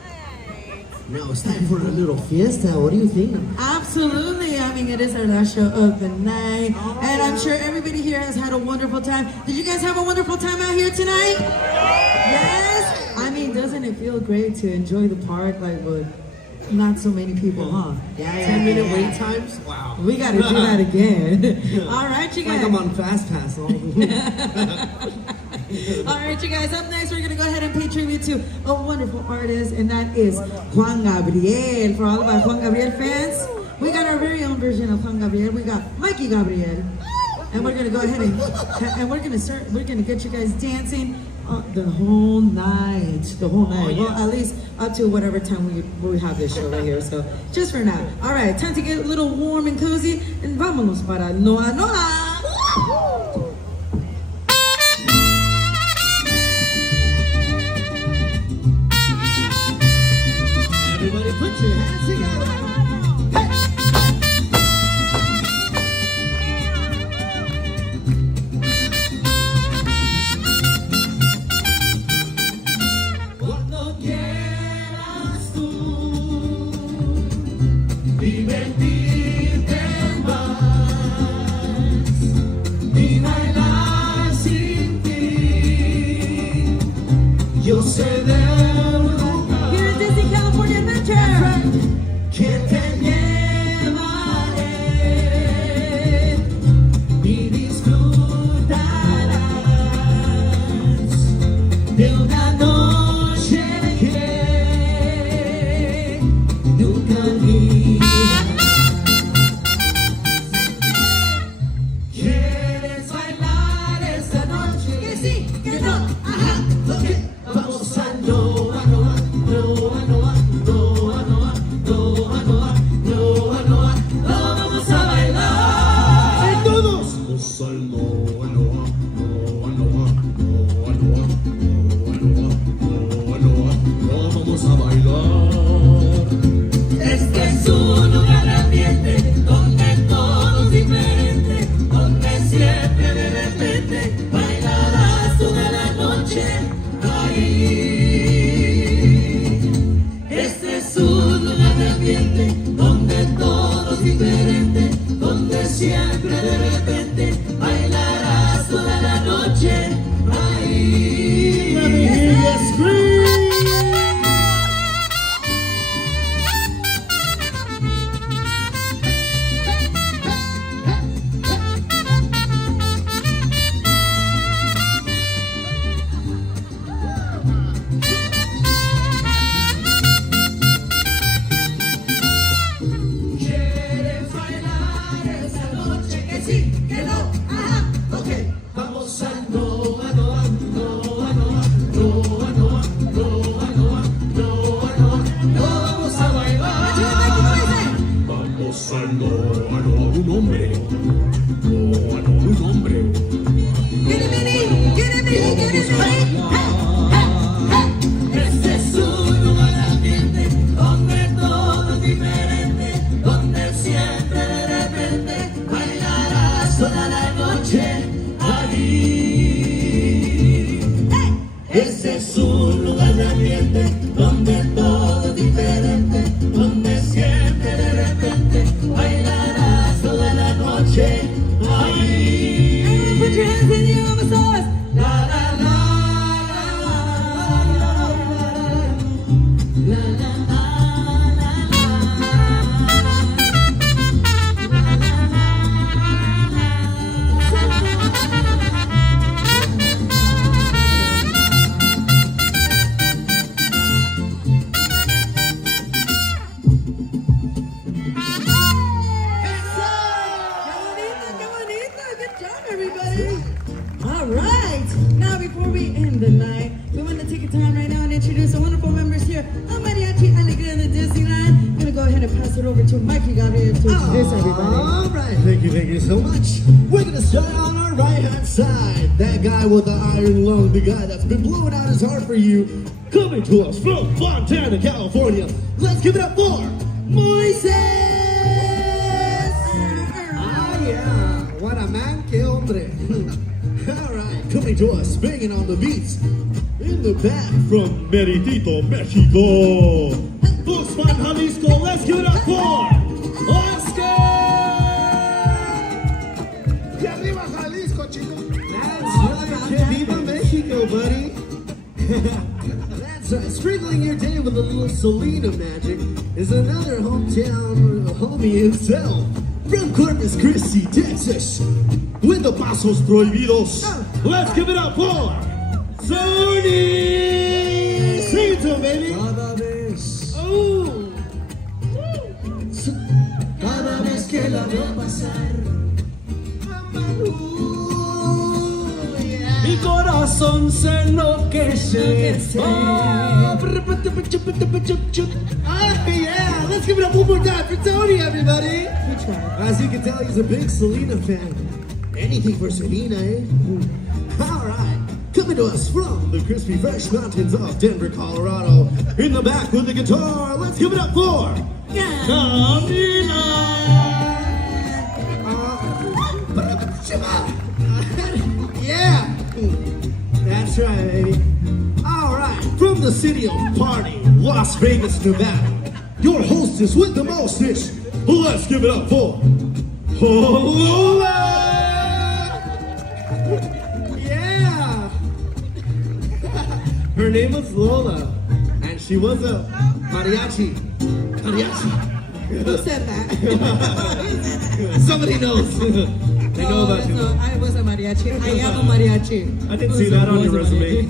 Now it's time for a little fiesta. What do you think? Absolutely. I mean, it is our last show of the night. And I'm sure everybody here has had a wonderful time. Did you guys have a wonderful time out here tonight? Yes? I mean, doesn't it feel great to enjoy the park like with not so many people, huh? Yeah, 10-minute wait times? Wow. We got to do that again. All right, you guys. Like I'm on Fast Pass. All right, you guys, up next, we're going to go ahead and pay tribute to a wonderful artist, and that is Juan Gabriel. For all of our Juan Gabriel fans, we got our very own version of Juan Gabriel. We got Mikey Gabriel. And we're going to go ahead and we're going to get you guys dancing the whole night. The whole night. Well, at least up to whatever time we have this show right here. So, just for now. All right, time to get a little warm and cozy, and vámonos para Noa Noa. Everybody put your hands together. Cuando quieras tú divertirte más, siempre de repente bailarás toda la noche ahí. Este es un lugar de ambiente donde todo es diferente, donde siempre de repente bailarás toda la noche ahí. Let me hear you scream. Este es un lugar de ambiente donde todo es diferente, donde siempre de repente bailarás toda la noche allí. Este es un lugar de ambiente donde todo es diferente, donde siempre de repente bailarás toda la noche allí. Put your hands in the air, stars. La la la la la la All right. Now, before we end the night, we want to take a time right now and introduce our wonderful members here of Mariachi Alegría de Disneyland. I'm going to go ahead and pass it over to Mikey Gabriel to introduce everybody. All right. Thank you so much. We're going to start on our right-hand side. That guy with the iron lung, the guy that's been blowing out his heart for you, coming to us from Fontana, California. Let's give it up for Moises! Ah, yeah. What a man, que hombre. All right, coming to us, banging on the beats. In the back from Meritito, Mexico. Tuxpan, Jalisco, let's give it up for Oscar! Y arriba Jalisco, chico. That's right, que viva Mexico, buddy. That's right, sprinkling your day with a little Selena magic is another hometown homie himself. From Corpus Christi, Texas, with the pasos prohibidos. Let's give it up for Sony! Sing it to him, baby! Cada vez, cada vez que la veo pasar, mi corazón se enloquece. Yeah, let's give it up one more time for Tony, everybody. As you can tell, he's a big Selena fan. Anything for Selena, eh? All right, coming to us from the crispy fresh mountains of Denver, Colorado. In the back with the guitar, let's give it up for Camila. Yeah, that's right, baby. All right, from the city of party, Las Vegas, Nevada, your hostess with the mostest. Let's give it up for Lola. Yeah, her name was Lola, and she was a mariachi. Who said that? Somebody knows. They know about you. So I was a mariachi. I am a mariachi. I didn't see that on your resume.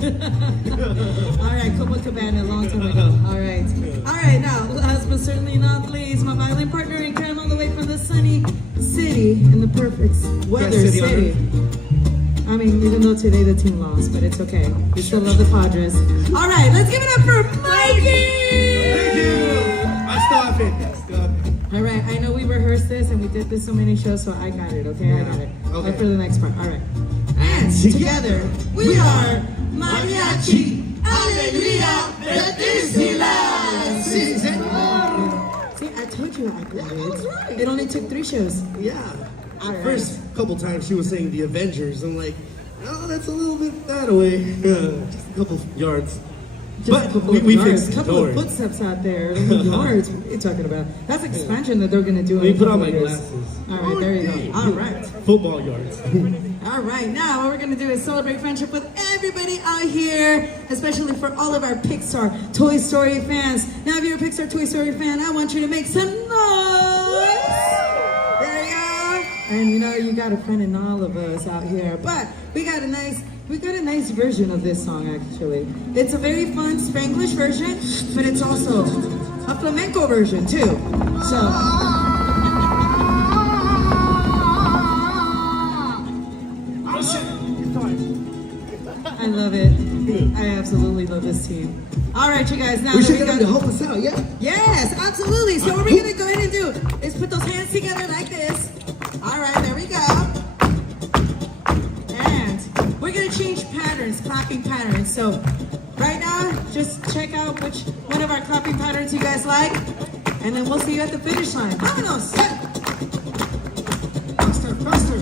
All right, Copacabana, a long time ago. All right. All right, now, last but certainly not least, my violin partner in crime all the way from the sunny city in the perfect weather city. I mean, even though today the team lost, but it's okay. We still love the Padres. All right, let's give it up for Mikey! Thank you! I stop it. All right, I know we rehearsed this and we did this so many shows, so I got it, okay? I got it. Okay. For the next part. All right. And together, we are Mariachi Alegría de Disneyland! Sí, señor! See, I told you I got it. It only took 3 shows. Yeah. The first couple times she was saying the Avengers. I'm like, oh, that's a little bit that away. Just a couple yards. But we fixed it. A couple of footsteps out there. Yards. What are you talking about? That's expansion that they're going to do. Let me put on my glasses. All right, there you go. All right. Football yards. All right, now what we're going to do is celebrate friendship with everybody out here, especially for all of our Pixar Toy Story fans. Now, if you're a Pixar Toy Story fan, I want you to make some noise. There you go. And you know, you got a friend in all of us out here. But we got a nice version of this song, actually. It's a very fun Spanglish version, but it's also a flamenco version, too. So... I love it. I absolutely love this team. All right, you guys. Now we should get them to help us out, yeah? Yes, absolutely. So what we're going to go ahead and do is put those hands together like this. All right, there we go. And we're going to change patterns, clapping patterns. So right now, just check out which one of our clapping patterns you guys like. And then we'll see you at the finish line. Vámonos. Faster, faster.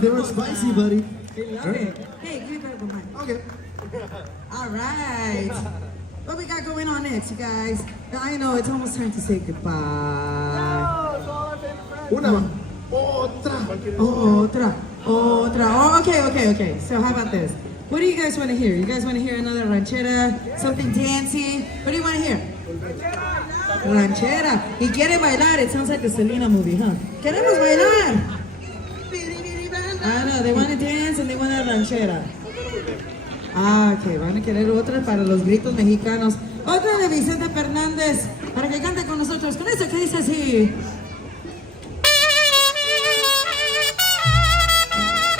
They were spicy, buddy. They love it. Hey, give me back the mic. Okay. All right. What we got going on next, you guys? I know it's almost time to say goodbye. Una. Otra. Oh, okay. So how about this? What do you guys want to hear? You guys want to hear another ranchera? Something dancey? What do you want to hear? Ranchera. Y quiere bailar. It sounds like the Selena movie, huh? Queremos bailar. I know, they want to dance and they want a ranchera. Ah, ok, van a querer otra para los gritos mexicanos. Otra de Vicente Fernández, para que cante con nosotros. Con eso que dice así.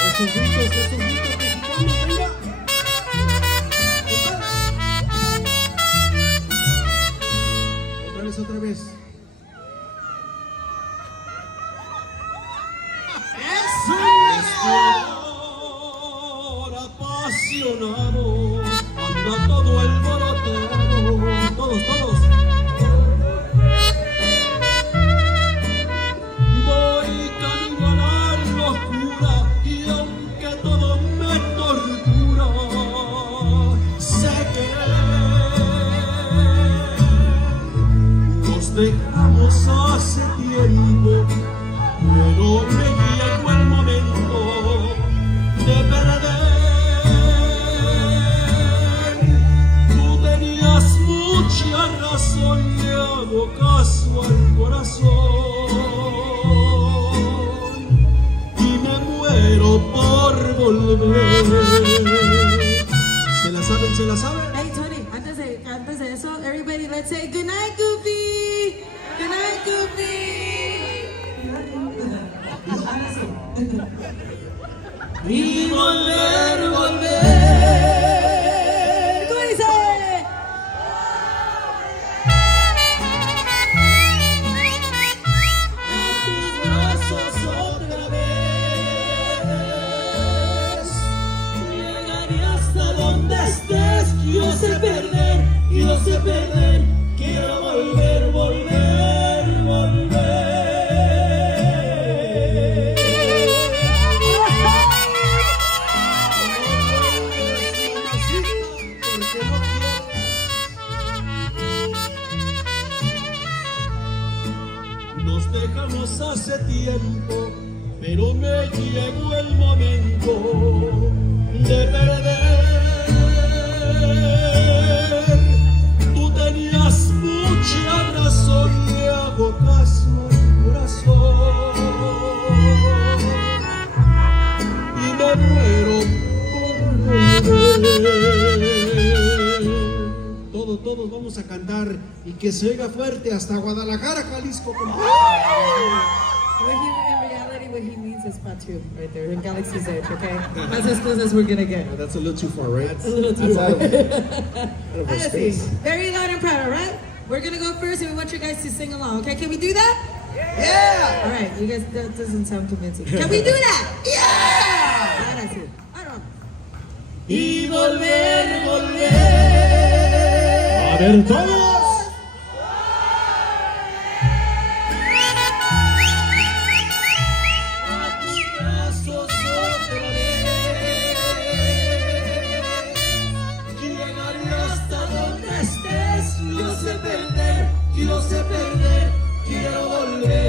Esos gritos mexicanos, venga. Otra vez. emocionado, anda todo alborotado, todos. Voy camino a la locura y aunque todo me tortura, sé que nos dejamos hace tiempo, pero me llegó el momento de perder. Tú tenías mucha razón, le hago caso al corazón y me muero por volver. ¿Se la saben? ¿Se la saben? Hey Tony, antes de eso, everybody let's say good night, Goofy. Good night, Goofy. Y volver. ¿Cómo dice? Otra vez llegaré hasta donde estés. Yo sé perder, quiero volver. Nos dejamos hace tiempo, pero me llegó el momento de perder. Tú tenías mucha razón, le hago caso al corazón y me muero por volver. Todos vamos a cantar y que se oiga fuerte hasta Guadalajara, Jalisco. In reality, what he means is Patu, right there, in Galaxy's Edge, okay? That's as close as we're gonna get. That's a little too far, right? A little too far. Out of our space. Very loud and proud, all right? We're gonna go first and we want you guys to sing along, okay? Can we do that? Yeah! All right, you guys, that doesn't sound convincing. Can we do that? Yeah! Ahora sí. Y volver. A ver todos. Yo sé perder, quiero volver.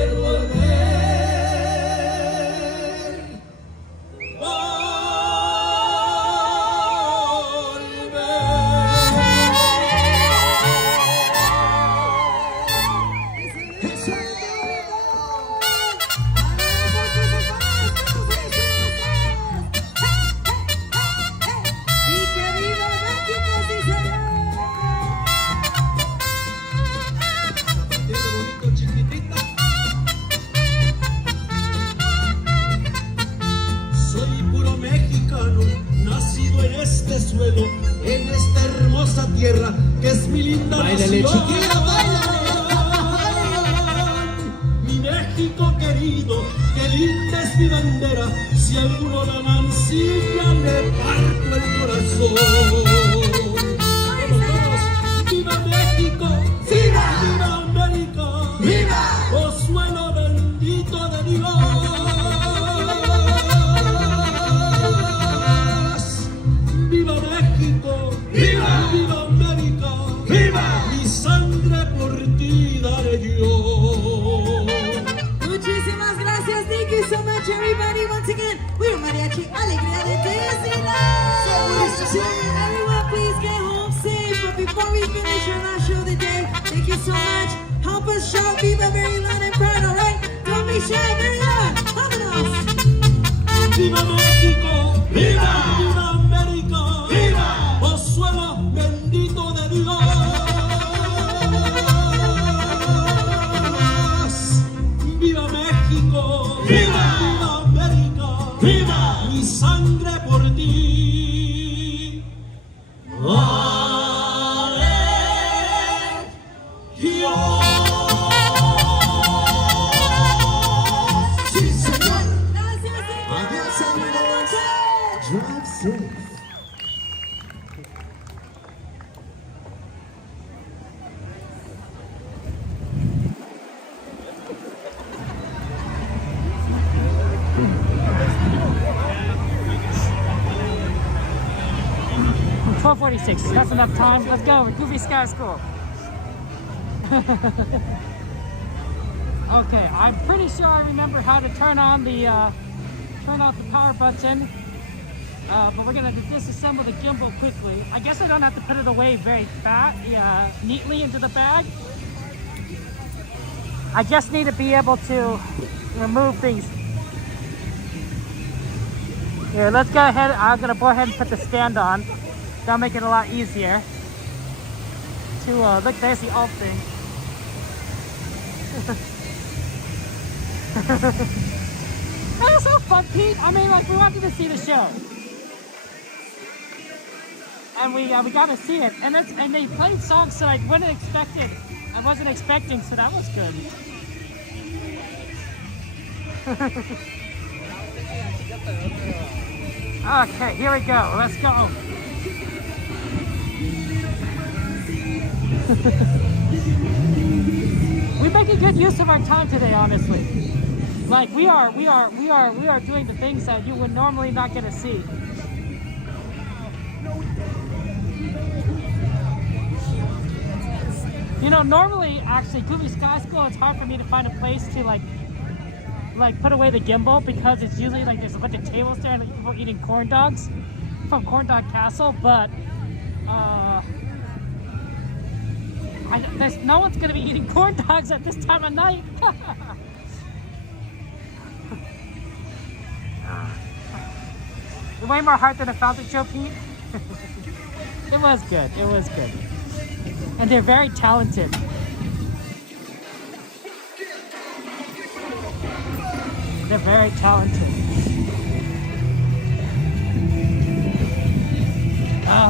En esta hermosa tierra que es mi linda Báilale, nación. chiquilla, Mi México querido, qué linda es mi bandera. Si alguno la mancilla, le parto el corazón. ¡Viva México! ¡Viva! ¡Viva América! ¡Viva! ¡Oh suelo bendito de Dios! ¡Viva México! ¡Viva! ¡Viva América! ¡Viva! Mi sangre por ti daré yo. Muchísimas gracias. Thank you so much, everybody. Once again, we're Mariachi Alegría de Disneyland. Everyone, please get home safe. But before we finish our last show of the day, thank you so much. Help us shout Viva very loud and proud, all right? Don't be shy, very loud. Vámonos. ¡Viva México! ¡Viva! ¡Viva América! ¡Viva! ¡Oh suelo bendito de Dios! ¡Viva México! ¡Viva! ¡Viva América! ¡Viva! Mi sangre por ti. Sí, señor. Adiós, amigos. Drive safe. 12:46. That's enough time. Let's go. Goofy Sky School. Okay, I'm pretty sure I remember how to turn on the turn off the power button. But we're gonna disassemble the gimbal quickly. I guess I don't have to put it away very neatly into the bag. I just need to be able to remove things. Here, let's go ahead. I'm gonna go ahead and put the stand on. That'll make it a lot easier to look. There's the alt thing. That was so fun, Pete. I mean, like, we wanted to see the show, and we got to see it, and they played songs that I wasn't expecting, so that was good. Okay, here we go. Let's go. We're making good use of our time today, honestly. Like we are doing the things that you would normally not get to see. You know, normally, actually, Goofy Sky School, it's hard for me to find a place to like put away the gimbal because it's usually like there's a bunch of tables there and like, people eating corn dogs from Corn Dog Castle, but no one's gonna be eating corn dogs at this time of night. Way more heart than a fountain show, Pete. It was good. It was good. And they're very talented. They're very talented.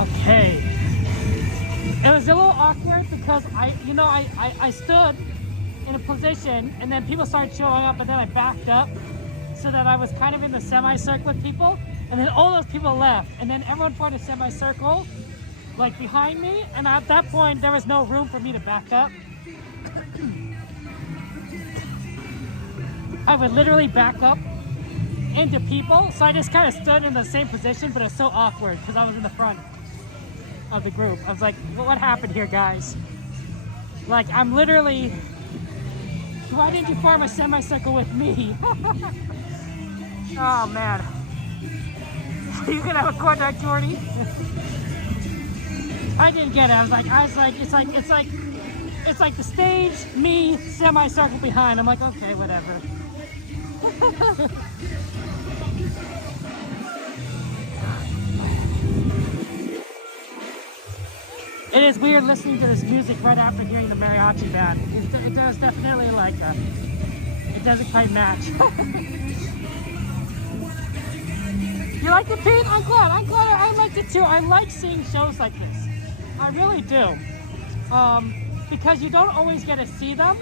Okay. It was a little awkward because I stood in a position and then people started showing up and then I backed up so that I was kind of in the semicircle with people, and then all those people left and then everyone formed a semicircle like behind me, and at that point there was no room for me to back up. I would literally back up into people, so I just kind of stood in the same position, but it was so awkward because I was in the front of the group. I was like, well, what happened here, guys? Like, I'm literally, why didn't you form a semicircle with me? Oh man. You gonna have a corn dog, Jordy? I didn't get it. I was like, it's like the stage, me, semicircle behind. I'm like, okay, whatever. It is weird listening to this music right after hearing the mariachi band. It does definitely like it doesn't quite match. You like it, Pete? I'm glad I liked it too. I like seeing shows like this. I really do. Because you don't always get to see them,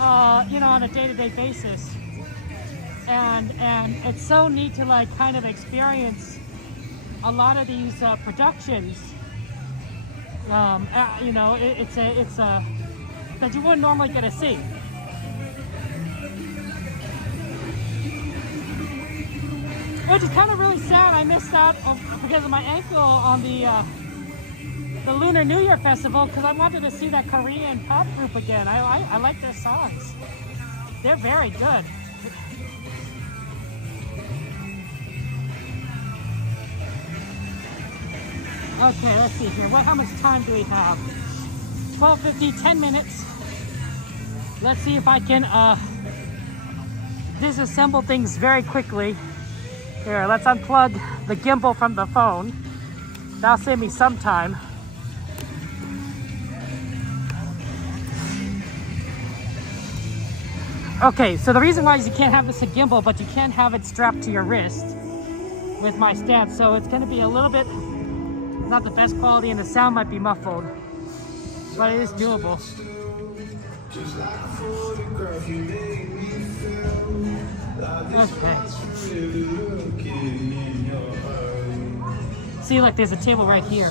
on a day-to-day basis. And it's so neat to like kind of experience a lot of these productions. It's that you wouldn't normally get to see. Which is kind of really sad. I missed out because of my ankle on the Lunar New Year Festival because I wanted to see that Korean pop group again. I like their songs. They're very good. Okay, let's see here. How much time do we have? 12:50, 10 minutes. Let's see if I can disassemble things very quickly. Here, let's unplug the gimbal from the phone. That'll save me some time. Okay, so the reason why is you can't have this a gimbal, but you can have it strapped to your wrist with my stand. So it's going to be a little bit not the best quality, and the sound might be muffled, but it is doable. Okay. See, look, there's a table right here.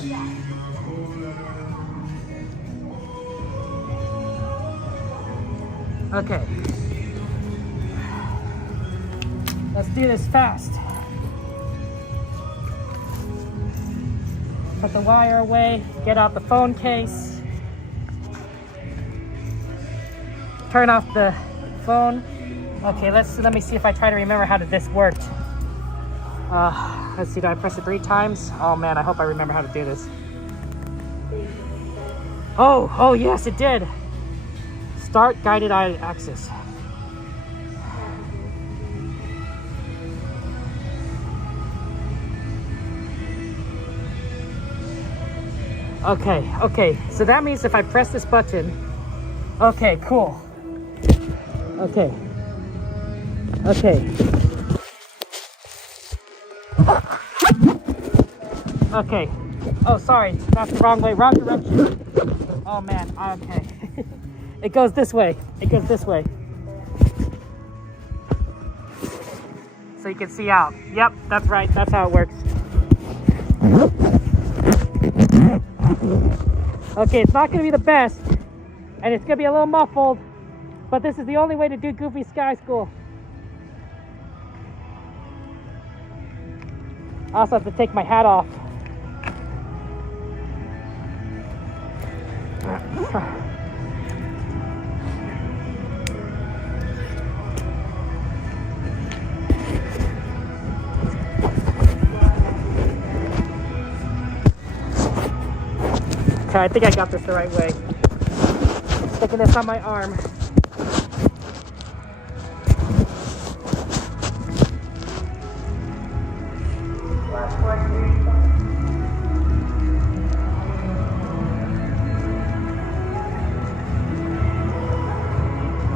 Okay. Let's do this fast. Put the wire away, get out the phone case, turn off the phone. Okay, let me see if I try to remember how this worked. Let's see, did I press it 3 times? Oh man, I hope I remember how to do this. Oh yes, it did. Start guided access. Okay, so that means if I press this button, okay, cool. Okay. Oh, sorry, that's the wrong way, wrong direction. Oh man, okay. It goes this way, So you can see out. Yep, that's right, that's how it works. Okay, it's not gonna be the best, and it's gonna be a little muffled, but this is the only way to do Goofy Sky School. I also have to take my hat off. Okay, I think I got this the right way. Sticking this on my arm.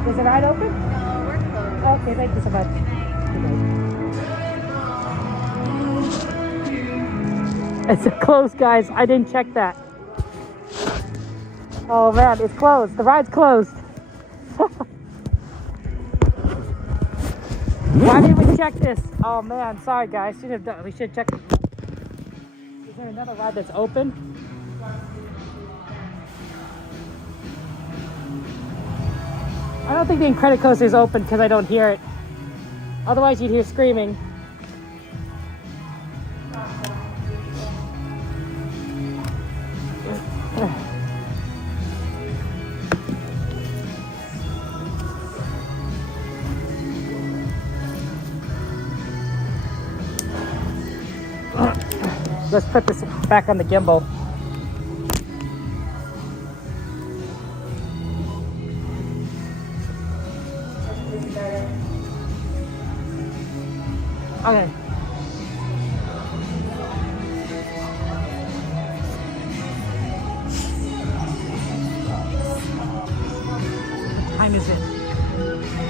Is the ride open? No, we're closed. Okay, thank you so much. It's closed, guys. I didn't check that. Oh man, it's closed. The ride's closed. Why didn't we check this? Oh man, sorry guys. We should check it. Is there another ride that's open? I don't think the Incredicoaster is open because I don't hear it. Otherwise you'd hear screaming. Let's put this back on the gimbal. Okay. What time is it?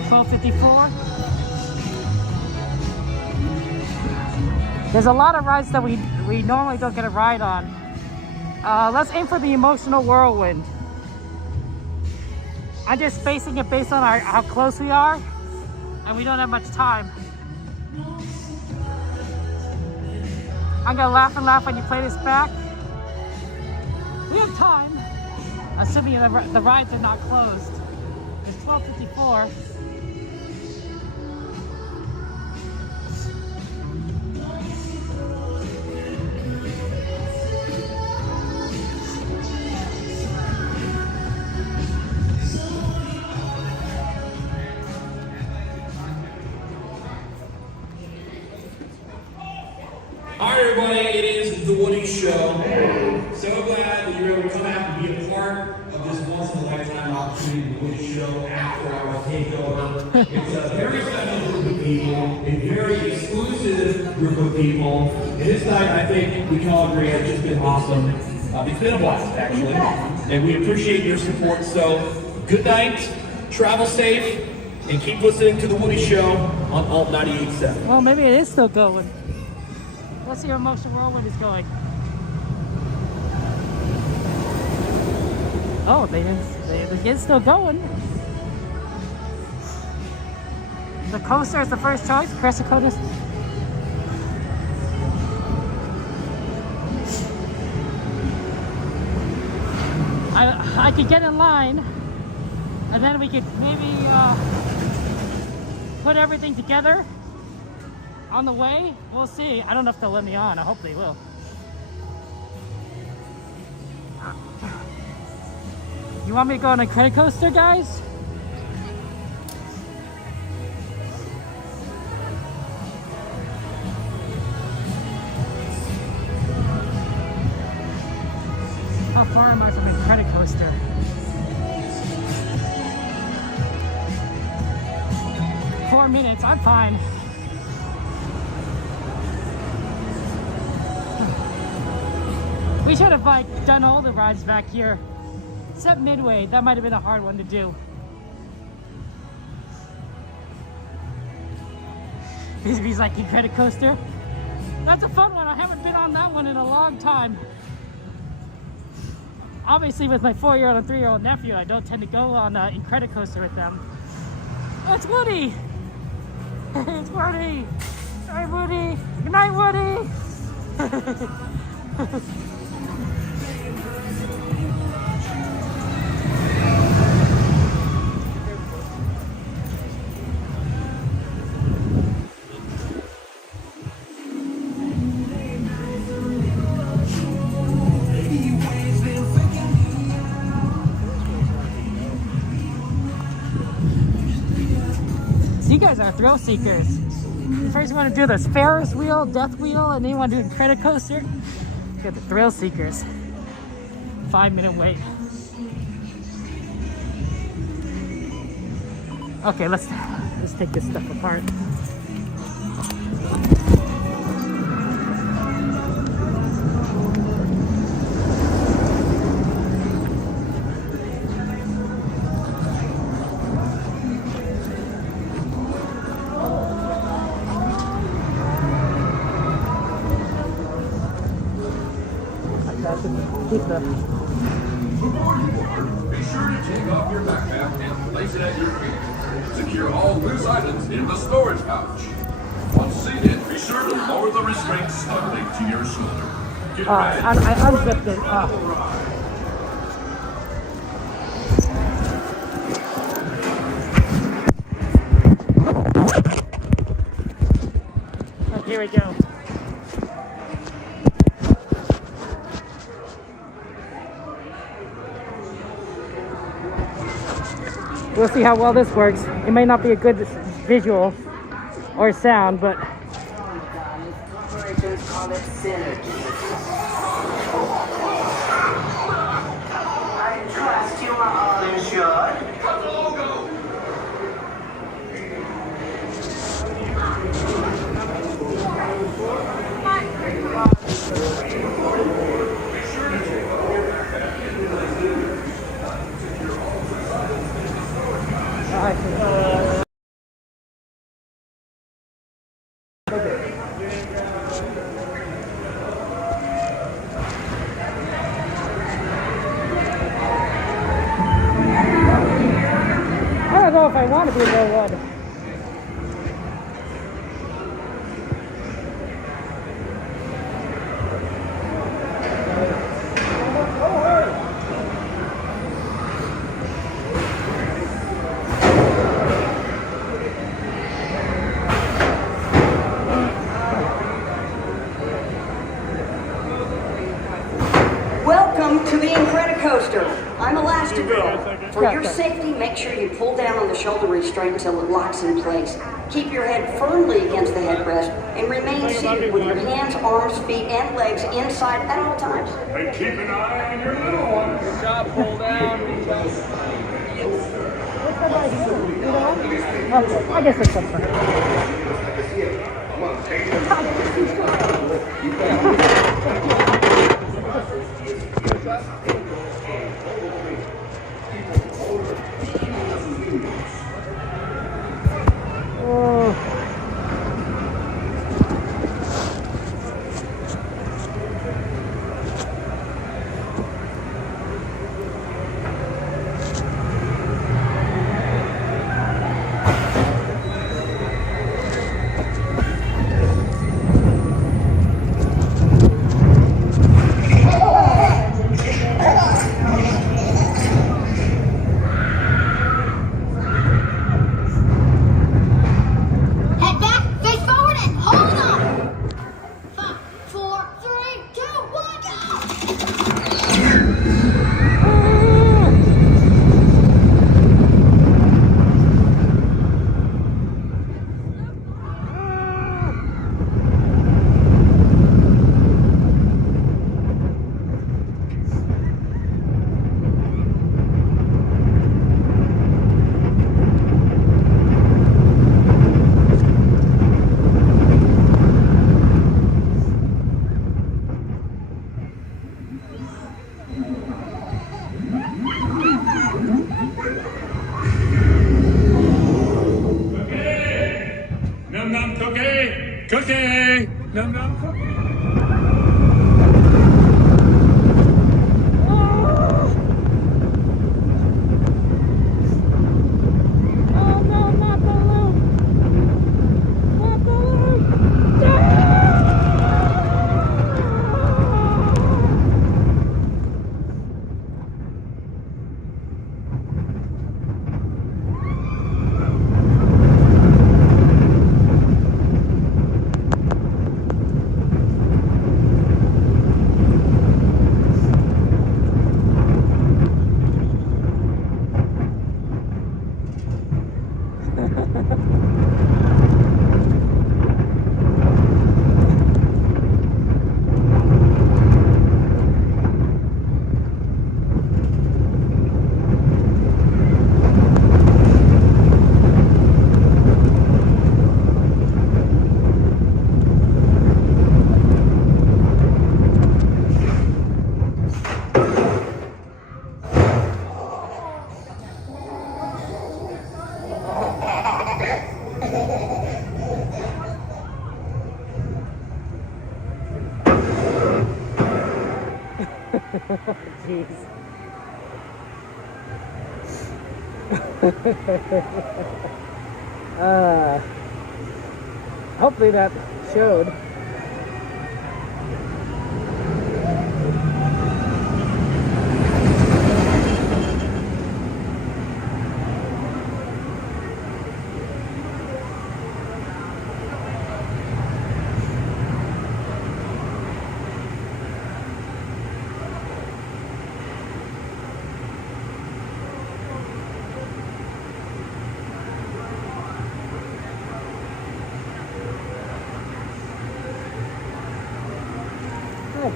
12:54. There's a lot of rides that we normally don't get a ride on. Let's aim for the Emotional Whirlwind. I'm just spacing it based on how close we are, and we don't have much time. I'm gonna laugh and laugh when you play this back. We have time, assuming the rides are not closed. It's 12:54. Hi everybody, it is The Woody Show. So glad that you're able to come out and be a part of this once-in-a-lifetime opportunity, The Woody Show, after our takeover. It's a very special group of people, a very exclusive group of people. And this night, I think we can all agree, has just been awesome. It's been a blast, actually. And we appreciate your support. So, good night, travel safe, and keep listening to The Woody Show on Alt 98.7. Well, maybe it is still going. Let's see how Emotional Whirlwind is going. Oh, it's still going. The coaster is the first choice. Press the coaster. I could get in line, and then we could maybe put everything together on the way. We'll see. I don't know if they'll let me on. I hope they will. want me to go on a credit coaster, guys? How far am I from a credit coaster? Four minutes, I'm fine. We should have like done all the rides back here. Except Midway, that might have been a hard one to do. Bisbee's like, you credit coaster? That's a fun one, I haven't been on that one in a long time. Obviously with my 4-year-old and 3-year-old nephew, I don't tend to go on in credit coaster with them. It's Woody! It's Woody! Hi Woody! Good night Woody! You guys are thrill seekers. First you want to do the Ferris wheel, death wheel, and then you want to do a credit coaster. Get the thrill seekers. 5-minute wait. Okay, let's take this stuff apart. Before you board, be sure to take off your backpack and place it at your feet. Secure all loose items in the storage pouch. Once seated, be sure to lower the restraint snugly to your shoulder. Get ready. I unzipped it. Here we go. We'll see how well this works. It may not be a good visual or sound, but Operators call it synergy. I trust you are all insured. Cut the logo! I don't know if I want to be in Railroad. Welcome to the Incredicoaster. I'm Elastigirl. For your safety, make sure you pull down on the shoulder restraint until it locks in place. Keep your head firmly against the headrest and remain seated with your hands, arms, feet, and legs inside at all times. And keep an eye on your little one. Good job, pull down. Okay, I guess it's something. Cookie! No, no. Jeez. Hopefully that showed.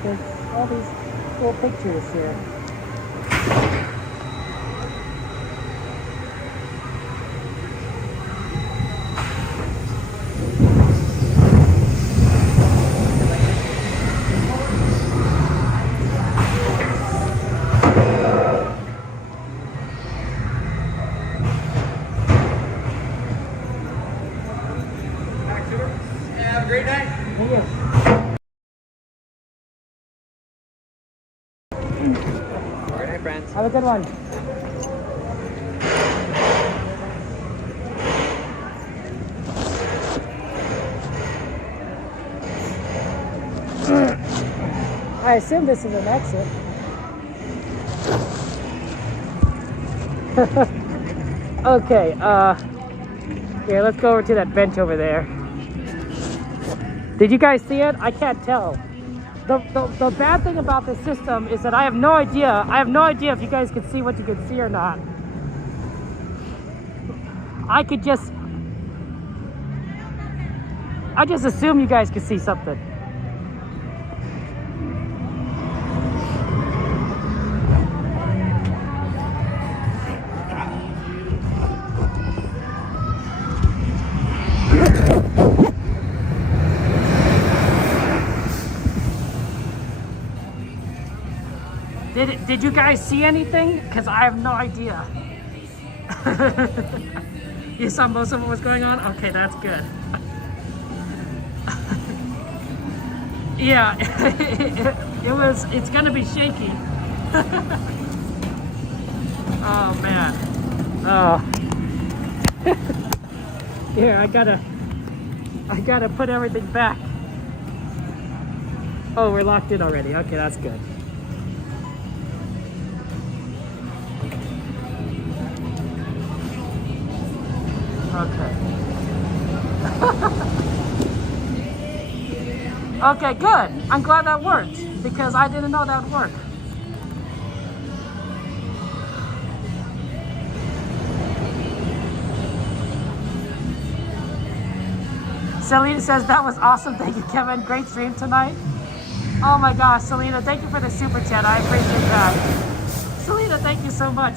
There's all these cool pictures here. Have a great night. Thank you. Friends. Have a good one. I assume this is an exit. Okay, here, let's go over to that bench over there. Did you guys see it? I can't tell. The bad thing about this system is that I have no idea if you guys can see what you can see or not. I just assume you guys can see something. Did you guys see anything? Because I have no idea. You saw most of what was going on? Okay, that's good. Yeah, it's gonna be shaky. Oh man. Oh. Here, I gotta put everything back. Oh, we're locked in already. Okay, that's good. Okay. Okay, good. I'm glad that worked because I didn't know that would work. Selena says that was awesome. Thank you, Kevin. Great stream tonight. Oh my gosh, Selena, thank you for the super chat. I appreciate that. Selena, thank you so much.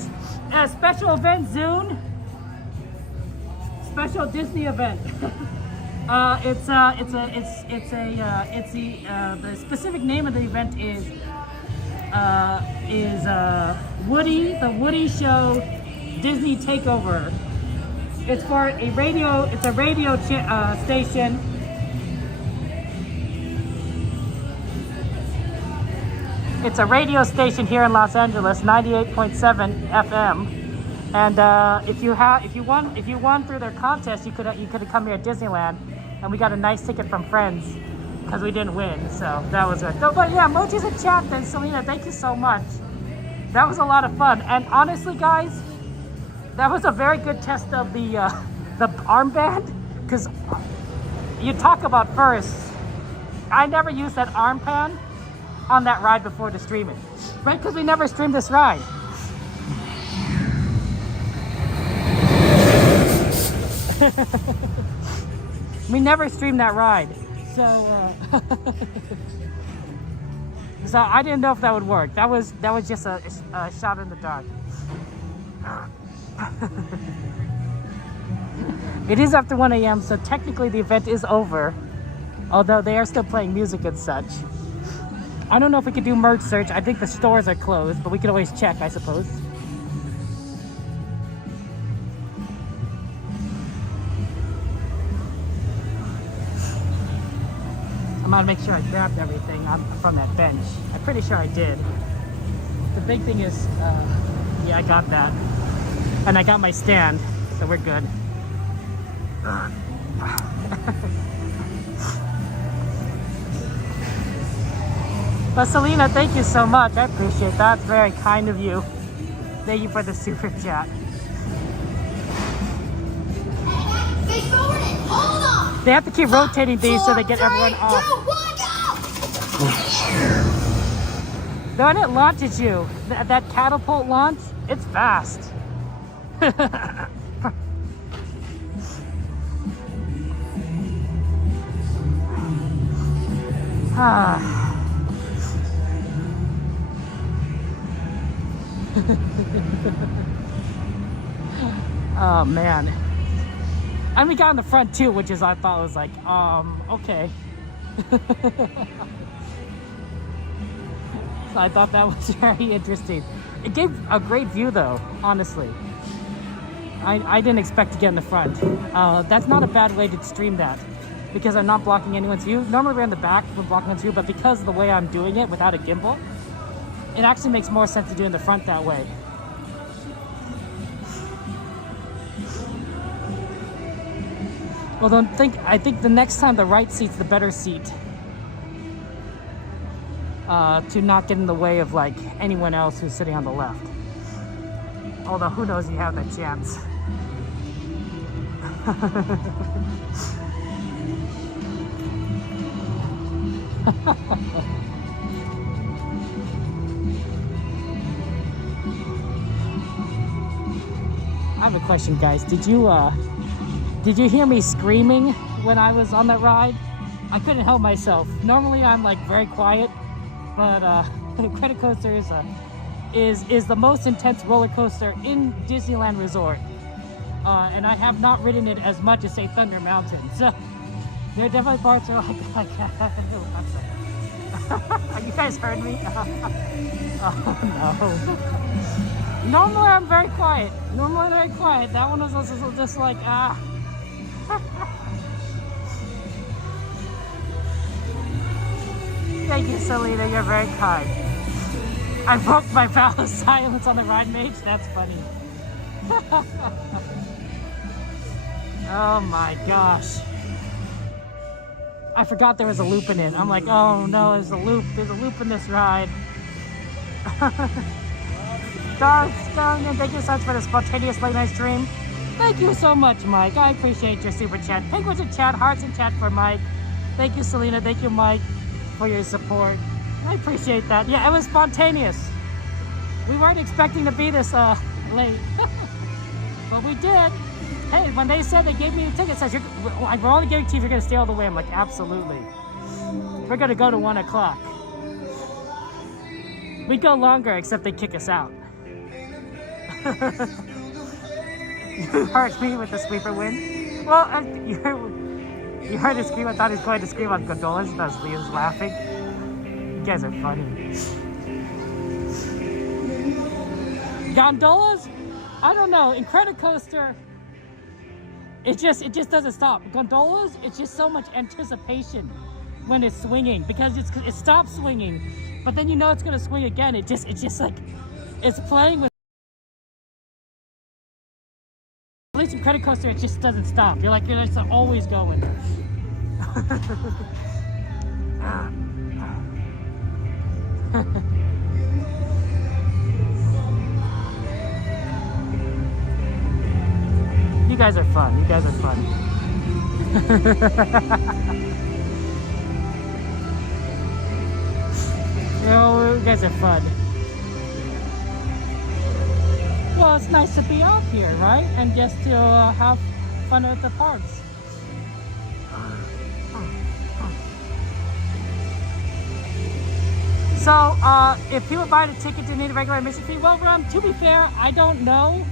Special event Zune. Special Disney event. The specific name of the event is Woody, the Woody Show Disney Takeover. It's for a radio. It's a radio station It's a radio station here in Los Angeles, 98.7 FM. And if you won through their contest, you could have come here at Disneyland, and we got a nice ticket from friends because we didn't win. So that was good. But yeah, emojis in chat. Then Selena, thank you so much. That was a lot of fun. And honestly, guys, that was a very good test of the armband, because you talk about first. I never used that armband on that ride before to stream it, right? Because we never streamed this ride. We never streamed that ride, so so I didn't know if that would work. That was just a shot in the dark. It is after 1 a.m., so technically the event is over, although they are still playing music and such. I don't know if we could do merch search. I think the stores are closed, but we could always check, I suppose. I'm gonna make sure I grabbed everything from that bench. I'm pretty sure I did. The big thing is, yeah, I got that. And I got my stand, so we're good. But Selena, thank you so much. I appreciate that. It's very kind of you. Thank you for the super chat. They have to keep rotating these so they get everyone off. When it launches you, that catapult launch, it's fast. Oh man. And we got in the front too, which is I thought was like, okay. So I thought that was very interesting. It gave a great view though, honestly. I didn't expect to get in the front. That's not a bad way to stream that, because I'm not blocking anyone's view. Normally we're in the back, we're blocking anyone's view, but because of the way I'm doing it without a gimbal, it actually makes more sense to do in the front that way. Well, I think the next time the right seat's the better seat. To not get in the way of like anyone else who's sitting on the left. Although who knows, you have that chance. I have a question, guys. Did you hear me screaming when I was on that ride? I couldn't help myself. Normally I'm like very quiet, but Credit Coaster is the most intense roller coaster in Disneyland Resort, and I have not ridden it as much as say Thunder Mountain. So there are definitely parts where like you guys heard me? Oh no. Normally I'm very quiet. That one was also just like Thank you, Selena. You're very kind. I broke my vow of silence on the ride mage. That's funny. Oh my gosh. I forgot there was a loop in it. I'm like, oh no, there's a loop. There's a loop in this ride. Darling, thank you so much for the spontaneous late night stream. Thank you so much, Mike. I appreciate your super chat. Penguins in chat, hearts in chat for Mike. Thank you, Selena. Thank you, Mike, for your support. I appreciate that. Yeah, it was spontaneous. We weren't expecting to be this late, but we did. Hey, when they said they gave me the ticket, says we're only giving to you if you're gonna stay all the way. I'm like, absolutely. We're gonna go to 1 o'clock. We go longer, except they kick us out. You heard me with the sweeper win. Well, you heard the scream. I thought he was going to scream on gondolas. That was Leo's laughing. You guys are funny. Gondolas? I don't know. In Credit Coaster, it just doesn't stop. Gondolas, it's just so much anticipation. when it's swinging because it stops swinging, but then you know it's gonna swing again. It's just like it's playing with. At least in Credit Coaster, it just doesn't stop. You're just always going. You guys are fun. You guys are fun. You guys are fun. Well, it's nice to be out here, right? And just to have fun at the parks. So, if people buy the ticket to need a regular admission fee, well, to be fair, I don't know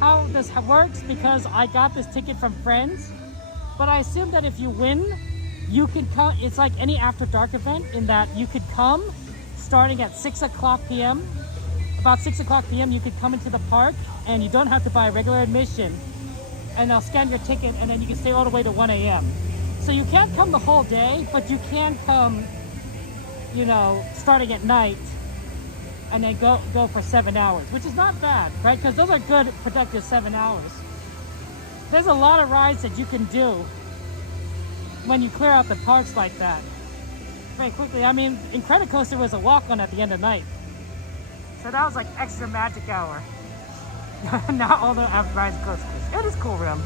how this works because I got this ticket from friends. But I assume that if you win, you can come. It's like any after dark event in that you could come starting at 6 o'clock p.m. About 6 o'clock p.m. you could come into the park and you don't have to buy a regular admission. And they'll scan your ticket and then you can stay all the way to 1 a.m. So you can't come the whole day, but you can come, you know, starting at night and then go for 7 hours, which is not bad, right? Because those are good, productive 7 hours. There's a lot of rides that you can do when you clear out the parks like that very quickly. I mean, Incredicoaster was a walk-on at the end of night. So that was like extra magic hour. Not all the rides coasters. It is cool, Rim.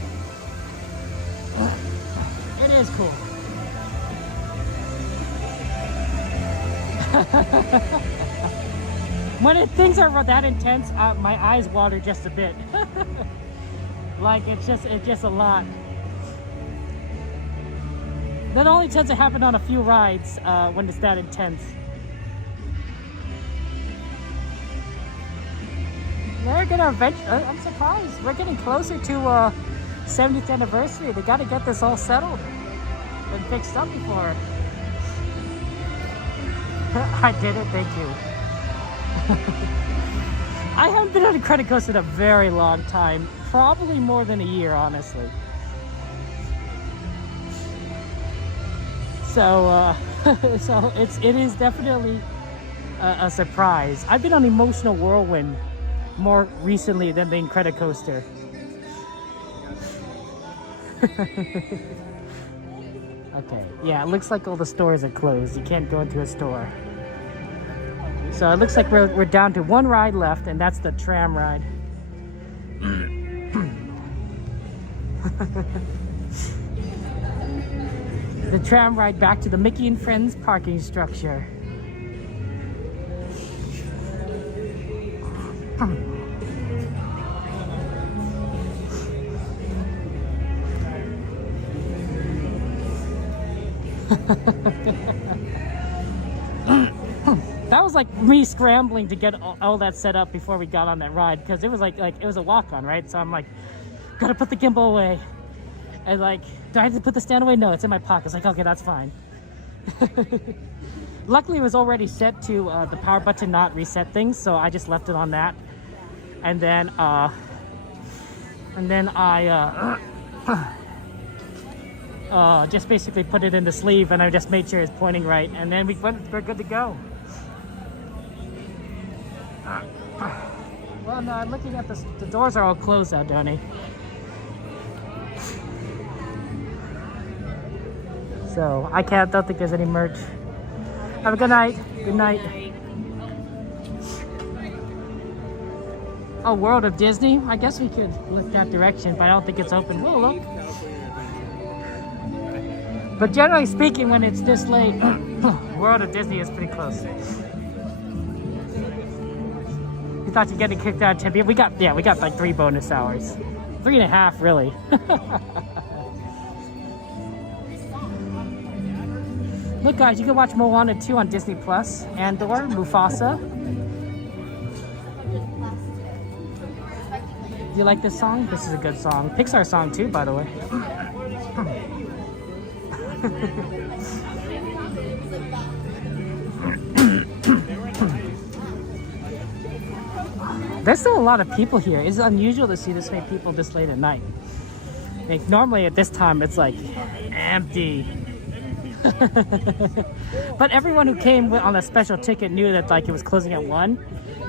It is cool. When things are that intense, my eyes water just a bit. Like it's just a lot. That only tends to happen on a few rides when it's that intense. They're gonna eventually. I'm surprised. We're getting closer to 70th anniversary. They got to get this all settled and fixed up before. I did it. Thank you. I haven't been on a credit coaster in a very long time. Probably more than a year, honestly. So, so it is definitely a surprise. I've been on Emotional Whirlwind more recently than the Incredicoaster. Okay, yeah, it looks like all the stores are closed. You can't go into a store. So it looks like we're down to one ride left, and that's the tram ride. The tram ride back to the Mickey and Friends parking structure. That was like me scrambling to get all that set up before we got on that ride, because it was like it was a walk-on, right? So I'm like, gotta put the gimbal away, and like, do I have to put the stand away? No, it's in my pocket. It's like, okay, that's fine. Luckily, it was already set to the power button not reset things, so I just left it on that, and then I just basically put it in the sleeve, and I just made sure it's pointing right, and then we're good to go. Well, no, I'm looking at the doors are all closed out, Donnie. So I don't think there's any merch. Have a good night. Good night. Oh, World of Disney? I guess we could look that direction, but I don't think it's open. We'll look. But generally speaking, when it's this late, World of Disney is pretty close. You thought you're getting kicked out of Tempe? We got like 3 bonus hours. 3.5, really. Look, guys, you can watch Moana 2 on Disney Plus. Andor, Mufasa. Do you like this song? This is a good song. Pixar song too, by the way. There's still a lot of people here. It's unusual to see this many people this late at night. Like, normally at this time it's like empty. But everyone who came on a special ticket knew that like it was closing at 1,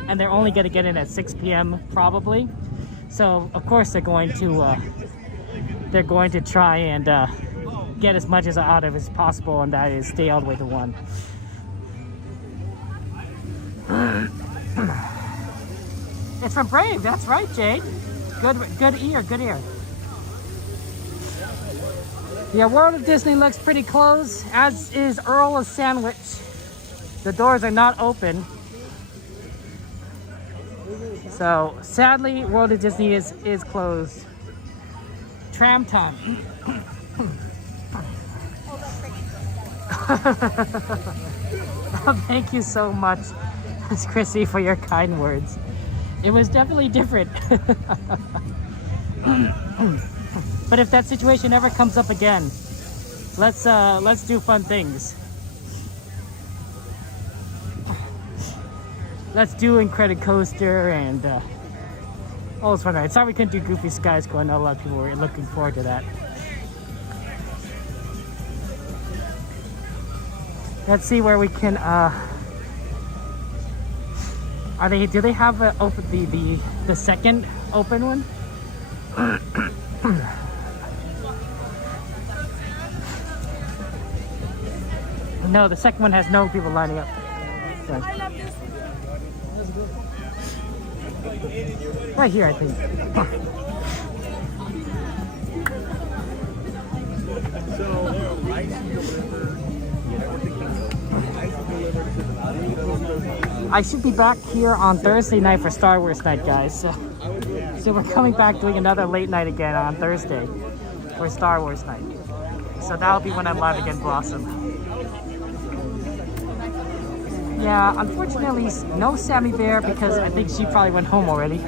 and they're only going to get in at 6 p.m. probably. So of course they're going to try and get as much out of it as possible, and that is stay all the way to 1. It's from Brave. That's right, Jade. Good ear. Good ear. Yeah, World of Disney looks pretty closed, as is Earl of Sandwich. The doors are not open. So, sadly, World of Disney is closed. Tram time. Thank you so much, Miss Chrissy, for your kind words. It was definitely different. But if that situation ever comes up again, let's do fun things. Let's do Incredicoaster and oh, it's fun. Right? Sorry we couldn't do Goofy Sky School. I know a lot of people were looking forward to that. Let's see where we can. Do they have the second open one? No, the second one has no people lining up. So. Right here, I think. I should be back here on Thursday night for Star Wars night, guys. So we're coming back doing another late night again on Thursday for Star Wars night. So that'll be when I'm live again, Blossom. Yeah, unfortunately, no Sammy Bear because I think she probably went home already.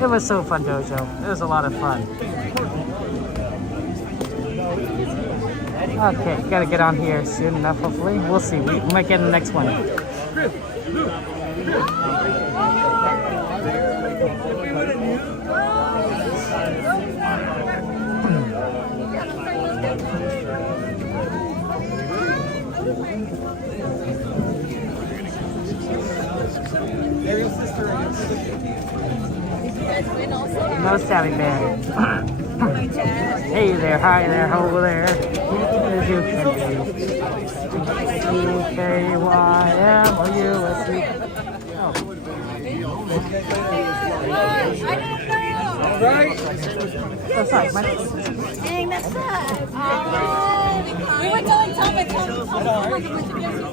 It was so fun, Dojo. It was a lot of fun. Okay, gotta get on here soon enough, hopefully. We'll see. We might get in the next one. No Sammy Bear. Hey there, hi there, over there. As you can be. UKYMOUSE. Right? Oh, sorry, my name. Dang, that sucks. We were telling Tom and Tom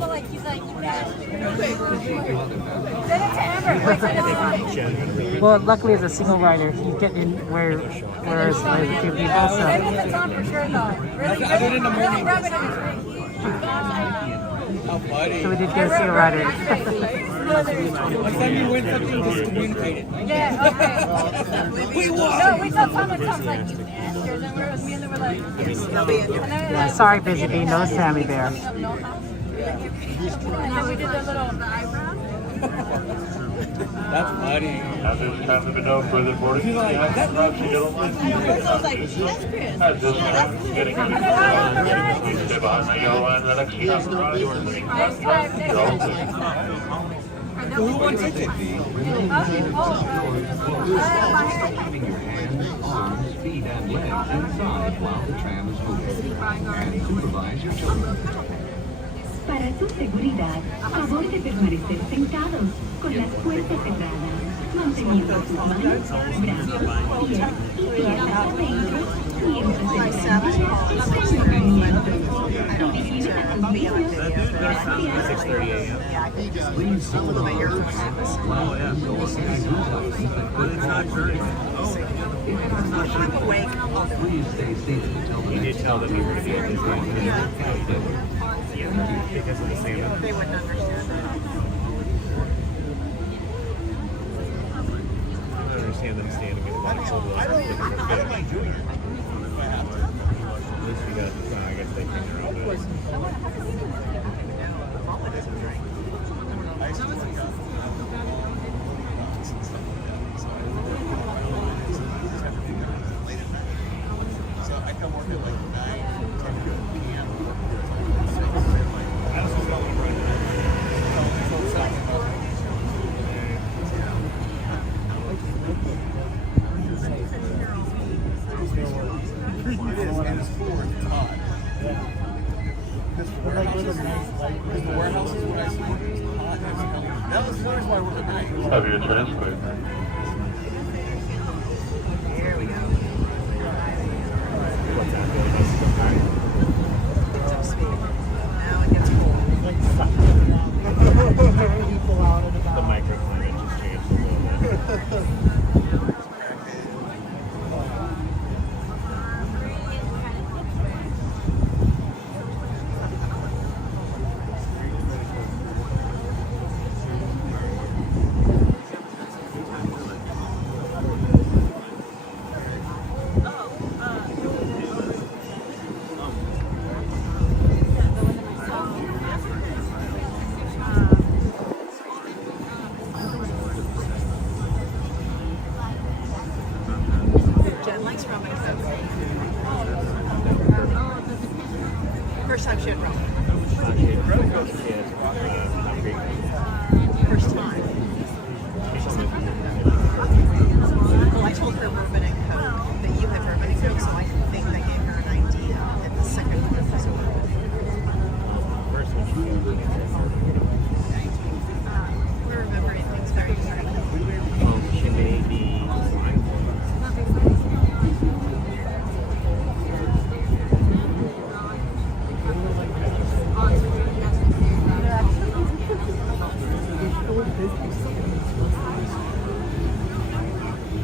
like, he's like, you bastard. Send it to Amber. Wait, send it to Amber. Well, luckily as a single rider, you get in whereas there's a few people. So. Send it to Tom for sure, though. Really, I did it in the morning. Really rub it in his face. Oh, buddy. So we did get a single rider. Next time you win something, just communicate it. Yeah, okay. We won! No, we told Tom and Tom's like, you bastards. And me and they were like, Yeah, sorry, Busy Bee, no Sammy Bear. And then we did the little eyebrow. That's funny. At this time, there no further boarding. So I was like, that's Chris. At this time, getting ready for please stay behind the yellow line. The next stop is Radiator. Who won tickets? Keeping your hands, arms, feet, and legs inside while the tram is moving. And supervise your children. Para su seguridad, favor de permanecer sentados con las puertas cerradas, manteniendo sus manos, brazos, pies y piernas adentro mientras el tranvía está en movimiento. Dirigir a sus niños. Gracias. 6:30 a.m. Please hold on. Oh, yeah. But it's not current. Please stay seated until the next tell them you were going to be at Disneyland. Yeah, because of the same. They wouldn't understand that. I don't understand them standing in the back. I don't mind doing it. At least we got, I guess they can. and it's cool. It's hot. Because the warehouses, when I see it's hot, and it's coming. That was why we're nice. Have your transport. Here we go. Now it gets The microclimate just changed a little bit. First time she had rum. First time. Well, I told her bourbon and Coke, that you had bourbon and Coke, so I think I gave her an idea that the second one was bourbon. First one she We're remembering things very differently. She made the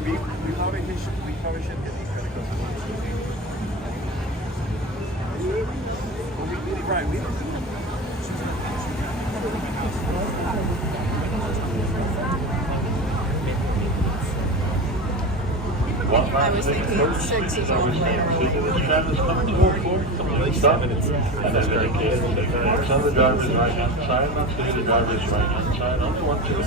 We probably shouldn't get these credit cards. Right, we don't do it. I was thinking 6 is all later. And then indicate it's on the driver's right hand side, not to the driver's right hand side. Only one, two.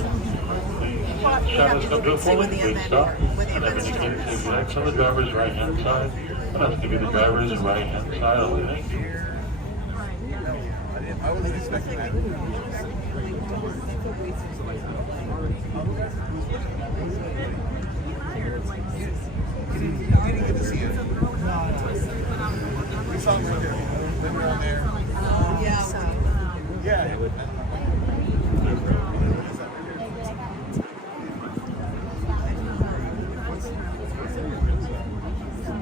Shadows come to a full length, please stop. And then indicate if the X on the driver's right hand side. And that's to be the driver's right hand side only. Thank you. I wasn't expecting that. I didn't get to see it. We saw him right there. They were on there. Yeah.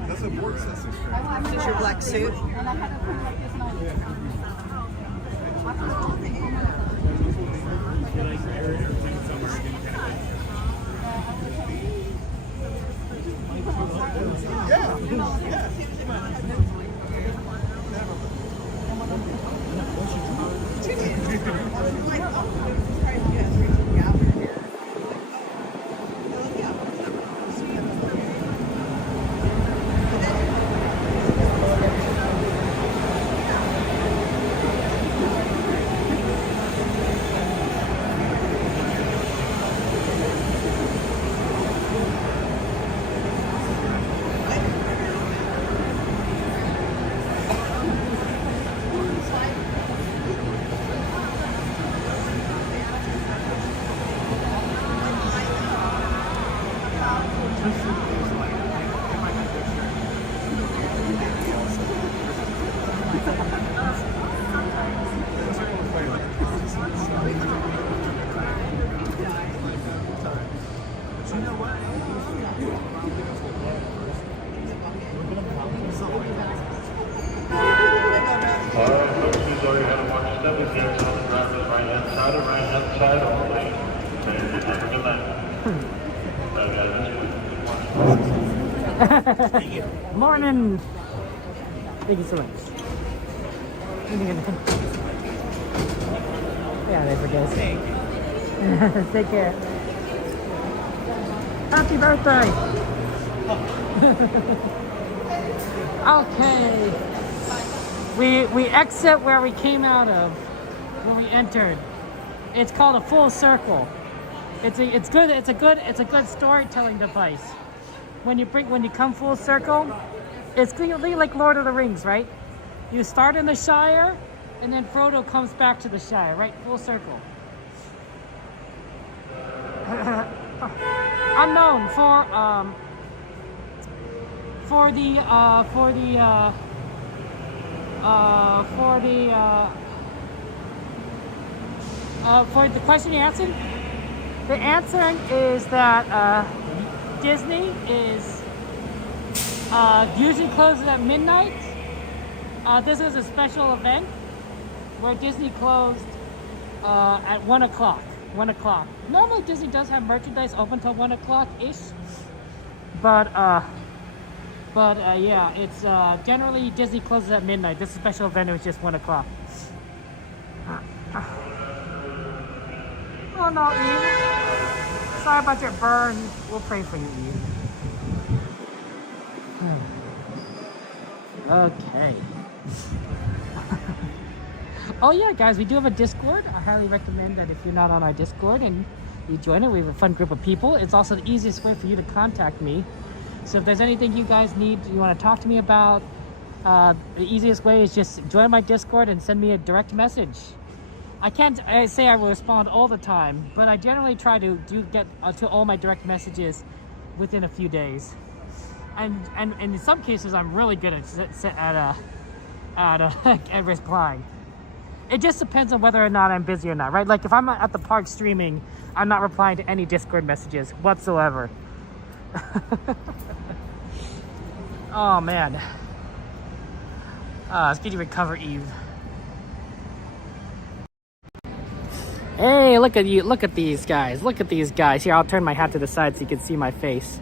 That's a board system. Is this your black suit? Morning. Thank you so much. Yeah, they forget. Take care. Happy birthday. Okay. We exit where we came out of when we entered. It's called a full circle. It's a good storytelling device. When you come full circle, it's clearly like Lord of the Rings, right? You start in the Shire, and then Frodo comes back to the Shire, right? Full circle. I'm known for the question you answered, the answer is that Disney is usually closes at midnight. This is a special event where Disney closed at 1 o'clock. 1 o'clock. Normally Disney does have merchandise open till 1 o'clock ish, but yeah, it's generally Disney closes at midnight. This special event was just 1 o'clock. Oh no, Eve. Sorry about your burn. We'll pray for you, Eve. Okay. Oh yeah, guys, we do have a Discord. I highly recommend that if you're not on our Discord and you join it, we have a fun group of people. It's also the easiest way for you to contact me. So if there's anything you guys need, you want to talk to me about, the easiest way is just join my Discord and send me a direct message. I can't say I will respond all the time, but I generally try to get to all my direct messages within a few days. And in some cases, I'm really good at replying. It just depends on whether or not I'm busy or not, right? Like if I'm at the park streaming, I'm not replying to any Discord messages whatsoever. Oh man. It's good to recover, Eve. Hey, look at you. Look at these guys. Look at these guys. Here, I'll turn my hat to the side so you can see my face.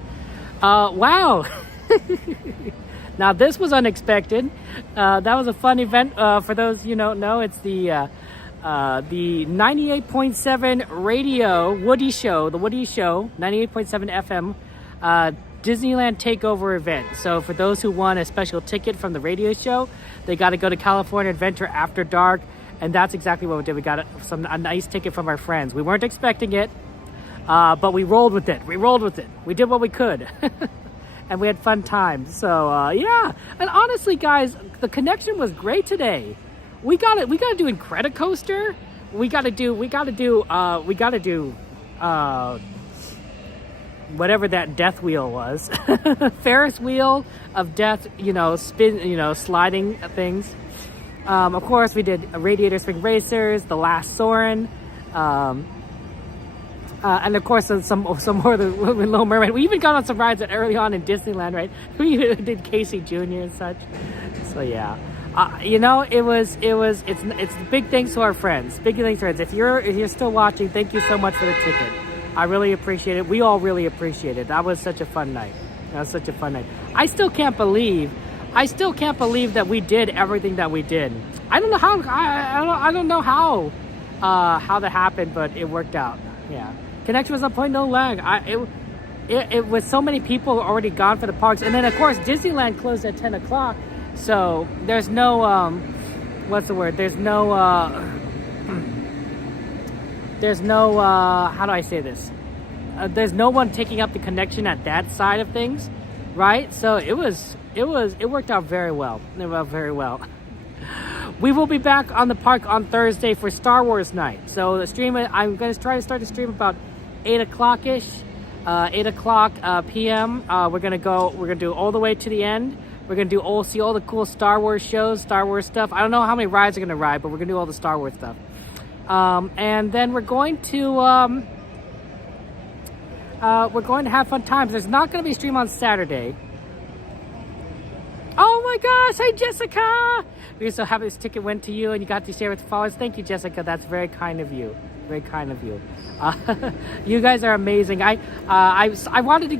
Wow. Now, this was unexpected. That was a fun event. For those you don't know, it's the 98.7 radio Woody Show, the Woody Show, 98.7 FM, Disneyland Takeover event. So for those who want a special ticket from the radio show, they got to go to California Adventure After Dark. And that's exactly what we did. We got a nice ticket from our friends. We weren't expecting it, but we rolled with it. We rolled with it. We did what we could. And we had fun times. So yeah. And honestly, guys, the connection was great today. We got to do Incredicoaster. We got to do whatever that death wheel was. Ferris wheel of death, spin, sliding things. Of course, we did Radiator Spring Racers, the last Soarin', and of course some more of the Little Mermaid. We even got on some rides early on in Disneyland, right? We did Casey Jr. and such. So yeah, it's big thanks to our friends. Big thanks to our friends. If you're still watching, thank you so much for the ticket. I really appreciate it. We all really appreciate it. That was such a fun night. I still can't believe that we did everything that we did. I don't know how. I don't know how that happened, but it worked out. Yeah, connection was on point, no lag. It was so many people already gone for the parks, and then of course Disneyland closed at 10 o'clock. So there's no what's the word? There's no how do I say this? There's no one taking up the connection at that side of things, right? So it worked out very well. It went very well. We will be back on the park on Thursday for Star Wars night. So the stream, I'm going to try to start the stream about 8 o'clock-ish, 8 o'clock p.m. We're going to do all the way to the end. We're going to see all the cool Star Wars shows, Star Wars stuff. I don't know how many rides are going to ride, but we're going to do all the Star Wars stuff. And then we're going to have fun times. There's not going to be a stream on Saturday. Oh my gosh, hey Jessica! We're so happy this ticket went to you and you got to share with the followers. Thank you, Jessica. That's very kind of you. Very kind of you. You guys are amazing. I wanted to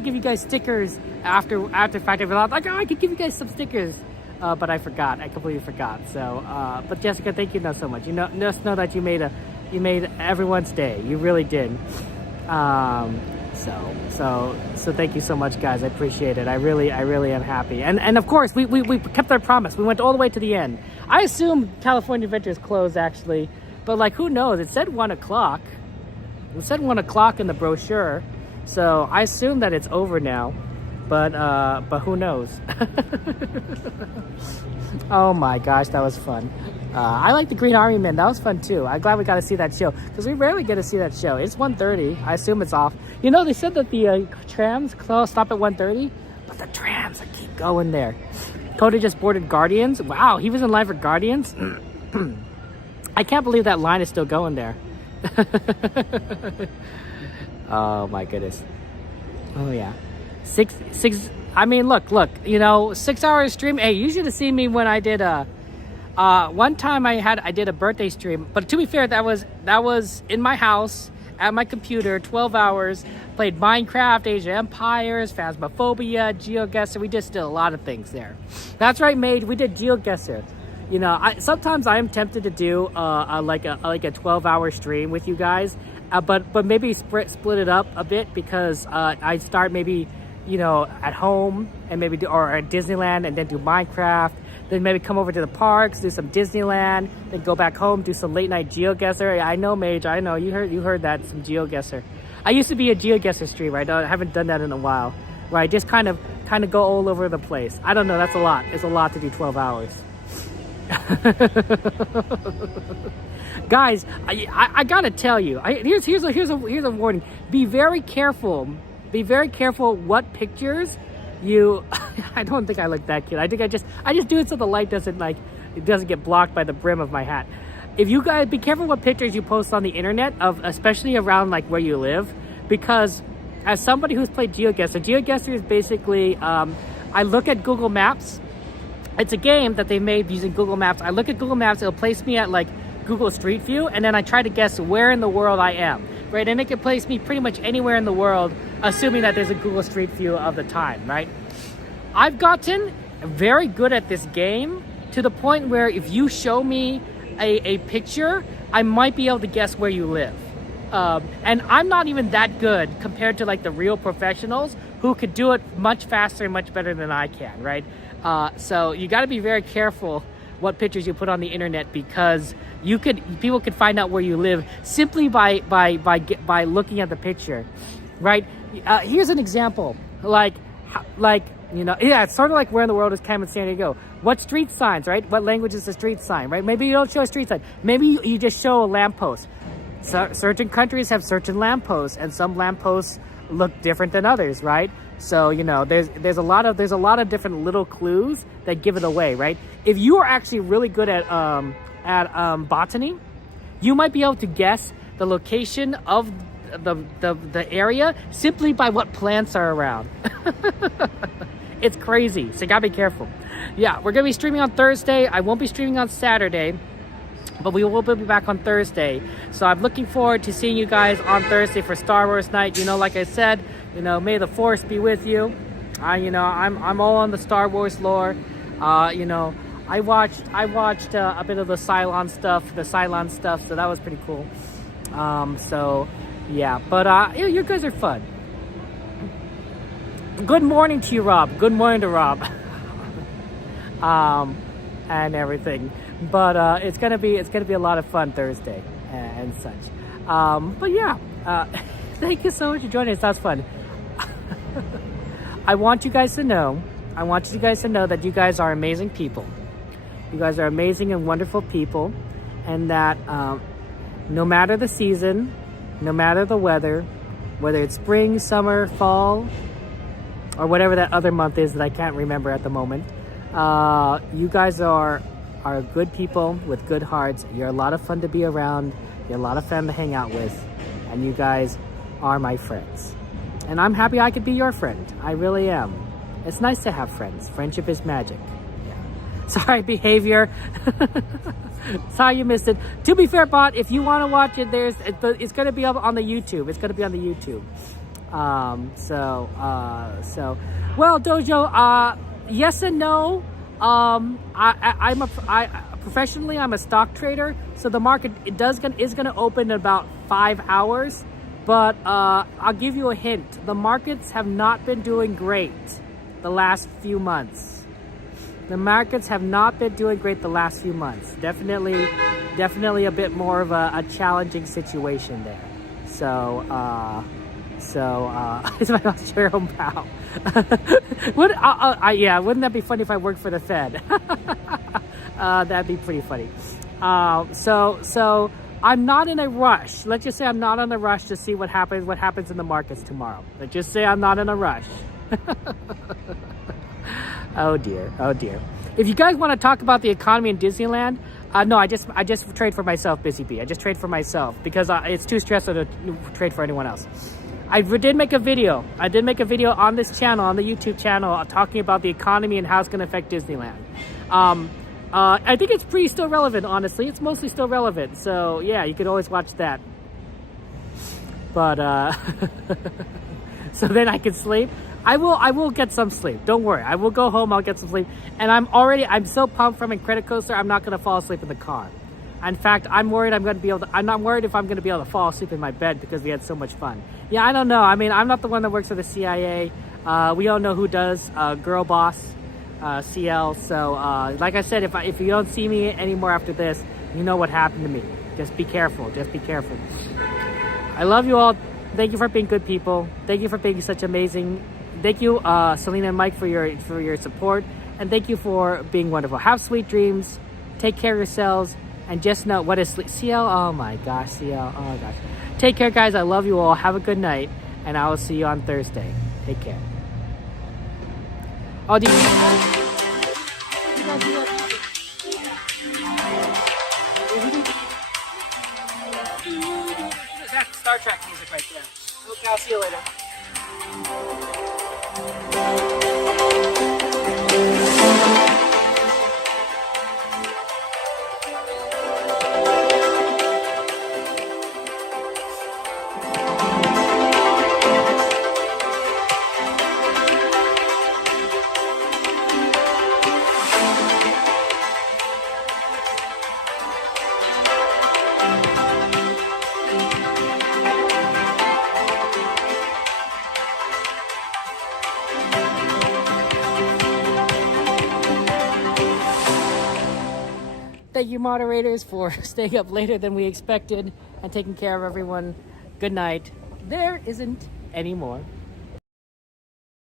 give you guys stickers after fact. I was like, I could give you guys some stickers, but I forgot. I completely forgot. So, but Jessica, thank you so much. Just know that you made everyone's day. You really did. So thank you so much, guys. I appreciate it. I really am happy. And of course, we kept our promise. We went all the way to the end. I assume California Adventure is closed, actually. But, like, who knows? It said 1 o'clock. It said 1 o'clock in the brochure. So I assume that it's over now. But who knows? Oh, my gosh. That was fun. I like the Green Army Men. That was fun, too. I'm glad we got to see that show. Because we rarely get to see that show. It's 1:30. I assume it's off. They said that the trams stop at 1:30. But the trams on, so keep going there. Cody just boarded Guardians. Wow, he was in line for Guardians. I can't believe that line is still going there. Oh my goodness. Oh yeah. Six. I mean, look. You know, 6 hours stream. Hey, you should have seen me when I did one time I did a birthday stream. But to be fair, that was in my house at my computer. 12 hours. Played Minecraft, Age of Empires, Phasmophobia, GeoGuessr. We just did a lot of things there. That's right, Mage. We did GeoGuessr. You know, sometimes I am tempted to do like a 12-hour stream with you guys, but maybe split it up a bit, because I start maybe, you know, at home and maybe or at Disneyland, and then do Minecraft, then maybe come over to the parks, do some Disneyland, then go back home, do some late night GeoGuessr. I know, Mage, I know you heard that, some GeoGuessr. I used to be a GeoGuessr streamer. I haven't done that in a while, where I just kind of go all over the place. I don't know. That's a lot. It's a lot to do 12 hours. Guys, I gotta tell you, here's a warning. Be very careful. Be very careful what pictures you. I don't think I look that cute. I just do it so the light doesn't get blocked by the brim of my hat. If you guys, be careful what pictures you post on the internet, especially around like where you live, because as somebody who's played GeoGuessr is basically, I look at Google Maps. It's a game that they made using Google Maps. I look at Google Maps, it'll place me at like Google Street View, and then I try to guess where in the world I am, right? And it can place me pretty much anywhere in the world, assuming that there's a Google Street View of the time, right? I've gotten very good at this game to the point where if you show me a picture, I might be able to guess where you live. And I'm not even that good compared to like the real professionals who could do it much faster and much better than I can, right? So you got to be very careful what pictures you put on the internet, because people could find out where you live simply by looking at the picture, right? Here's an example, like you know, yeah, it's sort of like where in the world is Carmen San Diego? What street signs, right? What language is the street sign, right? Maybe you don't show a street sign. Maybe you just show a lamppost. So certain countries have certain lampposts, and some lampposts look different than others, right? So, you know, there's a lot of different little clues that give it away, right? If you are actually really good at botany, you might be able to guess the location of the area simply by what plants are around. It's crazy, so you gotta be careful. Yeah, we're gonna be streaming on Thursday. I won't be streaming on Saturday, but we will be back on Thursday. So I'm looking forward to seeing you guys on Thursday for Star Wars night. You know, like I said, you know, may the Force be with you. You know, I'm all on the Star Wars lore. You know, I watched a bit of the Cylon stuff, so that was pretty cool. So yeah, but you guys are fun. Good morning to you, Rob. Good morning to Rob. And everything. But it's gonna be a lot of fun Thursday and such. But yeah, thank you so much for joining us. That was fun. I want you guys to know that you guys are amazing people. You guys are amazing and wonderful people, and that no matter the season, no matter the weather, whether it's spring, summer, fall, or whatever that other month is that I can't remember at the moment, you guys are good people with good hearts. You're a lot of fun to be around. You're a lot of fun to hang out with, and you guys are my friends. And I'm happy I could be your friend. I really am. It's nice to have friends. Friendship is magic. Yeah. Sorry, behavior. Sorry you missed it. To be fair, Bot, if you want to watch it, it's going to be up on the YouTube. It's going to be on the YouTube. Well, Dojo, yes and no. Professionally, I'm a stock trader, so the market is going to open in about 5 hours. But I'll give you a hint. The markets have not been doing great the last few months. The markets have not been doing great the last few months. Definitely a bit more of a challenging situation there. So it's my Australian pal. Wouldn't that be funny if I worked for the Fed? That'd be pretty funny. So I'm not in a rush. Let's just say I'm not in a rush to see what happens in the markets tomorrow. Let's just say I'm not in a rush. Oh dear, oh dear. If you guys want to talk about the economy in Disneyland, no, I just trade for myself, Busy Bee. I just trade for myself because it's too stressful to trade for anyone else. I did make a video. I did make a video on this channel, on the YouTube channel, talking about the economy and how it's going to affect Disneyland. I think it's pretty still relevant, honestly. It's mostly still relevant. So yeah, you could always watch that. But so then I can sleep. I will get some sleep. Don't worry. I will go home. I'll get some sleep. And I'm so pumped from Incredicoaster. I'm not going to fall asleep in the car. In fact, I'm not worried if I'm going to be able to fall asleep in my bed because we had so much fun. Yeah, I don't know. I mean, I'm not the one that works for the CIA. We all know who does. Girl boss, CL. So, like I said, if you don't see me anymore after this, you know what happened to me. Just be careful. Just be careful. I love you all. Thank you for being good people. Thank you for being such amazing. Thank you, Selena and Mike, for your support. And thank you for being wonderful. Have sweet dreams. Take care of yourselves. And just know what is sleep. CL? Oh my gosh, CL. Oh my gosh. Take care, guys. I love you all. Have a good night. And I will see you on Thursday. Take care. Oh, do you That's Star Trek music right there. Okay, I'll see you later. Thank you, moderators, for staying up later than we expected and taking care of everyone. Good night. There isn't any more.